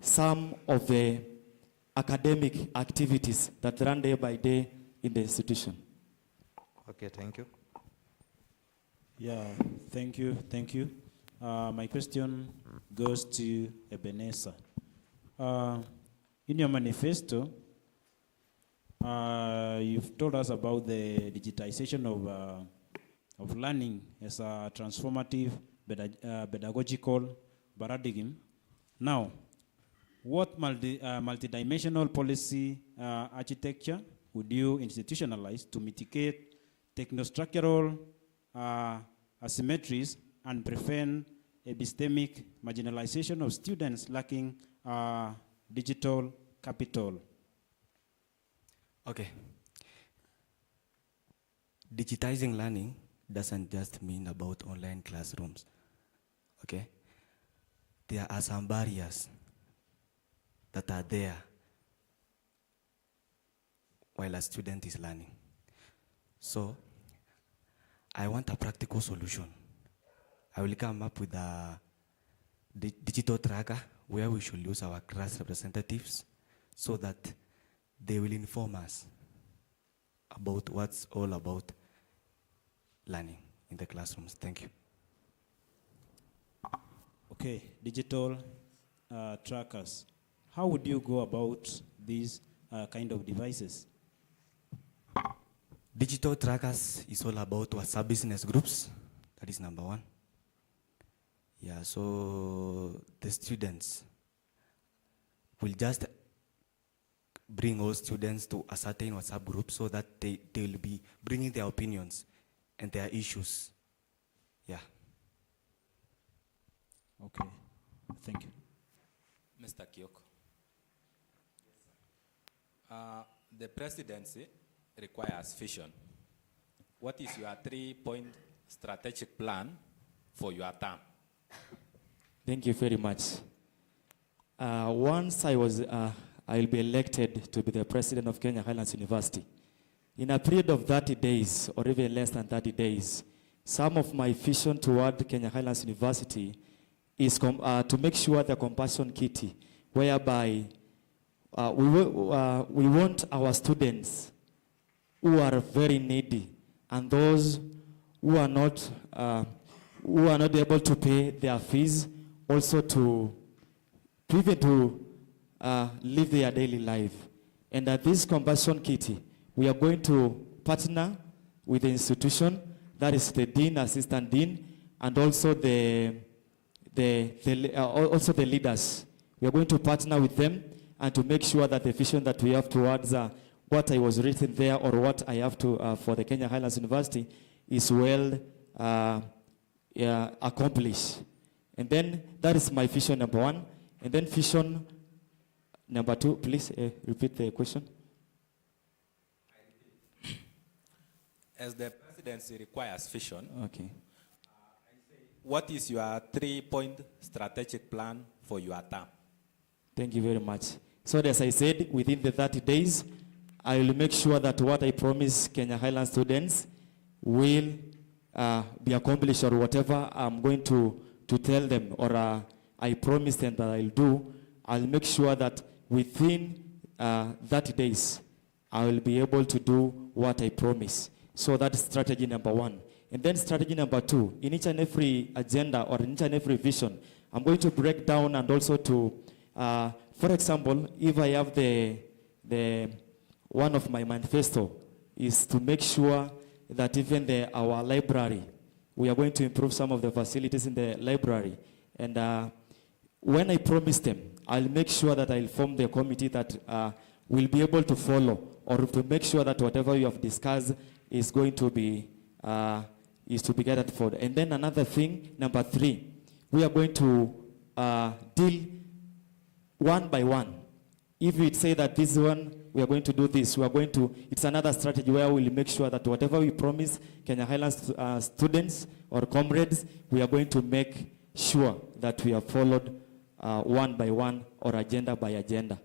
some of the academic activities that run day by day in the institution. Okay, thank you. Yeah, thank you. My question goes to Ebenezer. In your manifesto, you've told us about the digitization of learning as a transformative pedagogical paradigm. Now, what multidimensional policy architecture would you institutionalize to mitigate technostructural asymmetries and prevent epistemic marginalization of students lacking digital capital? Okay. Digitizing learning doesn't just mean about online classrooms. Okay? There are some barriers that are there while a student is learning. So, I want a practical solution. I will come up with a digital tracker where we should use our class representatives so that they will inform us about what's all about learning in the classrooms. Thank you. Okay, digital trackers. How would you go about these kind of devices? Digital trackers is all about WhatsApp business groups. That is number one. Yeah, so the students will just bring all students to a certain WhatsApp group so that they will be bringing their opinions and their issues. Yeah. Okay, thank you. Mr. Kyoko. The presidency requires vision. What is your 3-point strategic plan for your term? Thank you very much. Once I'll be elected to be the president of Kenya Highlands University, in a period of 30 days or even less than 30 days, some of my vision toward Kenya Highlands University is to make sure the compassion kitty, whereby we want our students who are very needy and those who are not able to pay their fees also to live their daily life. And at this compassion kitty, we are going to partner with the institution, that is the dean, assistant dean, and also also the leaders. We are going to partner with them and to make sure that the vision that we have towards what I was written there or what I have to for the Kenya Highlands University is well accomplished. And then that is my vision number one. And then vision number two, please repeat the question. As the presidency requires vision, okay. What is your 3-point strategic plan for your term? Thank you very much. So as I said, within the 30 days, I will make sure that what I promise Kenya Highlands students will be accomplished, or whatever I'm going to tell them or I promise them that I'll do. I'll make sure that within 30 days, I will be able to do what I promise. So that's strategy number one. And then strategy number two, in each and every agenda or in each and every vision, I'm going to break down and also to, for example, if I have one of my manifesto is to make sure that even our library, we are going to improve some of the facilities in the library. And when I promise them, I'll make sure that I'll form the committee that will be able to follow or to make sure that whatever you have discussed is going to be gathered for. And then another thing, number 3, we are going to deal one by one. If we say that this one, we are going to do this, we are going to, it's another strategy where we'll make sure that whatever we promise Kenya Highlands students or comrades, we are going to make sure that we are followed one by one or agenda by agenda.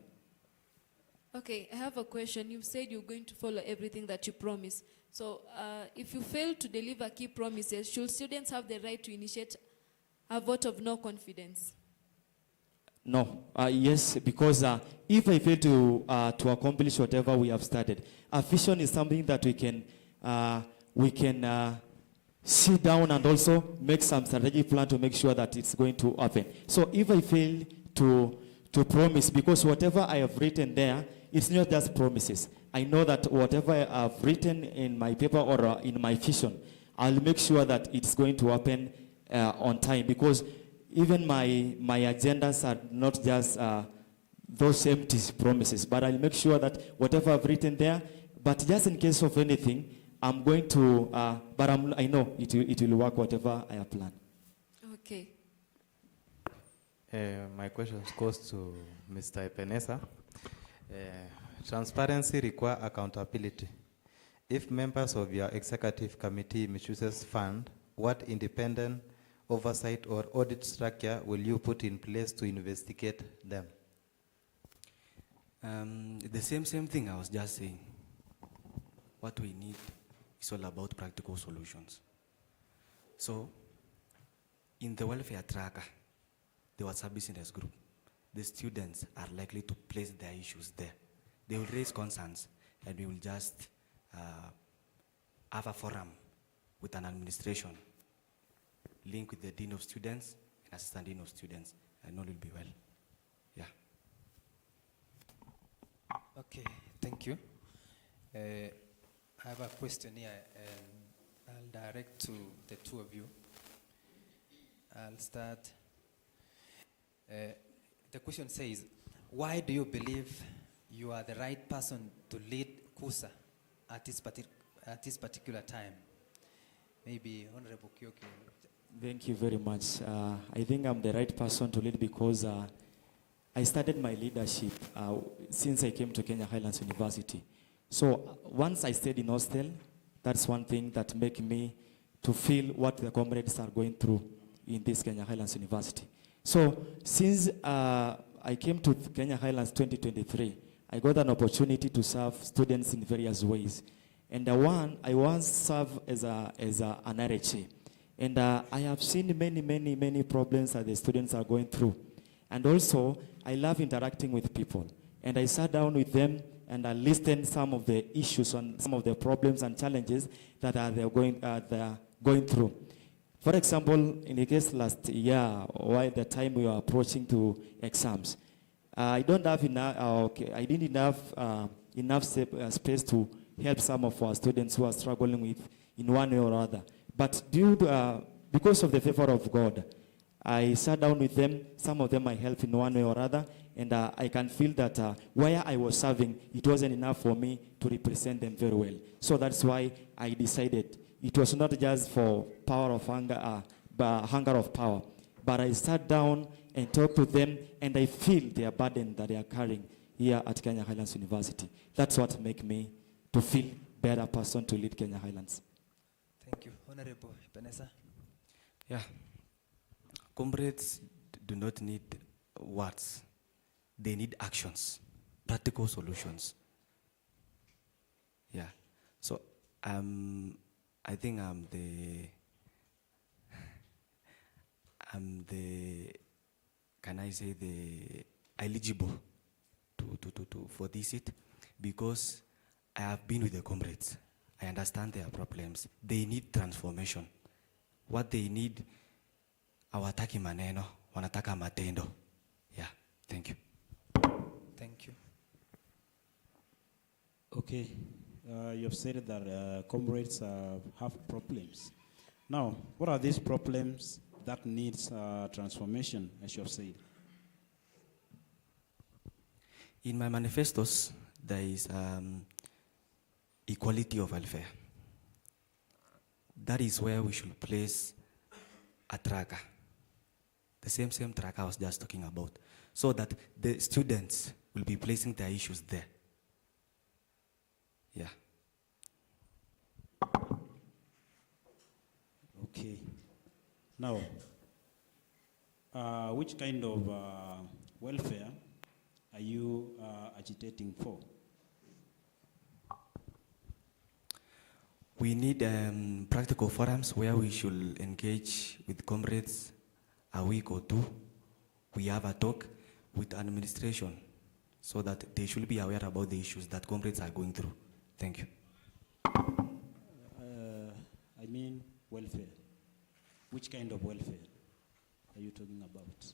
Okay, I have a question. You've said you're going to follow everything that you promise. So if you fail to deliver key promises, should students have the right to initiate a vote of no confidence? No, yes, because if I fail to accomplish whatever we have started, a vision is something that we can sit down and also make some strategic plan to make sure that it's going to happen. So if I fail to promise, because whatever I have written there, it's not just promises. I know that whatever I have written in my paper or in my vision, I'll make sure that it's going to happen on time, because even my agendas are not just those empty promises, but I'll make sure that whatever I've written there, but just in case of anything, I'm going to, but I know it will work whatever I have planned. Okay. My question goes to Mr. Epenesa. Transparency requires accountability. If members of your executive committee misuses fund, what independent oversight or audit structure will you put in place to investigate them? The same thing I was just saying. What we need is all about practical solutions. So, in the welfare tracker, the WhatsApp business group, the students are likely to place their issues there. They will raise concerns, and we will just have a forum with an administration, link with the Dean of Students and Assistant Dean of Students, and all will be well. Yeah. Okay, thank you. I have a question here, and I'll direct to the two of you. I'll start. The question says, why do you believe you are the right person to lead Khusa at this particular time? Maybe Honorable Kyoki. Thank you very much. I think I'm the right person to lead because I started my leadership since I came to Kenya Highlands University. So once I stayed in hostel, that's one thing that makes me to feel what the comrades are going through in this Kenya Highlands University. So since I came to Kenya Highlands 2023, I got an opportunity to serve students in various ways. And I once served as an RHA. And I have seen many problems that the students are going through. And also, I love interacting with people. And I sat down with them and I listened some of the issues and some of the problems and challenges that they're going through. For example, in the case last year, while the time we were approaching to exams, I didn't have enough space to help some of our students who are struggling with in one way or other. But because of the favor of God, I sat down with them. Some of them I helped in one way or other, and I can feel that where I was serving, it wasn't enough for me to represent them very well. So that's why I decided it was not just for power of hunger, hunger of power, but I sat down and talked to them, and I feel their burden that they are carrying here at Kenya Highlands University. That's what makes me to feel better person to lead Kenya Highlands. Thank you. Honorable Epenesa. Yeah. Comrades do not need words. They need actions, practical solutions. Yeah. So I think I'm the can I say the eligible for this seat, because I have been with the comrades. I understand their problems. They need transformation. What they need, hawataki maneno, wanataka matendo. Yeah, thank you. Thank you. Okay, you have said that comrades have problems. Now, what are these problems that needs transformation, as you have said? In my manifestos, there is equality of welfare. That is where we should place a tracker, the same tracker I was just talking about, so that the students will be placing their issues there. Yeah. Okay. Now, which kind of welfare are you agitating for? We need practical forums where we should engage with comrades a week or two. We have a talk with administration so that they should be aware about the issues that comrades are going through. Thank you. I mean welfare. Which kind of welfare are you talking about?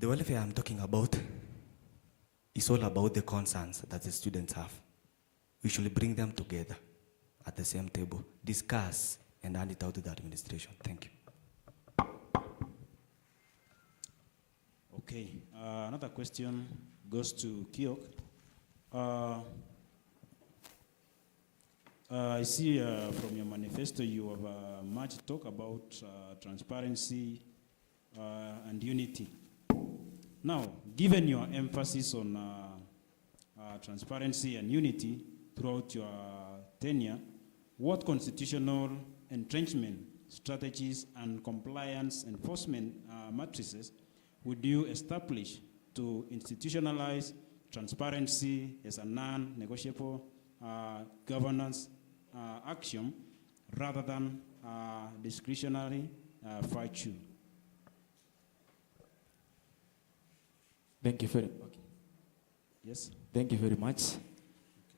The welfare I'm talking about is all about the concerns that the students have. We should bring them together at the same table, discuss, and hand it out to the administration. Thank you. Okay, another question goes to Kiok. I see from your manifesto you have much talk about transparency and unity. Now, given your emphasis on transparency and unity throughout your tenure, what constitutional entrenchment strategies and compliance enforcement matrices would you establish to institutionalize transparency as a non-negotiable governance action rather than discretionary virtue? Thank you very much. Yes. Thank you very much.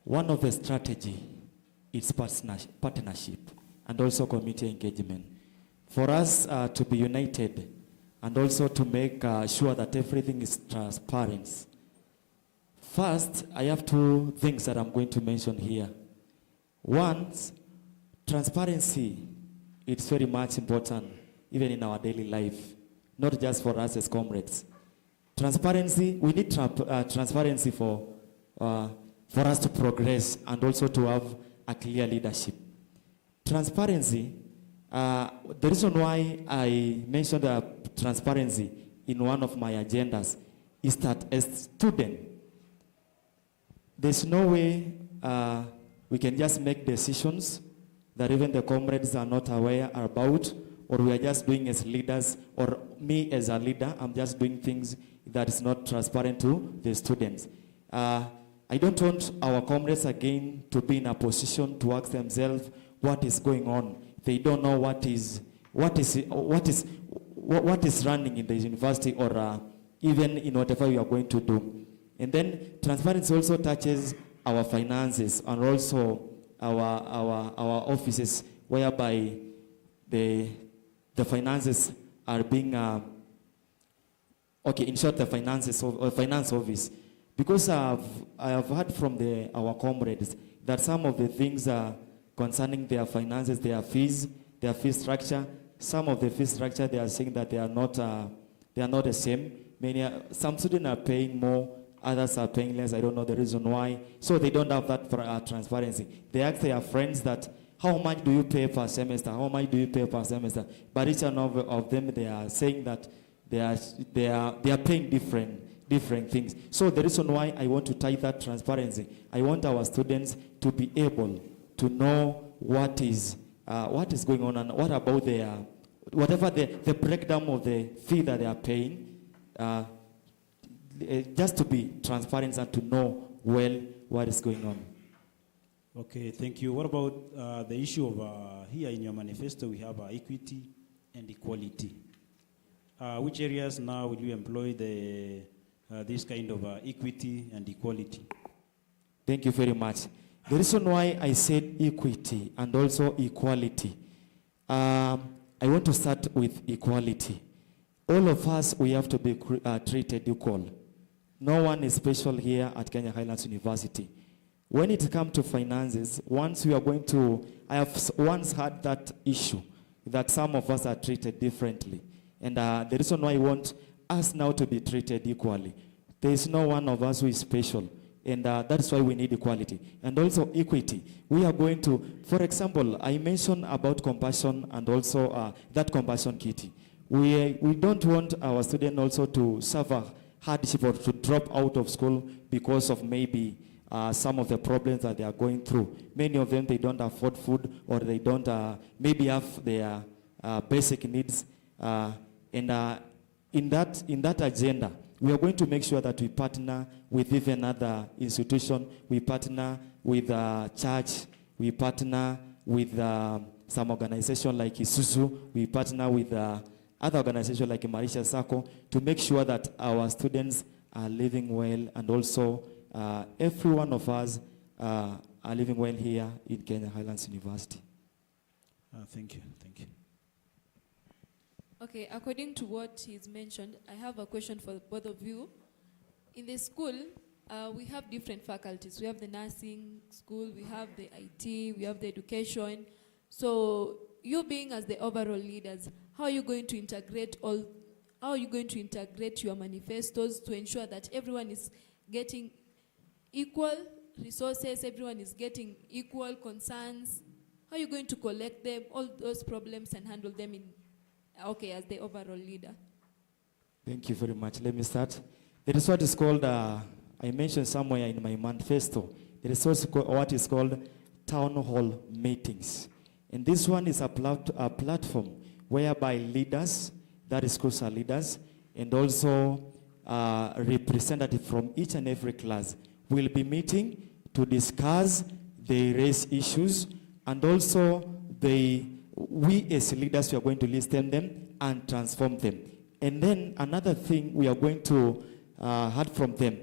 One of the strategy is partnership and also community engagement. For us to be united and also to make sure that everything is transparent. First, I have two things that I'm going to mention here. One, transparency. It's very much important, even in our daily life, not just for us as comrades. Transparency, we need transparency for us to progress and also to have a clear leadership. Transparency, the reason why I mentioned transparency in one of my agendas is that as student, there's no way we can just make decisions that even the comrades are not aware about, or we are just doing as leaders, or me as a leader, I'm just doing things that is not transparent to the students. I don't want our comrades again to be in a position to ask themselves what is going on. They don't know what is running in the university or even in whatever we are going to do. And then transparency also touches our finances and also our offices, whereby the finances are being okay, in short, the finances of finance office, because I have heard from our comrades that some of the things concerning their finances, their fee structure, some of the fee structure they are saying that they are not the same. Some students are paying more, others are paying less. I don't know the reason why. So they don't have that transparency. They ask their friends that, how much do you pay per semester? How much do you pay per semester? But each one of them, they are saying that they are paying different things. So the reason why I want to tie that transparency, I want our students to be able to know what is going on and what about whatever the breakdown of the fee that they are paying, just to be transparent and to know well what is going on. Okay, thank you. What about the issue of here in your manifesto we have equity and equality? Which areas now will you employ this kind of equity and equality? Thank you very much. The reason why I said equity and also equality, I want to start with equality. All of us, we have to be treated equal. No one is special here at Kenya Highlands University. when it comes to finances, once we are going to, I have once had that issue that some of us are treated differently. And the reason why I want us now to be treated equally, there is no one of us who is special. And that's why we need equality. And also equity. We are going to, for example, I mentioned about compassion and also that compassion kitty. We don't want our students also to suffer hardship or to drop out of school because of maybe some of the problems that they are going through. Many of them, they don't afford food or they don't maybe have their basic needs. In that agenda, we are going to make sure that we partner with even other institution. We partner with church. We partner with some organization like Isuzu. We partner with other organizations like Marisha Sacco to make sure that our students are living well, and also every one of us are living well here in Kenya Highlands University. Thank you. Thank you. Okay, according to what he's mentioned, I have a question for both of you. In the school, we have different faculties. We have the nursing school, we have the IT, we have the education. So you being as the overall leaders, how are you going to integrate your manifestos to ensure that everyone is getting equal resources, everyone is getting equal concerns? How are you going to collect them, all those problems, and handle them as the overall leader? Thank you very much. Let me start. There is what is called, I mentioned somewhere in my manifesto, there is what is called town hall meetings. And this one is a platform whereby leaders, that is Khusa leaders, and also representatives from each and every class will be meeting to discuss the race issues, and also we as leaders, we are going to listen them and transform them. And then another thing we are going to hear from them.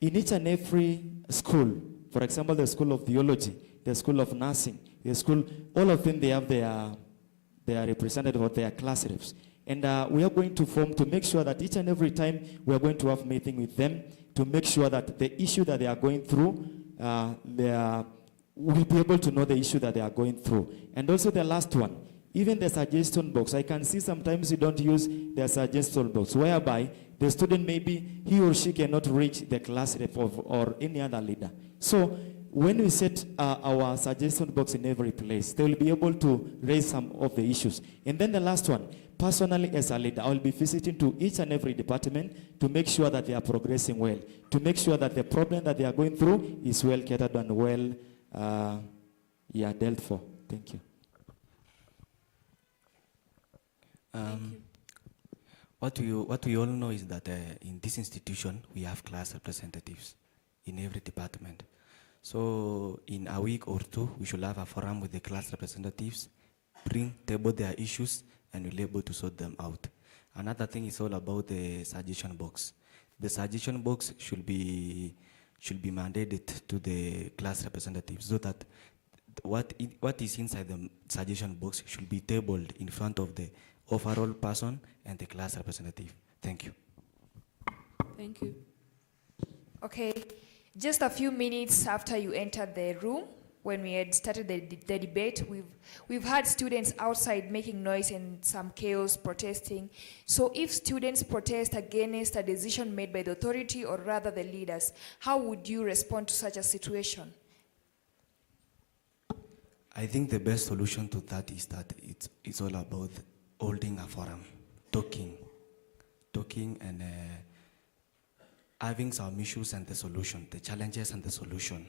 In each and every school, for example, the School of Theology, the School of Nursing, the school, all of them, they have their representative or their class reps. And we are going to form to make sure that each and every time we are going to have meeting with them to make sure that the issue that they are going through, we'll be able to know the issue that they are going through. And also the last one, even the suggestion box. I can see sometimes you don't use the suggestion box, whereby the student, maybe he or she cannot reach the class rep or any other leader. So when we set our suggestion box in every place, they will be able to raise some of the issues. And then the last one, personally as a leader, I will be visiting to each and every department to make sure that they are progressing well, to make sure that the problem that they are going through is well catered and well dealt for. Thank you. What we all know is that in this institution, we have class representatives in every department. So in a week or two, we should have a forum with the class representatives, table their issues, and we'll be able to sort them out. Another thing is all about the suggestion box. The suggestion box should be mandated to the class representatives so that what is inside the suggestion box should be tabled in front of the overall person and the class representative. Thank you. Thank you. Okay, just a few minutes after you entered the room, when we had started the debate, we've had students outside making noise and some chaos protesting. So if students protest against a decision made by the authority or rather the leaders, how would you respond to such a situation? I think the best solution to that is that it's all about holding a forum, talking and having some issues and the solution, the challenges and the solution.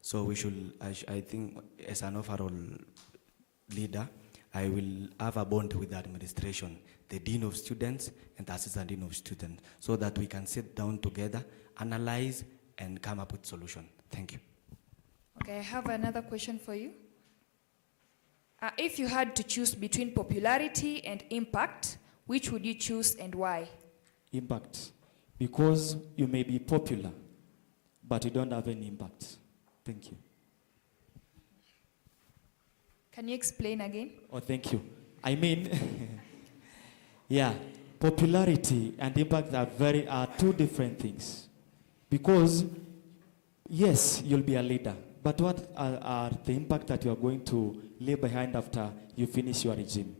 So we should, I think as an overall leader, I will have a bond with the administration, the Dean of Students and the Assistant Dean of Students, so that we can sit down together, analyze and come up with solution. Thank you. Okay, I have another question for you. If you had to choose between popularity and impact, which would you choose and why? Impact. Because you may be popular, but you don't have any impact. Thank you. Can you explain again? Oh, thank you. I mean, yeah, popularity and impact are two different things. Because yes, you'll be a leader. But what are the impact that you are going to leave behind after you finish your regime?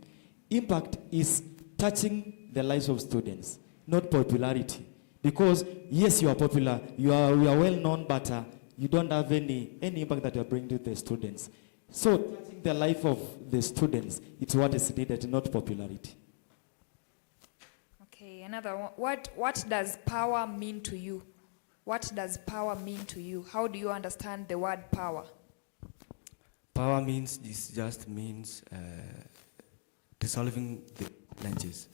Impact is touching the lives of students, not popularity. Because yes, you are popular, you are well known, but you don't have any impact that you are bringing to the students. So touching the life of the students, it's what is needed, not popularity. Okay, another one. What does power mean to you? What does power mean to you? How do you understand the word power? Power means, this just means resolving the challenges.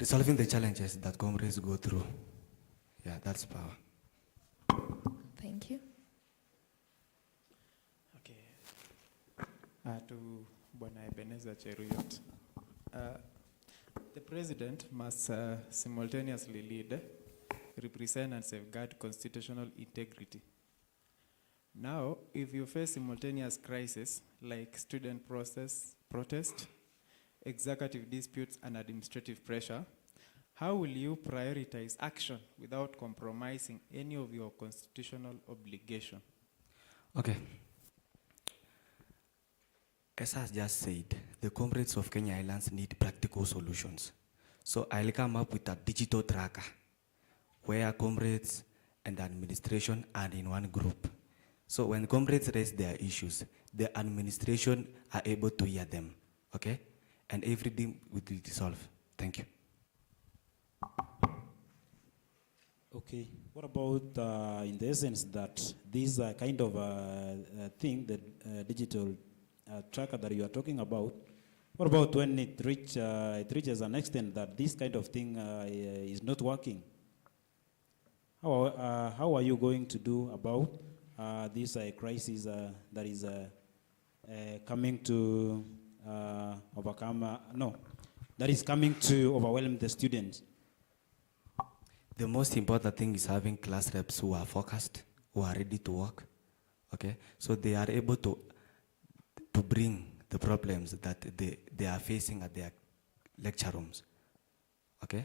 Resolving the challenges that comrades go through. Yeah, that's power. Thank you. To Bwana Ebenezer Cheruyot. The president must simultaneously lead, represent and safeguard constitutional integrity. Now, if you face simultaneous crises like student protest, executive disputes and administrative pressure, how will you prioritize action without compromising any of your constitutional obligation? Okay. As I just said, the comrades of Kenya Islands need practical solutions. So I'll come up with a digital tracker where comrades and the administration are in one group. So when comrades raise their issues, the administration are able to hear them, okay? And everything will be resolved. Thank you. Okay, what about in the essence that this kind of thing, the digital tracker that you are talking about, what about when it reaches an extent that this kind of thing is not working? How are you going to do about this crisis that is coming to that is coming to overwhelm the students? The most important thing is having class reps who are focused, who are ready to work, okay? So they are able to bring the problems that they are facing at their lecture rooms, okay?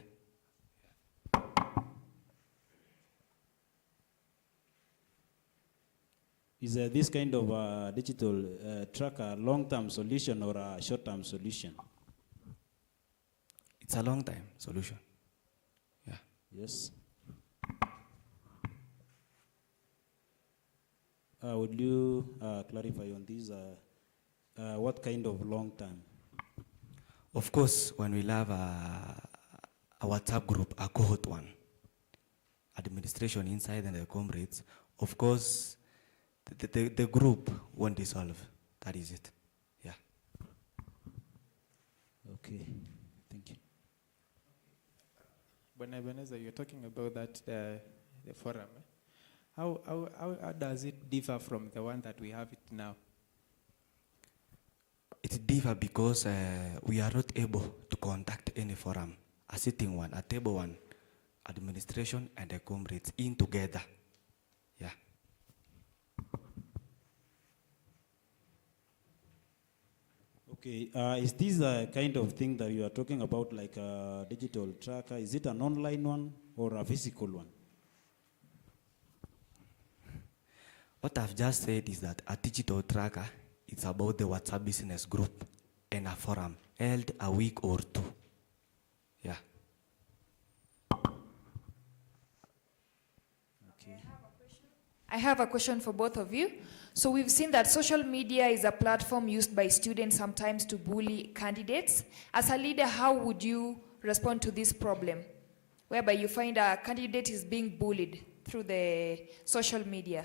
Is this kind of digital tracker a long-term solution or a short-term solution? It's a long-term solution. Yeah. Yes. Would you clarify on this? What kind of long-term? Of course, when we have a WhatsApp group, a cohort one, administration inside and the comrades, of course, the group won't dissolve. That is it. Yeah. Okay. Thank you. When Ebenezer, you're talking about that the forum. How does it differ from the one that we have it now? It differs because we are not able to contact any forum, a sitting one, a table one, administration and the comrades in together. Yeah. Okay, is this a kind of thing that you are talking about, like a digital tracker? Is it an online one or a physical one? What I've just said is that a digital tracker, it's about the WhatsApp business group and a forum held a week or two. Yeah. Okay. I have a question for both of you. So we've seen that social media is a platform used by students sometimes to bully candidates. As a leader, how would you respond to this problem, whereby you find a candidate is being bullied through the social media?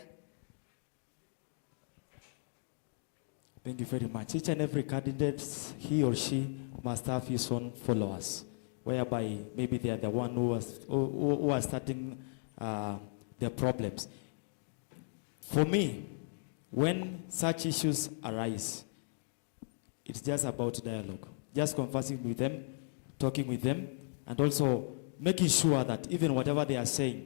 Thank you very much. Each and every candidate, he or she must have his own followers, whereby maybe they are the one who are starting their problems. For me, when such issues arise, it's just about dialogue, just conversing with them, talking with them, and also making sure that even whatever they are saying,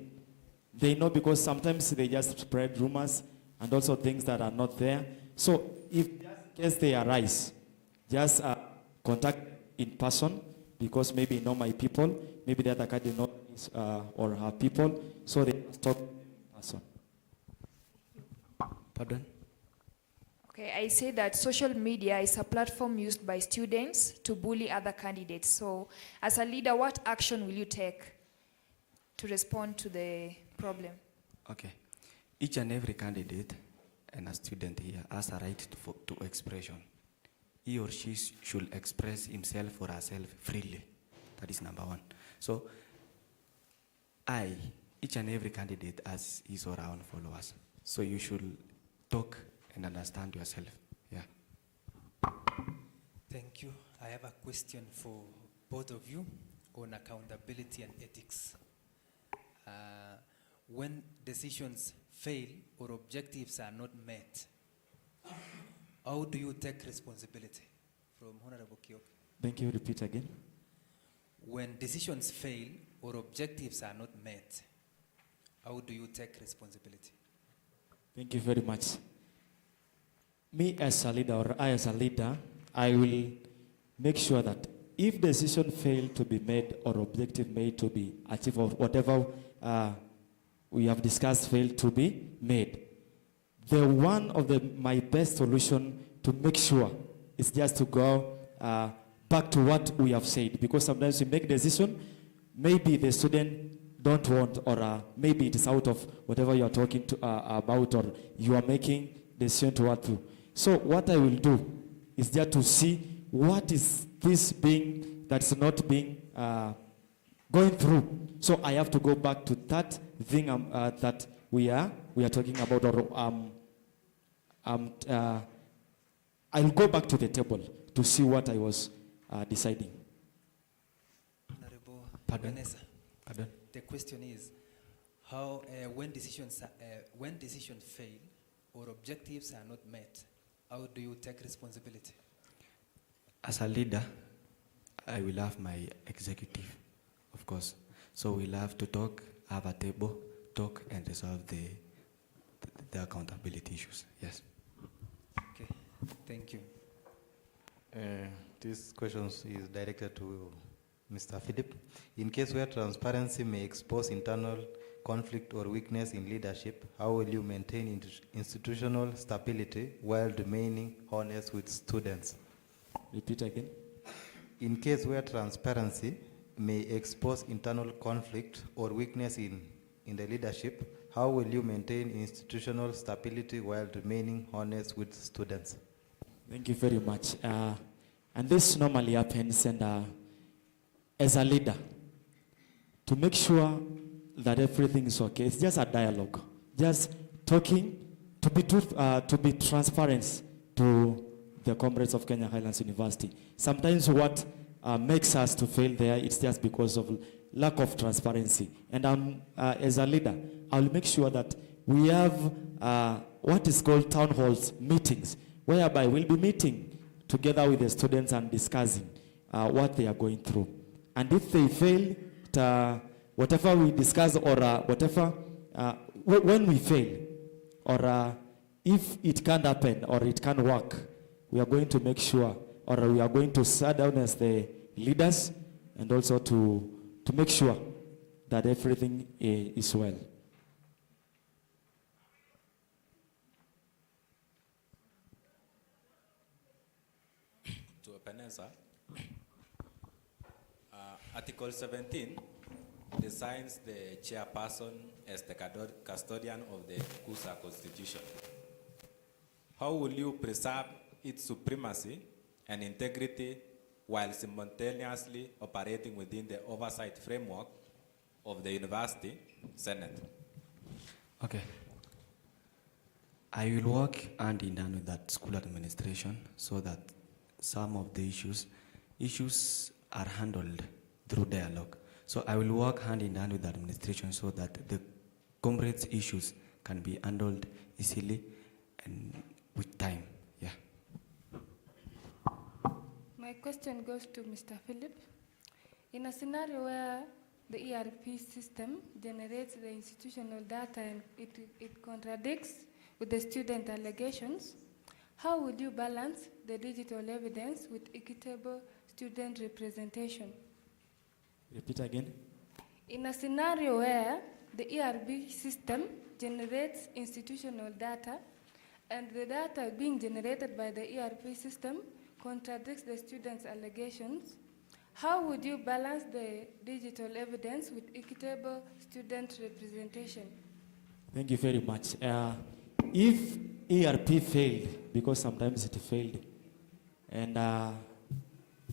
they know, because sometimes they just spread rumors and also things that are not there. So if in case they arise, just contact in person, because maybe you know my people, maybe the other candidate knows or her people, so they talk in person. Pardon? Okay, I say that social media is a platform used by students to bully other candidates. So, as a leader, what action will you take to respond to the problem? Okay. Each and every candidate and a student here has a right to expression. He or she should express himself or herself freely. That is number one. So, each and every candidate has his or her own followers. So you should talk and understand yourself. Yeah. Thank you. I have a question for both of you on accountability and ethics. When decisions fail or objectives are not met, how do you take responsibility? From Honorable Kiok. Thank you. Repeat again. When decisions fail or objectives are not met, how do you take responsibility? Thank you very much. Me as a leader, or I as a leader, I will make sure that if decision fail to be made or objective made to be achieved, or whatever we have discussed failed to be made, my best solution to make sure is just to go back to what we have said, because sometimes we make decision, maybe the student don't want, or maybe it is out of whatever you are talking to, about, or you are making decision to what to. So what I will do is just to see what is this being that's not being going through. So I have to go back to that thing that we are talking about, or I'll go back to the table to see what I was deciding. Honorable Pardon? Vanessa. Pardon? The question is, how when decisions fail or objectives are not met, how do you take responsibility? As a leader, I will have my executive, of course. So we'll have to talk, have a table, talk, and resolve the accountability issues. Yes. Okay, thank you. This question is directed to Mr. Philip. In case where transparency may expose internal conflict or weakness in leadership, how will you maintain institutional stability while remaining honest with students? Repeat again. In case where transparency may expose internal conflict or weakness in the leadership, how will you maintain institutional stability while remaining honest with students? Thank you very much. And this normally happens, and as a leader, to make sure that everything is okay, it's just a dialogue, just talking, to be transparent to the comrades of Kenya Highlands University. Sometimes what makes us to fail there, it's just because of lack of transparency. And as a leader, I'll make sure that we have what is called town halls meetings, whereby we'll be meeting together with the students and discussing what they are going through. And if they fail, whatever we discuss, or whatever, when we fail, or if it can't happen or it can't work, we are going to make sure, or we are going to sit down as the leaders, and also to make sure that everything is well. To Ebenezer, Article 17 designs the chairperson as the custodian of the Khusa Constitution. How will you preserve its supremacy and integrity while simultaneously operating within the oversight framework of the University Senate? Okay. I will work hand in hand with that school administration so that some of the issues are handled through dialogue. So I will work hand in hand with the administration so that the comrades' issues can be handled easily and with time. Yeah. My question goes to Mr. Philip. In a scenario where the ERP system generates the institutional data and it contradicts with the student allegations, how would you balance the digital evidence with equitable student representation? Repeat again. In a scenario where the ERP system generates institutional data, and the data being generated by the ERP system contradicts the students' allegations. How would you balance the digital evidence with equitable student representation? Thank you very much. If ERP failed, because sometimes it failed, and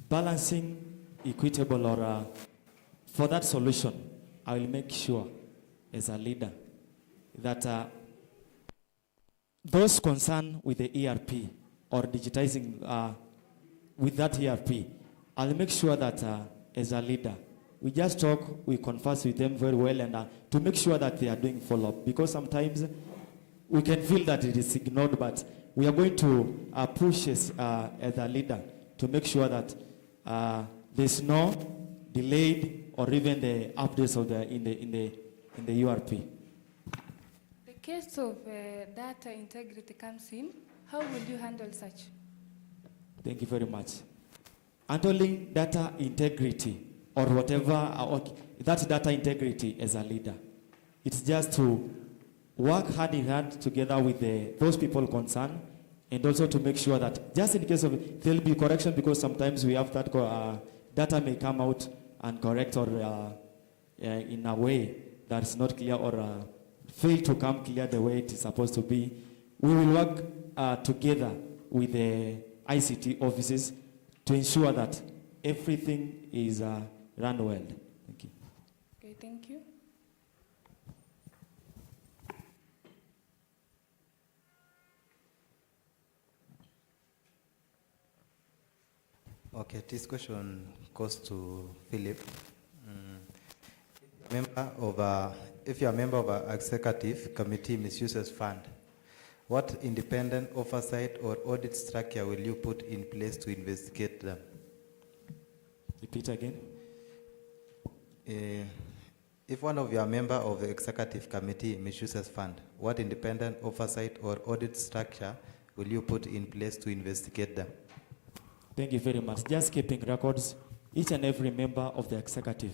balancing equitable or for that solution, I will make sure as a leader that those concerned with the ERP or digitizing with that ERP, I'll make sure that as a leader, we just talk, we converse with them very well, and to make sure that they are doing follow-up, because sometimes we can feel that it is ignored, but we are going to push as a leader to make sure that there's no delayed or even the updates of in the URP. The case of data integrity comes in. How will you handle such? Thank you very much. Handling data integrity or whatever, that data integrity as a leader, it's just to work hand in hand together with those people concerned, and also to make sure that just in case of there will be correction, because sometimes we have that data may come out incorrect or in a way that is not clear or fail to come clear the way it is supposed to be. We will work together with the ICT offices to ensure that everything is run well. Thank you. Okay, thank you. Okay, this question goes to Philip. If you are a member of an executive committee misuses fund, what independent oversight or audit structure will you put in place to investigate them? Repeat again. If one of your member of the executive committee misuses fund, what independent oversight or audit structure will you put in place to investigate them? Thank you very much. Just keeping records, each and every member of the executive,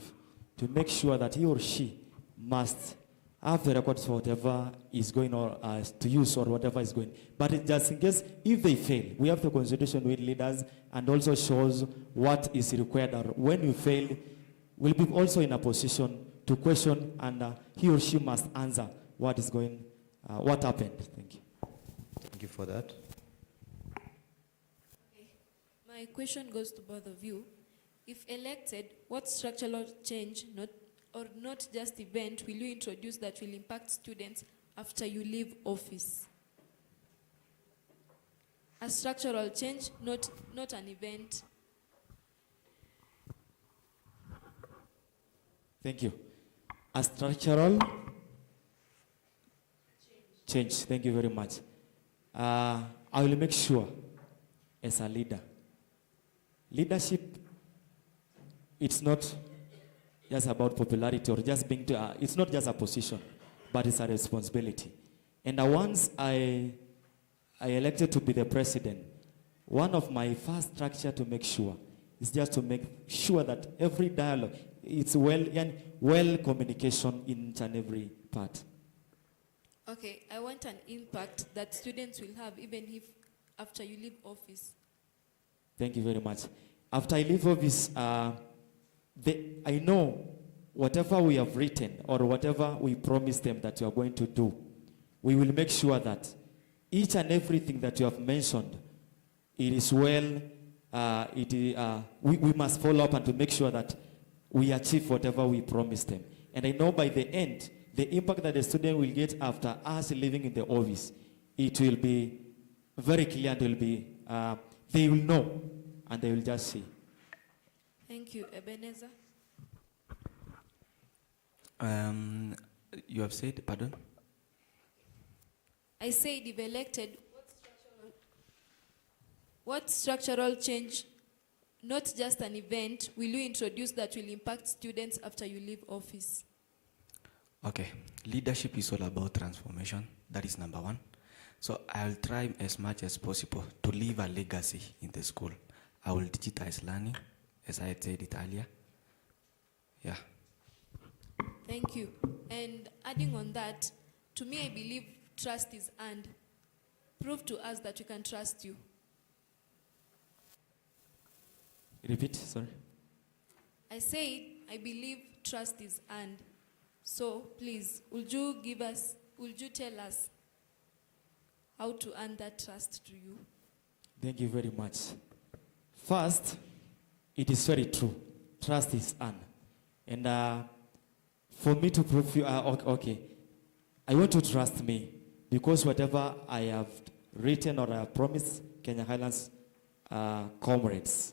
to make sure that he or she must have the records for whatever is going on to use or whatever is going. But it just in case, if they fail, we have the consultation with leaders and also shows what is required. Or when you fail, we'll be also in a position to question, and he or she must answer what is going, what happened. Thank you. Thank you for that. My question goes to both of you. If elected, what structural change, not just event, will you introduce that will impact students after you leave office? A structural change, not an event. Thank you. A structural change. Thank you very much. I will make sure as a leader, leadership, it's not just about popularity or just being, it's not just a position, but it's a responsibility. And once I elected to be the president, one of my first structure to make sure is just to make sure that every dialogue, it's well communication in each and every part. Okay, I want an impact that students will have even if after you leave office. Thank you very much. After I leave office, I know whatever we have written or whatever we promised them that you are going to do, we will make sure that each and everything that you have mentioned, it is well, we must follow up and to make sure that we achieve whatever we promised them. And I know by the end, the impact that the student will get after us living in the office, it will be very clear and will be, they will know and they will just see. Thank you. Ebenezer? You have said, pardon? I said if elected, what structural change, not just an event, will you introduce that will impact students after you leave office? Okay, leadership is all about transformation. That is number one. So I'll try as much as possible to leave a legacy in the school. I will digitize learning, as I had said it earlier. Yeah. Thank you. And adding on that, to me, I believe trust is earned. Prove to us that we can trust you. Repeat, sorry. I say, I believe trust is earned. So please, would you tell us how to earn that trust to you? Thank you very much. First, it is very true. Trust is earned. And for me to prove you, okay, I want to trust me because whatever I have written or I have promised Kenya Highlands comrades,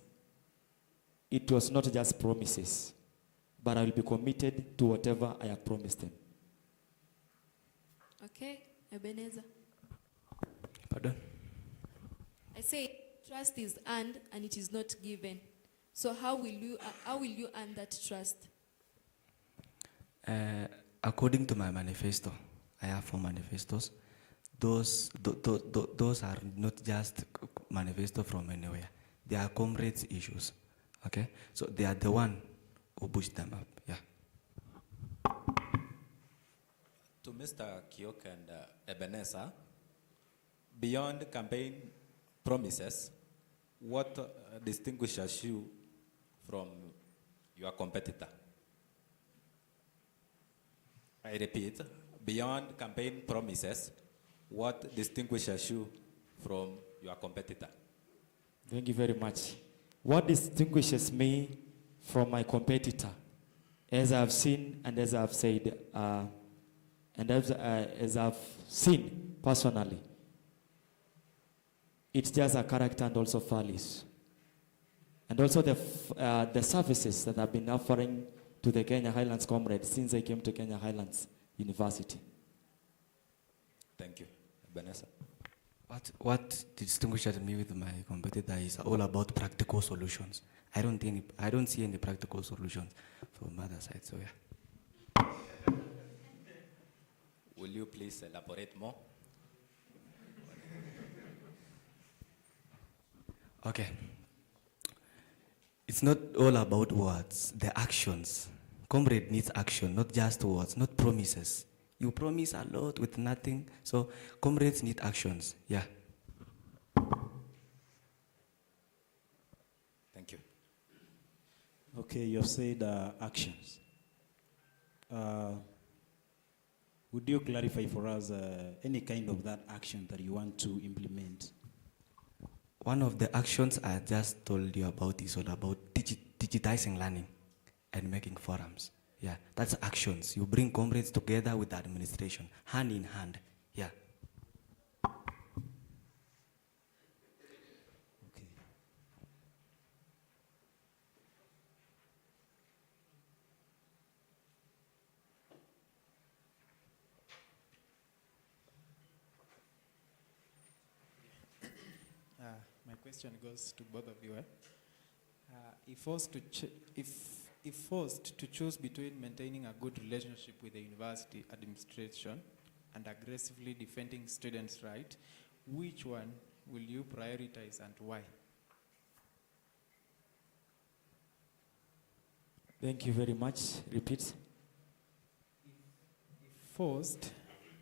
it was not just promises, but I will be committed to whatever I have promised them. Okay, Ebenezer. Pardon? I say trust is earned and it is not given. So how will you earn that trust? According to my manifesto, I have 4 manifestos. Those are not just manifesto from anywhere. They are comrades' issues. Okay, so they are the one who push them up. Yeah. To Mr. Kiok and Ebenezer, beyond campaign promises, what distinguishes you from your competitor? I repeat, beyond campaign promises, what distinguishes you from your competitor? Thank you very much. What distinguishes me from my competitor, as I've seen and as I've said, and as I've seen personally, it's just a character and also values. And also the services that I've been offering to the Kenya Highlands comrades since I came to Kenya Highlands University. Thank you. Vanessa. What distinguishes me with my competitor is all about practical solutions. I don't see any practical solutions from other side, so yeah. Will you please elaborate more? Okay. It's not all about words, the actions. Comrade needs action, not just words, not promises. You promise a lot with nothing, so comrades need actions, yeah. Thank you. Okay, you have said actions. Would you clarify for us any kind of that action that you want to implement? One of the actions I just told you about is all about digitizing learning and making forums. Yeah, that's actions. You bring comrades together with the administration, hand in hand. Yeah. My question goes to both of you. If forced to choose between maintaining a good relationship with the university administration and aggressively defending students' rights, which one will you prioritize and why? Thank you very much. Repeat. If forced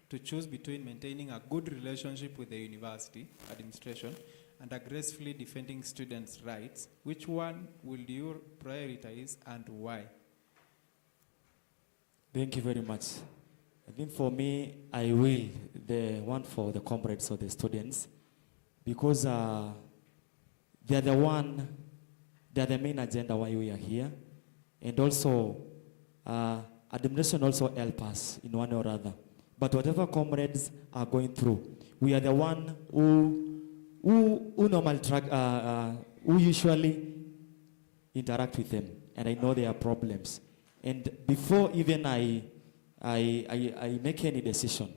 to choose between maintaining a good relationship with the university administration and aggressively defending students' rights, which one will you prioritize and why? Thank you very much. I think for me, I will the one for the comrades or the students, because they are the main agenda why we are here, and also administration also help us in one or other. But whatever comrades are going through, we are the one who normally who usually interact with them, and I know their problems. And before even I make any decision,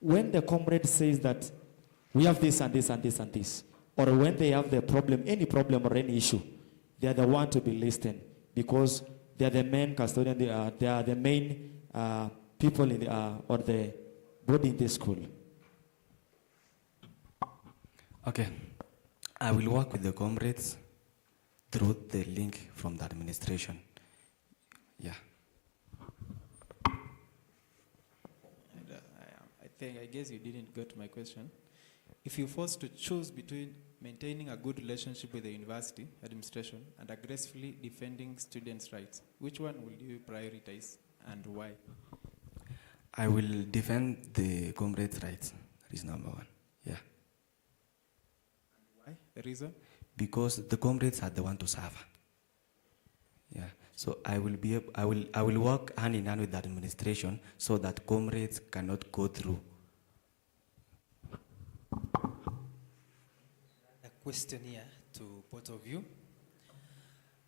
when the comrade says that we have this and this and this and this, or when they have the problem, any problem or any issue, they are the one to be listened, because they are the main custodian, they are the main people in the, or the body in the school. Okay, I will work with the comrades through the link from the administration. Yeah. I guess you didn't get my question. If you're forced to choose between maintaining a good relationship with the university administration and aggressively defending students' rights, which one will you prioritize and why? I will defend the comrades' rights. That is number one. Yeah. Why? The reason? Because the comrades are the one to suffer. Yeah. So I will work hand in hand with the administration so that comrades cannot go through. A question here to both of you.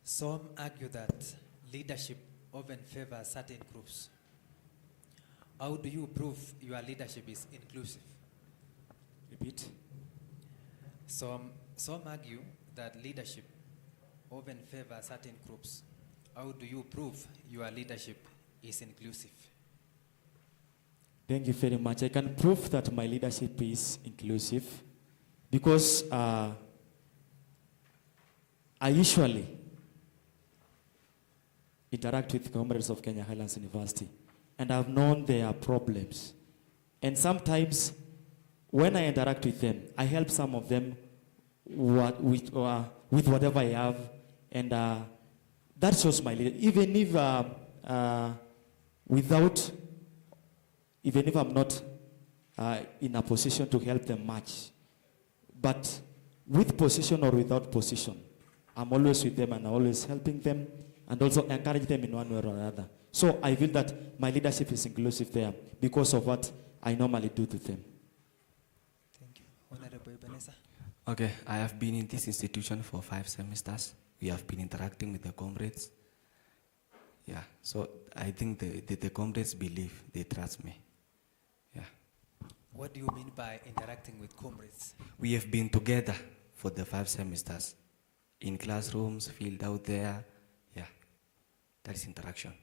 Some argue that leadership often favors certain groups. How do you prove your leadership is inclusive? Repeat. Some argue that leadership often favors certain groups. How do you prove your leadership is inclusive? Thank you very much. I can prove that my leadership is inclusive because I usually interact with comrades of Kenya Highlands University, and I've known their problems. And sometimes when I interact with them, I help some of them with whatever I have, and that shows my leadership. Even if I'm not in a position to help them much, but with position or without position, I'm always with them and I'm always helping them and also encourage them in one way or another. So I feel that my leadership is inclusive there because of what I normally do to them. Thank you. Honorable Ebenezer. Okay, I have been in this institution for 5 semesters. We have been interacting with the comrades. Yeah, so I think the comrades believe, they trust me. Yeah. What do you mean by interacting with comrades? We have been together for the 5 semesters. In classrooms, field out there. Yeah, that is interaction.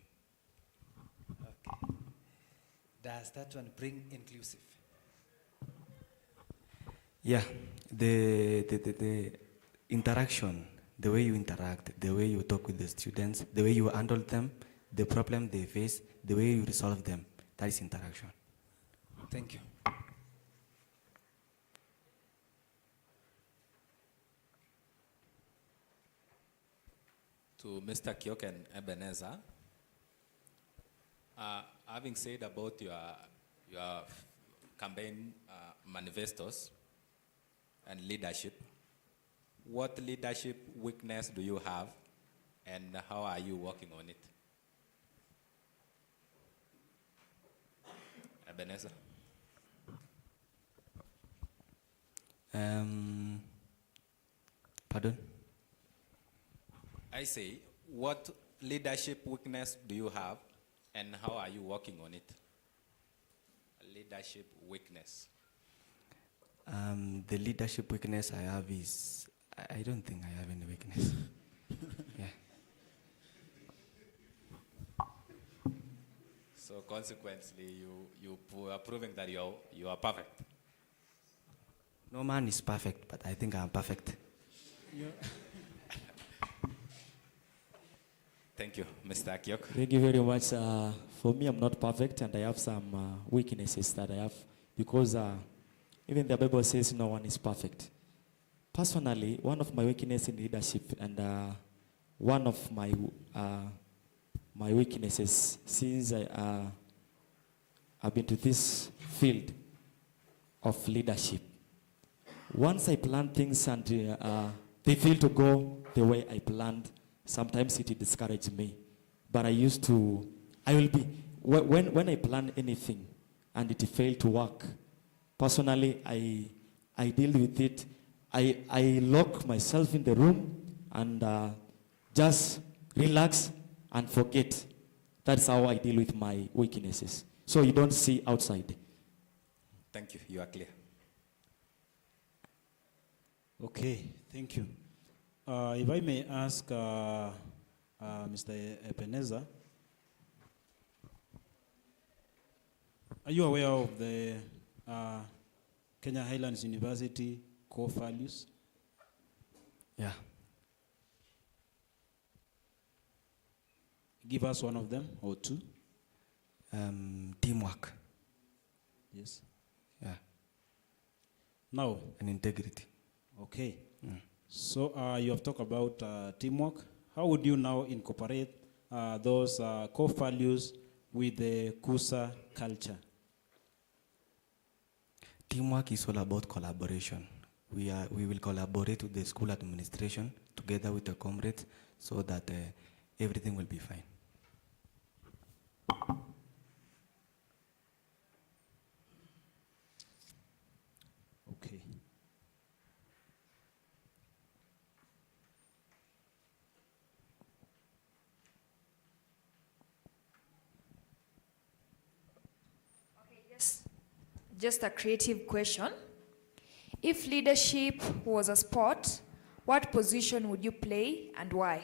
Okay. Does that one bring inclusive? Yeah, the interaction, the way you interact, the way you talk with the students, the way you handle them, the problem they face, the way you resolve them, that is interaction. Thank you. To Mr. Kiok and Ebenezer, having said about your campaign manifestos and leadership, what leadership weakness do you have and how are you working on it? Ebenezer? Pardon? I say, what leadership weakness do you have and how are you working on it? Leadership weakness. The leadership weakness I have is, I don't think I have any weakness. Yeah. So consequently, you are proving that you are perfect. No man is perfect, but I think I'm perfect. Yeah. Thank you, Mr. Akiok. Thank you very much. For me, I'm not perfect, and I have some weaknesses that I have because even the Bible says no one is perfect. Personally, one of my weaknesses in leadership and one of my my weaknesses since I've been to this field of leadership. Once I plan things and they fail to go the way I planned, sometimes it discourages me. But when I plan anything and it failed to work, personally, I deal with it. I lock myself in the room and just relax and forget. That's how I deal with my weaknesses. So you don't see outside. Thank you. You are clear. Okay, thank you. If I may ask Mr. Ebenezer, are you aware of the Kenya Highlands University core values? Yeah. Give us one of them or two. Teamwork. Yes. Now. and integrity. Okay. So you have talked about teamwork. How would you now incorporate those core values with the Khusa culture? Teamwork is all about collaboration. We will collaborate with the school administration together with the comrades so that everything will be fine. Okay. Just a creative question. If leadership was a sport, what position would you play and why?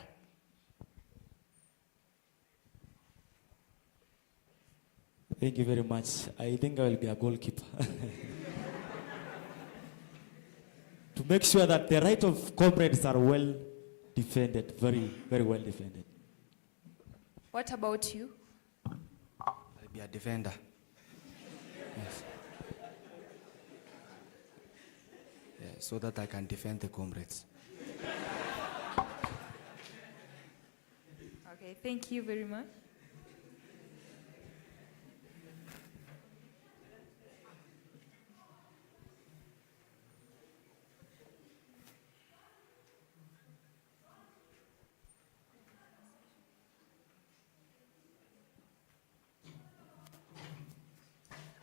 Thank you very much. I think I will be a goalkeeper. To make sure that the right of comrades are well defended, very, very well defended. What about you? I'll be a defender. Yes. Yeah, so that I can defend the comrades. Okay, thank you very much.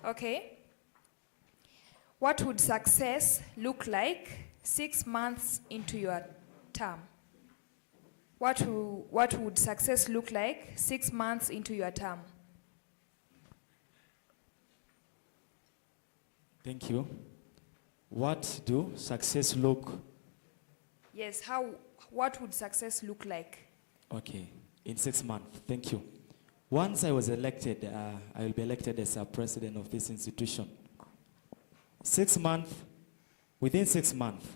Okay. What would success look like 6 months into your term? What would success look like 6 months into your term? Thank you. What do success look? Yes, what would success look like? Okay, in 6 months. Thank you. Once I was elected, I will be elected as a president of this institution. 6 months, within 6 months,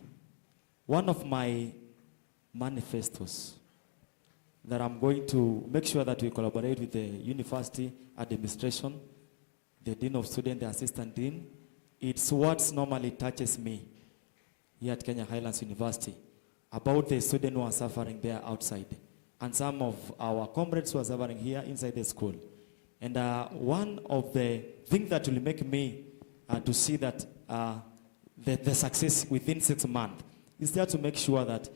one of my manifestos that I'm going to make sure that we collaborate with the university administration, the dean of students, the assistant dean. It's what normally touches me here at Kenya Highlands University about the students who are suffering there outside, and some of our comrades who are suffering here inside the school. And one of the things that will make me to see that the success within 6 months is there to make sure that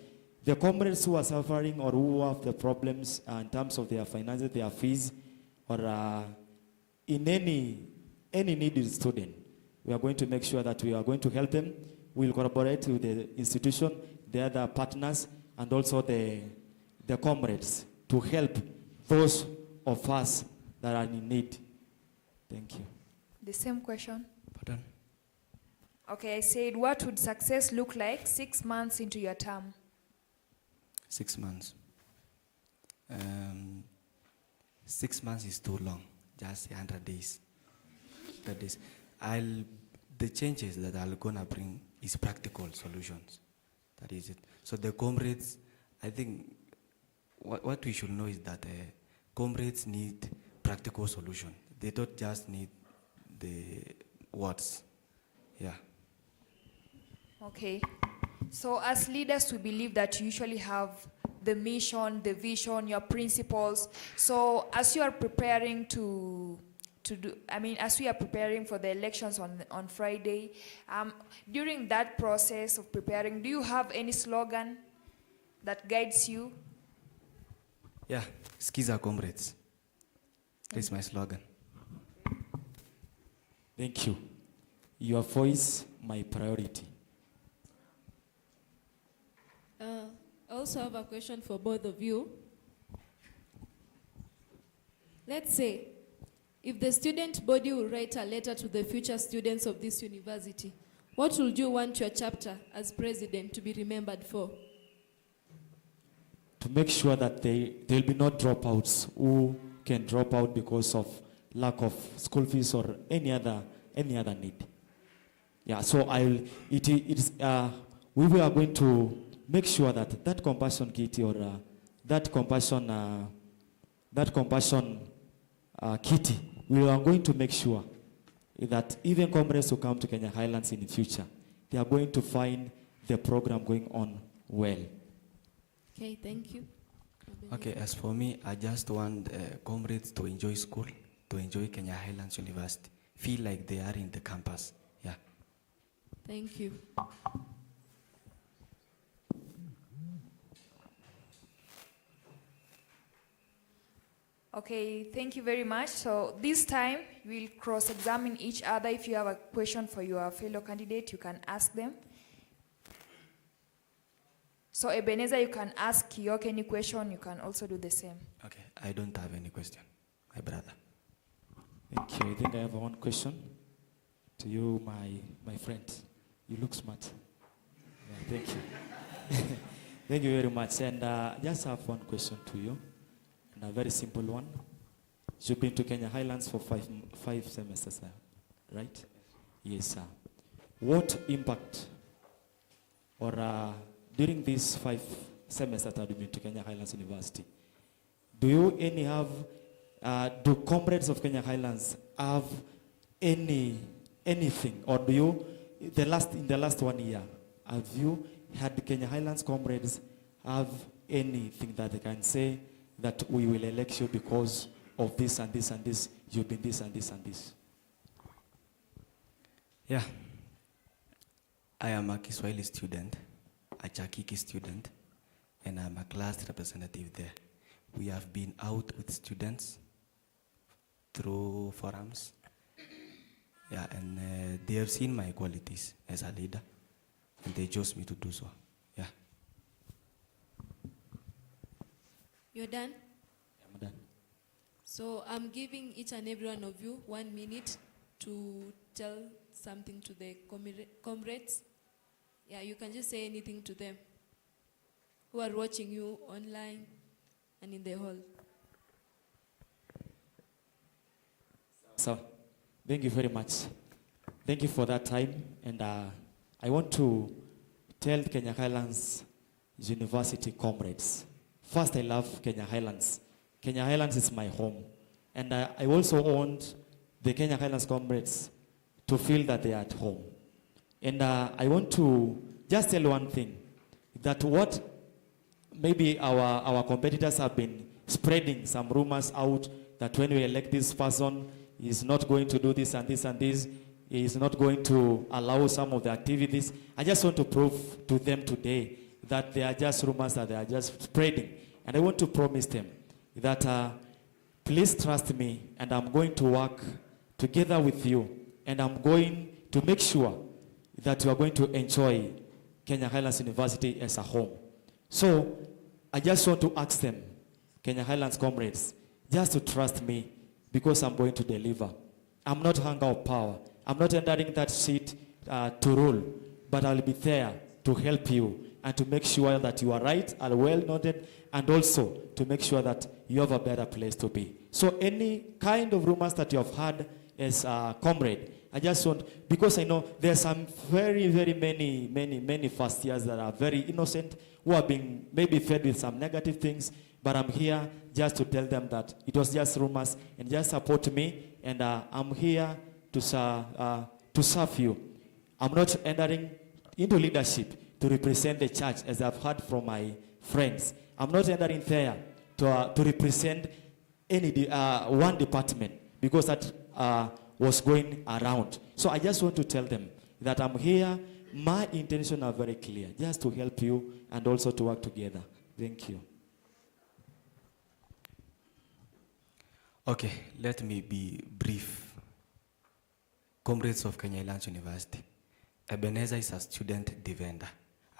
the comrades who are suffering or who have the problems in terms of their finances, their fees, or in any needed student, we are going to make sure that we are going to help them. We will collaborate with the institution, the other partners, and also the comrades to help those of us that are in need. Thank you. The same question. Pardon? Okay, I said, what would success look like 6 months into your term? 6 months. 6 months is too long, just 100 days. The changes that I'm gonna bring is practical solutions. That is it. So the comrades, I think, what we should know is that comrades need practical solution. They don't just need the words. Yeah. Okay. So as leaders, we believe that you usually have the mission, the vision, your principles. So as you are preparing as we are preparing for the elections on Friday, during that process of preparing, do you have any slogan that guides you? Yeah, Skiza comrades. That's my slogan. Thank you. Your voice, my priority. I also have a question for both of you. Let's say, if the student body will write a letter to the future students of this university, what would you want your chapter as president to be remembered for? To make sure that there will be no dropouts who can drop out because of lack of school fees or any other need. Yeah, so we are going to make sure that compassion kitty or that compassion kitty, we are going to make sure that even comrades who come to Kenya Highlands in the future, they are going to find the program going on well. Okay, thank you. Okay, as for me, I just want comrades to enjoy school, to enjoy Kenya Highlands University, feel like they are in the campus. Yeah. Thank you. Okay, thank you very much. So this time we'll cross-examine each other. If you have a question for your fellow candidate, you can ask them. So Ebenezer, you can ask Kiyok any question. You can also do the same. Okay, I don't have any question, my brother. Thank you. I think I have one question to you, my friend. You look smart. Yeah, thank you. Thank you very much. And just have one question to you, and a very simple one. You've been to Kenya Highlands for five semesters, right? Yes, sir. What impact, or during these 5 semesters that you've been to Kenya Highlands University, do you do comrades of Kenya Highlands have anything, or do you, in the last 1 year, have you had Kenya Highlands comrades have anything that they can say that we will elect you because of this and this and this, you've been this and this and this? Yeah. I am a Kiswahili student, a Chakiki student, and I'm a class representative there. We have been out with students through forums. Yeah, and they have seen my qualities as a leader, and they chose me to do so. Yeah. You're done? I'm done. So I'm giving each and every one of you 1 minute to tell something to the comrades. Yeah, you can just say anything to them who are watching you online and in the hall. So, thank you very much. Thank you for that time. And I want to tell Kenya Highlands University comrades. First, I love Kenya Highlands. Kenya Highlands is my home. And I also want the Kenya Highlands comrades to feel that they are at home. And I want to just tell one thing, that what maybe our competitors have been spreading some rumors out, that when we elect this person, he's not going to do this and this and this, he is not going to allow some of the activities. I just want to prove to them today that they are just rumors that they are just spreading. And I want to promise them that please trust me, and I'm going to work together with you, and I'm going to make sure that you are going to enjoy Kenya Highlands University as a home. So I just want to ask them, Kenya Highlands comrades, just to trust me, because I'm going to deliver. I'm not hunger of power. I'm not entering that seat to rule, but I'll be there to help you and to make sure that you are right and well noted, and also to make sure that you have a better place to be. So any kind of rumors that you have heard as a comrade, I just want, because I know there are some many first years that are very innocent, who are being maybe fed with some negative things, but I'm here just to tell them that it was just rumors, and just support me, and I'm here to serve you. I'm not entering into leadership to represent the church, as I've heard from my friends. I'm not entering there to represent any one department, because that was going around. So I just want to tell them that I'm here. My intentions are very clear, just to help you and also to work together. Thank you. Okay, let me be brief. Comrades of Kenya Highlands University, Ebenezer is a student defender.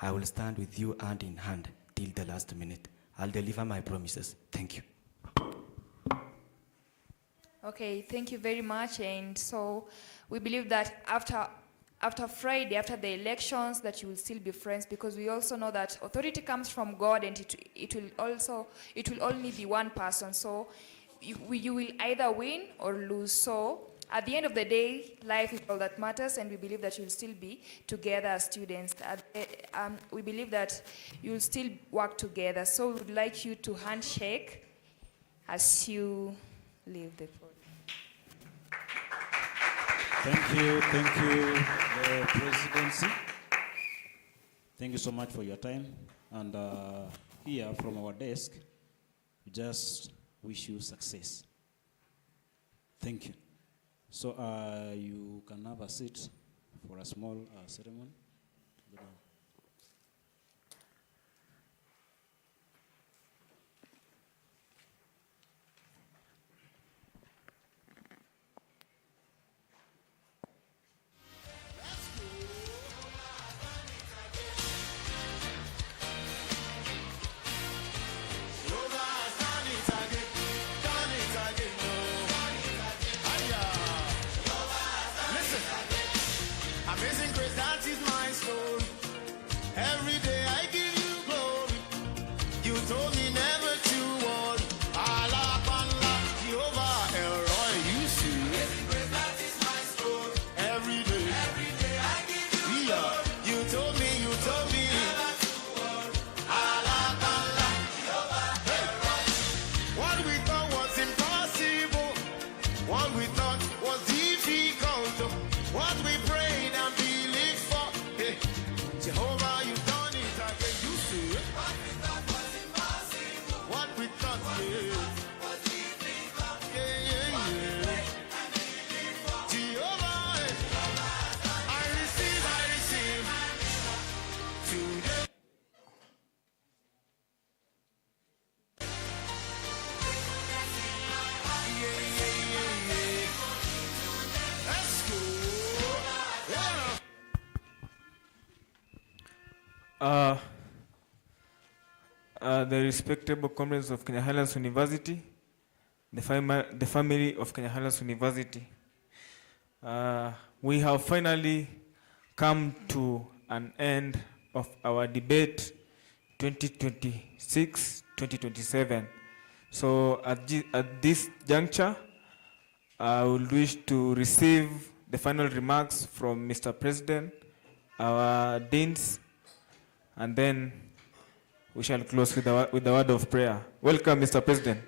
I will stand with you hand in hand till the last minute. I'll deliver my promises. Thank you. Okay, thank you very much. And so we believe that after Friday, after the elections, that you will still be friends, because we also know that authority comes from God, and it will only be one person. So you will either win or lose. So at the end of the day, life is all that matters, and we believe that you will still be together as students. We believe that you will still work together. So we would like you to handshake as you leave the podium. Thank you, the presidency. Thank you so much for your time. And here from our desk, we just wish you success. Thank you. So you can have a seat for a small ceremony. Amazing grace, that is my story. Every day I give you glory. You told me never to worry. Allah, Allah, Jehovah, Elroy, you see. Amazing grace, that is my story. Every day I give you glory. You told me never to worry. Allah, Allah, Jehovah, Elroy. What we thought was impossible, what we thought was difficult, what we prayed and believed for, hey, Jehovah, you done it again. You see, what we thought was impossible, what we thought, was difficult, yeah. Jehovah, I receive today. Let's go. The respectable comrades of Kenya Highlands University, the family of Kenya Highlands University, we have finally come to an end of our debate 2026-2027. So at this juncture, I would wish to receive the final remarks from Mr. President, our deans, and then we shall close with the word of prayer. Welcome, Mr. President.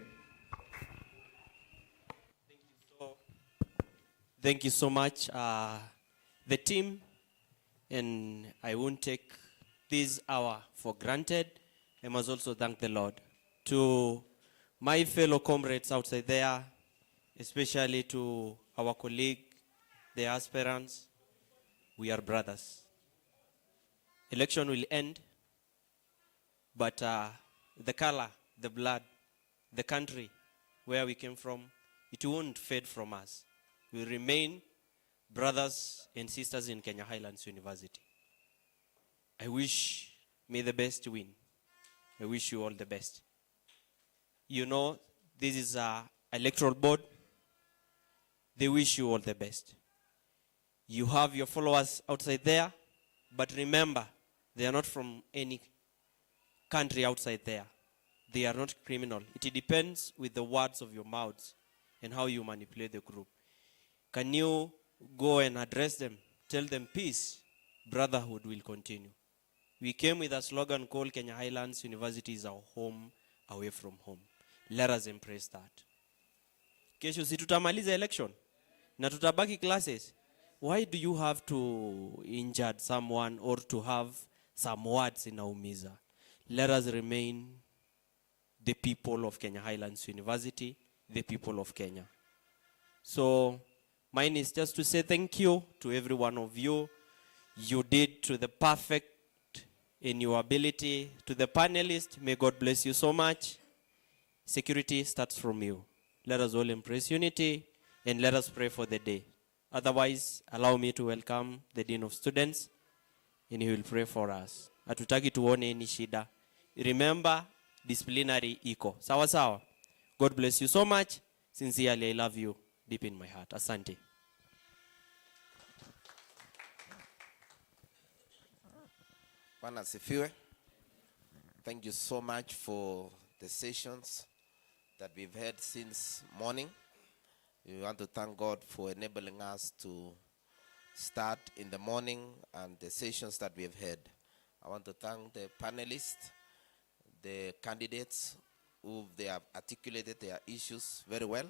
Thank you so much, the team, and I won't take this hour for granted. I must also thank the Lord. To my fellow comrades outside there, especially to our colleague, the aspirants, we are brothers. Election will end, but the color, the blood, the country where we came from, it won't fade from us. We remain brothers and sisters in Kenya Highlands University. I wish may the best win. I wish you all the best. You know, this is an electoral board. They wish you all the best. You have your followers outside there, but remember, they are not from any country outside there. They are not criminal. It depends with the words of your mouths and how you manipulate the group. Can you go and address them? Tell them peace, brotherhood will continue. We came with a slogan called Kenya Highlands University is our home away from home. Let us embrace that. Kesho si tutamaliza election na tutabaki classes. Why do you have to injure someone or to have some words inaumiza? Let us remain the people of Kenya Highlands University, the people of Kenya. So mine is just to say thank you to every one of you. You did to the perfect in your ability. To the panelists, may God bless you so much. Security starts from you. Let us all embrace unity and let us pray for the day. Otherwise, allow me to welcome the Dean of Students and he will pray for us. Hatutaki tuone any shida. Remember, disciplinary iko. Sawa sawa. God bless you so much. Sincerely, I love you deep in my heart. Asante. Bwana asifiwe. Thank you so much for the sessions that we've had since morning. We want to thank God for enabling us to start in the morning and the sessions that we have had. I want to thank the panelists, the candidates who they have articulated their issues very well.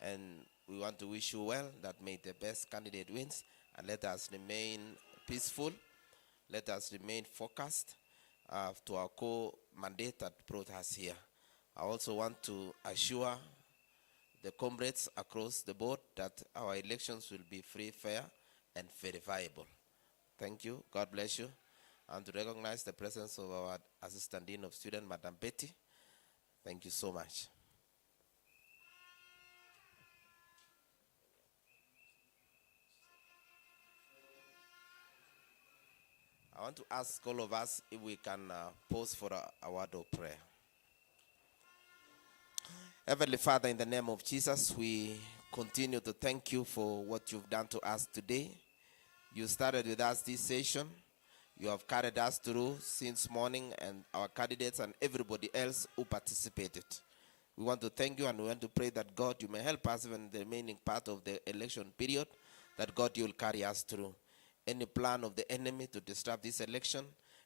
And we want to wish you well that may the best candidate wins and let us remain peaceful. Let us remain focused to our core mandate that brought us here. I also want to assure the comrades across the board that our elections will be free, fair, and verifiable. Thank you. God bless you. And to recognize the presence of our Assistant Dean of Students, Madam Betty. Thank you so much. I want to ask all of us if we can pause for a word of prayer. Heavenly Father, in the name of Jesus, we continue to thank you for what you've done to us today. You started with us this session. You have carried us through since morning, and our candidates and everybody else who participated. We want to thank you, and we want to pray that God, you may help us even in the remaining part of the election period, that God, you will carry us through. Any plan of the enemy to disrupt this election,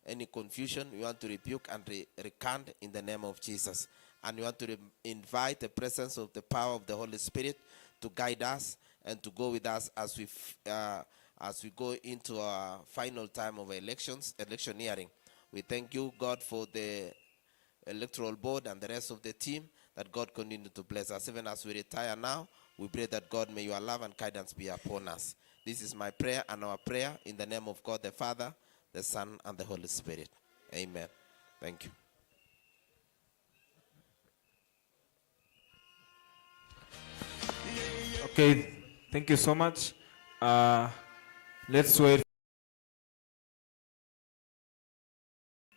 any confusion, we want to rebuke and recant in the name of Jesus. And we want to invite the presence of the power of the Holy Spirit to guide us and to go with us as we go into our final time of electioneering. We thank you, God, for the electoral board and the rest of the team, that God continue to bless us. Even as we retire now, we pray that God, may your love and guidance be upon us. This is my prayer and our prayer in the name of God the Father, the Son, and the Holy Spirit. Amen. Thank you. Okay, thank you so much. Let's wait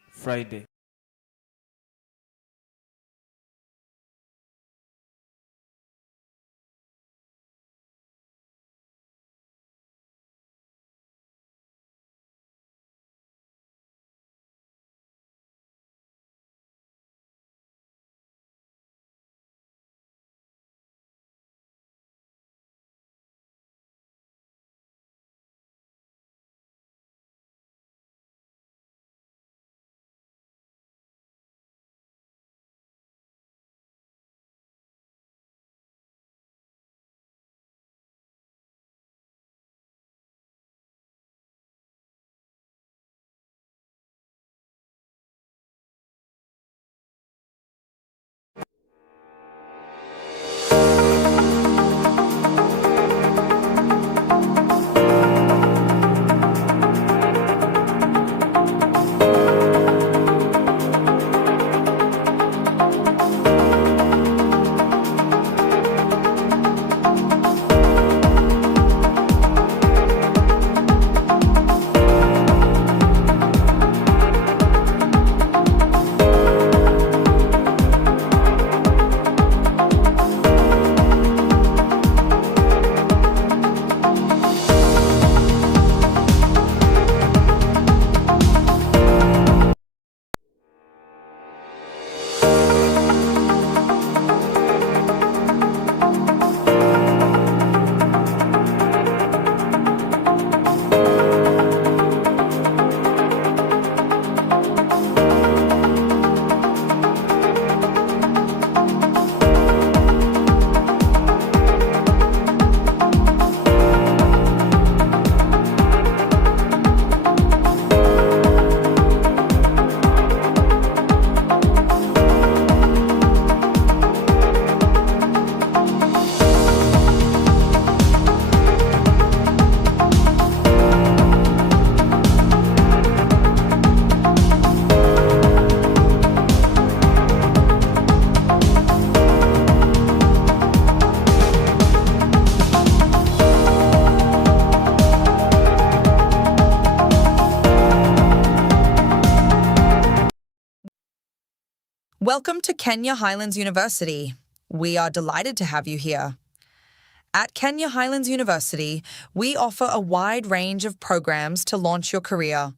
Friday. Welcome to Kenya Highlands University. We are delighted to have you here. At Kenya Highlands University, we offer a wide range of programs to launch your career.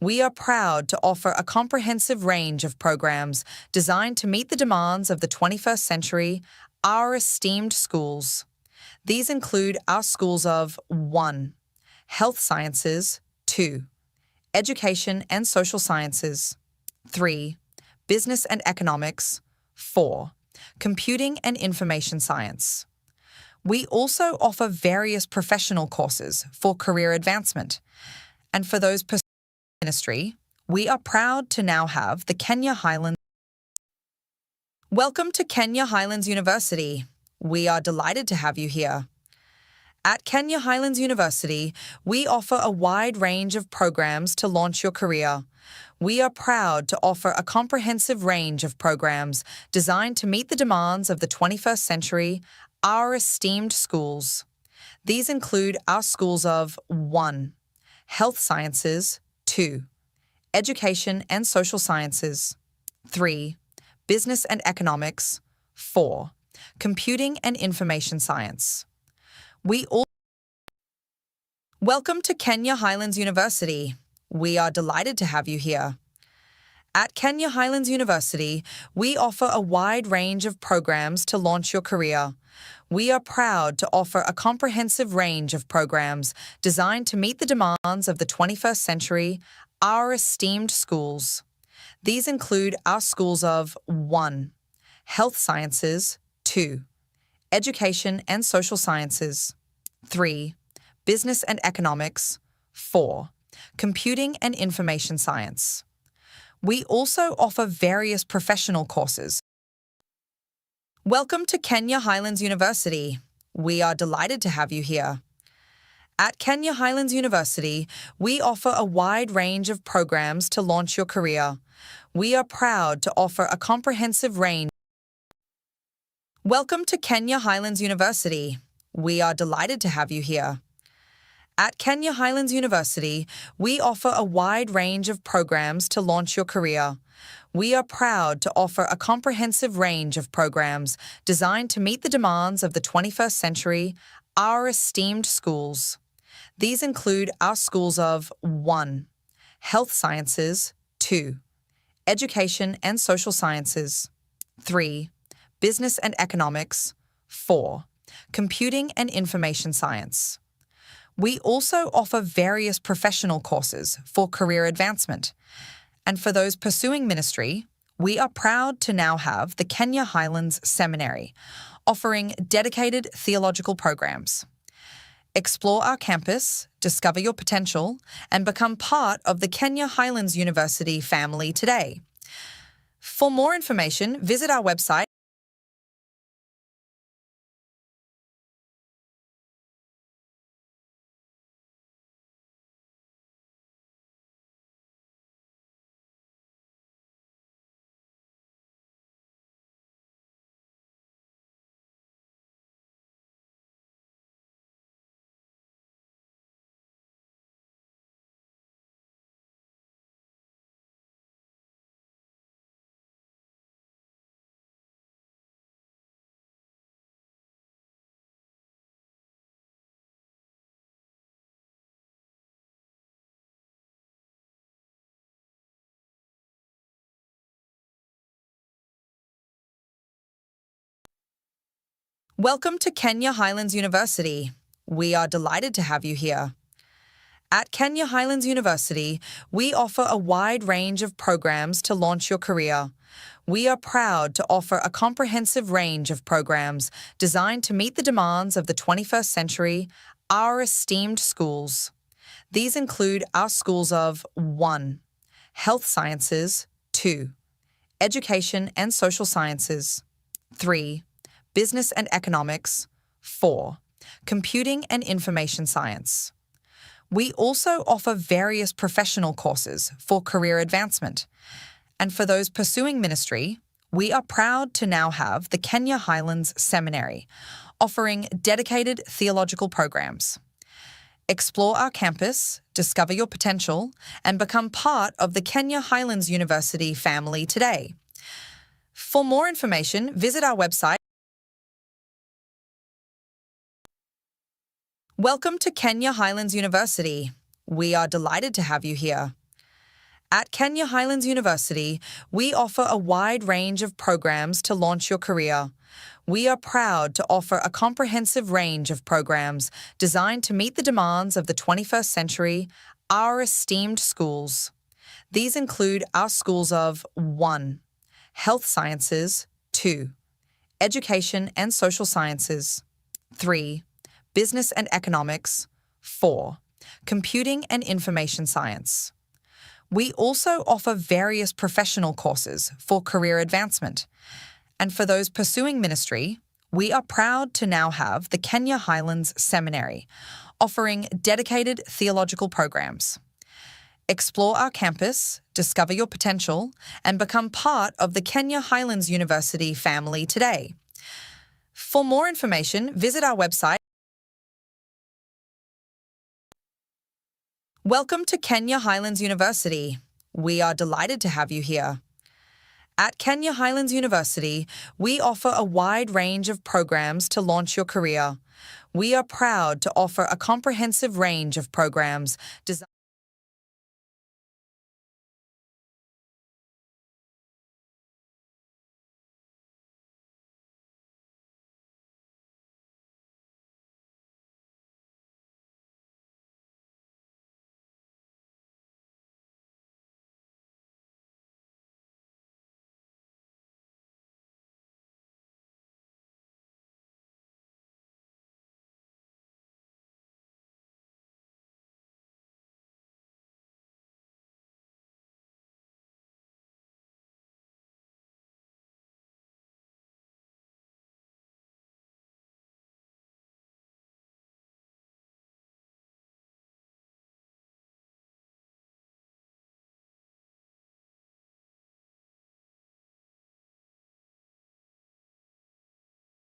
We are proud to offer a comprehensive range of programs designed to meet the demands of the 21st century, our esteemed schools. These include our schools of 1. Health Sciences, 2. Education and Social Sciences, 3. Business and Economics, 4. Computing and Information Science. We also offer various professional courses for career advancement and for those pursuing Ministry, we are proud to now have the Kenya Highlands. Welcome to Kenya Highlands University. We are delighted to have you here. At Kenya Highlands University, we offer a wide range of programs to launch your career. We are proud to offer a comprehensive range of programs designed to meet the demands of the 21st century, our esteemed schools. These include our schools of 1. Health Sciences, 2. Education and Social Sciences, 3. Business and Economics, 4. Computing and Information Science. Welcome to Kenya Highlands University. We are delighted to have you here. At Kenya Highlands University, we offer a wide range of programs to launch your career. We are proud to offer a comprehensive range of programs designed to meet the demands of the 21st century, our esteemed schools. These include our schools of 1. Health Sciences, 2. Education and Social Sciences, 3. Business and Economics, 4. Computing and Information Science. We also offer various professional courses. Welcome to Kenya Highlands University. We are delighted to have you here. At Kenya Highlands University, we offer a wide range of programs to launch your career. We are proud to offer a comprehensive range. Welcome to Kenya Highlands University. We are delighted to have you here. At Kenya Highlands University, we offer a wide range of programs to launch your career. We are proud to offer a comprehensive range of programs designed to meet the demands of the 21st century, our esteemed schools. These include our schools of 1. Health Sciences, 2. Education and Social Sciences, 3. Business and Economics, 4. Computing and Information Science. We also offer various professional courses for career advancement. And for those pursuing ministry, we are proud to now have the Kenya Highlands Seminary, offering dedicated theological programs. Explore our campus, discover your potential, and become part of the Kenya Highlands University family today. For more information, visit our website. Welcome to Kenya Highlands University. We are delighted to have you here. At Kenya Highlands University, we offer a wide range of programs to launch your career. We are proud to offer a comprehensive range of programs designed to meet the demands of the 21st century, our esteemed schools. These include our schools of 1. Health Sciences, 2. Education and Social Sciences, 3. Business and Economics, 4. Computing and Information Science. We also offer various professional courses for career advancement. And for those pursuing ministry, we are proud to now have the Kenya Highlands Seminary, offering dedicated theological programs. Explore our campus, discover your potential, and become part of the Kenya Highlands University family today. For more information, visit our website. Welcome to Kenya Highlands University. We are delighted to have you here. At Kenya Highlands University, we offer a wide range of programs to launch your career. We are proud to offer a comprehensive range of programs designed to meet the demands of the 21st century, our esteemed schools. These include our schools of 1. Health Sciences, 2. Education and Social Sciences, 3. Business and Economics, 4. Computing and Information Science. We also offer various professional courses for career advancement. And for those pursuing ministry, we are proud to now have the Kenya Highlands Seminary, offering dedicated theological programs. Explore our campus, discover your potential, and become part of the Kenya Highlands University family today. For more information, visit our website. Welcome to Kenya Highlands University. We are delighted to have you here. At Kenya Highlands University, we offer a wide range of programs to launch your career. We are proud to offer a comprehensive range of programs designed